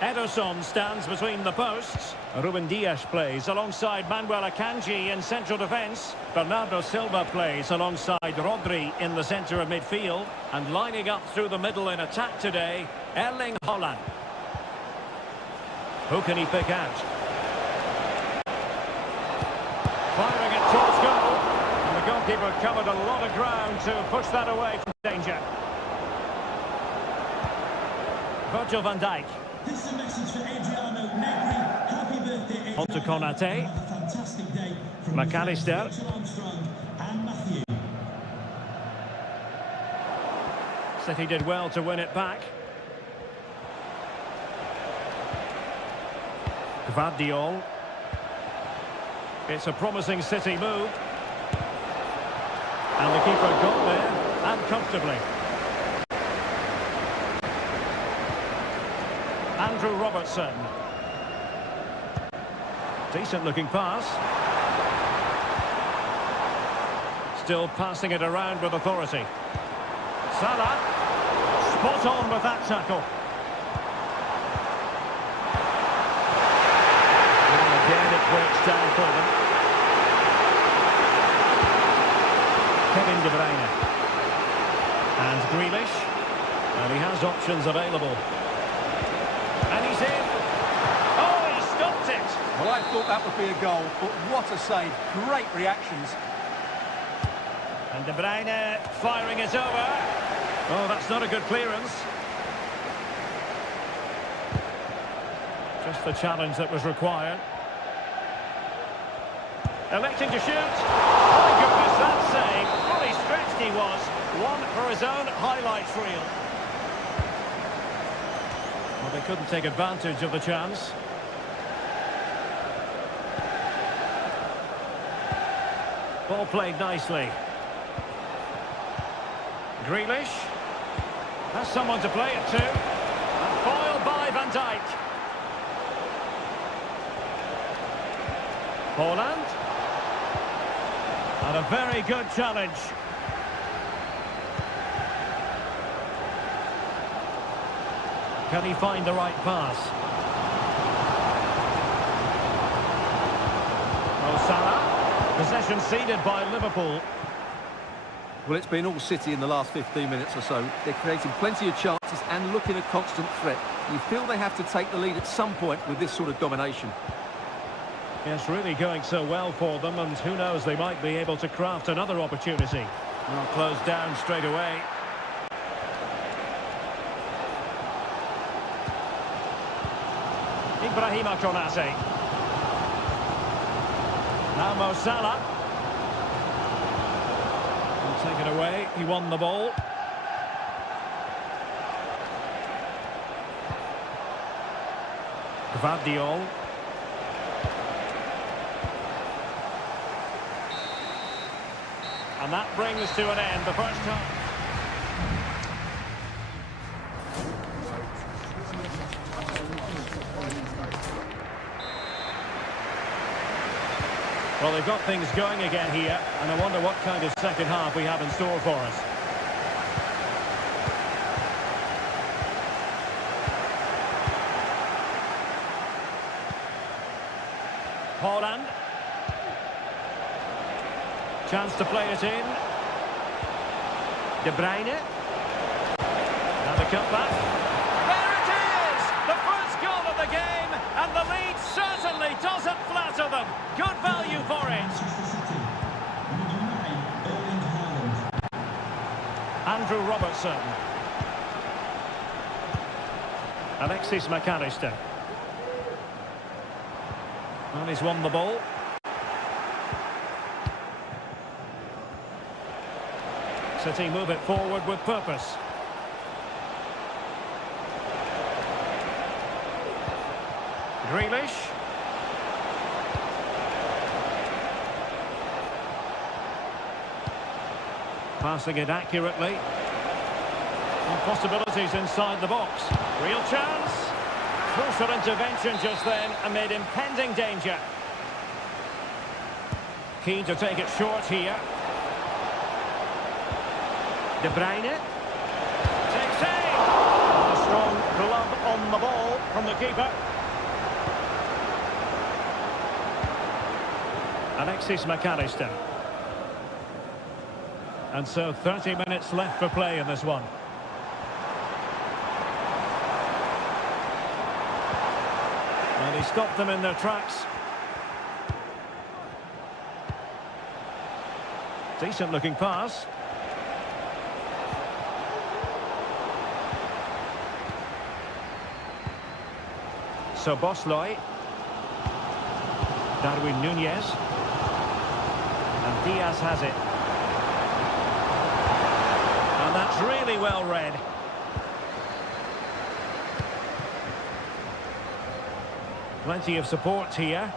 Ederson stands between the posts. Ruben Dias plays alongside Manuel Akanji in central defence. Bernardo Silva plays alongside Rodri in the centre of midfield. And lining up through the middle in attack today, Erling Haaland. Who can he pick out? Firing it towards goal. And the goalkeeper covered a lot of ground to push that away from danger. Virgil van Dijk. This is a message for Adriano Negri. Happy birthday, Adriano. On to Konate. Have a fantastic day from McAllister. Mitchell Armstrong and Matthew. City did well to win it back. Gvardiol. It's a promising City move. And the keeper got there, and comfortably. Andrew Robertson. Decent looking pass. Still passing it around with authority. Salah. Spot on with that tackle. And again it breaks down for them. Kevin De Bruyne. And Grealish. And he has options available. And he's in. Oh, he stopped it. Well, I thought that would be a goal, but what a save. Great reactions. And De Bruyne firing it over. Oh, that's not a good clearance. Just the challenge that was required. Electing to shoot. My goodness, that save. Fully stretched he was. One for his own highlights reel. Well, they couldn't take advantage of the chance. Ball played nicely. Grealish. Has someone to play it to. And foiled by Van Dijk. Haaland. And a very good challenge. Can he find the right pass? Mo Salah. Possession ceded by Liverpool. Well, it's been all City in the last 15 minutes or so. They're creating plenty of chances and looking a constant threat. You feel they have to take the lead at some point with this sort of domination. Yes, really going so well for them, and who knows, they might be able to craft another opportunity. Well, closed down straight away. Ibrahima Konate. Now Mo Salah. Will take it away. He won the ball. Gvardiol. And that brings to an end the first half. Well, they've got things going again here, and I wonder what kind of second half we have in store for us. Haaland. Chance to play it in. De Bruyne. Now the cutback. There it is! The first goal of the game, and the lead certainly doesn't flatter them. Good value. Andrew Robertson. Alexis McAllister. And he's won the ball. City move it forward with purpose. Grealish. Passing it accurately. And possibilities inside the box. Real chance. Crucial intervention just then amid impending danger. Keen to take it short here. De Bruyne. Takes aim. A strong glove on the ball from the keeper. Alexis McAllister. And so 30 minutes left for play in this one. And he stopped them in their tracks. Decent looking pass. So Bosloy. Darwin Nunez. And Diaz has it. And that's really well read. Plenty of support here.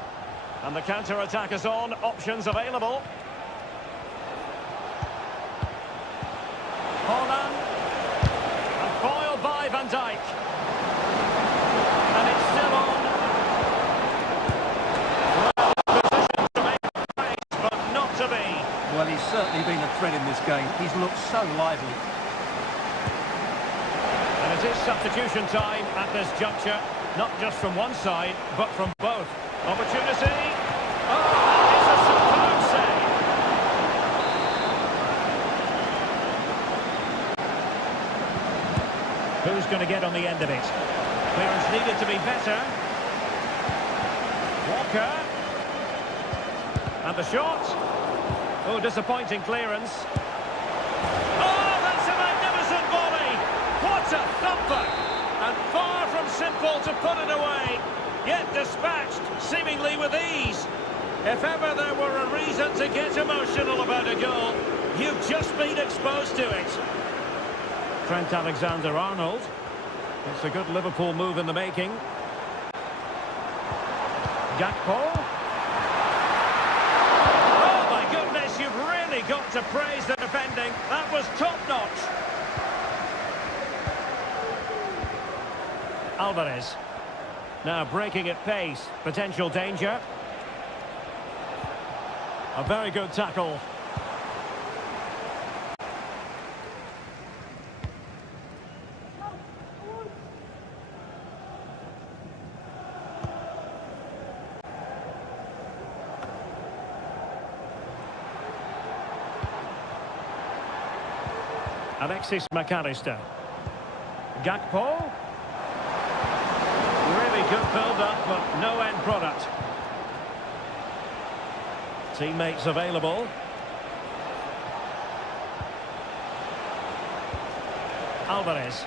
And the counter-attack is on. Options available. Holland. And foiled by Van Dijk. And it's still on. Well, position to make a place, but not to be. Well, he's certainly been a threat in this game. He's looked so lively. And it is substitution time at this juncture. Not just from one side, but from both. Opportunity. Oh, that is a superb save. Who's going to get on the end of it? Clearance needed to be better. Walker. And the shot. Oh, disappointing clearance. Oh, that's a magnificent volley. What a thumper. And far from simple to put it away. Yet dispatched, seemingly with ease. If ever there were a reason to get emotional about a goal, you've just been exposed to it. Trent Alexander-Arnold. It's a good Liverpool move in the making. Gakpo. Oh my goodness, you've really got to praise the defending. That was top-notch. Alvarez. Now breaking at pace. Potential danger. A very good tackle. Alexis McAllister. Gakpo. Really good build-up, but no end product. Teammates available. Alvarez.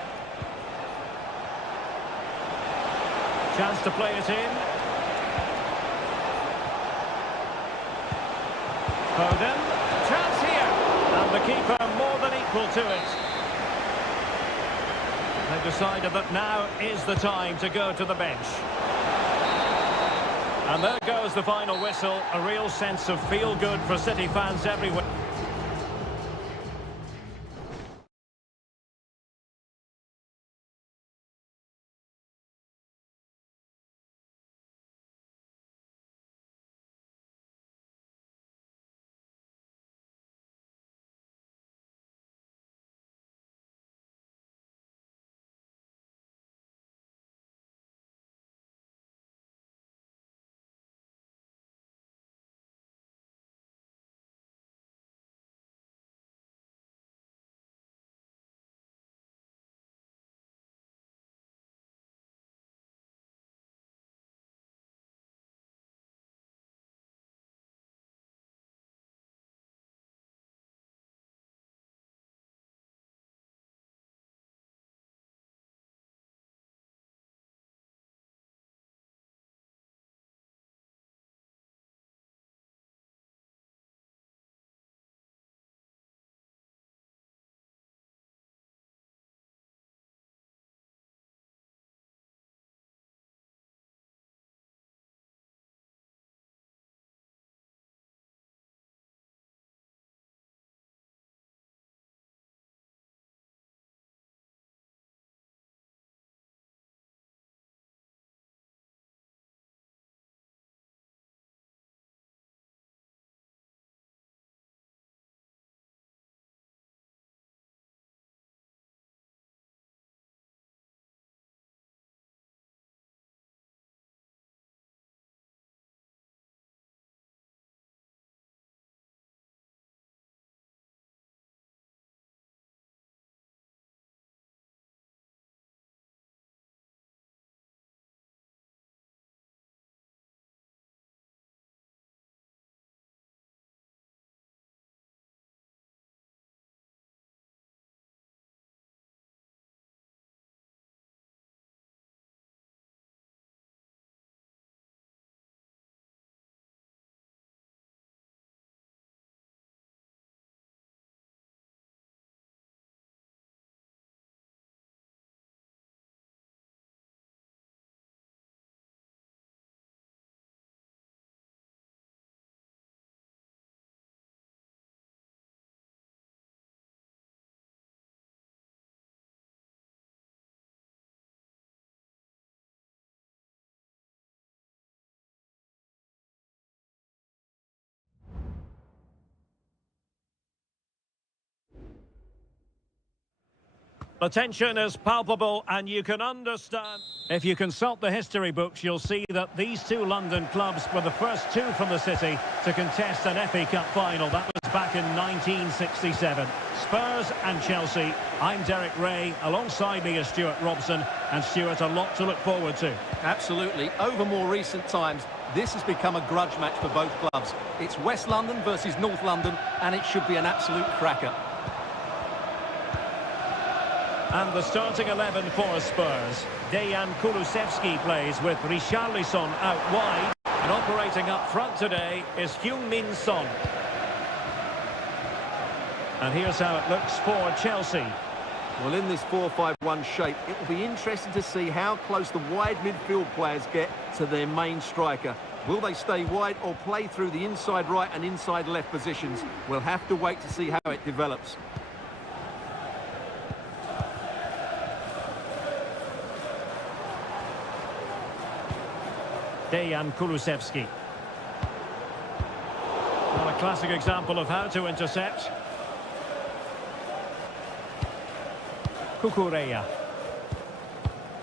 Chance to play it in. Foden. Chance here. And the keeper more than equal to it. They've decided that now is the time to go to the bench. And there goes the final whistle. A real sense of feel-good for City fans everywhere. The tension is palpable and you can understand. If you consult the history books, you'll see that these two London clubs were the first two from the city to contest an FA Cup final. That was back in 1967. Spurs and Chelsea. I'm Derek Ray. Alongside me is Stuart Robson. And Stuart, a lot to look forward to. Absolutely. Over more recent times, this has become a grudge match for both clubs. It's West London versus North London, and it should be an absolute cracker. And the starting 11 for Spurs. Dejan Kulusevski plays with Richarlison out wide. And operating up front today is Heung-min Son. And here's how it looks for Chelsea. Well, in this 4-5-1 shape, it will be interesting to see how close the wide midfield players get to their main striker. Will they stay wide or play through the inside right and inside left positions? We'll have to wait to see how it develops. Dejan Kulusevski. Well, a classic example of how to intercept. Kukureya.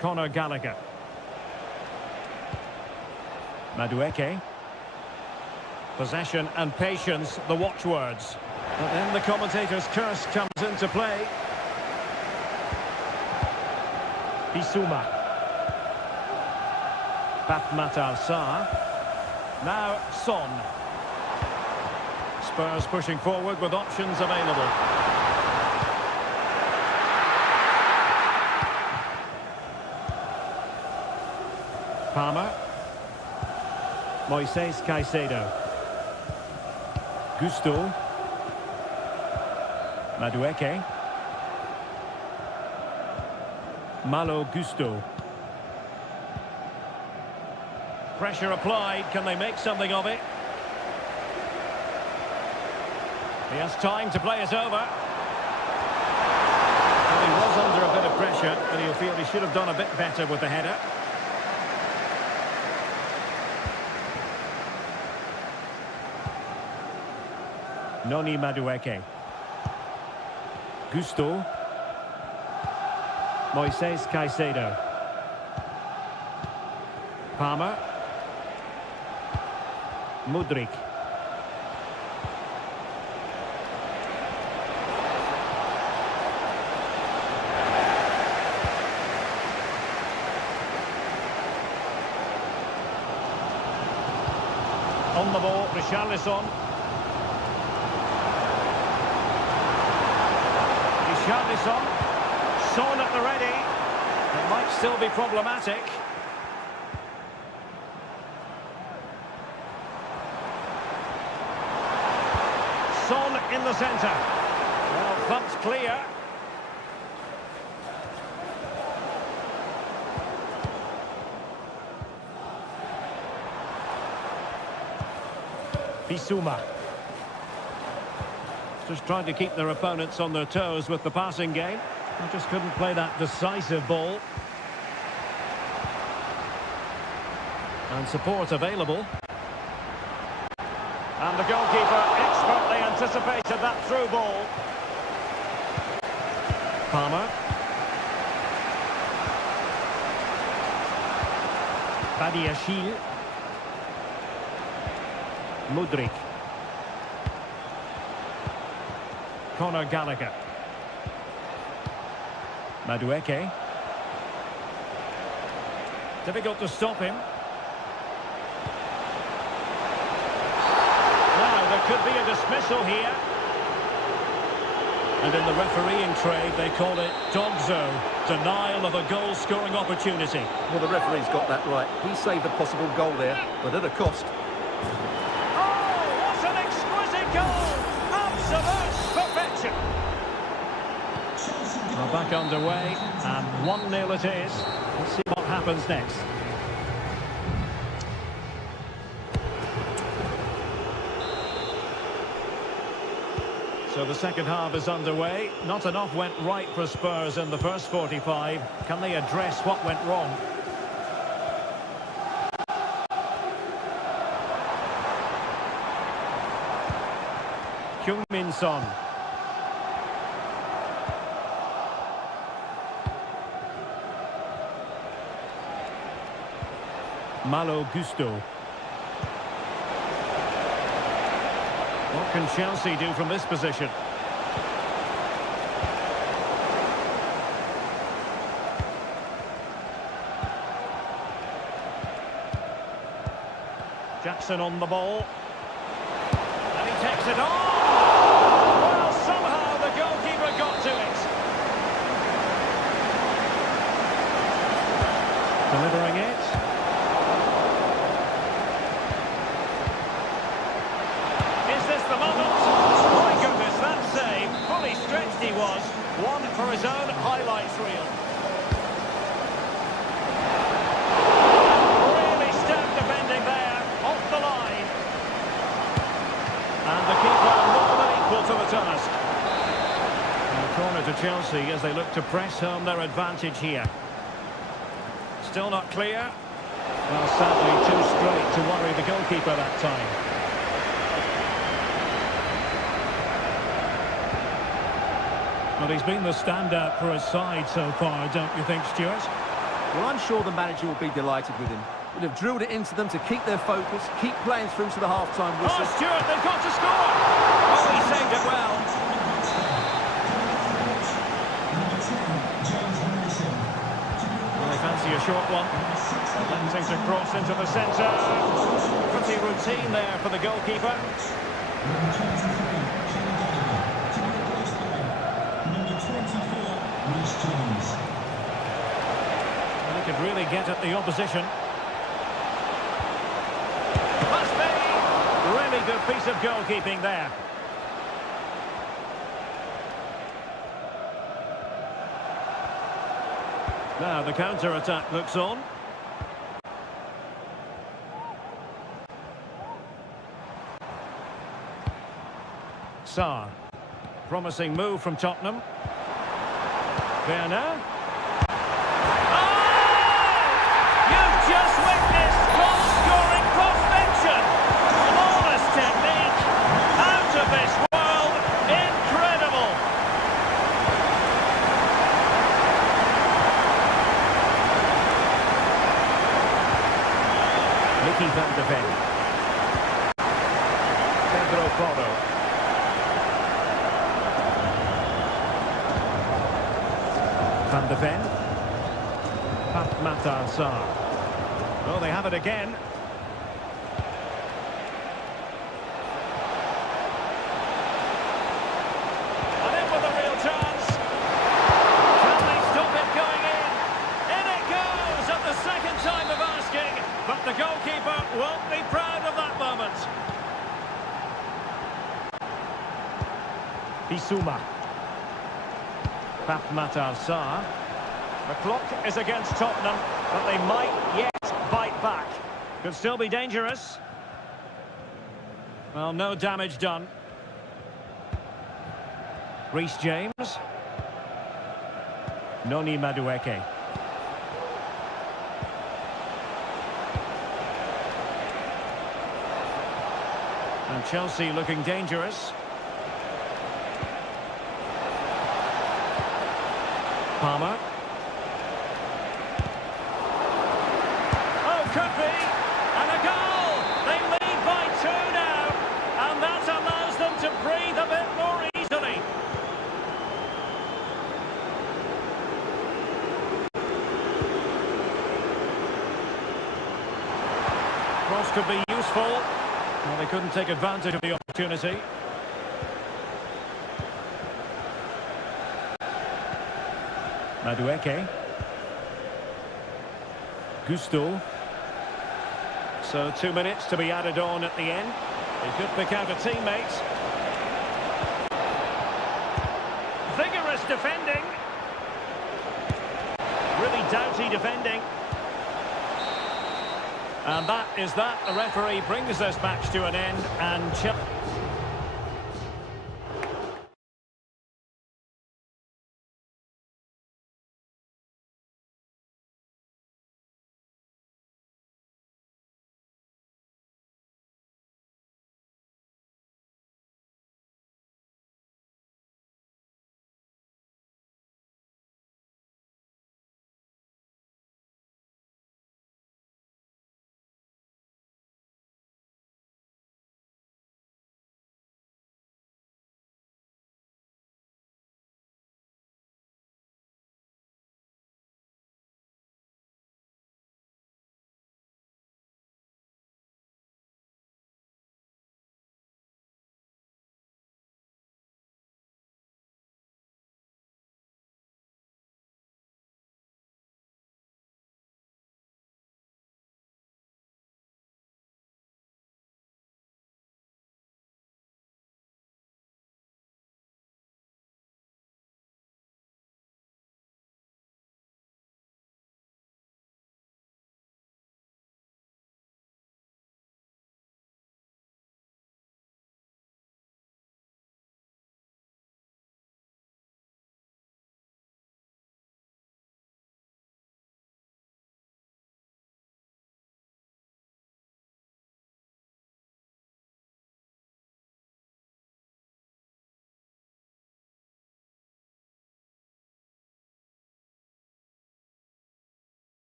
Conor Gallagher. Madueke. Possession and patience, the watchwords. But then the commentator's curse comes into play. Bissouma. Pathmatar Sarr. Now Son. Spurs pushing forward with options available. Palmer. Moises Caicedo. Gusto. Madueke. Malo Gusto. Pressure applied. Can they make something of it? He has time to play it over. Well, he was under a bit of pressure, but he'll feel he should have done a bit better with the header. Noni Madueke. Gusto. Moises Caicedo. Palmer. Mudryk. On the ball, Richarlison. Richarlison. Son at the ready. It might still be problematic. Son in the centre. Well, thumped clear. Bissouma. Just trying to keep their opponents on their toes with the passing game. I just couldn't play that decisive ball. And support available. And the goalkeeper expertly anticipated that through ball. Palmer. Badiashile. Mudryk. Conor Gallagher. Madueke. Difficult to stop him. Now, there could be a dismissal here. And in the refereeing trade, they call it dogzo, denial of a goal-scoring opportunity. Well, the referee's got that right. He saved a possible goal there, but at a cost. Well, back underway, and 1-0 it is. Let's see what happens next. So the second half is underway. Not enough went right for Spurs in the first 45. Can they address what went wrong? Heung-min Son. Malo Gusto. What can Chelsea do from this position? Jackson on the ball. And he takes it on! Well, somehow the goalkeeper got to it. Delivering it. Is this the moment? My goodness, that save. Fully stretched he was. One for his own highlights reel. Really stout defending there. Off the line. And the keeper more than equal to the task. And a corner to Chelsea as they look to press home their advantage here. Still not clear. Well, sadly, too straight to worry the goalkeeper that time. Well, he's been the standout for his side so far, don't you think, Stuart? Well, I'm sure the manager will be delighted with him. Would have drilled it into them to keep their focus, keep playing through to the half-time whistle. Oh, Stuart, they've got to score! Oh, he saved it well. Well, they fancy a short one. Attempting to cross into the centre. Pretty routine there for the goalkeeper. Well, he could really get at the opposition. Must be! Really good piece of goalkeeping there. Now the counter-attack looks on. Sarr. Promising move from Tottenham. Werner. Oh! You've just witnessed goal-scoring perfection! Flawless technique! Out of this world! Incredible! Mickey van de Ven. Pedro Porro. Van de Ven. Matar Sarr. Well, they have it again. And in with a real chance. Can they stop it going in? In it goes at the second time of asking. But the goalkeeper won't be proud of that moment. Bissouma. Matar Sarr. The clock is against Tottenham, but they might yet bite back. Could still be dangerous. Well, no damage done. Reece James. Noni Madueke. And Chelsea looking dangerous. Palmer. Oh, could be! And a goal! They lead by 2 now, and that allows them to breathe a bit more easily. Cross could be useful. Well, they couldn't take advantage of the opportunity. Madueke. Gusto. So 2 minutes to be added on at the end. He could pick out a teammate. Vigorous defending. Really doughty defending. And that is that. The referee brings this match to an end and...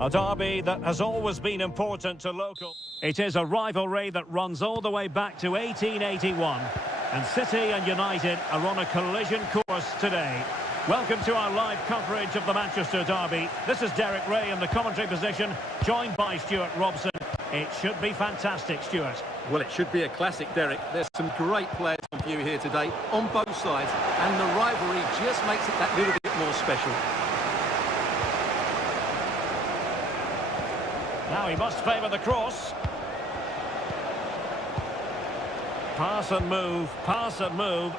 A derby that has always been important to local. It is a rivalry that runs all the way back to 1881. And City and United are on a collision course today. Welcome to our live coverage of the Manchester derby. This is Derek Ray in the commentary position, joined by Stuart Robson. It should be fantastic, Stuart. Well, it should be a classic, Derek. There's some great players on view here today, on both sides, and the rivalry just makes it that little bit more special. Now he must favour the cross. Pass and move.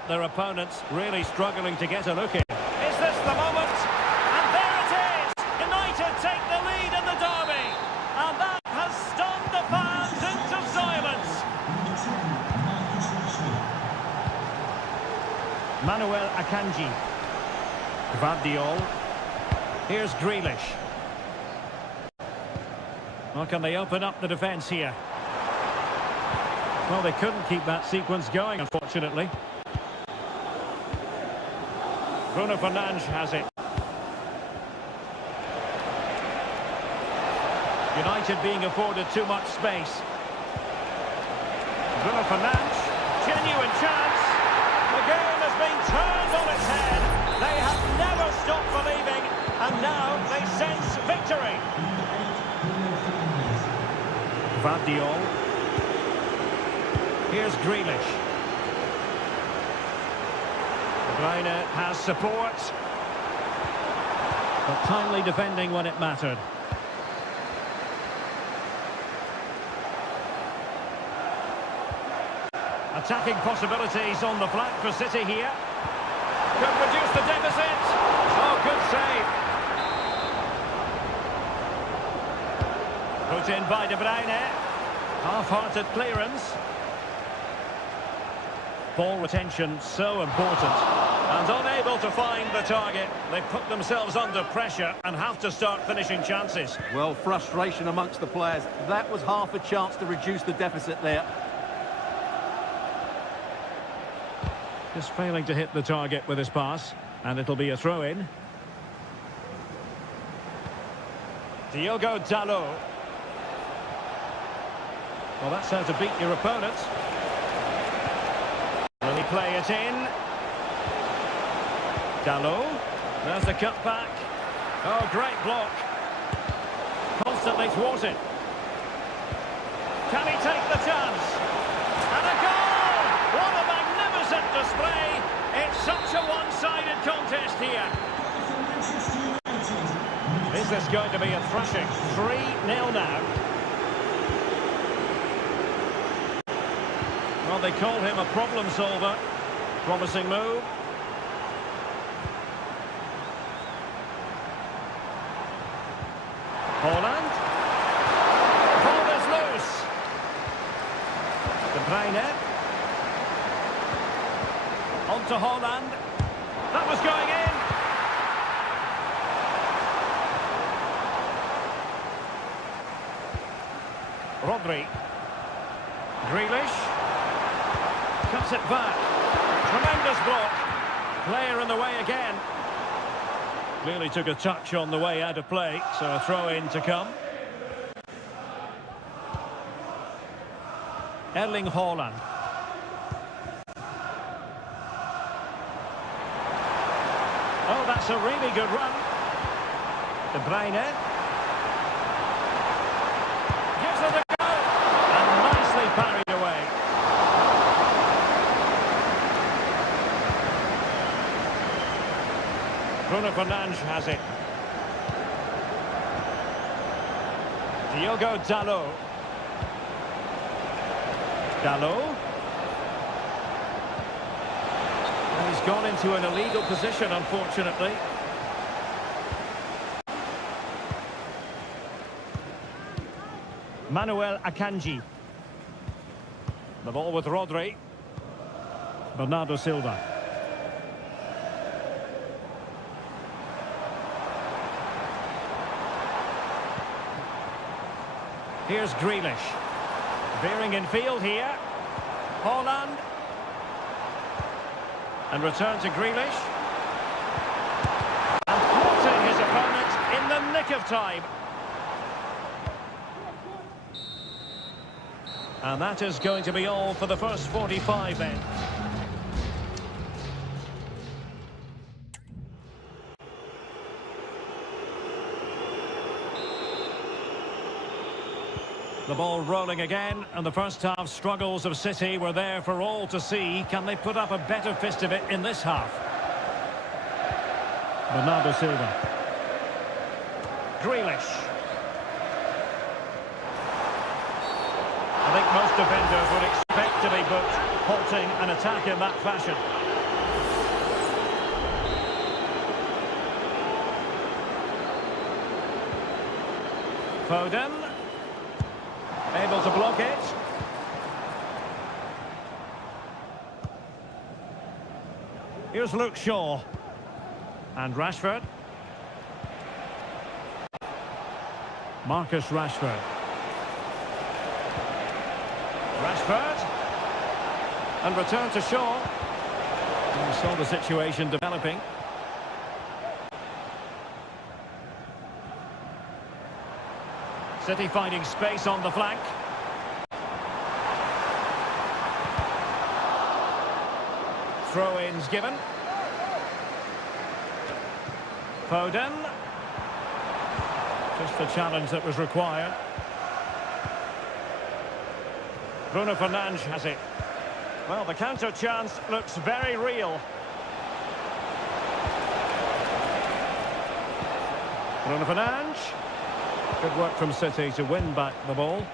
Their opponents really struggling to get a look in. Is this the moment? And there it is! United take the lead in the derby. And that has stunned the fans into silence. Manuel Akanji. Gvardiol. Here's Grealish. Well, can they open up the defence here? Well, they couldn't keep that sequence going, unfortunately. Bruno Fernandes has it. United being afforded too much space. Bruno Fernandes, genuine chance. The game has been turned on its head. They have never stopped believing, and now they sense victory. Gvardiol. Here's Grealish. De Bruyne has support. But timely defending when it mattered. Attacking possibilities on the flank for City here. Could reduce the deficit. Oh, good save. Put in by De Bruyne. Half-hearted clearance. Ball retention so important. And unable to find the target. They put themselves under pressure and have to start finishing chances. Well, frustration amongst the players. That was half a chance to reduce the deficit there. Just failing to hit the target with his pass. And it'll be a throw-in. Diogo Dalot. Well, that's how to beat your opponent. Will he play it in? Dalot. There's the cut back. Oh, great block. Constantly thwarted. Can he take the chance? And a goal! What a magnificent display! It's such a one-sided contest here. Is this going to be a thrashing? 3-0 now. Well, they call him a problem solver. Promising move. Haaland. Ball is loose. De Bruyne. On to Haaland. That was going in. Rodri. Grealish. Cuts it back. Tremendous block. Player in the way again. Clearly took a touch on the way out of play, so a throw-in to come. Erling Haaland. Oh, that's a really good run. De Bruyne. Gives it a go. And nicely parried away. Bruno Fernandes has it. Diogo Dalot. Dalot. And he's gone into an illegal position, unfortunately. Manuel Akanji. The ball with Rodri. Bernardo Silva. Here's Grealish. Veering in field here. Haaland. And return to Grealish. And thwarting his opponent in the nick of time. And that is going to be all for the first 45 then. The ball rolling again, and the first half struggles of City were there for all to see. Can they put up a better fist of it in this half? Bernardo Silva. Grealish. I think most defenders would expect to be booked, halting an attack in that fashion. Foden. Able to block it. Here's Luke Shaw. And Rashford. Marcus Rashford. Rashford. And return to Shaw. And we saw the situation developing. City finding space on the flank. Throw-ins given. Foden. Just the challenge that was required. Bruno Fernandes has it. Well, the counter chance looks very real. Bruno Fernandes. Good work from City to win back the ball.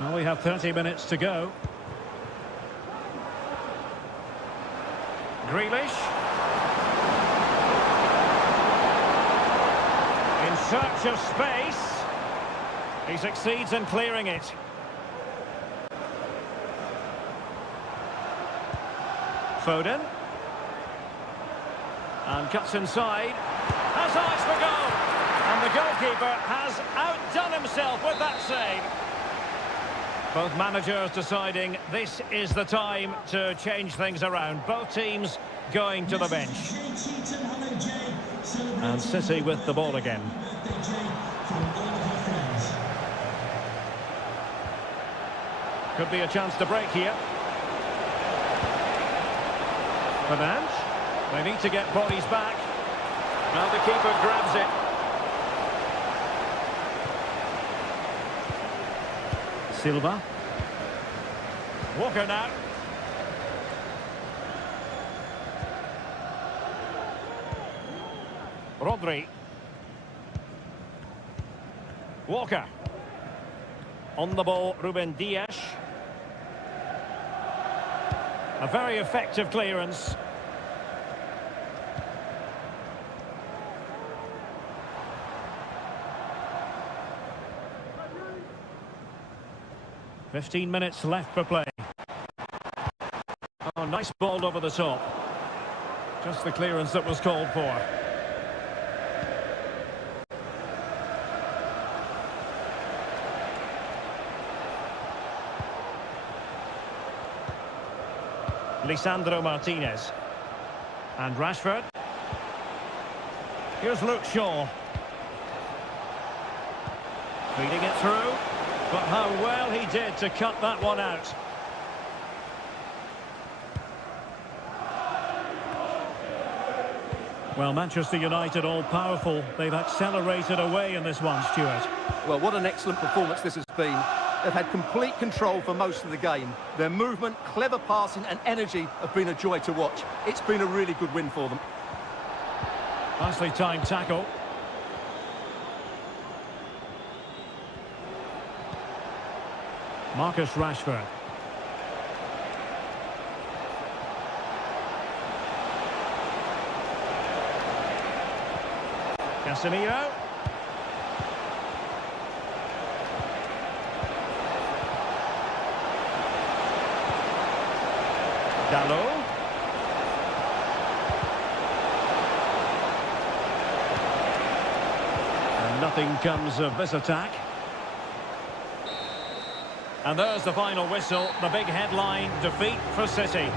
Well, we have 30 minutes to go. Grealish. In search of space. He succeeds in clearing it. Foden. And cuts inside. Has eyes for goal. And the goalkeeper has outdone himself with that save. Both managers deciding this is the time to change things around. Both teams going to the bench. And City with the ball again. Could be a chance to break here. Fernandes. They need to get bodies back. Now the keeper grabs it. Silva. Walker now. Rodri. Walker. On the ball, Ruben Dias. A very effective clearance. $15 minutes left for play. Oh, nice ball over the top. Just the clearance that was called for. Lisandro Martinez. And Rashford. Here's Luke Shaw. Feeding it through. But how well he did to cut that one out. Well, Manchester United all-powerful. They've accelerated away in this one, Stuart. Well, what an excellent performance this has been. They've had complete control for most of the game. Their movement, clever passing and energy have been a joy to watch. It's been a really good win for them. Nicely timed tackle. Marcus Rashford. Casemiro. Dalot. And nothing comes of this attack. And there's the final whistle, the big headline, defeat for City.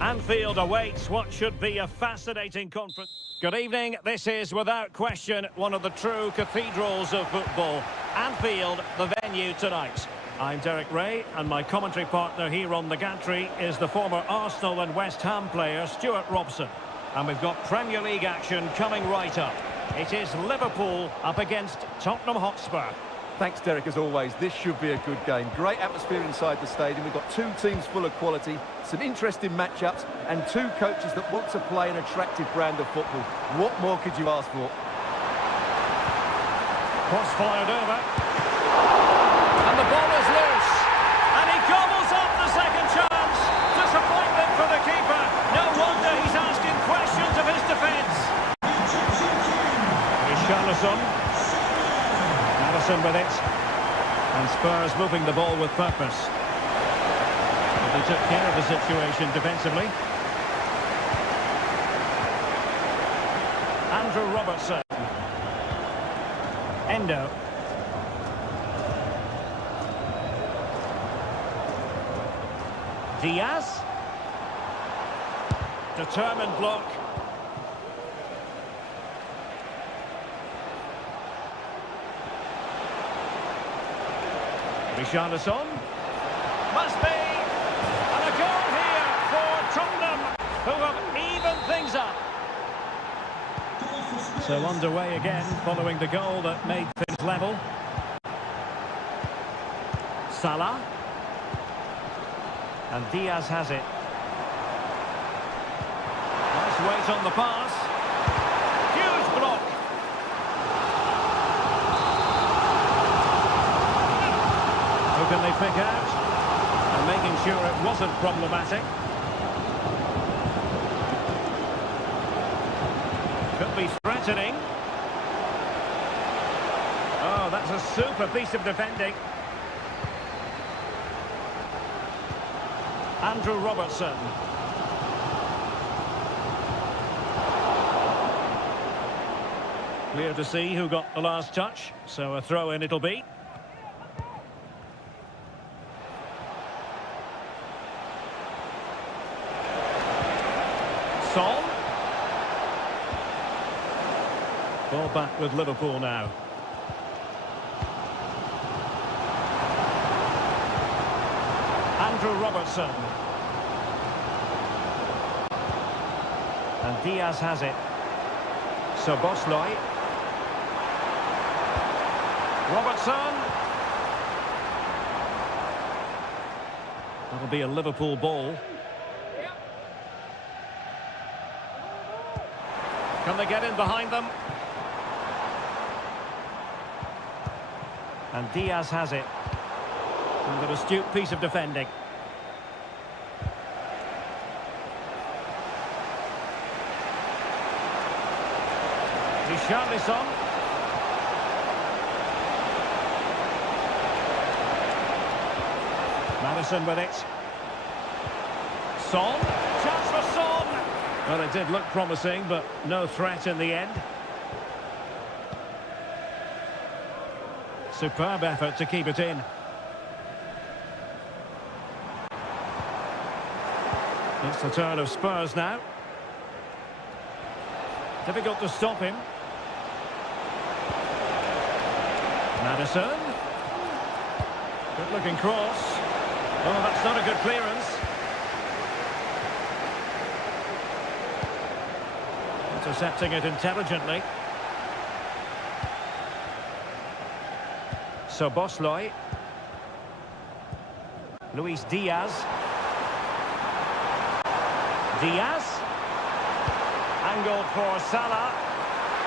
Anfield awaits what should be a fascinating conference. Good evening. This is, without question, one of the true cathedrals of football. Anfield, the venue tonight. I'm Derek Ray, and my commentary partner here on the gantry is the former Arsenal and West Ham player, Stuart Robson. And we've got Premier League action coming right up. It is Liverpool up against Tottenham Hotspur. Thanks, Derek, as always. This should be a good game. Great atmosphere inside the stadium. We've got two teams full of quality, some interesting matchups, and two coaches that want to play an attractive brand of football. What more could you ask for? Cross fired over. And the ball is loose. And he gobbles up the second chance. Disappointment for the keeper. No wonder he's asking questions of his defence. Richarlison. Madison with it. And Spurs moving the ball with purpose. But they took care of the situation defensively. Andrew Robertson. Endo. Diaz. Determined block. Richarlison. Must be. And a goal here for Tottenham, who have evened things up. So underway again, following the goal that made things level. Salah. And Diaz has it. Nice weight on the pass. Huge block. Who can they pick out? And making sure it wasn't problematic. Could be threatening. Oh, that's a super piece of defending. Andrew Robertson. Clear to see who got the last touch, so a throw-in it'll be. Son. Ball back with Liverpool now. Andrew Robertson. And Diaz has it. So Bosley. Robertson. That'll be a Liverpool ball. Can they get in behind them? And Diaz has it. And an astute piece of defending. Richarlison. Madison with it. Son. Chance for Son. Well, it did look promising, but no threat in the end. Superb effort to keep it in. It's the turn of Spurs now. Difficult to stop him. Madison. Good looking cross. Oh, that's not a good clearance. Intercepting it intelligently. So Bosley. Luis Diaz. Diaz. Angled for Salah.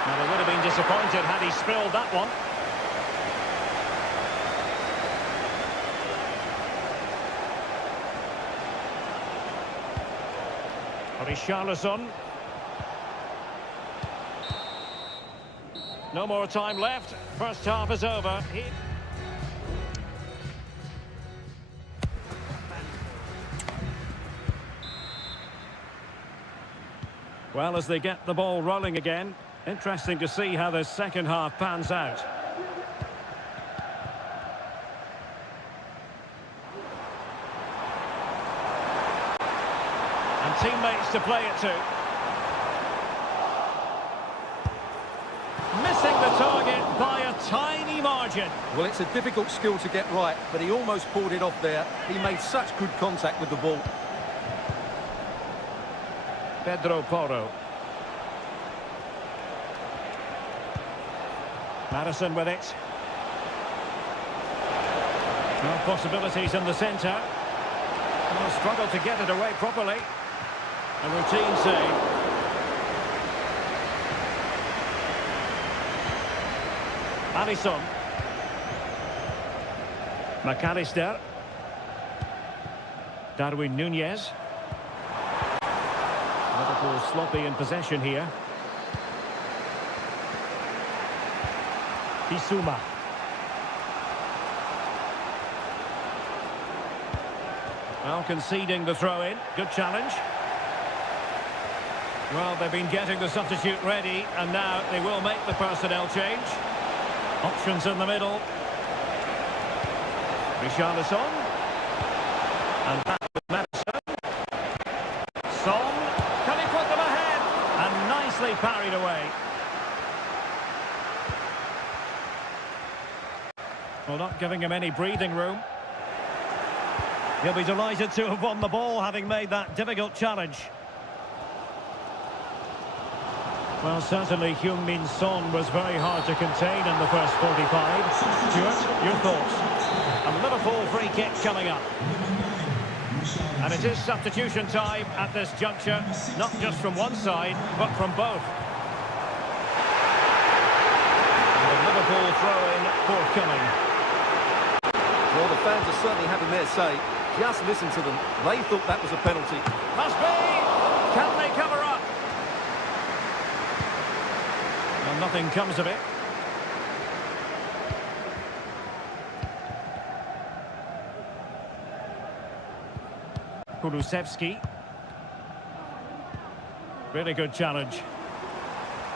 Now, they would have been disappointed had he spilled that one. Richarlison. No more time left. First half is over. Well, as they get the ball rolling again, interesting to see how the second half pans out. And teammates to play it to. Missing the target by a tiny margin. Well, it's a difficult skill to get right, but he almost pulled it off there. He made such good contact with the ball. Pedro Porro. Madison with it. No possibilities in the centre. Will struggle to get it away properly. A routine save. Alisson. McAllister. Darwin Núñez. Liverpool sloppy in possession here. Bissouma. Well, conceding the throw-in. Good challenge. Well, they've been getting the substitute ready, and now they will make the personnel change. Options in the middle. Richarlison. And back with Madison. Son. Can he put them ahead? And nicely parried away. Well, not giving him any breathing room. He'll be delighted to have won the ball, having made that difficult challenge. Well, certainly Heung-min Son was very hard to contain in the first 45. Stuart, your thoughts? A Liverpool free kick coming up. And it is substitution time at this juncture, not just from one side, but from both. And the Liverpool throw-in forthcoming. Well, the fans are certainly having their say. Just listen to them. They thought that was a penalty. Must be! Can they cover up? Well, nothing comes of it. Kulusevski. Really good challenge.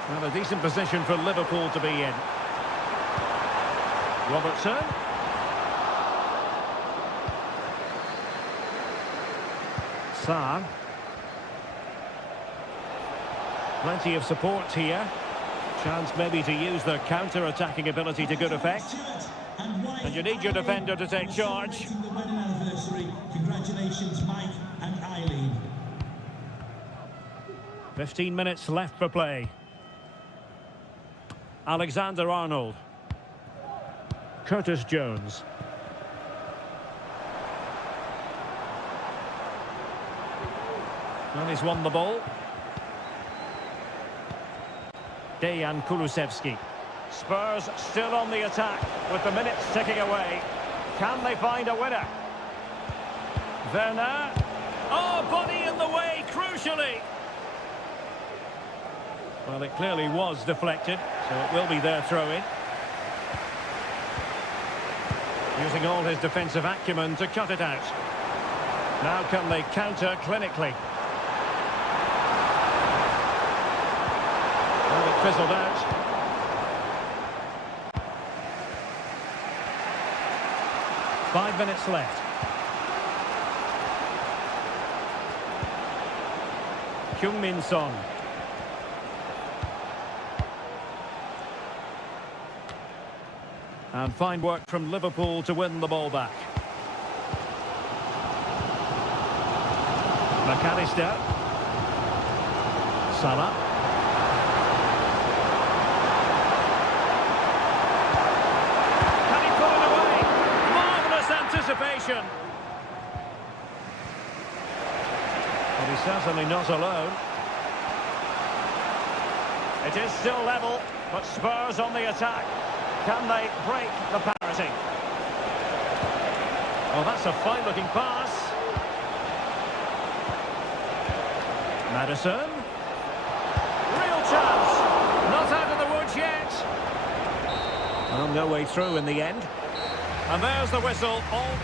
Well, a decent position for Liverpool to be in. Robertson. Sarr. Plenty of support here. Chance maybe to use their counter-attacking ability to good effect. And you need your defender to take charge. Congratulations, Mike and Eileen. 15 minutes left for play. Alexander-Arnold. Curtis Jones. Well, he's won the ball. Dejan Kulusevski. Spurs still on the attack with the minutes ticking away. Can they find a winner? Werner. Oh, body in the way, crucially. Well, it clearly was deflected, so it will be their throw-in. Using all his defensive acumen to cut it out. Now can they counter clinically? Well, it fizzled out. Five minutes left. Heung-min Son. And fine work from Liverpool to win the ball back. McAllister. Salah. Can he put it away? Marvellous anticipation. But he's certainly not alone. It is still level, but Spurs on the attack. Can they break the parity? Oh, that's a fine-looking pass. Madison. Real chance. Not out of the woods yet. Well, no way through in the end. And there's the whistle. All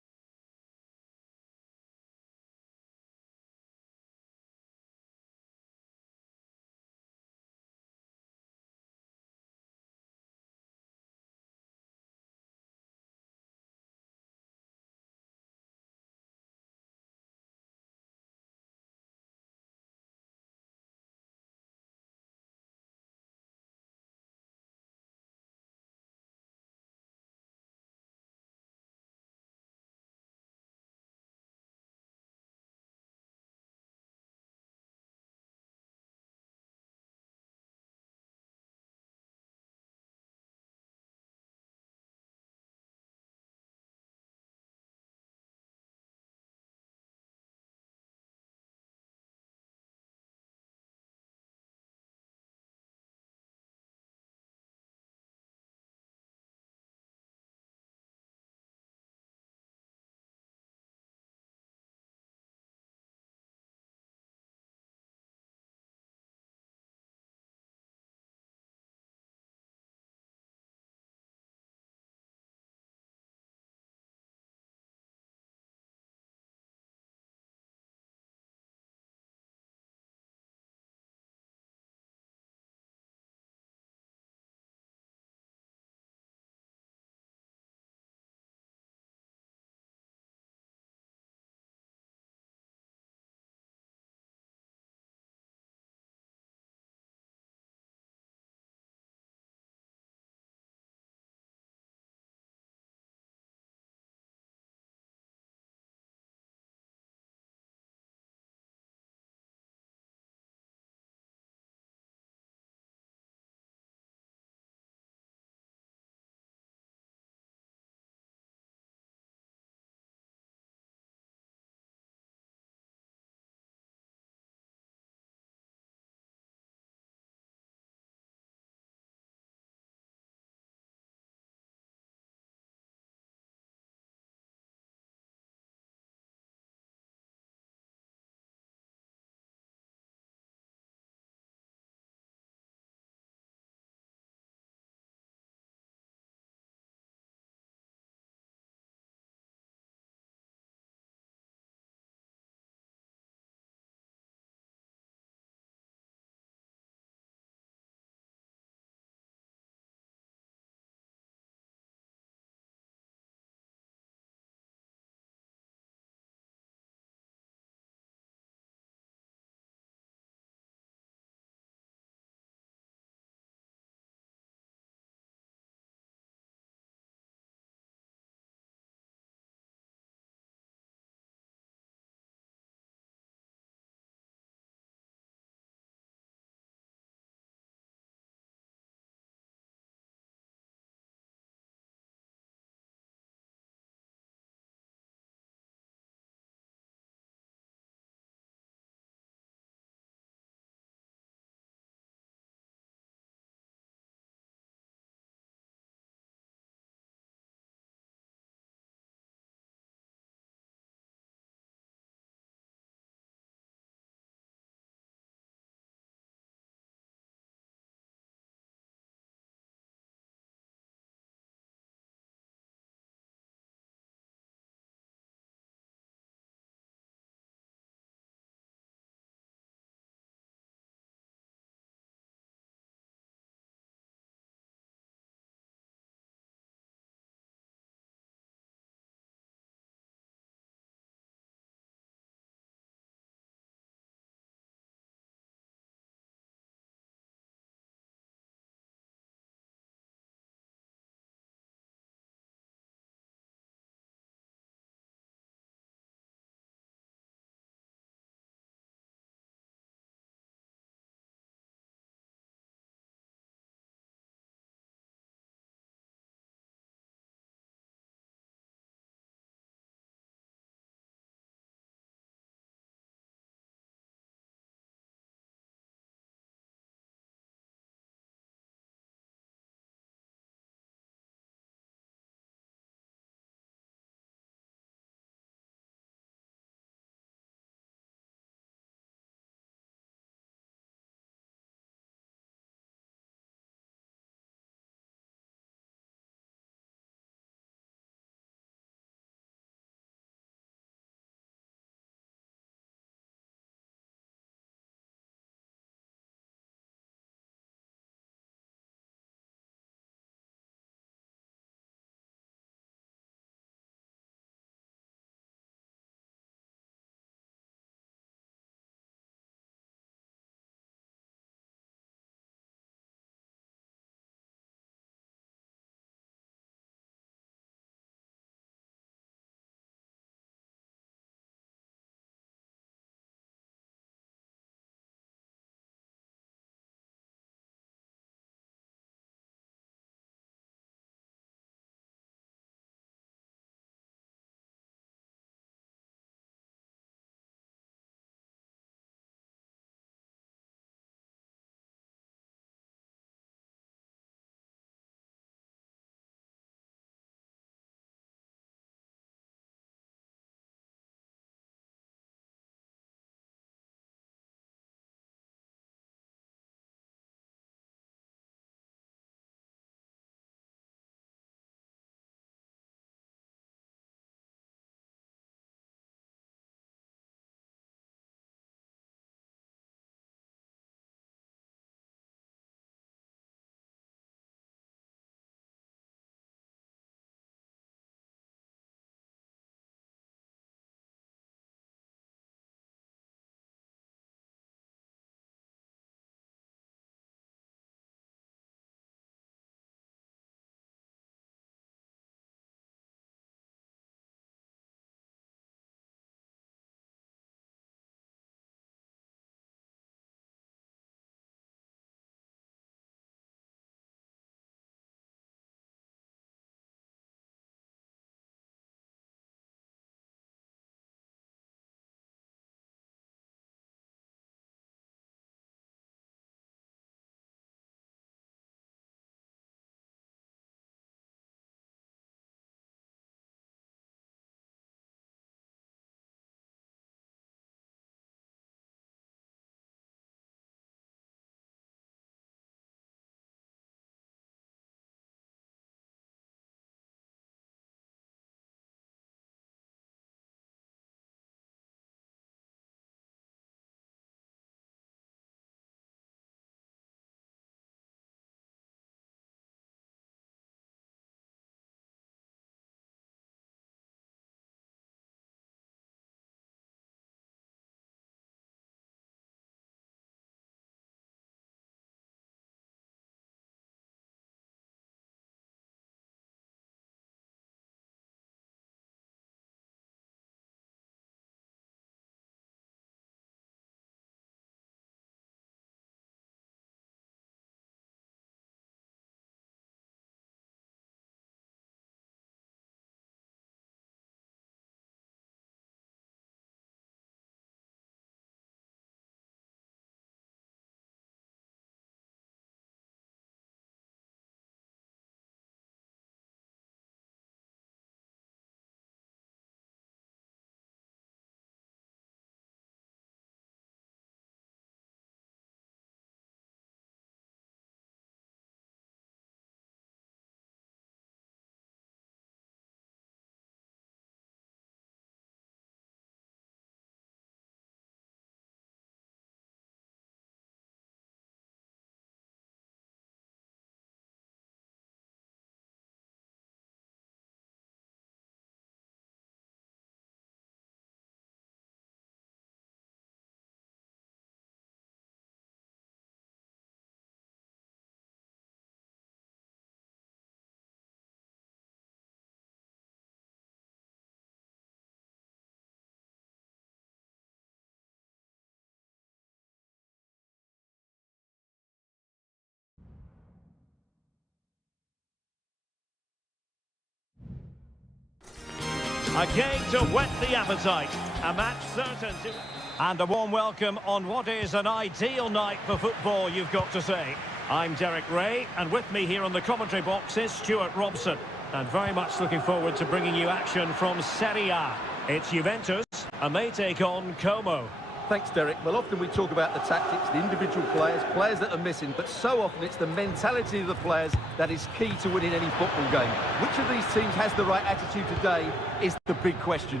A game to whet the appetite. A match certain to... And a warm welcome on what is an ideal night for football, you've got to say. I'm Derek Ray, and with me here on the commentary box is Stuart Robson. And very much looking forward to bringing you action from Seria. It's Juventus, and they take on Como. Thanks, Derek. Well, often we talk about the tactics, the individual players that are missing, but so often it's the mentality of the players that is key to winning any football game. Which of these teams has the right attitude today is the big question.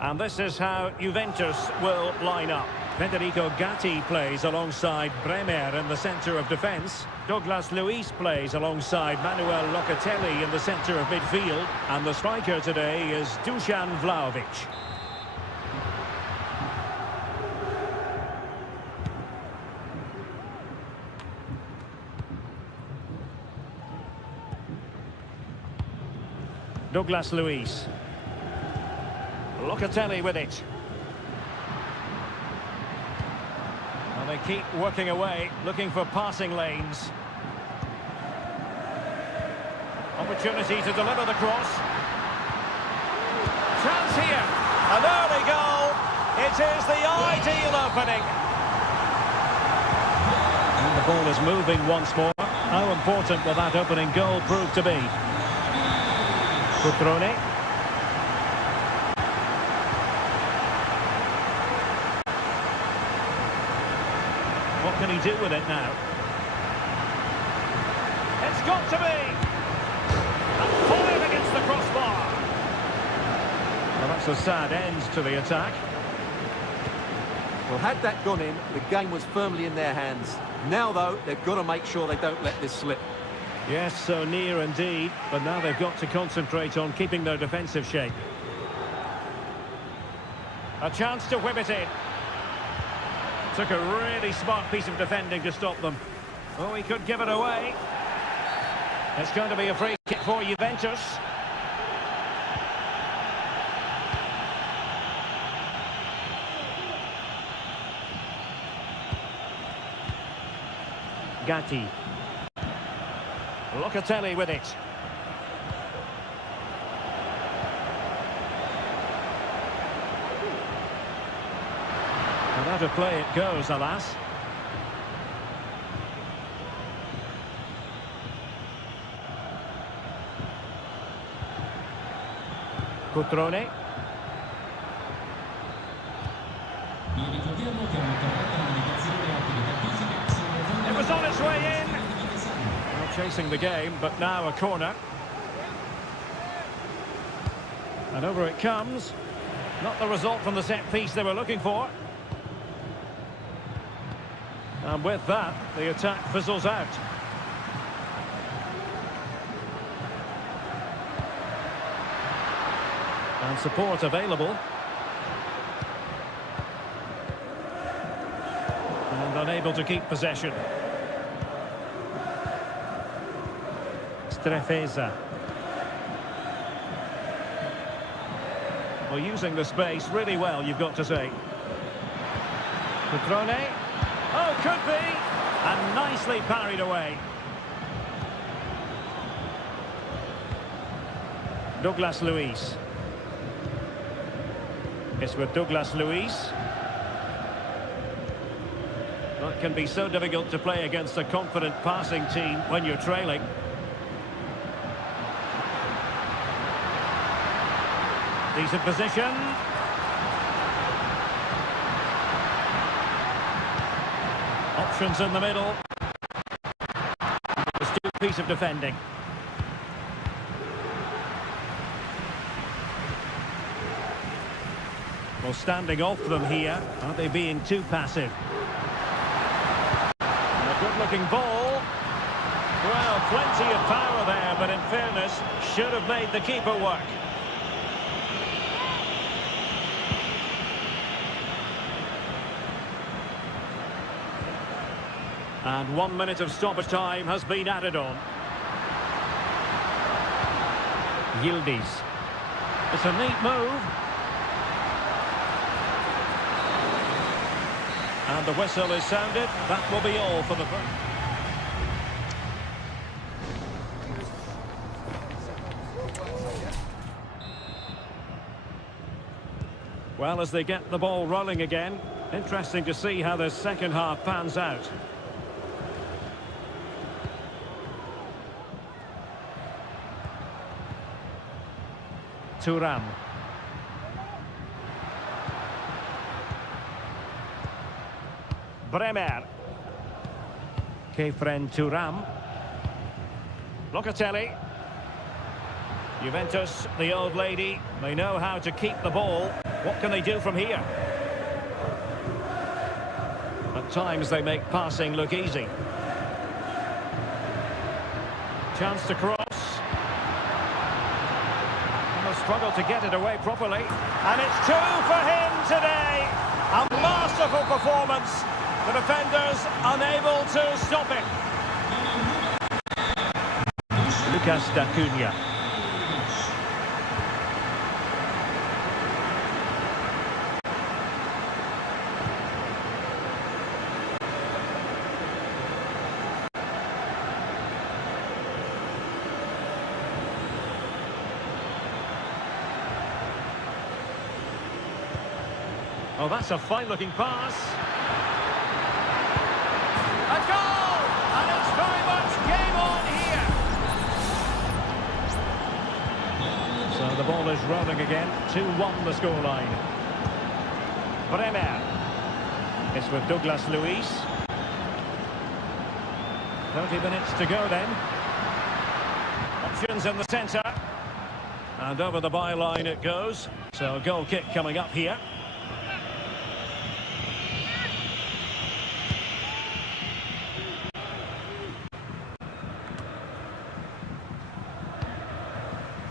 And this is how Juventus will line up. Federico Gatti plays alongside Bremer in the centre of defence. Douglas Luiz plays alongside Manuel Locatelli in the centre of midfield. And the striker today is Dusan Vlahovic. Douglas Luiz. Locatelli with it. And they keep working away, looking for passing lanes. Opportunity to deliver the cross. Chance here. An early goal. It is the ideal opening. And the ball is moving once more. How important will that opening goal prove to be? Cutrone. What can he do with it now? It's got to be! And fired against the crossbar! Well, that's a sad end to the attack. Well, had that gone in, the game was firmly in their hands. Now, though, they've got to make sure they don't let this slip. Yes, so near indeed, but now they've got to concentrate on keeping their defensive shape. A chance to whip it in. Took a really smart piece of defending to stop them. Oh, he could give it away. It's going to be a free kick for Juventus. Gatti. Locatelli with it. And out of play it goes, alas. Cutrone. It was on its way in. Well, chasing the game, but now a corner. And over it comes. Not the result from the set piece they were looking for. And with that, the attack fizzles out. And support available. And unable to keep possession. Strefeza. Well, using the space really well, you've got to say. Cutrone. Oh, could be! And nicely parried away. Douglas Luiz. It's with Douglas Luiz. That can be so difficult to play against a confident passing team when you're trailing. Decent position. Options in the middle. Astute piece of defending. Well, standing off them here. Aren't they being too passive? And a good-looking ball. Well, plenty of power there, but in fairness, should have made the keeper work. And 1 minute of stoppage time has been added on. Yildiz. It's a neat move. And the whistle is sounded. That will be all for the... Well, as they get the ball rolling again, interesting to see how the second half pans out. Thuram. Bremer. Kefren Thuram. Locatelli. Juventus, the old lady, they know how to keep the ball. What can they do from here? At times they make passing look easy. Chance to cross. And they'll struggle to get it away properly. And it's 2 for him today. A masterful performance. The defenders unable to stop it. Lucas D'Acunha. Oh, that's a fine-looking pass. A goal! And it's very much game on here. So the ball is rolling again. 2-1 the scoreline. Bremer. It's with Douglas Luiz. 30 minutes to go then. Options in the centre. And over the byline it goes. So a goal kick coming up here.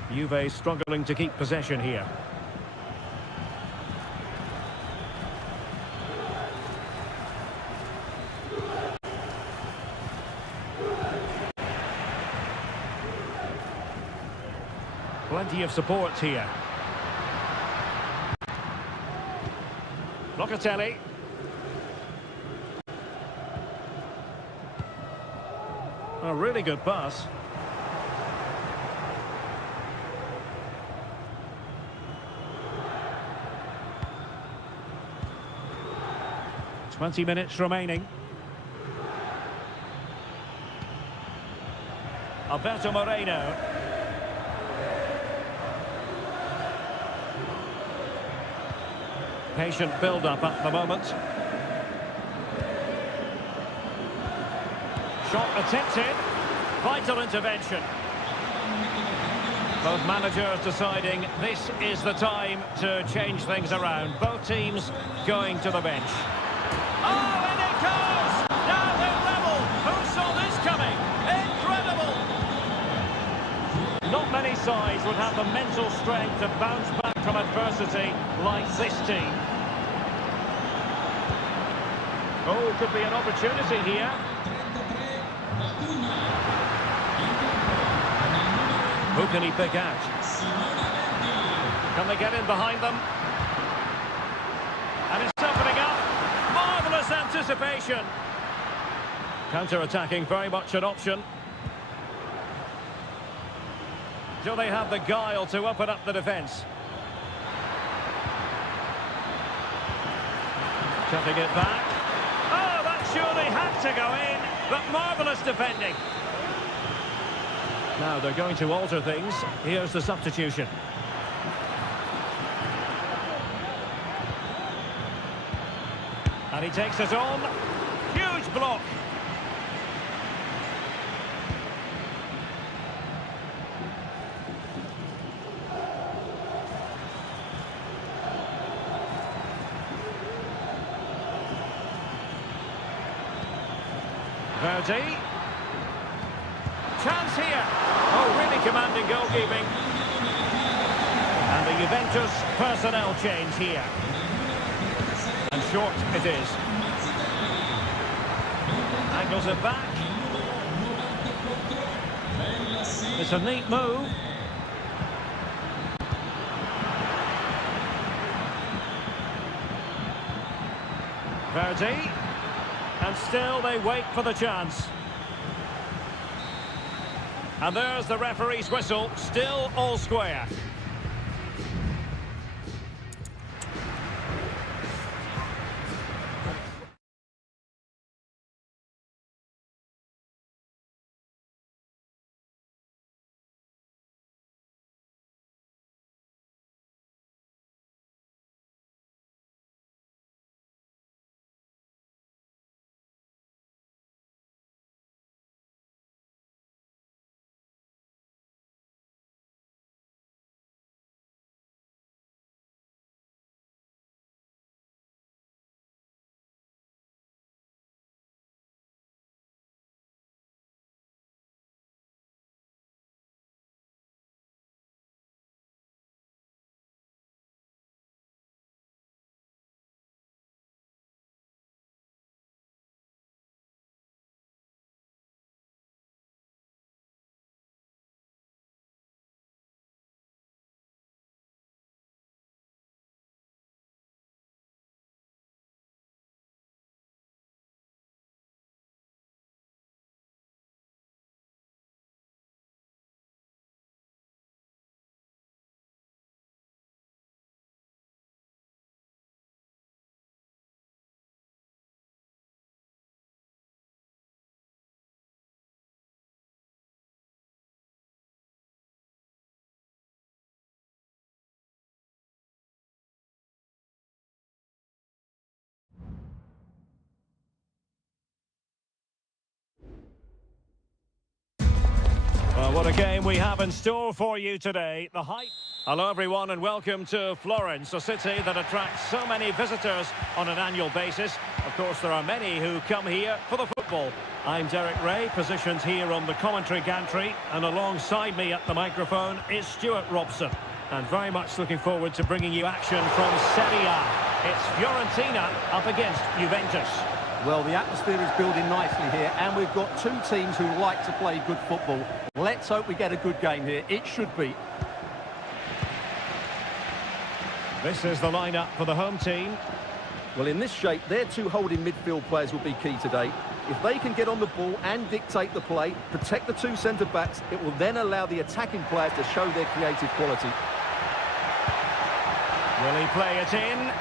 Juve struggling to keep possession here. Plenty of support here. Locatelli. A really good pass. 20 minutes remaining. Alberto Moreno. Patient build-up at the moment. Shot attempted. Vital intervention. Both managers deciding this is the time to change things around. Both teams going to the bench. Oh, and it goes! Now they're level! Who saw this coming? Incredible! Not many sides would have the mental strength to bounce back from adversity like this team. Oh, could be an opportunity here. Who can he pick out? Can they get in behind them? And it's opening up. Marvellous anticipation. Counter-attacking, very much an option. Do they have the guile to open up the defence? Chucking it back. Oh, that surely had to go in, but marvellous defending. Now they're going to alter things. Here's the substitution. And he takes it on. Huge block. Verdi. Chance here. Oh, really commanding goalkeeping. And the Juventus personnel change here. And short it is. Angles it back. It's a neat move. Verdi. And still they wait for the chance. And there's the referee's whistle, still all square. What a game we have in store for you today. The hype. Hello everyone and welcome to Florence, a city that attracts so many visitors on an annual basis. Of course, there are many who come here for the football. I'm Derek Ray, positioned here on the commentary gantry, and alongside me at the microphone is Stuart Robson. And very much looking forward to bringing you action from Seria. It's Fiorentina up against Juventus. Well, the atmosphere is building nicely here, and we've got two teams who like to play good football. Let's hope we get a good game here. It should be. This is the lineup for the home team. Well, in this shape, their two holding midfield players will be key today. If they can get on the ball and dictate the play, protect the two centre-backs, it will then allow the attacking players to show their creative quality. Will he play it in?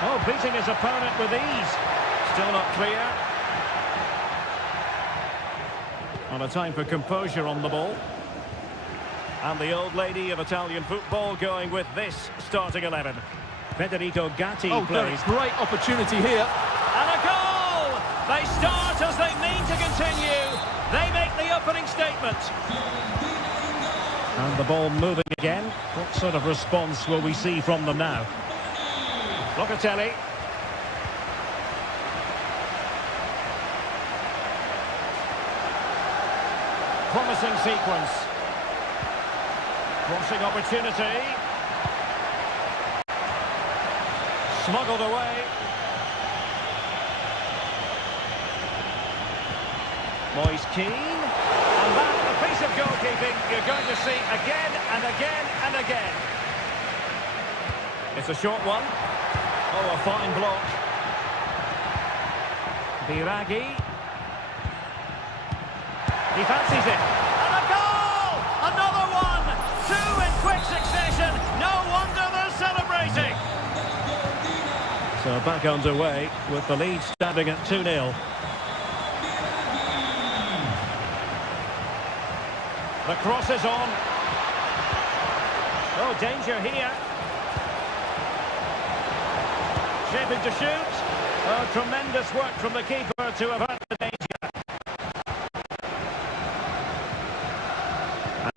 Oh, beating his opponent with ease. Still not clear. On a time for composure on the ball. And the old lady of Italian football going with this starting 11. Federico Gatti plays. Great opportunity here. And a goal! They start as they mean to continue. They make the opening statement. And the ball moving again. What sort of response will we see from them now? Locatelli. Promising sequence. Crossing opportunity. Smuggled away. Moise Keane. And that, a piece of goalkeeping you're going to see again and again and again. It's a short one. Oh, a fine block. Biraghi. He fancies it. And a goal! Another one! Two in quick succession. No wonder they're celebrating. So back underway with the lead standing at 2-0. The cross is on. Oh, danger here. Shaping to shoot. Oh, tremendous work from the keeper to avert the danger.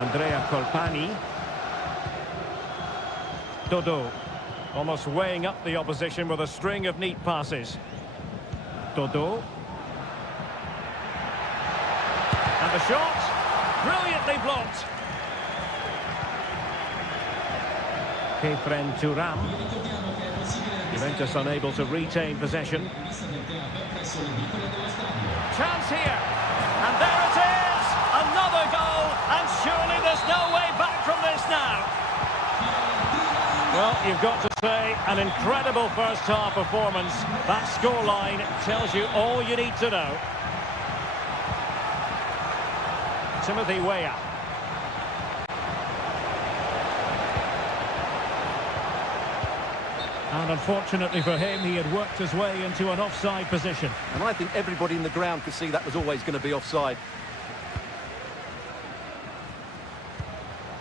Andrea Colpani. Dodo. Almost weighing up the opposition with a string of neat passes. Dodo. And the shot. Brilliantly blocked. Kefren Thuram. Juventus unable to retain possession. Chance here. And there it is! Another goal! And surely there's no way back from this now. Well, you've got to say, an incredible first-half performance. That scoreline tells you all you need to know. Timothy Weah. And unfortunately for him, he had worked his way into an offside position. And I think everybody in the ground could see that was always going to be offside.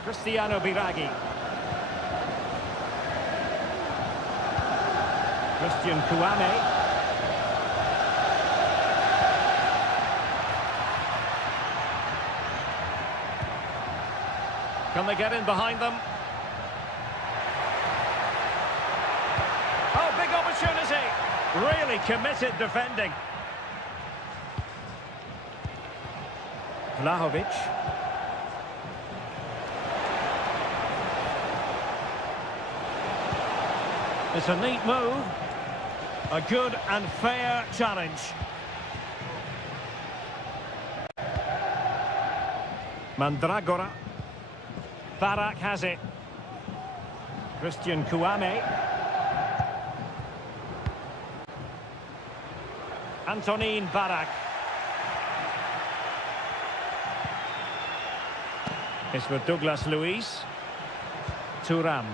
Cristiano Biraghi. Christian Kouame. Can they get in behind them? Oh, big opportunity. Really committed defending. Vlahovic. It's a neat move. A good and fair challenge. Mandragora. Barak has it. Christian Kouame. Antonin Barak. It's for Douglas Luiz. Thuram.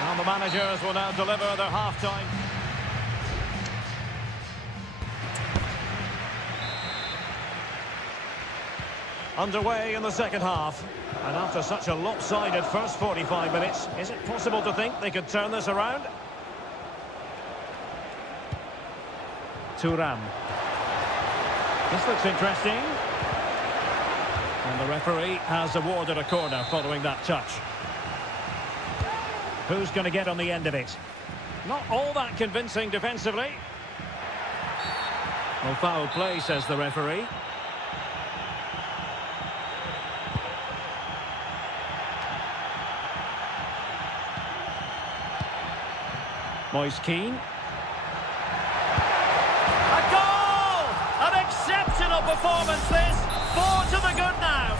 And the managers will now deliver their half-time. Underway in the second half. And after such a lopsided first 45 minutes, is it possible to think they could turn this around? Thuram. This looks interesting. And the referee has awarded a corner following that touch. Who's going to get on the end of it? Not all that convincing defensively. Well, foul play, says the referee. Moise Keane. A goal! An exceptional performance this. 4 to the good now.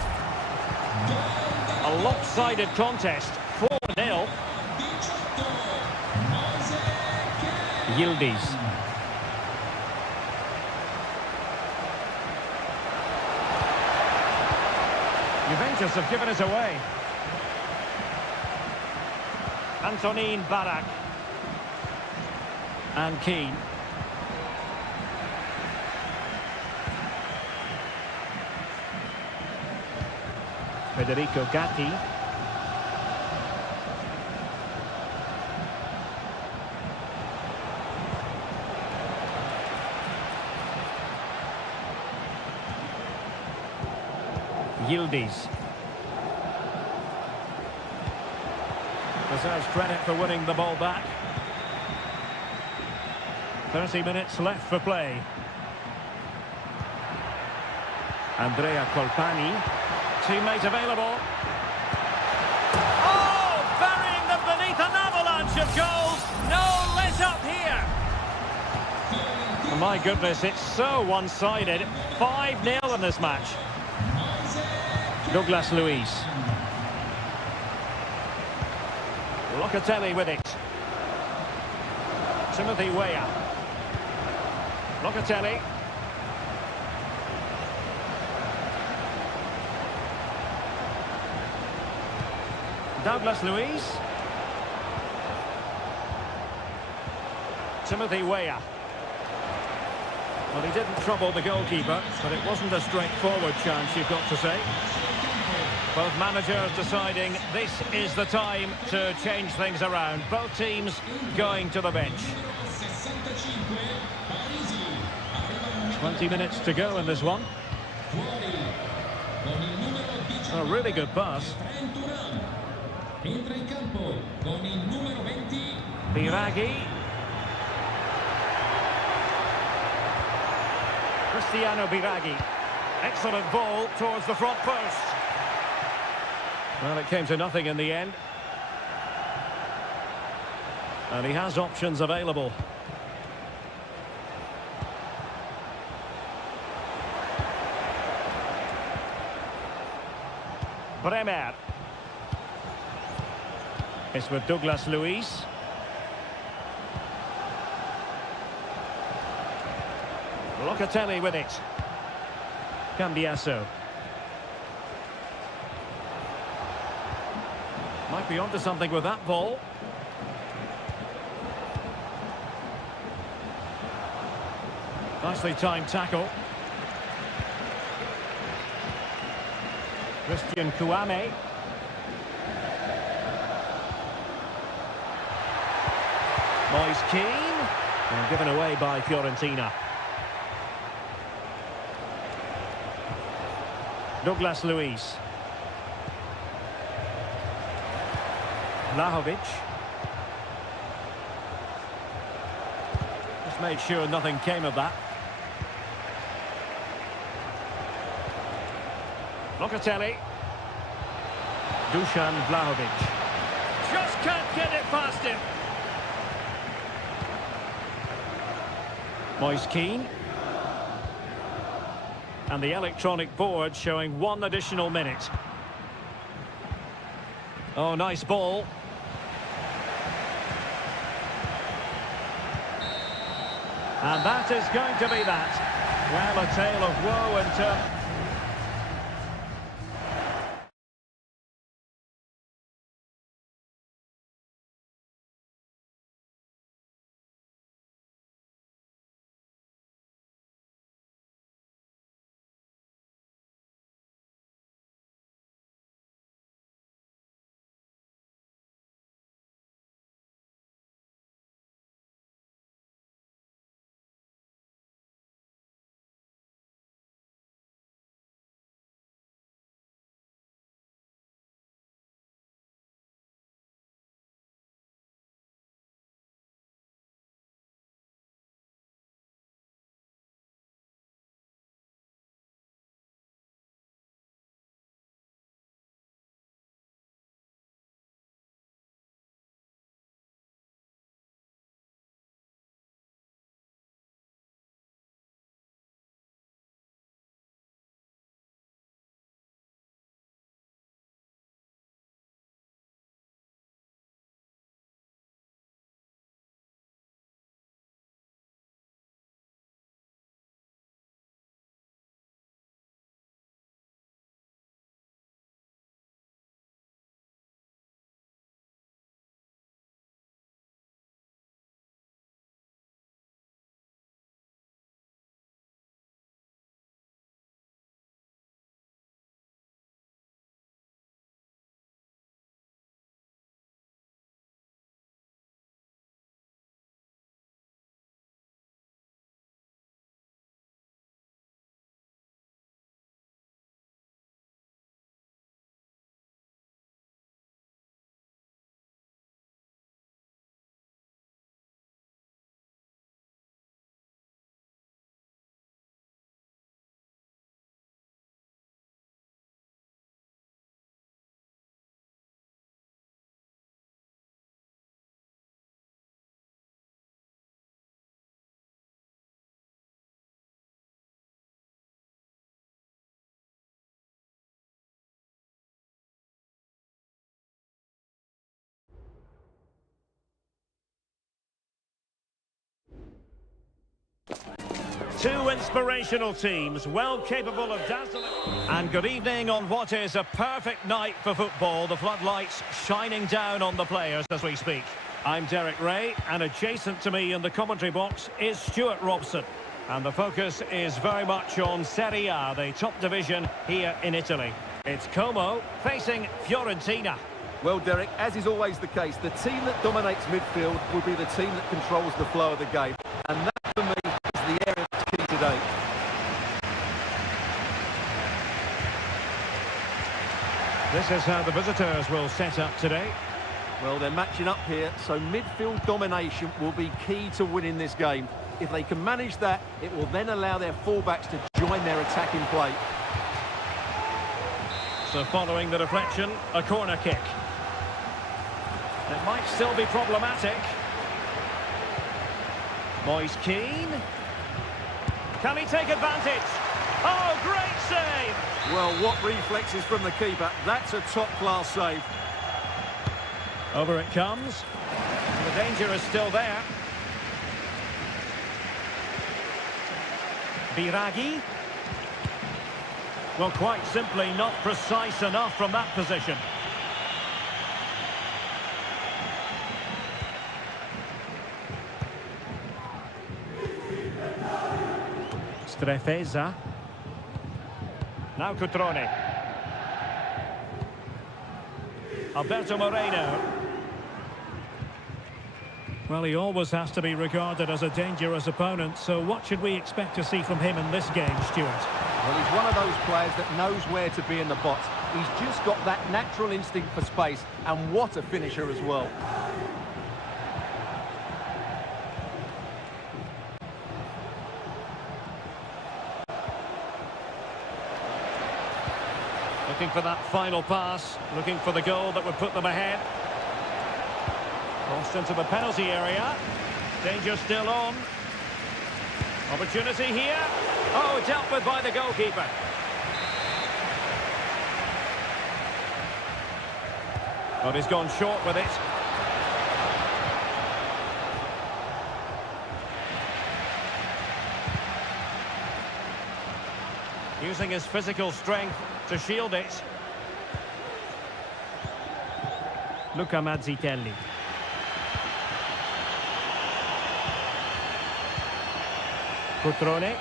A lopsided contest. 4-0. Yildiz. Juventus have given us away. Antonin Barak. And Keane. Federico Gatti. Yildiz. Deserves credit for winning the ball back. 30 minutes left for play. Andrea Colpani. Teammate available. Oh! Burying them beneath an avalanche of goals. No let up here. Oh, my goodness, it's so one-sided. 5-0 in this match. Douglas Luiz. Locatelli with it. Timothy Weah. Locatelli. Douglas Luiz. Timothy Weah. Well, he didn't trouble the goalkeeper, but it wasn't a straightforward chance, you've got to say. Both managers deciding this is the time to change things around. Both teams going to the bench. 20 minutes to go in this one. A really good pass. Biraghi. Cristiano Biraghi. Excellent ball towards the front post. Well, it came to nothing in the end. And he has options available. Bremer. It's with Douglas Luiz. Locatelli with it. Cambiasso. Might be onto something with that ball. Nicely timed tackle. Christian Kouame. Moise Keane. And given away by Fiorentina. Douglas Luiz. Vlahovic. Just made sure nothing came of that. Locatelli. Dusan Vlahovic. Just can't get it past him. Moise Keane. And the electronic board showing 1 additional minute. Oh, nice ball. And that is going to be that. Well, a tale of woe in terms... Two inspirational teams, well capable of dazzling. And good evening on what is a perfect night for football. The floodlights shining down on the players as we speak. I'm Derek Ray, and adjacent to me in the commentary box is Stuart Robson. And the focus is very much on Seria, the top division here in Italy. It's Como facing Fiorentina. Well, Derek, as is always the case, the team that dominates midfield will be the team that controls the flow of the game. And that, for me, is the area that's key today. This is how the visitors will set up today. Well, they're matching up here, so midfield domination will be key to winning this game. If they can manage that, it will then allow their fullbacks to join their attacking play. So following the deflection, a corner kick. It might still be problematic. Moise Keane. Can he take advantage? Oh, great save! Well, what reflexes from the keeper. That's a top-class save. Over it comes. The danger is still there. Biraghi. Well, quite simply not precise enough from that position. Strefeza. Now Cutrone. Alberto Moreno. Well, he always has to be regarded as a dangerous opponent, so what should we expect to see from him in this game, Stuart? Well, he's one of those players that knows where to be in the box. He's just got that natural instinct for space, and what a finisher as well. Looking for that final pass, looking for the goal that would put them ahead. Crossed into the penalty area. Danger still on. Opportunity here. Oh, dealt with by the goalkeeper. But he's gone short with it. Using his physical strength to shield it. Luca Mazzitelli. Cutrone.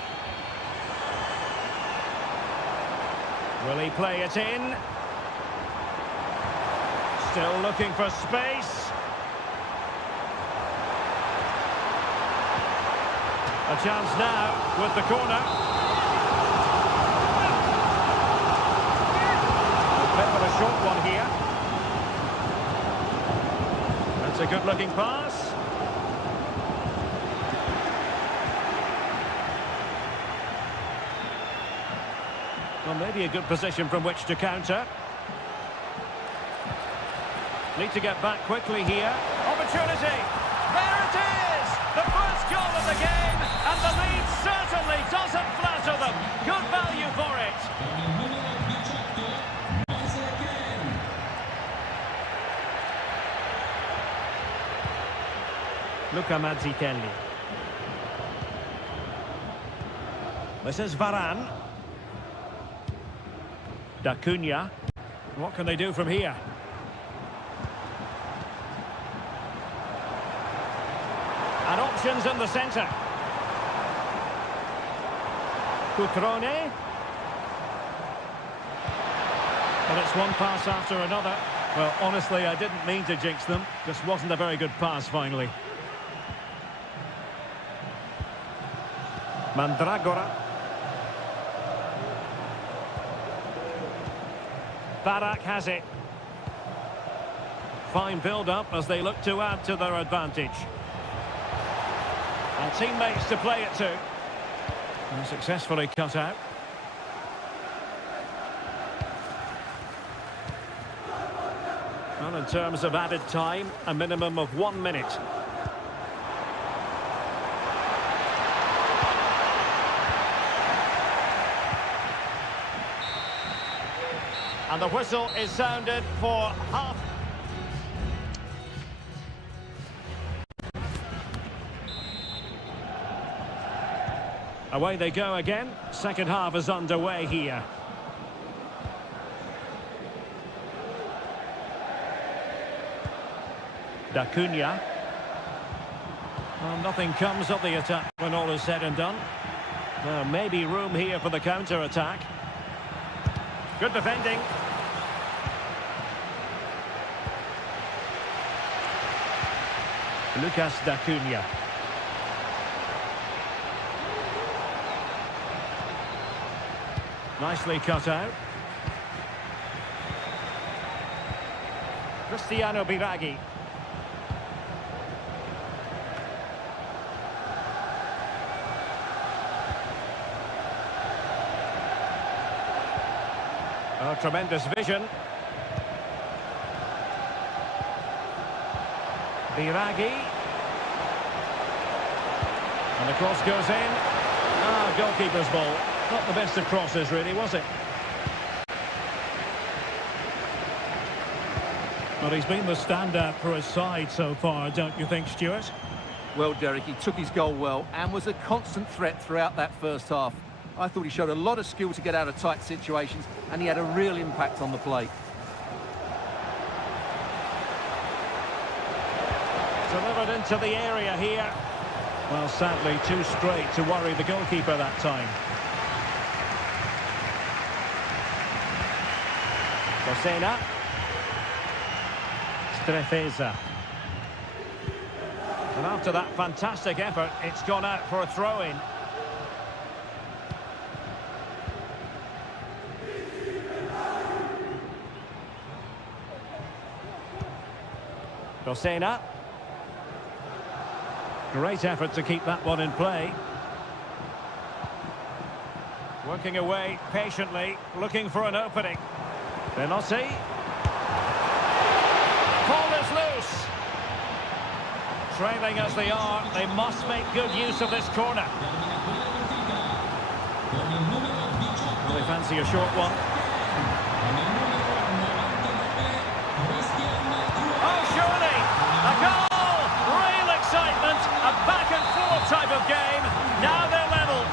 Will he play it in? Still looking for space. A chance now with the corner. A bit of a short one here. That's a good-looking pass. Well, maybe a good position from which to counter. Need to get back quickly here. Opportunity! There it is! The first goal of the game, and the lead certainly doesn't flatter them. Good value for it. Luca Mazzitelli. This is Varane. Da Cunha. What can they do from here? And options in the centre. Cutrone. And it's one pass after another. Well, honestly, I didn't mean to jinx them. Just wasn't a very good pass, finally. Mandragora. Barak has it. Fine build-up as they look to add to their advantage. And teammates to play it to. And successfully cut out. Well, in terms of added time, a minimum of 1 minute. And the whistle is sounded for half. Away they go again. Second half is underway here. Da Cunha. Well, nothing comes of the attack when all is said and done. Well, maybe room here for the counter-attack. Good defending. Lucas Da Cunha. Nicely cut out. Cristiano Biraghi. Oh, tremendous vision. Biraghi. And the cross goes in. Ah, goalkeeper's ball. Not the best of crosses, really, was it? Well, he's been the standout for his side so far, don't you think, Stuart? Well, Derek, he took his goal well and was a constant threat throughout that first half. I thought he showed a lot of skill to get out of tight situations, and he had a real impact on the play. Delivered into the area here. Well, sadly, too straight to worry the goalkeeper that time. Cosena. Strefeza. And after that fantastic effort, it's gone out for a throw-in. Cosena. Great effort to keep that one in play. Working away patiently, looking for an opening. Benossi. Ball is loose. Trailing as they are, they must make good use of this corner. Well, they fancy a short one. Oh, surely! A goal! Real excitement! A back-and-forth type of game. Now they're level.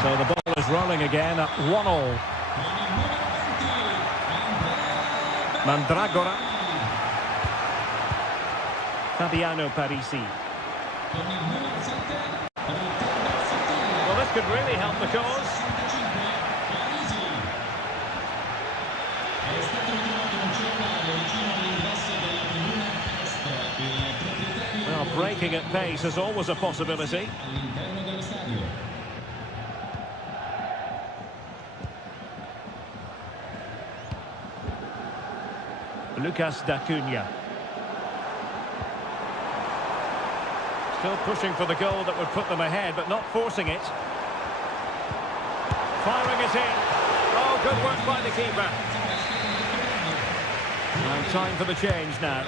So the ball is rolling again at 1-1. Mandragora. Fabiano Parisi. Well, this could really help the cause. Well, breaking at pace is always a possibility. Lucas Da Cunha. Still pushing for the goal that would put them ahead, but not forcing it. Firing it in. Oh, good work by the keeper. And time for the change now.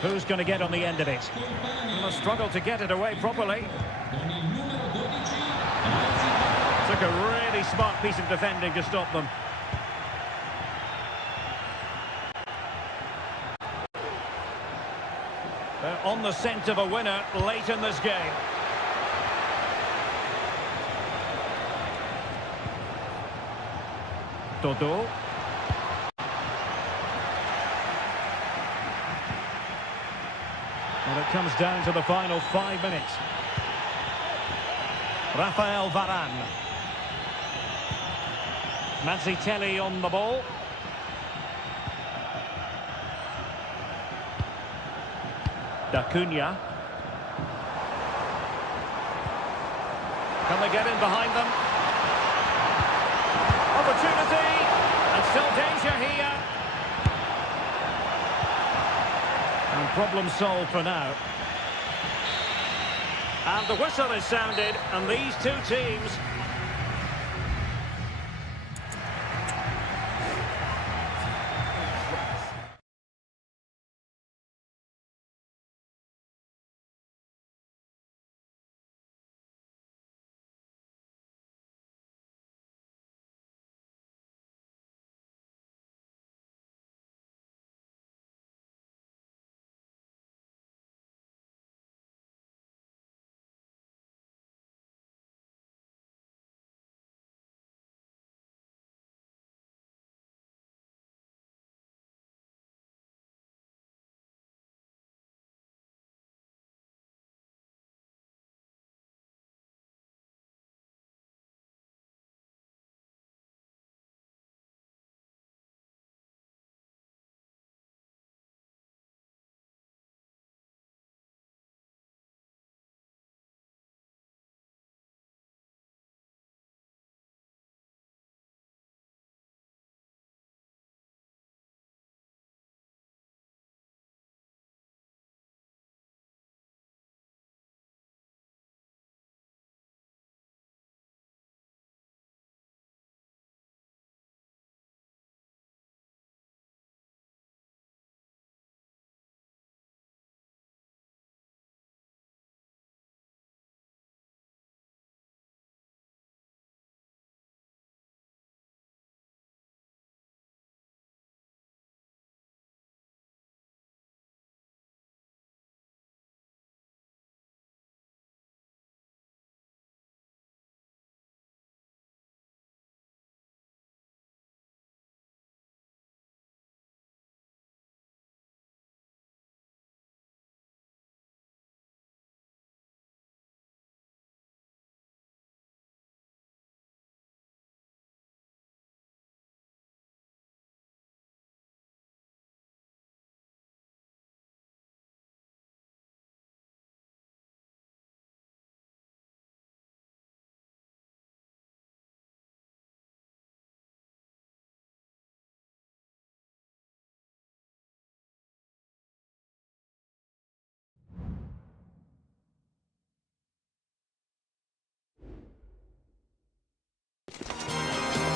Who's going to get on the end of it? Well, a struggle to get it away properly. Took a really smart piece of defending to stop them. They're on the scent of a winner late in this game. Dodo. Well, it comes down to the final 5 minutes. Rafael Varane. Mazzitelli on the ball. Da Cunha. Can they get in behind them? Opportunity! And still danger here. And problem solved for now. And the whistle is sounded, and these two teams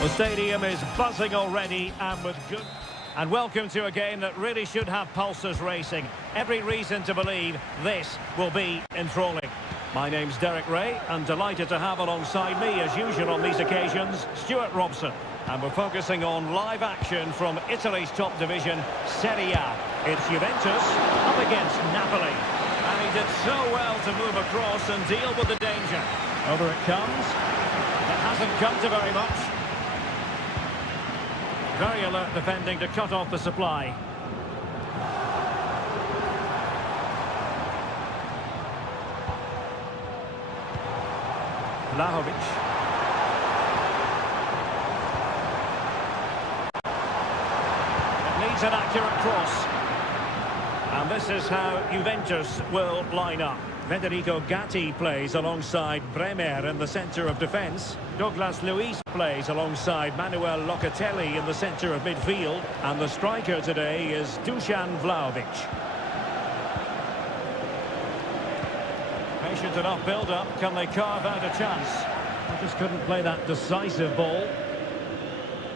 The stadium is buzzing already and with good... And welcome to a game that really should have pulses racing. Every reason to believe this will be enthralling. My name's Derek Ray, and delighted to have alongside me, as usual on these occasions, Stuart Robson. And we're focusing on live action from Italy's top division, Seria. It's Juventus up against Napoli. And he did so well to move across and deal with the danger. Over it comes. It hasn't come to very much. Very alert defending to cut off the supply. Vlahovic. It needs an accurate cross. And this is how Juventus will line up. Federico Gatti plays alongside Bremer in the centre of defence. Douglas Luiz plays alongside Manuel Locatelli in the centre of midfield. And the striker today is Dusan Vlahovic. Patient enough build-up. Can they carve out a chance? They just couldn't play that decisive ball.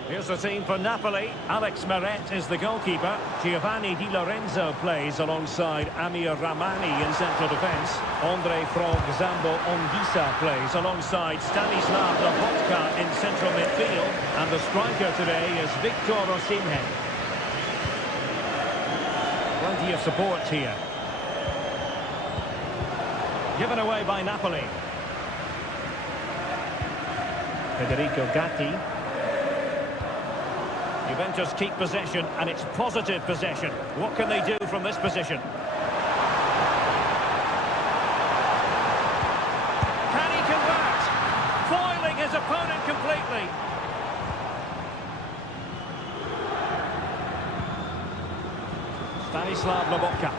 Here's the team for Napoli. Alex Meret is the goalkeeper. Giovanni Di Lorenzo plays alongside Amir Ramani in central defence. Andre Frog Zambo Ongisa plays alongside Stanislav Lobotka in central midfield. And the striker today is Victor Osimhen. Plenty of support here. Given away by Napoli. Federico Gatti. Juventus keep possession, and it's positive possession. What can they do from this position? Can he convert? Foiling his opponent completely. Stanislav Lobotka.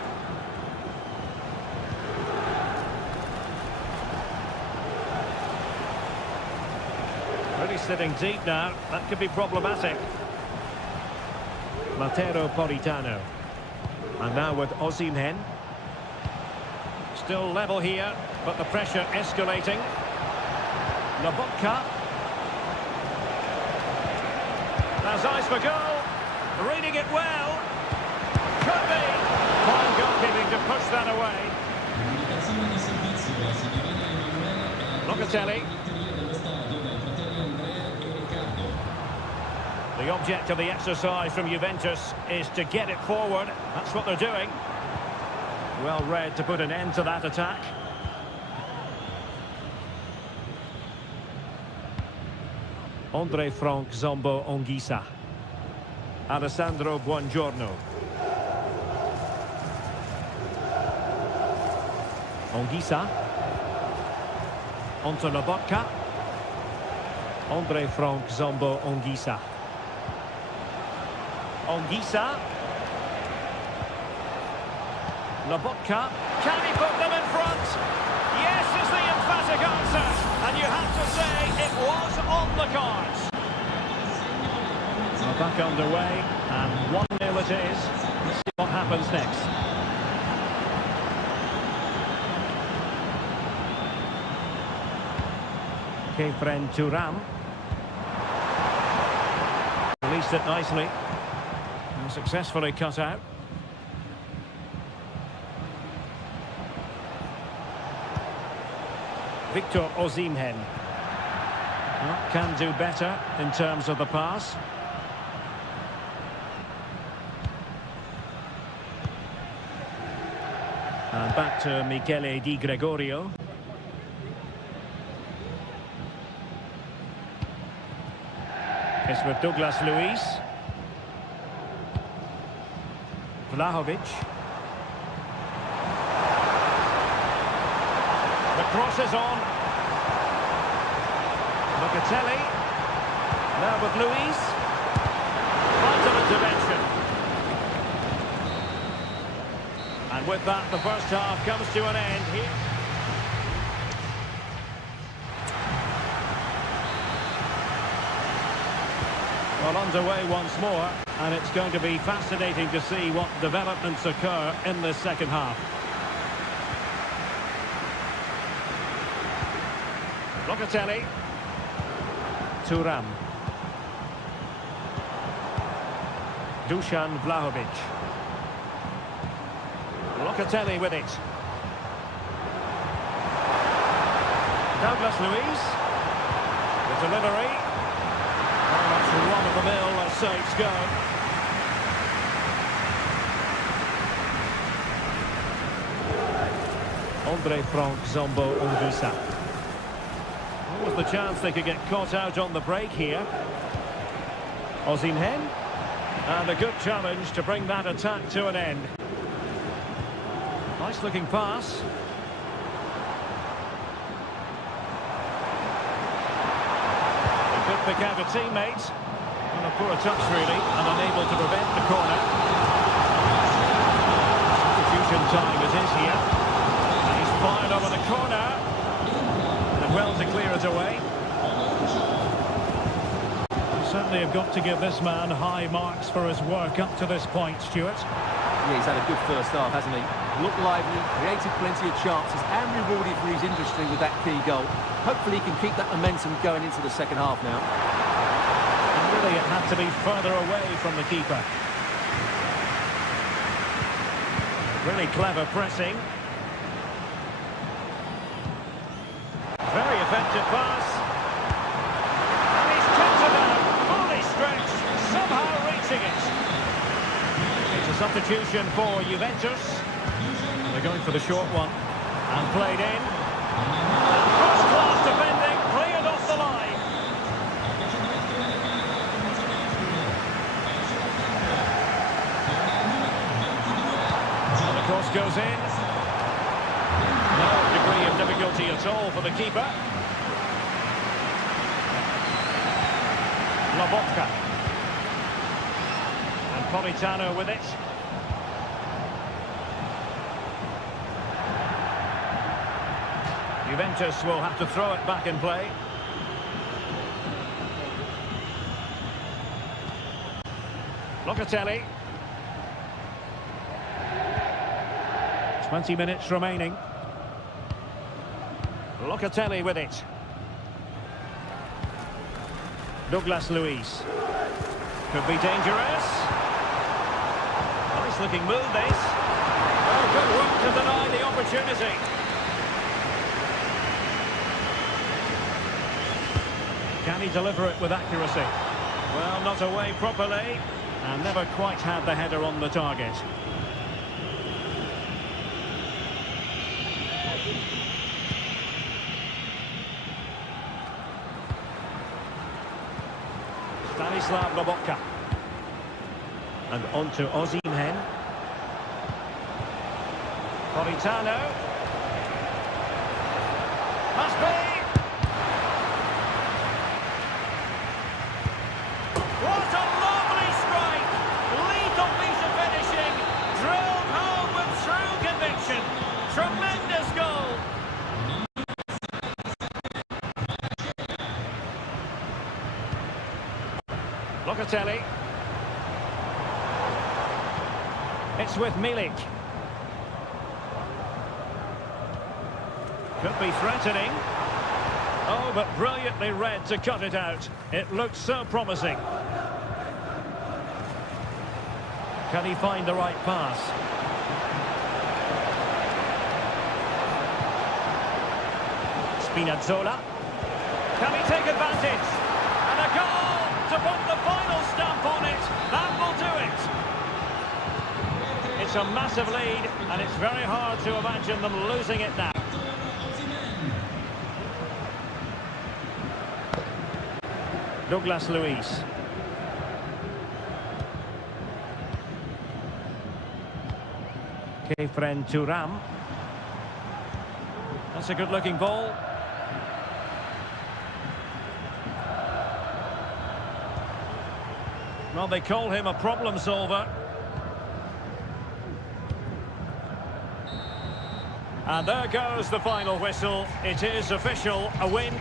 Really sitting deep now. That could be problematic. Matteo Politano. And now with Osimhen. Still level here, but the pressure escalating. Lobotka. Has eyes for goal. Reading it well. Could be. Fine goalkeeping to push that away. Locatelli. The object of the exercise from Juventus is to get it forward. That's what they're doing. Well read to put an end to that attack. Andre Frank Zombo Ongisa. Alessandro Buongiorno. Ongisa. Onto Lobotka. Andre Frank Zombo Ongisa. Ongisa. Lobotka. Can he put them in front? Yes is the emphatic answer. And you have to say it was on the cards. Well, back underway. And 1-0 it is. Let's see what happens next. Kefren Turam. Released it nicely. Successfully cut out. Victor Osimhen. Well, can do better in terms of the pass. And back to Michele Di Gregorio. It's with Douglas Luiz. Vlahovic. The cross is on. Locatelli. Now with Luiz. Vital intervention. And with that, the first half comes to an end here. Well, underway once more. And it's going to be fascinating to see what developments occur in this second half. Locatelli. Turam. Dusan Vlahovic. Locatelli with it. Douglas Luiz. The delivery. Very much run-of-the-mill as saves go. Andre Frank Zombo Ungusa. What was the chance they could get caught out on the break here? Osimhen. And a good challenge to bring that attack to an end. Nice looking pass. He could pick out a teammate. And a poor touch really, and unable to prevent the corner. Substitution time it is here. And he's fired over the corner. And well to clear it away. Certainly have got to give this man high marks for his work up to this point, Stuart. Yeah, he's had a good first half, hasn't he? Looked lively, created plenty of chances and rewarded for his industry with that key goal. Hopefully he can keep that momentum going into the second half now. And really it had to be further away from the keeper. Really clever pressing. Very effective pass. And he's tipped it out. Fully stretched. Somehow reaching it. It's a substitution for Juventus. They're going for the short one. And played in. First-class defending. Cleared off the line. And the cross goes in. No degree of difficulty at all for the keeper. Lobotka. And Politano with it. Juventus will have to throw it back in play. Locatelli. 20 minutes remaining. Locatelli with it. Douglas Luiz. Could be dangerous. Nice looking move this. Oh, good work to deny the opportunity. Can he deliver it with accuracy? Well, not away properly. And never quite had the header on the target. Stanislav Lobotka. And on to Osimhen. Politano. Must be! What a lovely strike! Lethal piece of finishing. Drilled home with true conviction. Tremendous goal. Locatelli. It's with Milik. Could be threatening. Oh, but brilliantly read to cut it out. It looks so promising. Can he find the right pass? Spinazzola. Can he take advantage? And a goal to put the final stamp on it. That will do it. It's a massive lead, and it's very hard to imagine them losing it now. Douglas Luiz. Kefren Turam. That's a good-looking ball. Well, they call him a problem solver. And there goes the final whistle. It is official, a win.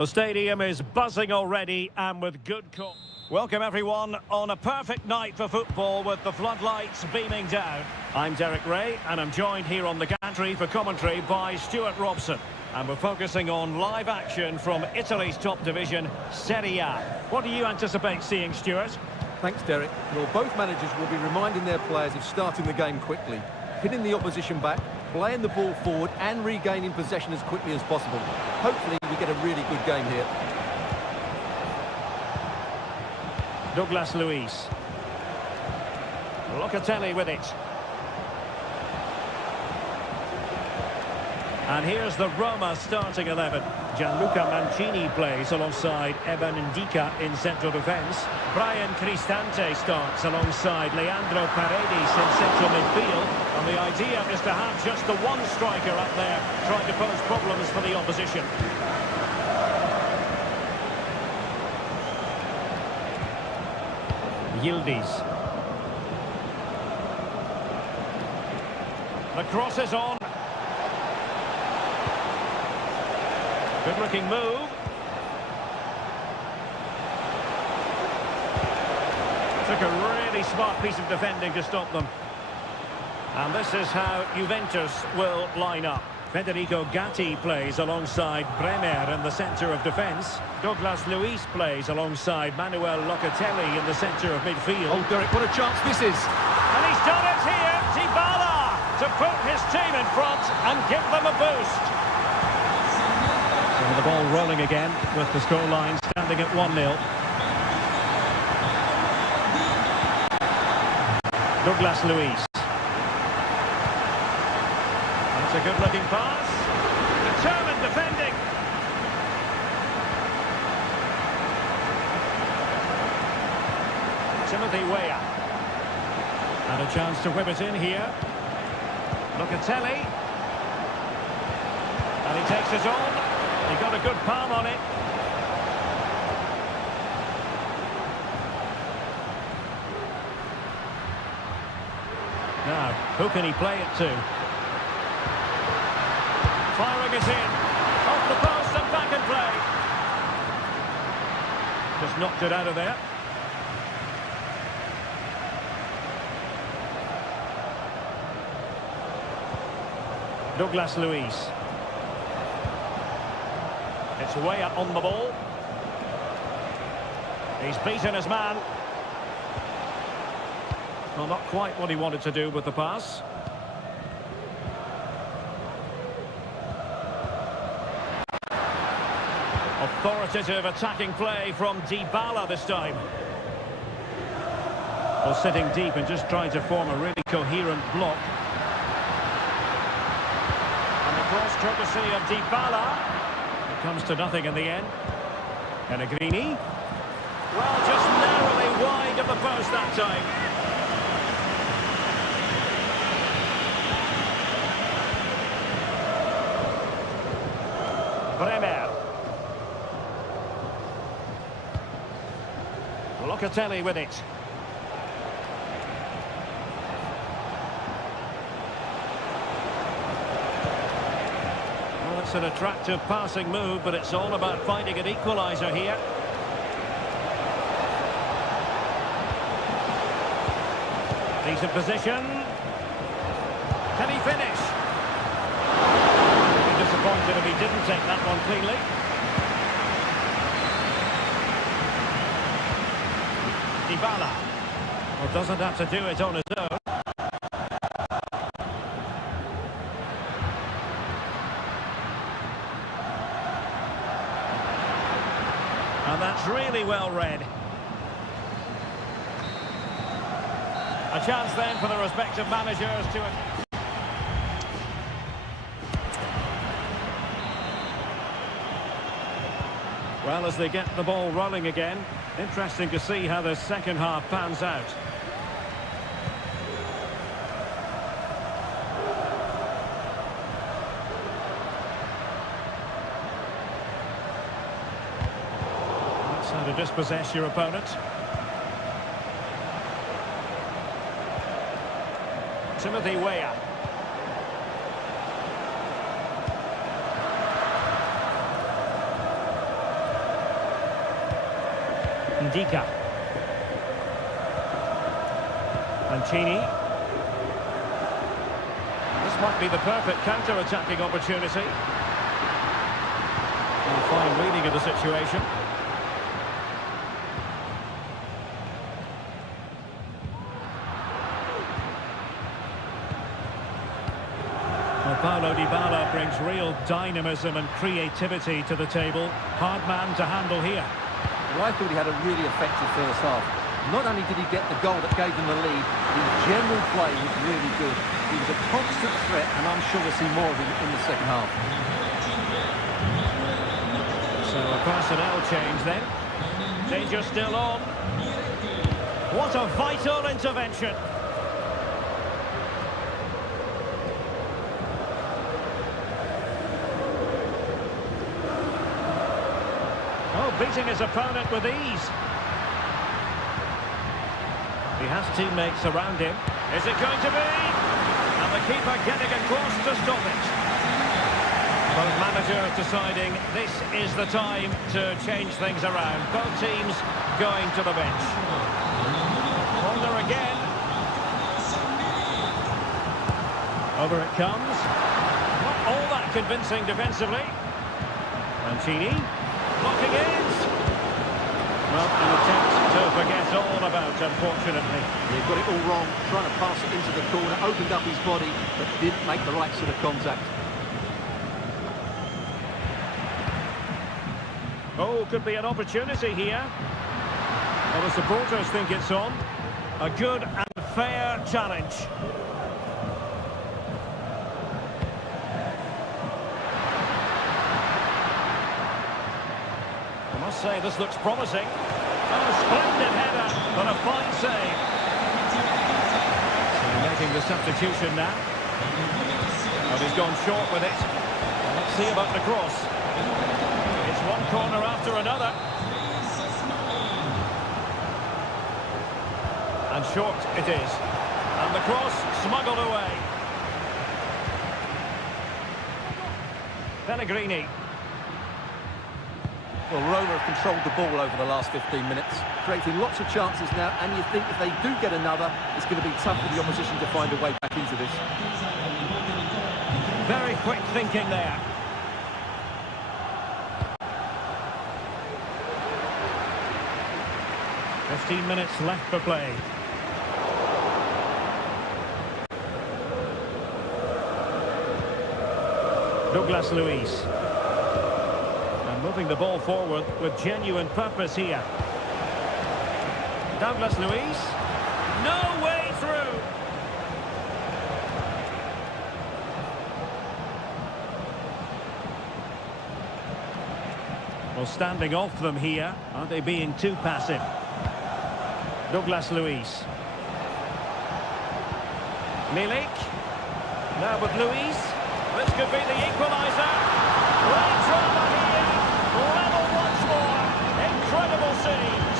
The stadium is buzzing already and with good call. Welcome everyone on a perfect night for football with the floodlights beaming down. I'm Derek Ray and I'm joined here on the gantry for commentary by Stuart Robson. And we're focusing on live action from Italy's top division, Seria. What do you anticipate seeing, Stuart? Thanks, Derek. Well, both managers will be reminding their players of starting the game quickly, hitting the opposition back, playing the ball forward and regaining possession as quickly as possible. Hopefully we get a really good game here. Douglas Luiz. Locatelli with it. And here's the Roma starting 11. Gianluca Mancini plays alongside Evan Ndika in central defence. Brian Cristante starts alongside Leandro Paredes in central midfield. And the idea is to have just the one striker up there trying to pose problems for the opposition. Yildiz. The cross is on. Good looking move. Took a really smart piece of defending to stop them. And this is how Juventus will line up. Federico Gatti plays alongside Bremer in the centre of defence. Douglas Luiz plays alongside Manuel Locatelli in the centre of midfield. Oh, Derek, what a chance this is. And he's done it here, Dybala, to put his team in front and give them a boost. So the ball rolling again with the scoreline standing at 1-0. Douglas Luiz. That's a good-looking pass. Determined defending. Timothy Weah. And a chance to whip it in here. Locatelli. And he takes it on. He got a good palm on it. Now, who can he play it to? Firing it in. Off the post and back and play. Just knocked it out of there. Douglas Luiz. It's way up on the ball. He's beaten his man. Well, not quite what he wanted to do with the pass. Authoritative attacking play from Dybala this time. Well, sitting deep and just trying to form a really coherent block. And the cross courtesy of Dybala. It comes to nothing in the end. Pellegrini. Well, just narrowly wide of the post that time. Bremer. Locatelli with it. Well, it's an attractive passing move, but it's all about finding an equaliser here. Decent position. Can he finish? I'd be disappointed if he didn't take that one cleanly. Dybala. Well, doesn't have to do it on his own. And that's really well read. A chance then for the respective managers to... Well, as they get the ball rolling again, interesting to see how the second half pans out. That's how to dispossess your opponent. Timothy Weah. Ndika. Mancini. This might be the perfect counter-attacking opportunity. And a fine reading of the situation. Well, Paulo Dybala brings real dynamism and creativity to the table. Hard man to handle here. Well, I thought he had a really effective first half. Not only did he get the goal that gave them the lead, his general play was really good. He was a constant threat, and I'm sure we'll see more of him in the second half. So a personnel change then. Danger still on. What a vital intervention. Oh, beating his opponent with ease. He has teammates around him. Is it going to be? And the keeper getting across to stop it. Both managers deciding this is the time to change things around. Both teams going to the bench. Wonder again. Over it comes. Not all that convincing defensively. Mancini. Blocking it. Well, an attempt to forget all about, unfortunately. He got it all wrong, trying to pass it into the corner, opened up his body, but didn't make the right sort of contact. Oh, could be an opportunity here. Well, the supporters think it's on. A good and fair challenge. I must say, this looks promising. Oh, splendid header, but a fine save. So making the substitution now. But he's gone short with it. Let's see about the cross. It's one corner after another. And short it is. And the cross smuggled away. Pellegrini. Well, Roma have controlled the ball over the last 15 minutes, creating lots of chances now, and you think if they do get another, it's going to be tough for the opposition to find a way back into this. Very quick thinking there. "15 minutes left for play. Douglas Luiz. And moving the ball forward with genuine purpose here. Douglas Luiz. No way through. Well, standing off them here. Aren't they being too passive? Douglas Luiz. Milik. Now with Luiz. This could be the equaliser. Great drama here. Level once more. Incredible scenes.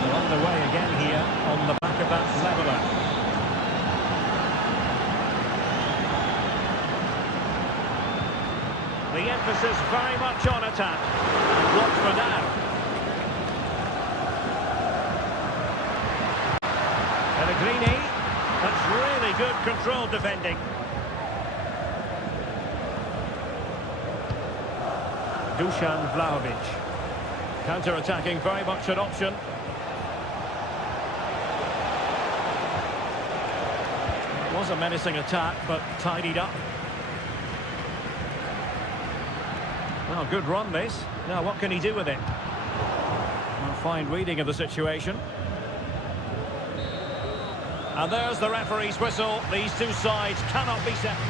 So on the way again here on the back of that leveller. The emphasis very much on attack. Blocked for now. Pellegrini. That's really good controlled defending. Dusan Vlahovic. Counter-attacking, very much an option. It was a menacing attack, but tidied up. Well, good run this. Now, what can he do with it? Well, fine reading of the situation. And there's the referee's whistle. These two sides cannot be separated.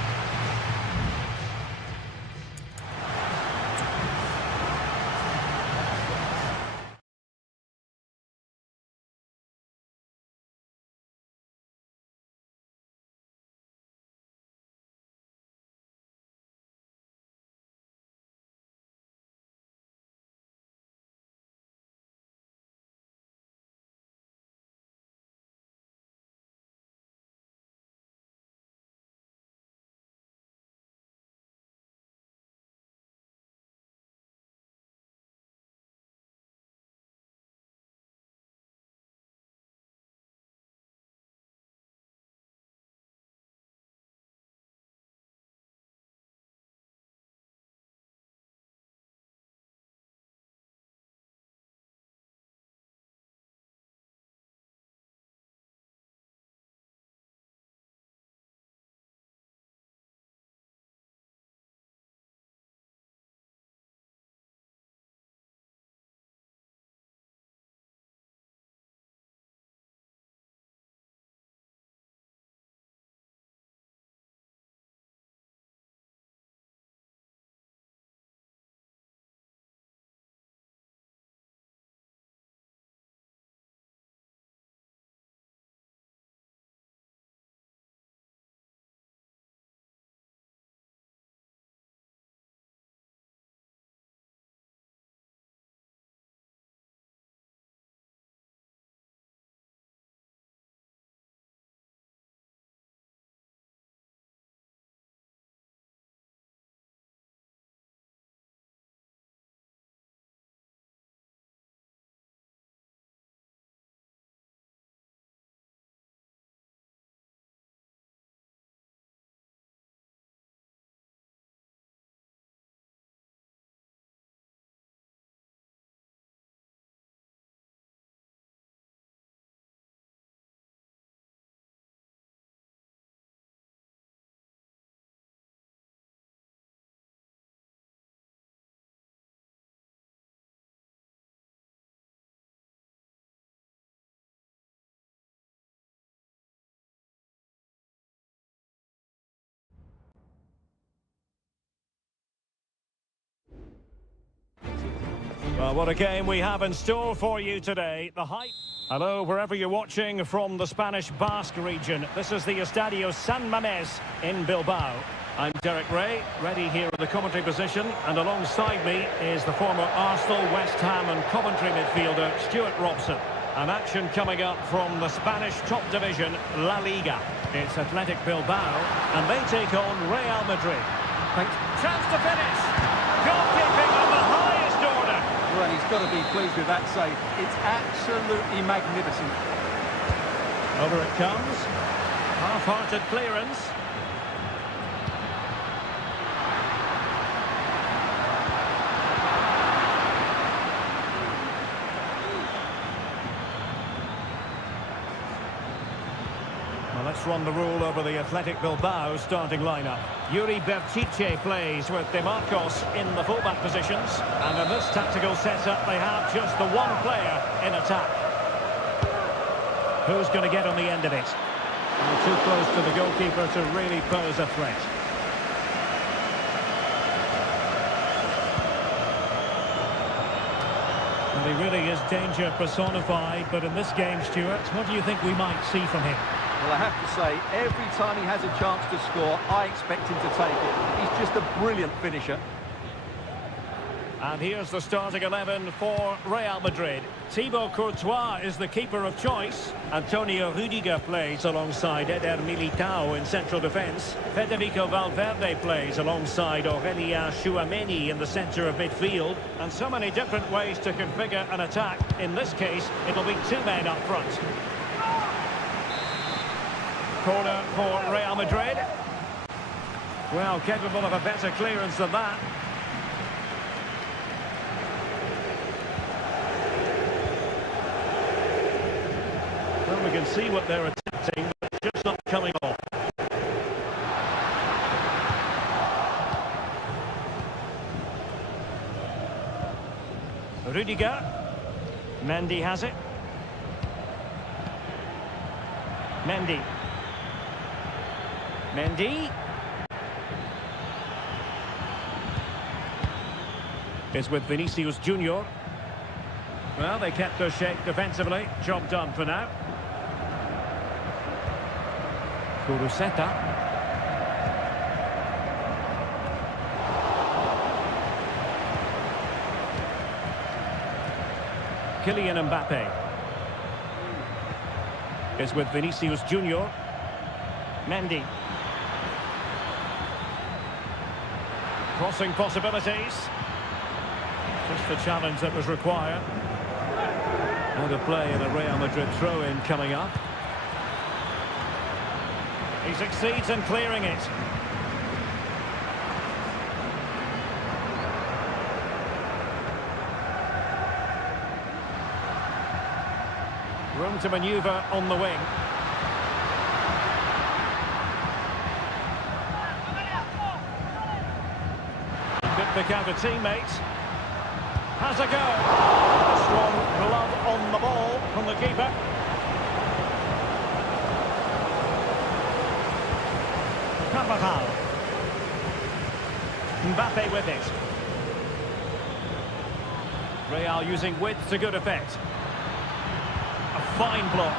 Well, what a game we have in store for you today. The hype. Hello, wherever you're watching from the Spanish Basque region. This is the Estadio San Mamés in Bilbao. I'm Derek Ray, ready here in the commentary position, and alongside me is the former Arsenal, West Ham and Coventry midfielder Stuart Robson. An action coming up from the Spanish top division, La Liga. It's Athletic Bilbao, and they take on Real Madrid. Thanks. Chance to finish. Goalkeeping of the highest order. Well, he's got to be pleased with that save. It's absolutely magnificent. Over it comes. Half-hearted clearance. Let's run the rule over the Athletic Bilbao starting lineup. Yuri Bertice plays with De Marcos in the fullback positions. And in this tactical setup, they have just the one player in attack. Who's going to get on the end of it? Well, too close to the goalkeeper to really pose a threat. And he really is danger personified, but in this game, Stuart, what do you think we might see from him? Well, I have to say, every time he has a chance to score, I expect him to take it. He's just a brilliant finisher. And here's the starting 11 for Real Madrid. Thibaut Courtois is the keeper of choice. Antonio Rudiger plays alongside Eder Militao in central defence. Federico Valverde plays alongside Aurelien Tchouameni in the centre of midfield. And so many different ways to configure an attack. In this case, it'll be two men up front. Corner for Real Madrid. Well, capable of a better clearance than that. Well, we can see what they're attempting, but it's just not coming off. Rudiger. Mendy has it. Mendy. Mendy. Is with Vinicius Junior. Well, they kept their shape defensively. Job done for now. Kuruseta. Kylian Mbappe. Is with Vinicius Junior. Mendy. Crossing possibilities. Just the challenge that was required. Out of play and a Real Madrid throw-in coming up. He succeeds in clearing it. Room to manoeuvre on the wing. Pick out a teammate. Has a go. A strong glove on the ball from the keeper. Carvajal. Mbappe with it. Real using width to good effect. A fine block.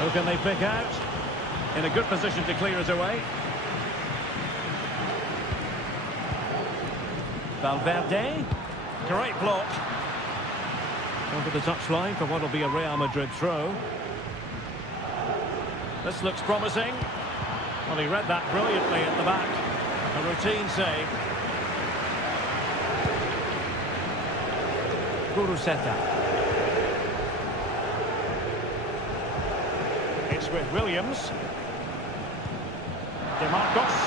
Who can they pick out? In a good position to clear it away. Valverde. Great block. Over the touchline for what will be a Real Madrid throw. This looks promising. Well, he read that brilliantly at the back. A routine save. Kuruseta. It's with Williams. De Marcos.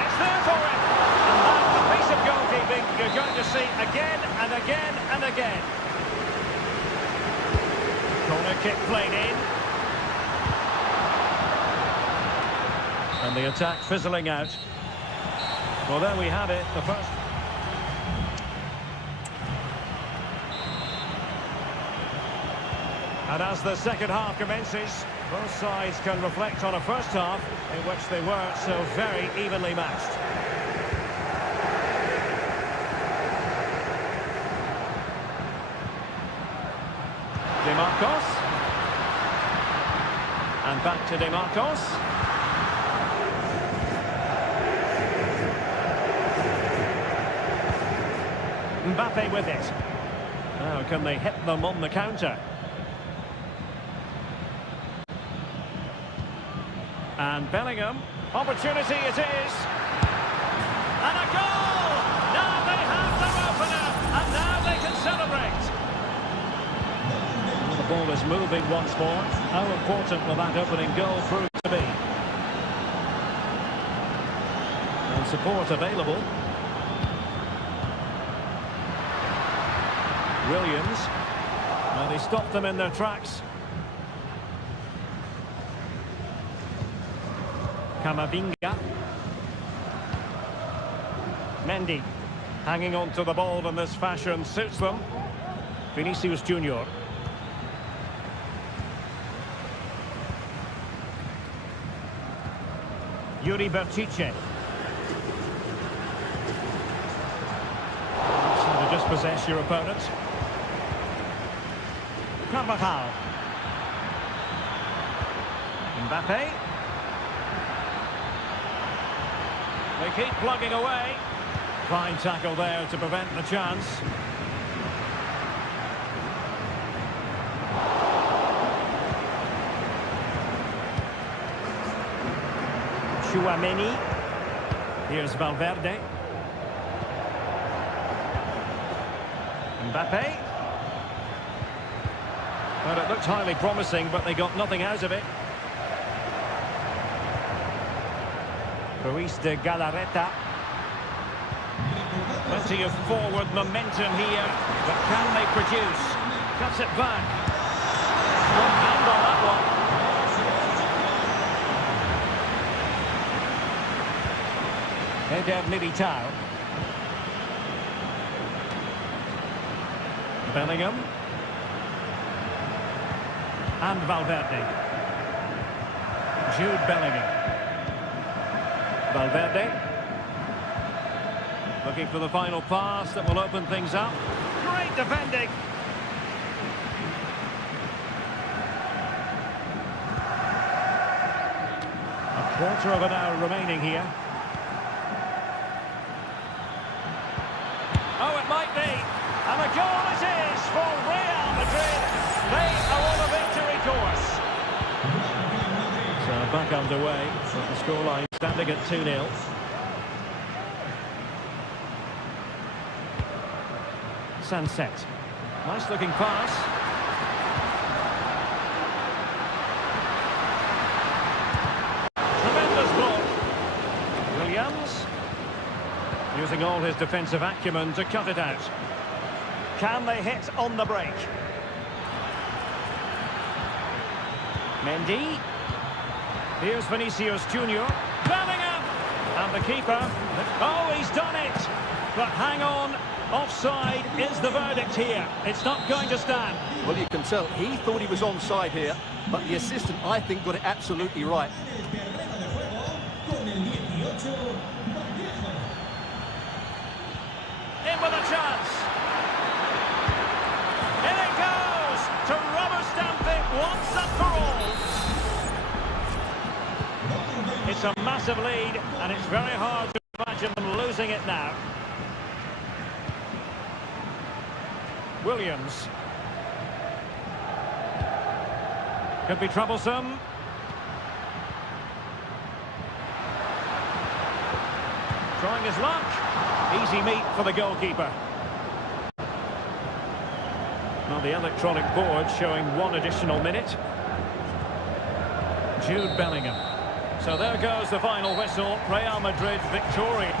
It's there for him. And that's a piece of goalkeeping you're going to see again and again and again. Corner kick played in. And the attack fizzling out. Well, there we have it. The first... And as the second half commences, both sides can reflect on a first half in which they were so very evenly matched. DeMarcos. And back to DeMarcos. Mbappe with it. Now can they hit them on the counter? And Bellingham. Opportunity it is. And a goal! Now they have their opener. And now they can celebrate. The ball is moving once more. How important will that opening goal prove to be? And support available. Williams. Well, he stopped them in their tracks. Camavinga. Mendy. Hanging on to the ball in this fashion suits them. Vinicius Junior. Yuri Berchiche. So to dispossess your opponent. Carvajal. Mbappe. They keep plugging away. Fine tackle there to prevent the chance. Chouameni. Here's Valverde. Mbappe. Well, it looked highly promising, but they got nothing out of it. Ruiz de Galarreta. Plenty of forward momentum here, but can they produce? Cuts it back. One hand on that one. Eder Militao. Bellingham. And Valverde. Jude Bellingham. Valverde. Looking for the final pass that will open things up. Great defending. A quarter of an hour remaining here. Oh, it might be. And the goal it is for Real Madrid. They are on a victory course. So back underway. So the scoreline standing at 2-0. Sunset. Nice looking pass. Tremendous block. Williams. Using all his defensive acumen to cut it out. Can they hit on the break? Mendy. Here's Vinicius Junior. Bellingham! And the keeper. Oh, he's done it! But hang on. Offside is the verdict here. It's not going to stand. Well, you can tell he thought he was onside here, but the assistant, I think, got it absolutely right. In with a chance. In it goes to rubber stamp it once and for all. It's a massive lead, and it's very hard to imagine them losing it now. Williams. Could be troublesome. Trying his luck. Easy meat for the goalkeeper. Well, the electronic board showing 1 additional minute. Jude Bellingham. So there goes the final whistle. Real Madrid victorious.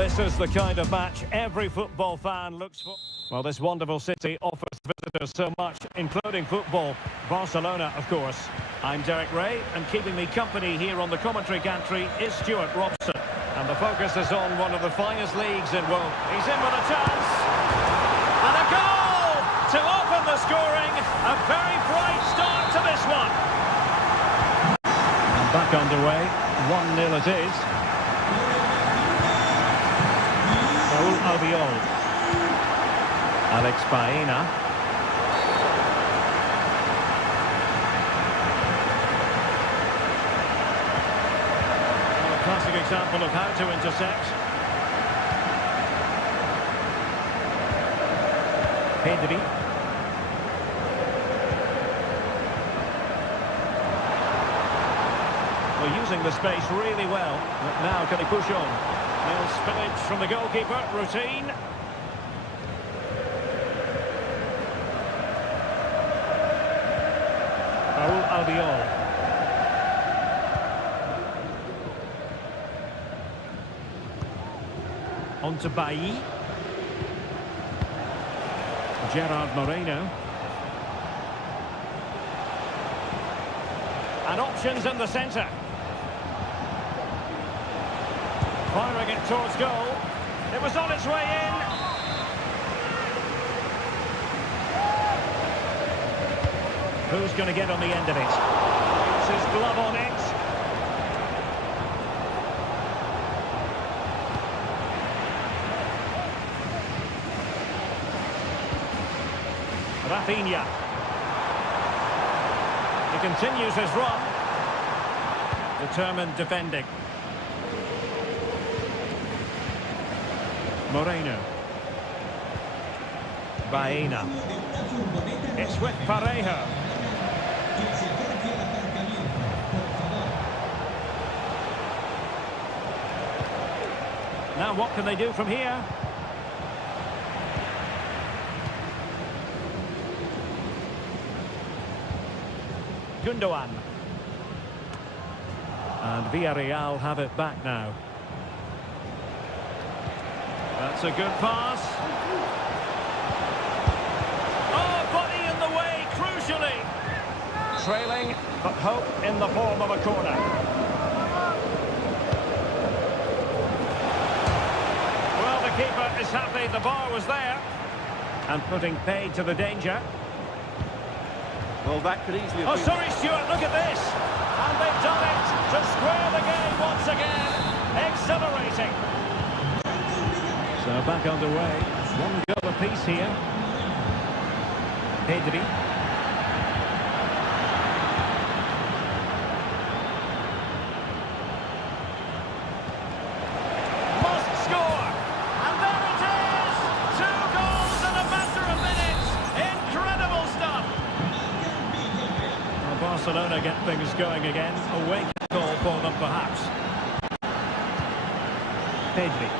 this is the kind of match every football fan looks for. Well, this wonderful city offers visitors so much, including football. Barcelona, of course. I'm Derek Ray, and keeping me company here on the commentary gantry is Stuart Robson. And the focus is on one of the finest leagues in world. He's in with a chance. And a goal to open the scoring. A very bright start to this one. And back underway. 1-0 it is. Raul Albiol. Alex Baena. Well, a classic example of how to intercept. Pedri. Well, using the space really well. But now can he push on? Nil spillage from the goalkeeper. Routine. Raul Albiol. On to Bailly. Gerard Moreno. And options in the centre. Firing it towards goal. It was on its way in. Who's going to get on the end of it? It's his glove on it. Rafinha. He continues his run. Determined defending. Moreno. Baena. It's with Parejo. Now what can they do from here? Gundogan. And Villarreal have it back now. That's a good pass. Oh, body in the way, crucially. Trailing, but hope in the form of a corner. Well, the keeper is happy the bar was there. And putting paid to the danger. Well, that could easily Oh, have been... sorry, Stuart, look at this. And they've done it to square the game once again. Exhilarating. So back underway. One goal apiece here. Pedri. Must score. And there it is. 2 goals in a matter of minutes. Incredible stuff. Well, Barcelona get things going again. A wake-up call for them, perhaps. Pedri.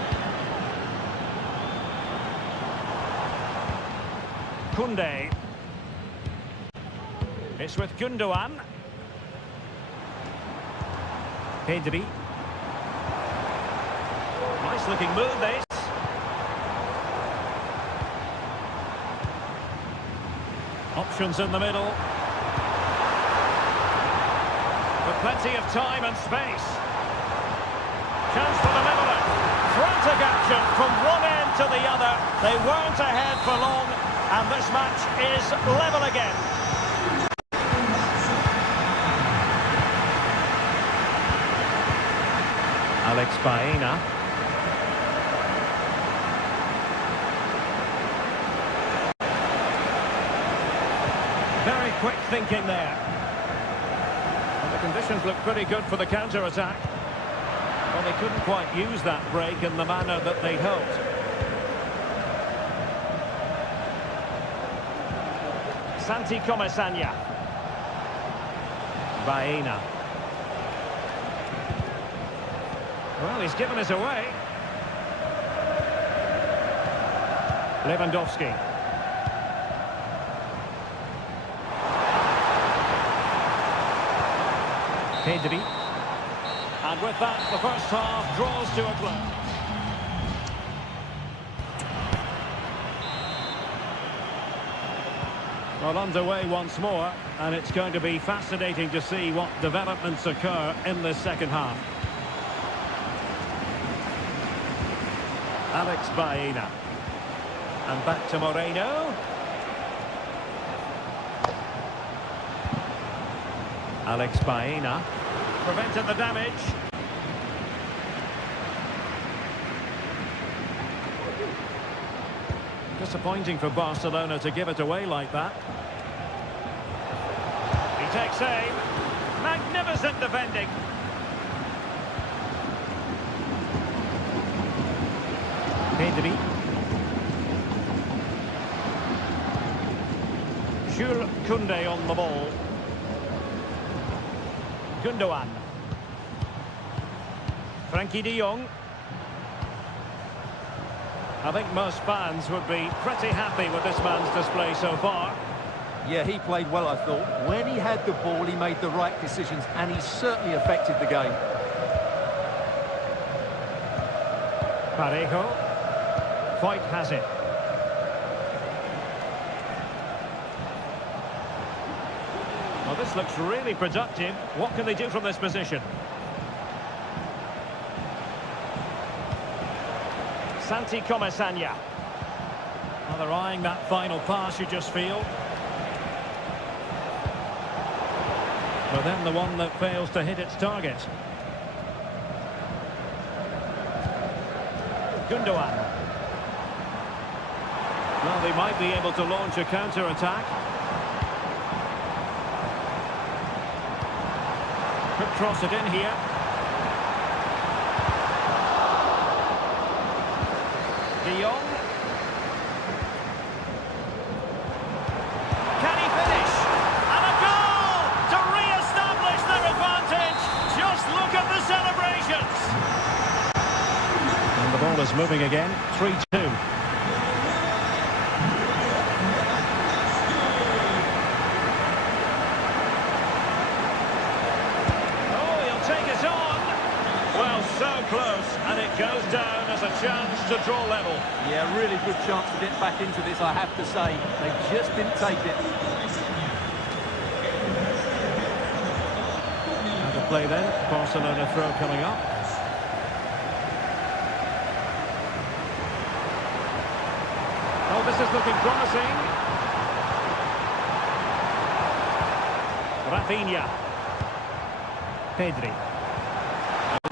Koundé. It's with Gundogan. Pedri. Nice looking move this. Options in the middle. With plenty of time and space. Chance for the leveller. Frantic action from one end to the other. They weren't ahead for long. And this match is level again. Alex Baena. Very quick thinking there. And the conditions look pretty good for the counter-attack. Well, they couldn't quite use that break in the manner that they'd hoped. Santi Comesaña. Baena. Well, he's given us away. Lewandowski. Pedri. And with that, the first half draws to a close. Well, underway once more, and it's going to be fascinating to see what developments occur in this second half. Alex Baena. And back to Moreno. Alex Baena. Prevented the damage. Disappointing for Barcelona to give it away like that. He takes aim. Magnificent defending. Pedri. Jules Koundé on the ball. Gundogan. Frankie de Jong. I think most fans would be pretty happy with this man's display so far. Yeah, he played well, I thought. When he had the ball, he made the right decisions, and he certainly affected the game. Parejo. Foyt has it. Well, this looks really productive. What can they do from this position? Santi Comesaña. Well, they're eyeing that final pass, you just feel. But then the one that fails to hit its target. Gundogan. Well, they might be able to launch a counter-attack. Could cross it in here. De Jong. Can he finish? And a goal to re-establish their advantage. Just look at the celebrations. And the ball is moving again. 3-2. Close, and it goes down as a chance to draw level. Yeah, really good chance to get back into this, I have to say. They just didn't take it. And the play then, Barcelona throw coming up. Oh, this is looking promising. Rafinha. Pedri.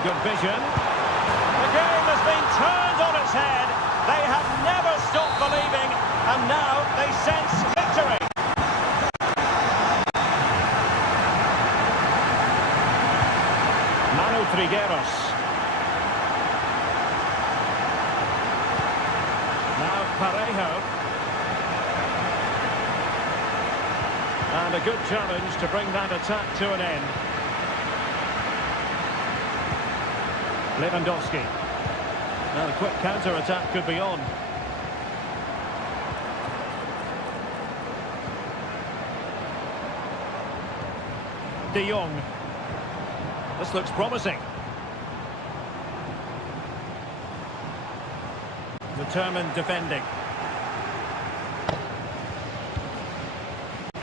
Good vision. The game has been turned on its head. They have never stopped believing, and now they sense victory. Manu Trigueros. Now Parejo. And a good challenge to bring that attack to an end. Lewandowski. Now the quick counter-attack could be on. De Jong. This looks promising. Determined defending.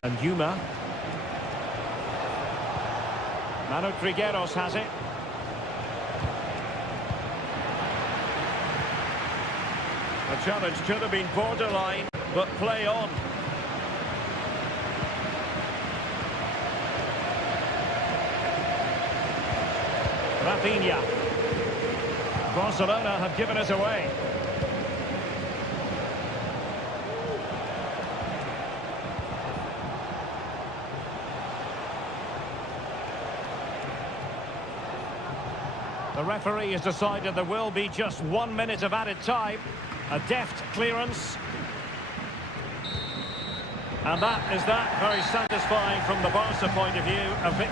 And Yuma. Manu Trigueros has it. The challenge could have been borderline, but play on. Rafinha. Barcelona have given it away. The referee has decided there will be just 1 minute of added time. A deft clearance. And that is that. Very satisfying from the Barca point of view.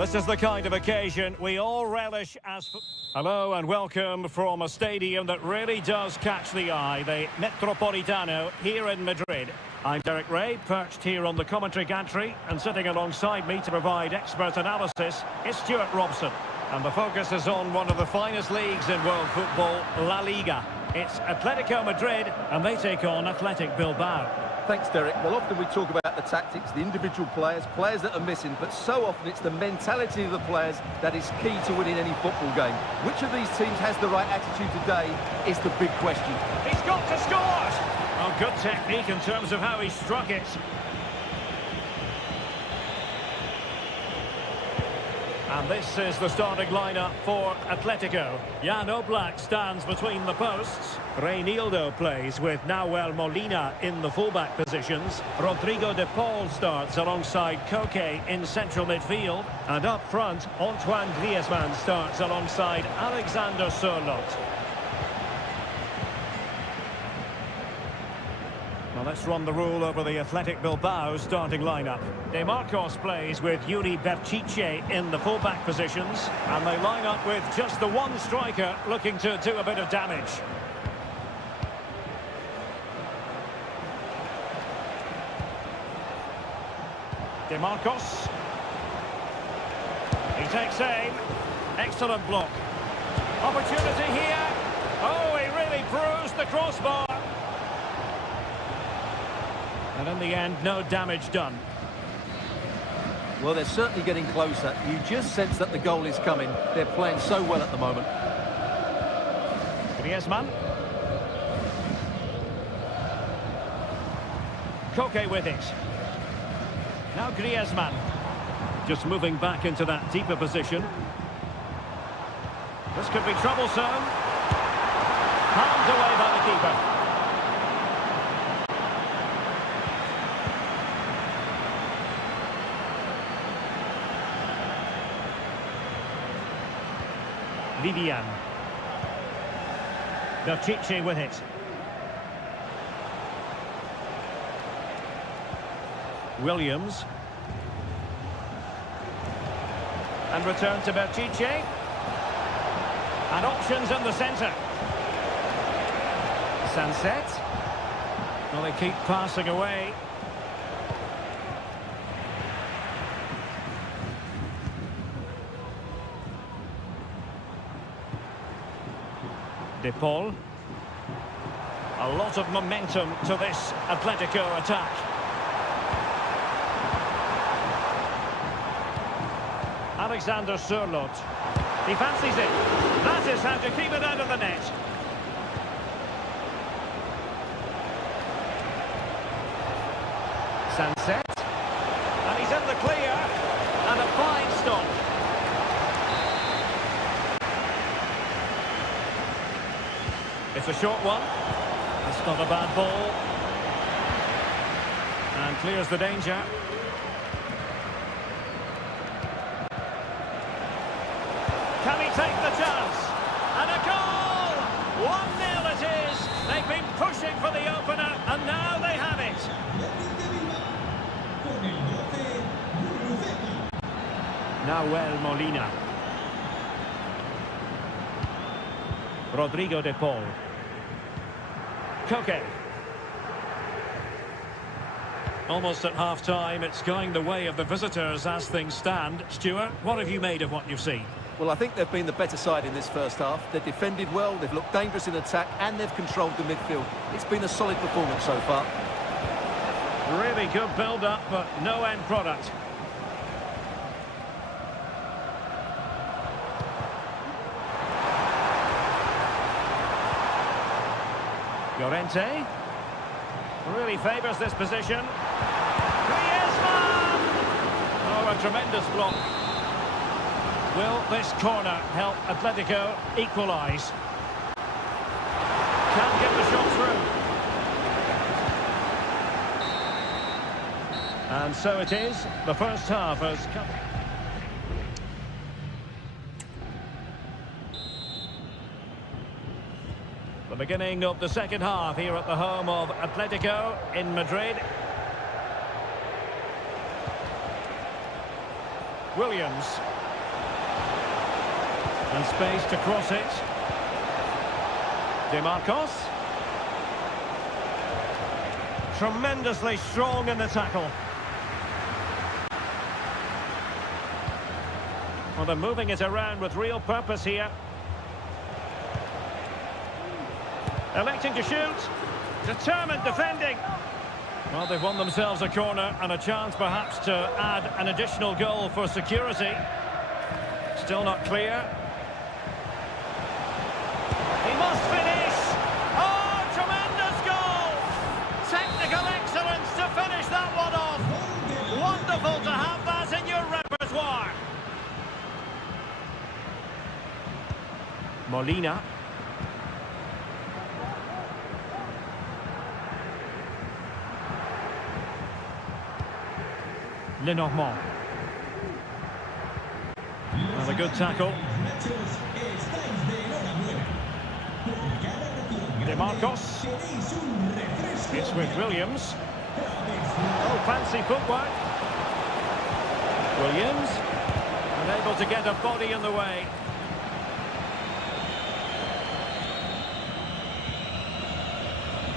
This is the kind of occasion we all relish as... Hello and welcome from a stadium that really does catch the eye, the Metropolitano here in Madrid. I'm Derek Ray, perched here on the commentary gantry, and sitting alongside me to provide expert analysis is Stuart Robson. And the focus is on one of the finest leagues in world football, La Liga. It's Atletico Madrid, and they take on Athletic Bilbao. Thanks, Derek. Well, often we talk about the tactics, the individual players that are missing, but so often it's the mentality of the players that is key to winning any football game. Which of these teams has the right attitude today is the big question. He's got to score! Oh, good technique in terms of how he struck it. And this is the starting lineup for Atletico. Jan Oblak stands between the posts. Reinildo plays with Nahuel Molina in the fullback positions. Rodrigo de Paul starts alongside Koke in central midfield. And up front, Antoine Griezmann starts alongside Alexander Sørloth. Well, let's run the rule over the Athletic Bilbao starting lineup. De Marcos plays with Yuri Berchiche in the fullback positions, and they line up with just the one striker looking to do a bit of damage. De Marcos. He takes aim. Excellent block. Opportunity here. Oh, he really bruised the crossbar. And in the end, no damage done. Well, they're certainly getting closer. You just sense that the goal is coming. They're playing so well at the moment. Griezmann. Koke with it. Now Griezmann. Just moving back into that deeper position. This could be troublesome. Palmed away by the keeper. Vivian. Berchiche with it. Williams. And return to Berchiche. And options in the centre. Sunset. Well, they keep passing away. De Paul. A lot of momentum to this Atletico attack. Alexander Sørloth. He fancies it. That is how to keep it out of the net. Sunset. And he's in the clear. And a fine stop. It's a short one. That's not a bad ball. And clears the danger. Can he take the chance? And a goal! 1-0 it is. They've been pushing for the opener, and now they have it. Nahuel Molina. Rodrigo de Paul. Koke. Almost at half-time, it's going the way of the visitors as things stand. Stuart, what have you made of what you've seen? Well, I think they've been the better side in this first half. They've defended well, they've looked dangerous in attack, and they've controlled the midfield. It's been a solid performance so far. Really good build-up, but no end product. Llorente really favours this position. Griezmann! Oh, a tremendous block. Will this corner help Atletico equalise? Can't get the shot through. And so it is. The first half has come. The beginning of the second half here at the home of Atletico in Madrid. Williams. And space to cross it. DeMarcos. Tremendously strong in the tackle. Well, they're moving it around with real purpose here. Electing to shoot. Determined defending. Well, they've won themselves a corner and a chance perhaps to add an additional goal for security. Still not clear. He must finish! Oh, tremendous goal! Technical excellence to finish that one off. Wonderful to have that in your repertoire. Molina. Lenormand. And a good tackle. DeMarcos. It's with Williams. Oh, fancy footwork. Williams. Unable to get a body in the way.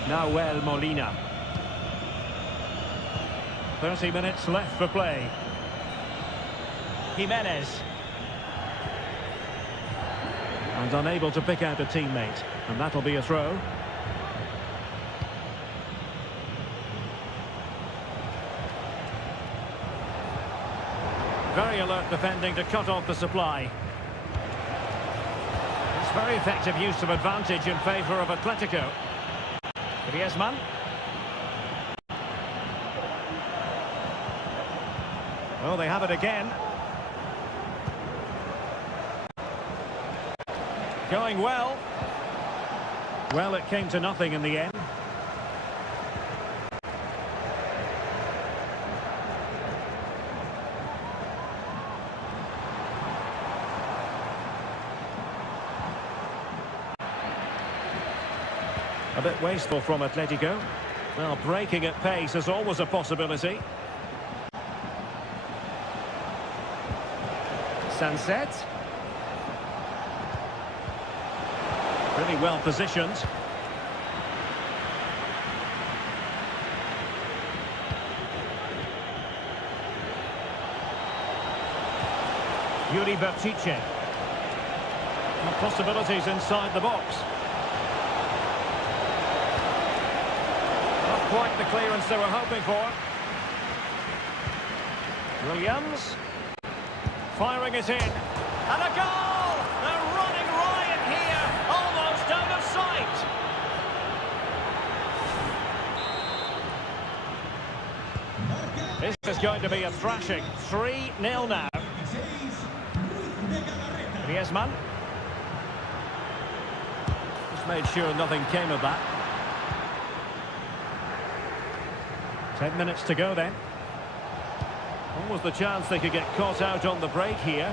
Nahuel Molina. 30 minutes left for play. Jimenez. And unable to pick out a teammate. And that'll be a throw. Very alert defending to cut off the supply. It's very effective use of advantage in favour of Atletico. Griezmann. Well, they have it again. Going well. Well, it came to nothing in the end. A bit wasteful from Atletico. Well, breaking at pace is always a possibility. Sunset. Really well positioned. Yuri Bertice. Possibilities inside the box. Not quite the clearance they were hoping for. Williams. Firing it in. And a goal! They're running riot here, almost out of sight. This is going to be a thrashing. 3-0 now. Griezmann. Just made sure nothing came of that. 10 minutes to go then. Almost the chance they could get caught out on the break here.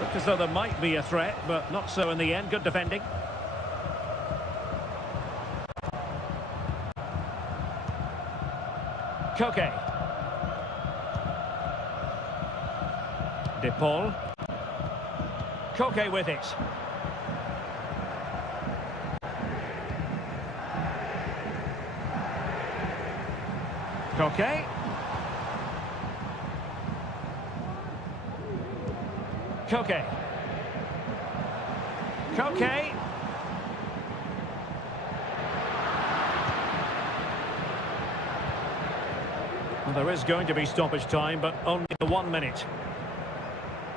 Looked as though there might be a threat, but not so in the end. Good defending. Koke. De Paul. Koke with it. Koke. Koke. Koke. Well, there is going to be stoppage time, but only the 1 minute.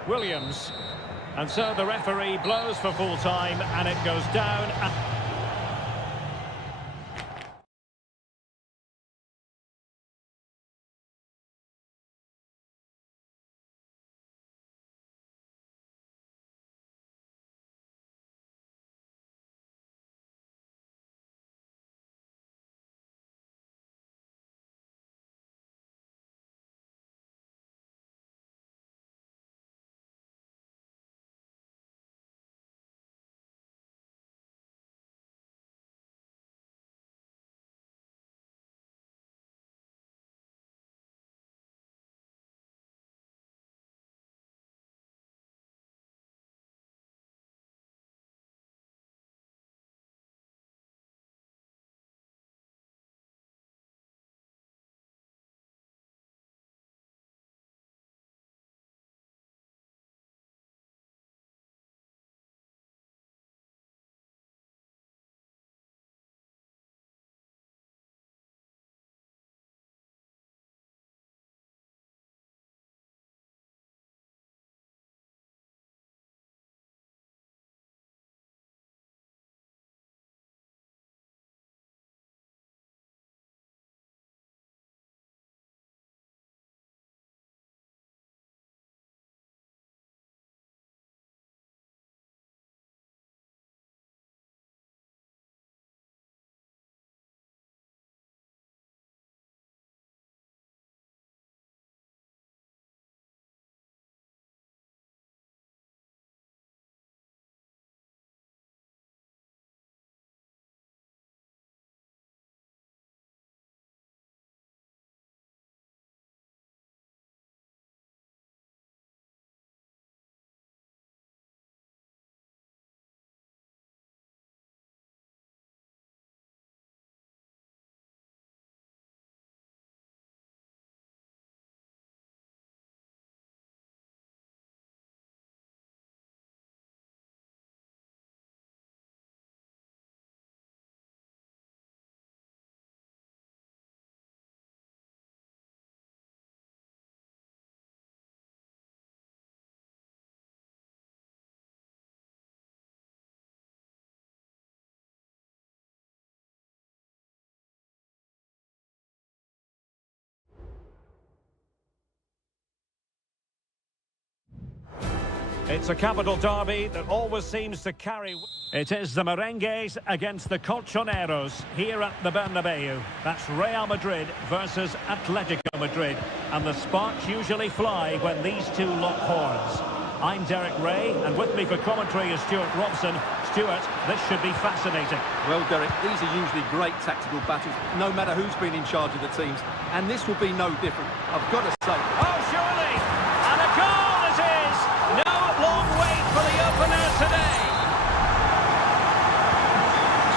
Williams. And so the referee blows for full time, and it goes down. It's a capital derby that always seems to carry... It is the Merengues against the Colchoneros here at the Bernabeu. That's Real Madrid versus Atletico Madrid. And the sparks usually fly when these two lock horns. I'm Derek Ray, and with me for commentary is Stuart Robson. Stuart, this should be fascinating. Well, Derek, these are usually great tactical battles, no matter who's been in charge of the teams. And this will be no different. I've got to say... Oh, surely! And a goal it is! No long wait for the opener today.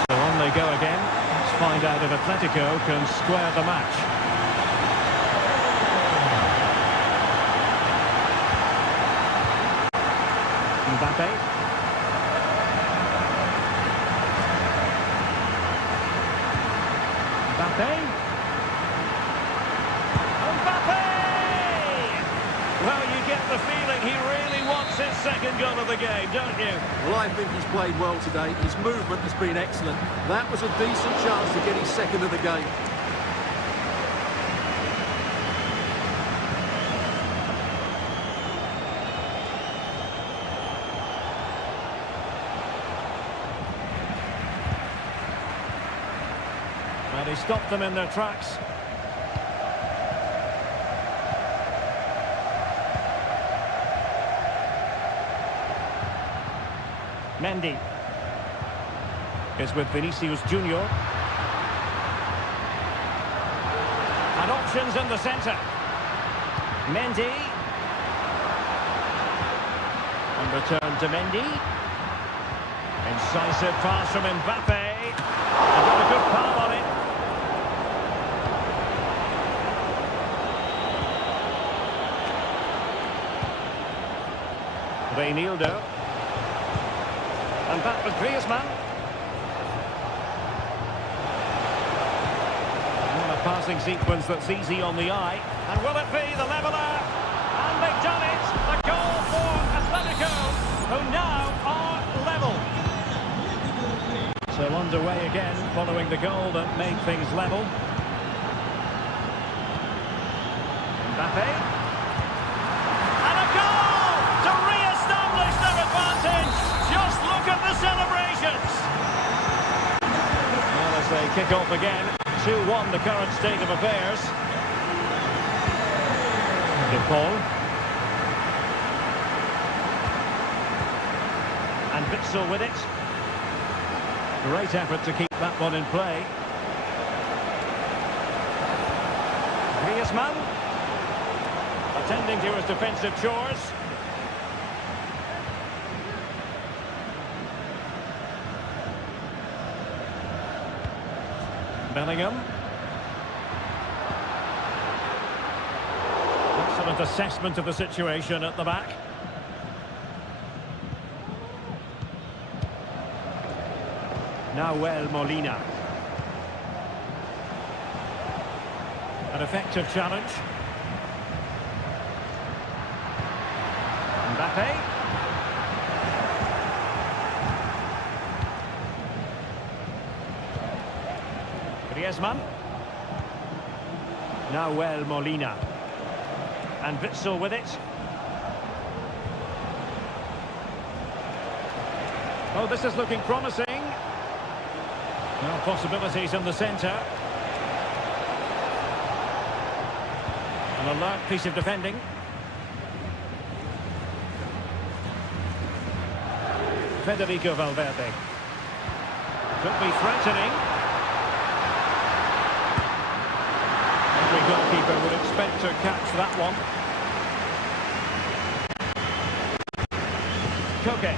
So on they go again. Let's find out if Atletico can square the match. Mbappe. Mbappe. Mbappe! Well, you get the feeling he really wants his second goal of the game, don't you? Well, I think he's played well today. His movement has been excellent. That was a decent chance to get his second of the game. And he stopped them in their tracks. Mendy is with Vinicius Junior. And options in the centre. Mendy. And return to Mendy. Incisive pass from Mbappe. And got a good palm on it. Reinildo. And back with Griezmann. And a passing sequence that's easy on the eye. And will it be the leveller? And they've done it! The goal for Atletico, who now are level. So underway again, following the goal that made things level. Mbappe. And a goal to re-establish their advantage! Just look at the celebrations! Well, as they kick off again, 2-1 the current state of affairs. De Paul. And Witsel with it. Great effort to keep that one in play. Griezmann. Attending to his defensive chores. Bellingham. Excellent assessment of the situation at the back. Nahuel Molina. An effective challenge. Mbappe. Griezmann. Nahuel Molina. And Witsel with it. Oh, this is looking promising. Well, possibilities in the centre. An alert piece of defending. Federico Valverde. Could be threatening. Every goalkeeper would expect to catch that one. Koke.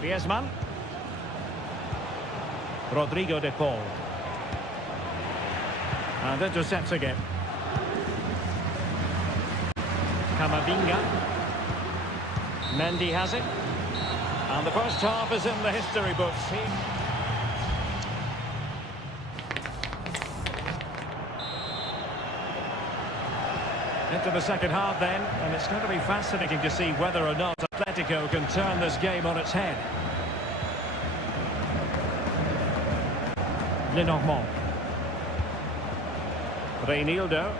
Griezmann. Rodrigo de Paul. And intercepts again. Camavinga. Mendy has it. And the first half is in the history books. Into the second half then, and it's going to be fascinating to see whether or not Atletico can turn this game on its head. Lenormand. Reinildo.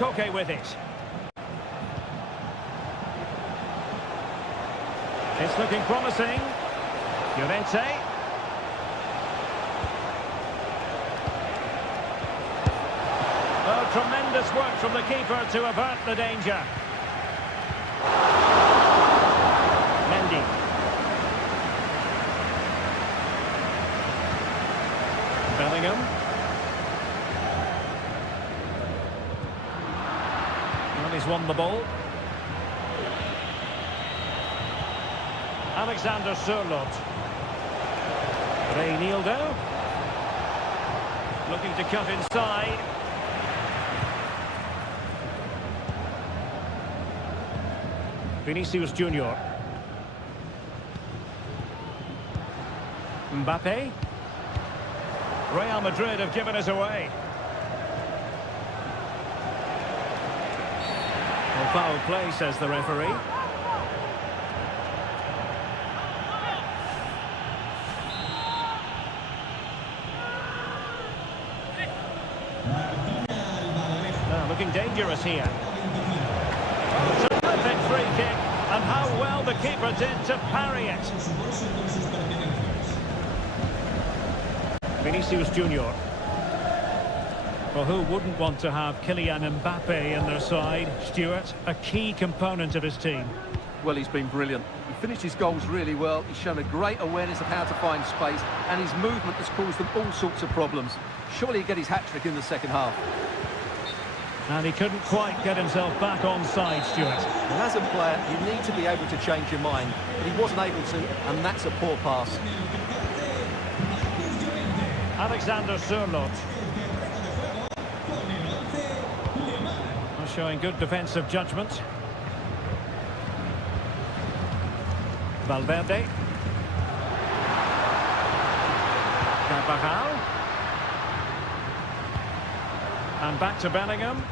Koke with it. It's looking promising. Llorente. Oh, tremendous work from the keeper to avert the danger. Mendy. Bellingham. Well, he's won the ball. Alexander Sørloth. Reinildo. Looking to cut inside. Vinicius Junior. Mbappe. Real Madrid have given us away. Well, foul play, says the referee. Now, looking dangerous here. Oh, terrific free kick, and how well the keeper did to parry it. Vinicius Junior. Well, who wouldn't want to have Kylian Mbappe in their side? Stuart, a key component of his team. Well, he's been brilliant. He finished his goals really well. He's shown a great awareness of how to find space, and his movement has caused them all sorts of problems. Surely he'll get his hat-trick in the second half. And he couldn't quite get himself back on side, Stuart. And as a player, you need to be able to change your mind, but he wasn't able to, and that's a poor pass. Alexander Sørloth. Showing good defensive judgment. Valverde. Carvajal. And back to Bellingham.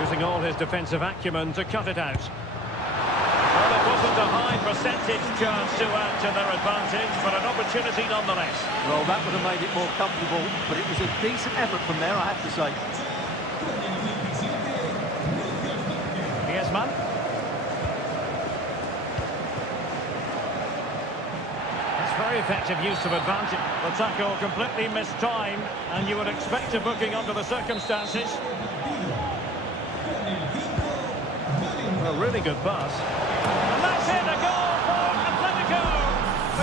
Using all his defensive acumen to cut it out. Well, it wasn't a high percentage chance to add to their advantage, but an opportunity nonetheless. Well, that would have made it more comfortable, but it was a decent effort from there, I have to say. Griezmann. That's very effective use of advantage. The tackle completely mistimed, and you would expect a booking under the circumstances. A really good pass. And that's it, a goal for Atletico!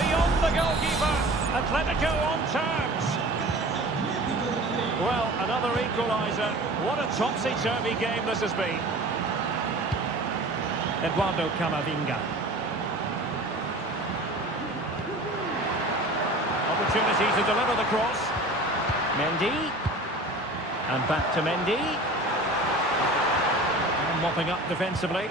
Beyond the goalkeeper, Atletico on terms. Well, another equaliser. What a topsy-turvy game this has been. Eduardo Camavinga. Opportunity to deliver the cross. Mendy. And back to Mendy. And mopping up defensively.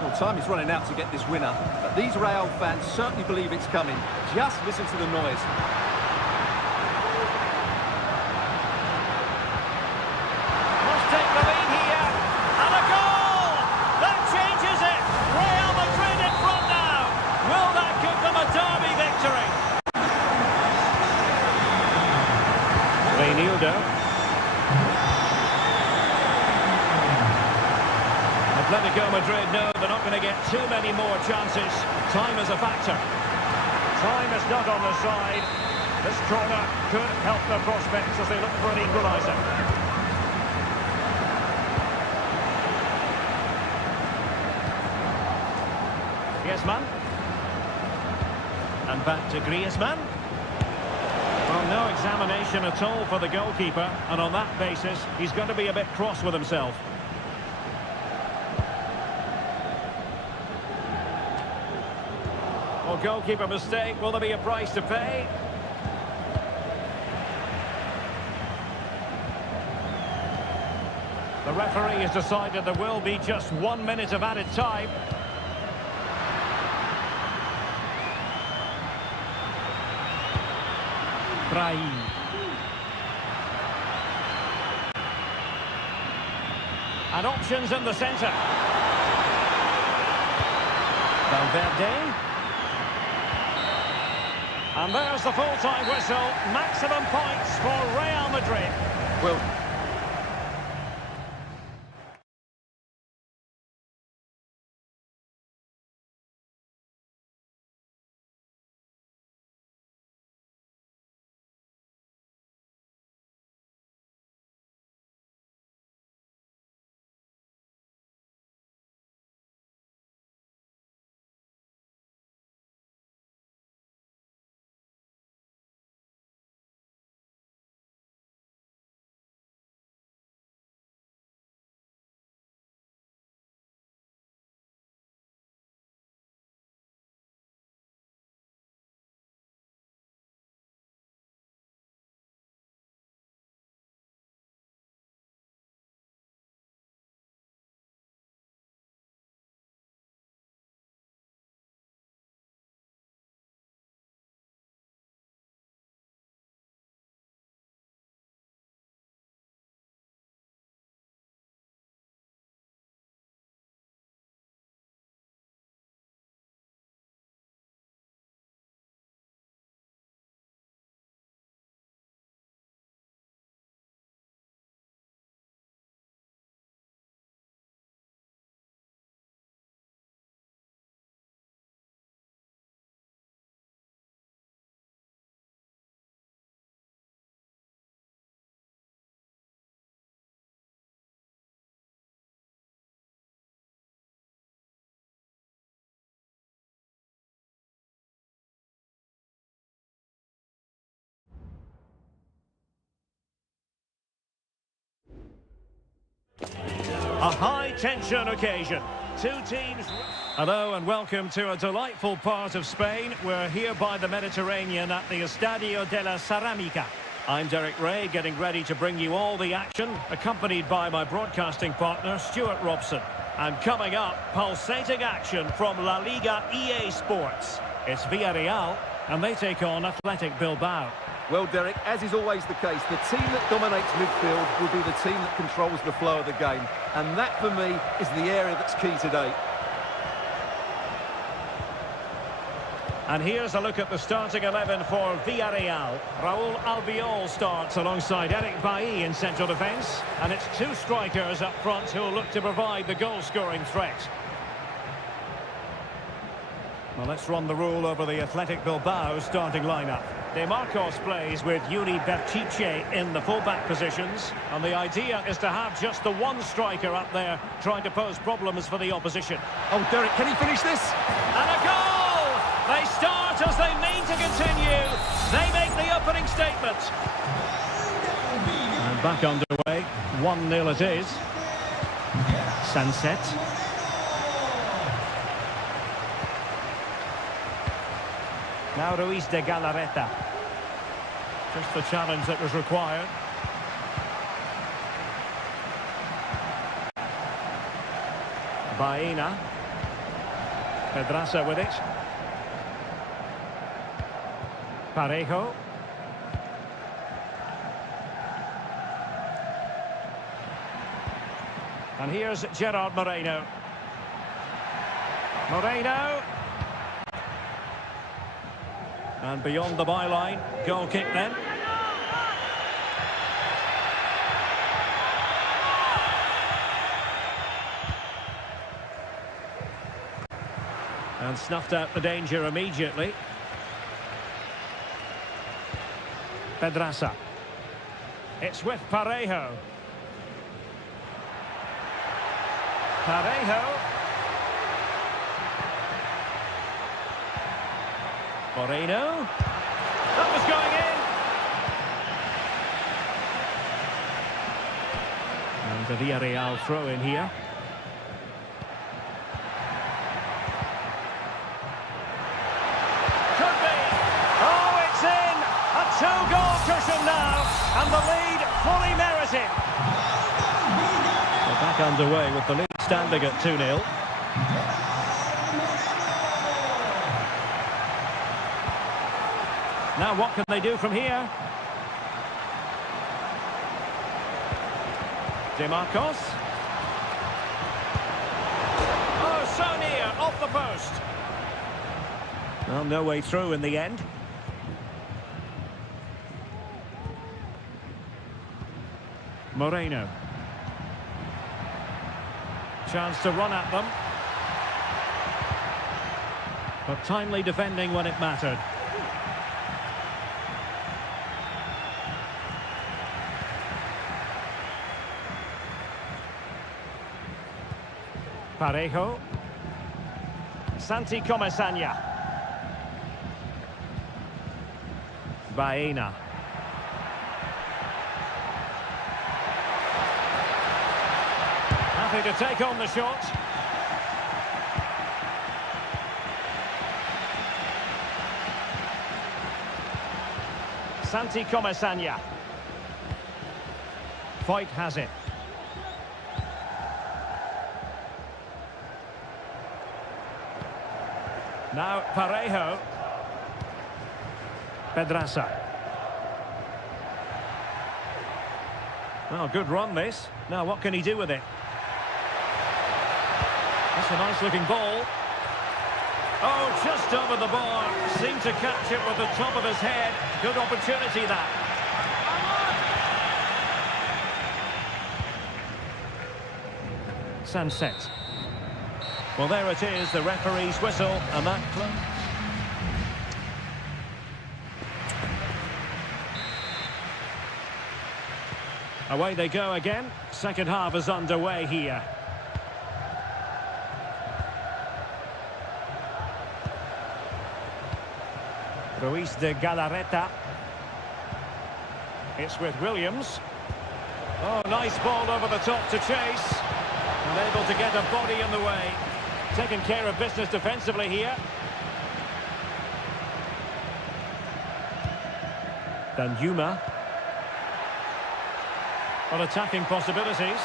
Well, time is running out to get this winner, but these Real fans certainly believe it's coming. Just listen to the noise. Atletico Madrid know they're not going to get too many more chances. Time is a factor. Time is not on their side. This corner could help their prospects as they look for an equaliser. Griezmann. And back to Griezmann. Well, no examination at all for the goalkeeper, and on that basis, he's going to be a bit cross with himself. Well, goalkeeper mistake, will there be a price to pay? The referee has decided there will be just 1 minute of added time. Brahim. And options in the centre. Valverde. And there's the full-time whistle. Maximum points for Real Madrid. Well, A high-tension occasion. Two teams... Hello and welcome to a delightful part of Spain. We're here by the Mediterranean at the Estadio de la Ceramica. I'm Derek Ray, getting ready to bring you all the action, accompanied by my broadcasting partner, Stuart Robson. And coming up, pulsating action from La Liga EA Sports. It's Villarreal, and they take on Athletic Bilbao. Well, Derek, as is always the case, the team that dominates midfield will be the team that controls the flow of the game. And that, for me, is the area that's key today. And here's a look at the starting 11 for Villarreal. Raúl Albiol starts alongside Eric Bailly in central defence. And it's two strikers up front who'll look to provide the goal-scoring threat. Well, let's run the rule over the Athletic Bilbao starting lineup. De Marcos plays with Yuri Berchiche in the full-back positions. And the idea is to have just the one striker up there trying to pose problems for the opposition. Oh, Derek, can he finish this? And a goal! They start as they mean to continue. They make the opening statement. And back underway. 1-0 it is. Sunset. Now Ruiz de Galarreta. Just the challenge that was required. Baena. Pedraza with it. Parejo. And here's Gerard Moreno. Moreno. And beyond the byline, goal kick then. And snuffed out the danger immediately. Pedraza. It's with Parejo. Parejo. Moreno. That was going in. And the Villarreal throw in here. Could be. Oh, it's in. A two-goal cushion now. And the lead fully merited. We're back underway with the lead standing at 2-0. Now what can they do from here? De Marcos. Oh, so near, off the post. Well, no way through in the end. Moreno. Chance to run at them. But timely defending when it mattered. Parejo. Santi Comesaña. Baena. Happy to take on the shot. Santi Comesaña. Foyt has it. Now Parejo. Pedraza. Oh, good run this. Now what can he do with it? That's a nice looking ball. Oh, just over the bar. Seemed to catch it with the top of his head. Good opportunity that. Sunset. Well, there it is, the referee's whistle, and that close. Away they go again. Second half is underway here. Ruiz de Galarreta. It's with Williams. Oh, nice ball over the top to chase. Unable to get a body in the way. Taking care of business defensively here. Danjuma. Well, attacking possibilities.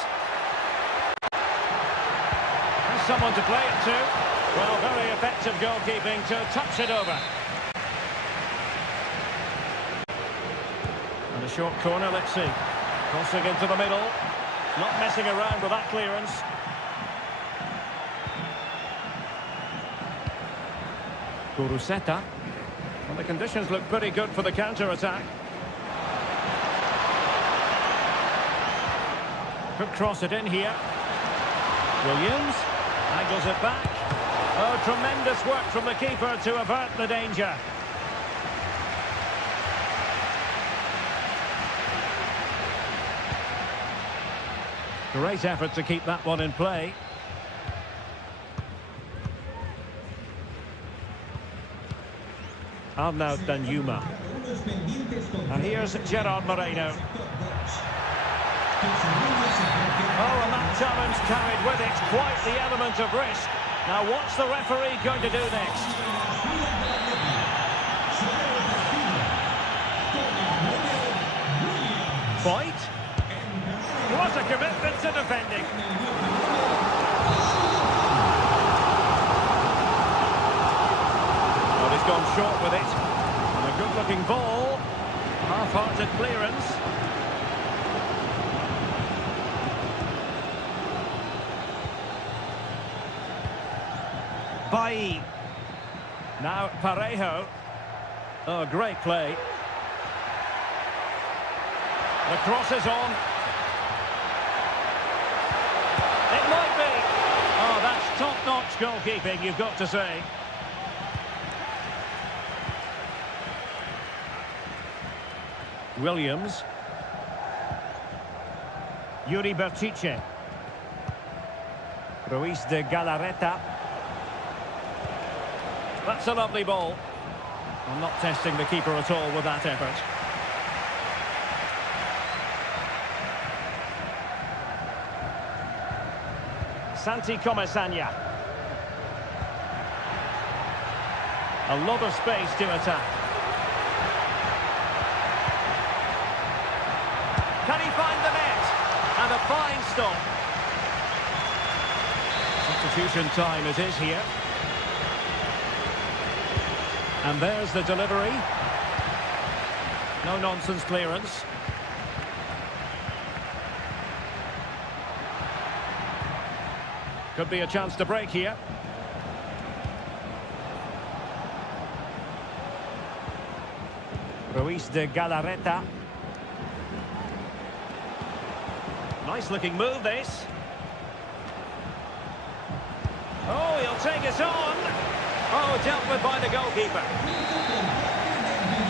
There's someone to play it to. Well, very effective goalkeeping to touch it over. And a short corner, let's see. Crossing into the middle. Not messing around with that clearance. Guruseta. Well, the conditions look pretty good for the counter-attack. Could cross it in here. Williams angles it back. Oh, tremendous work from the keeper to avert the danger. Great effort to keep that one in play. Now Danjuma. And here's Gerard Moreno. Oh, and that challenge carried with it quite the element of risk. Now what's the referee going to do next? Foyt. What a commitment to defending. Well, he's gone short with it. And a good-looking ball. Half-hearted clearance. Bailly. Now Parejo. Oh, great play. The cross is on. It might be. Oh, that's top-notch goalkeeping, you've got to say. Williams. Yuri Berchiche. Ruiz de Galarreta. That's a lovely ball. I'm not testing the keeper at all with that effort. Santi Comesaña. A lot of space to attack. Can he find the net? And a fine stop. Substitution time it is here. And there's the delivery. No nonsense clearance. Could be a chance to break here. Ruiz de Galarreta. Nice looking move, this. Oh, he'll take us on. Oh, dealt with by the goalkeeper.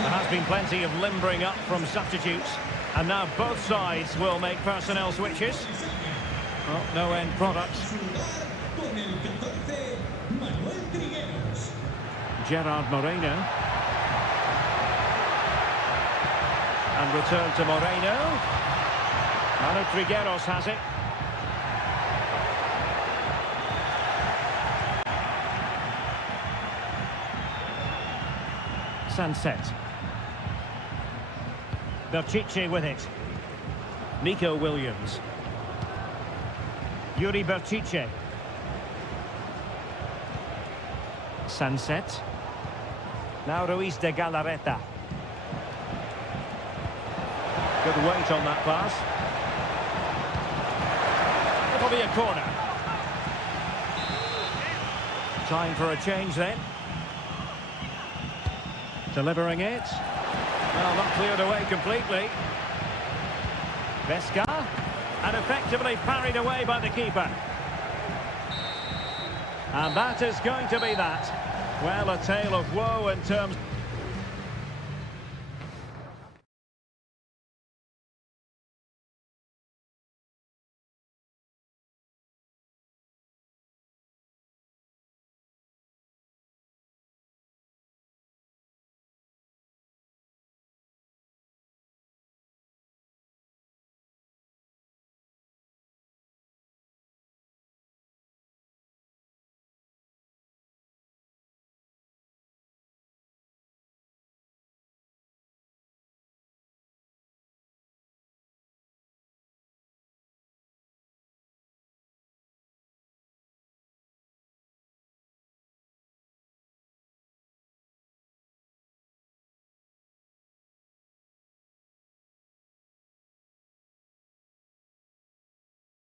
There has been plenty of limbering up from substitutes. And now both sides will make personnel switches. Well, no end products. Gerard Moreno. And return to Moreno. Manu Trigueros has it. Sunset. Berchiche with it. Nico Williams. Yuri Berchiche. Sunset. Now Ruiz de Galarreta. Good weight on that pass. It'll be a corner. Time for a change then. Delivering it. Well, not cleared away completely. Vesca. And effectively parried away by the keeper. And that is going to be that. Well, a tale of woe in terms...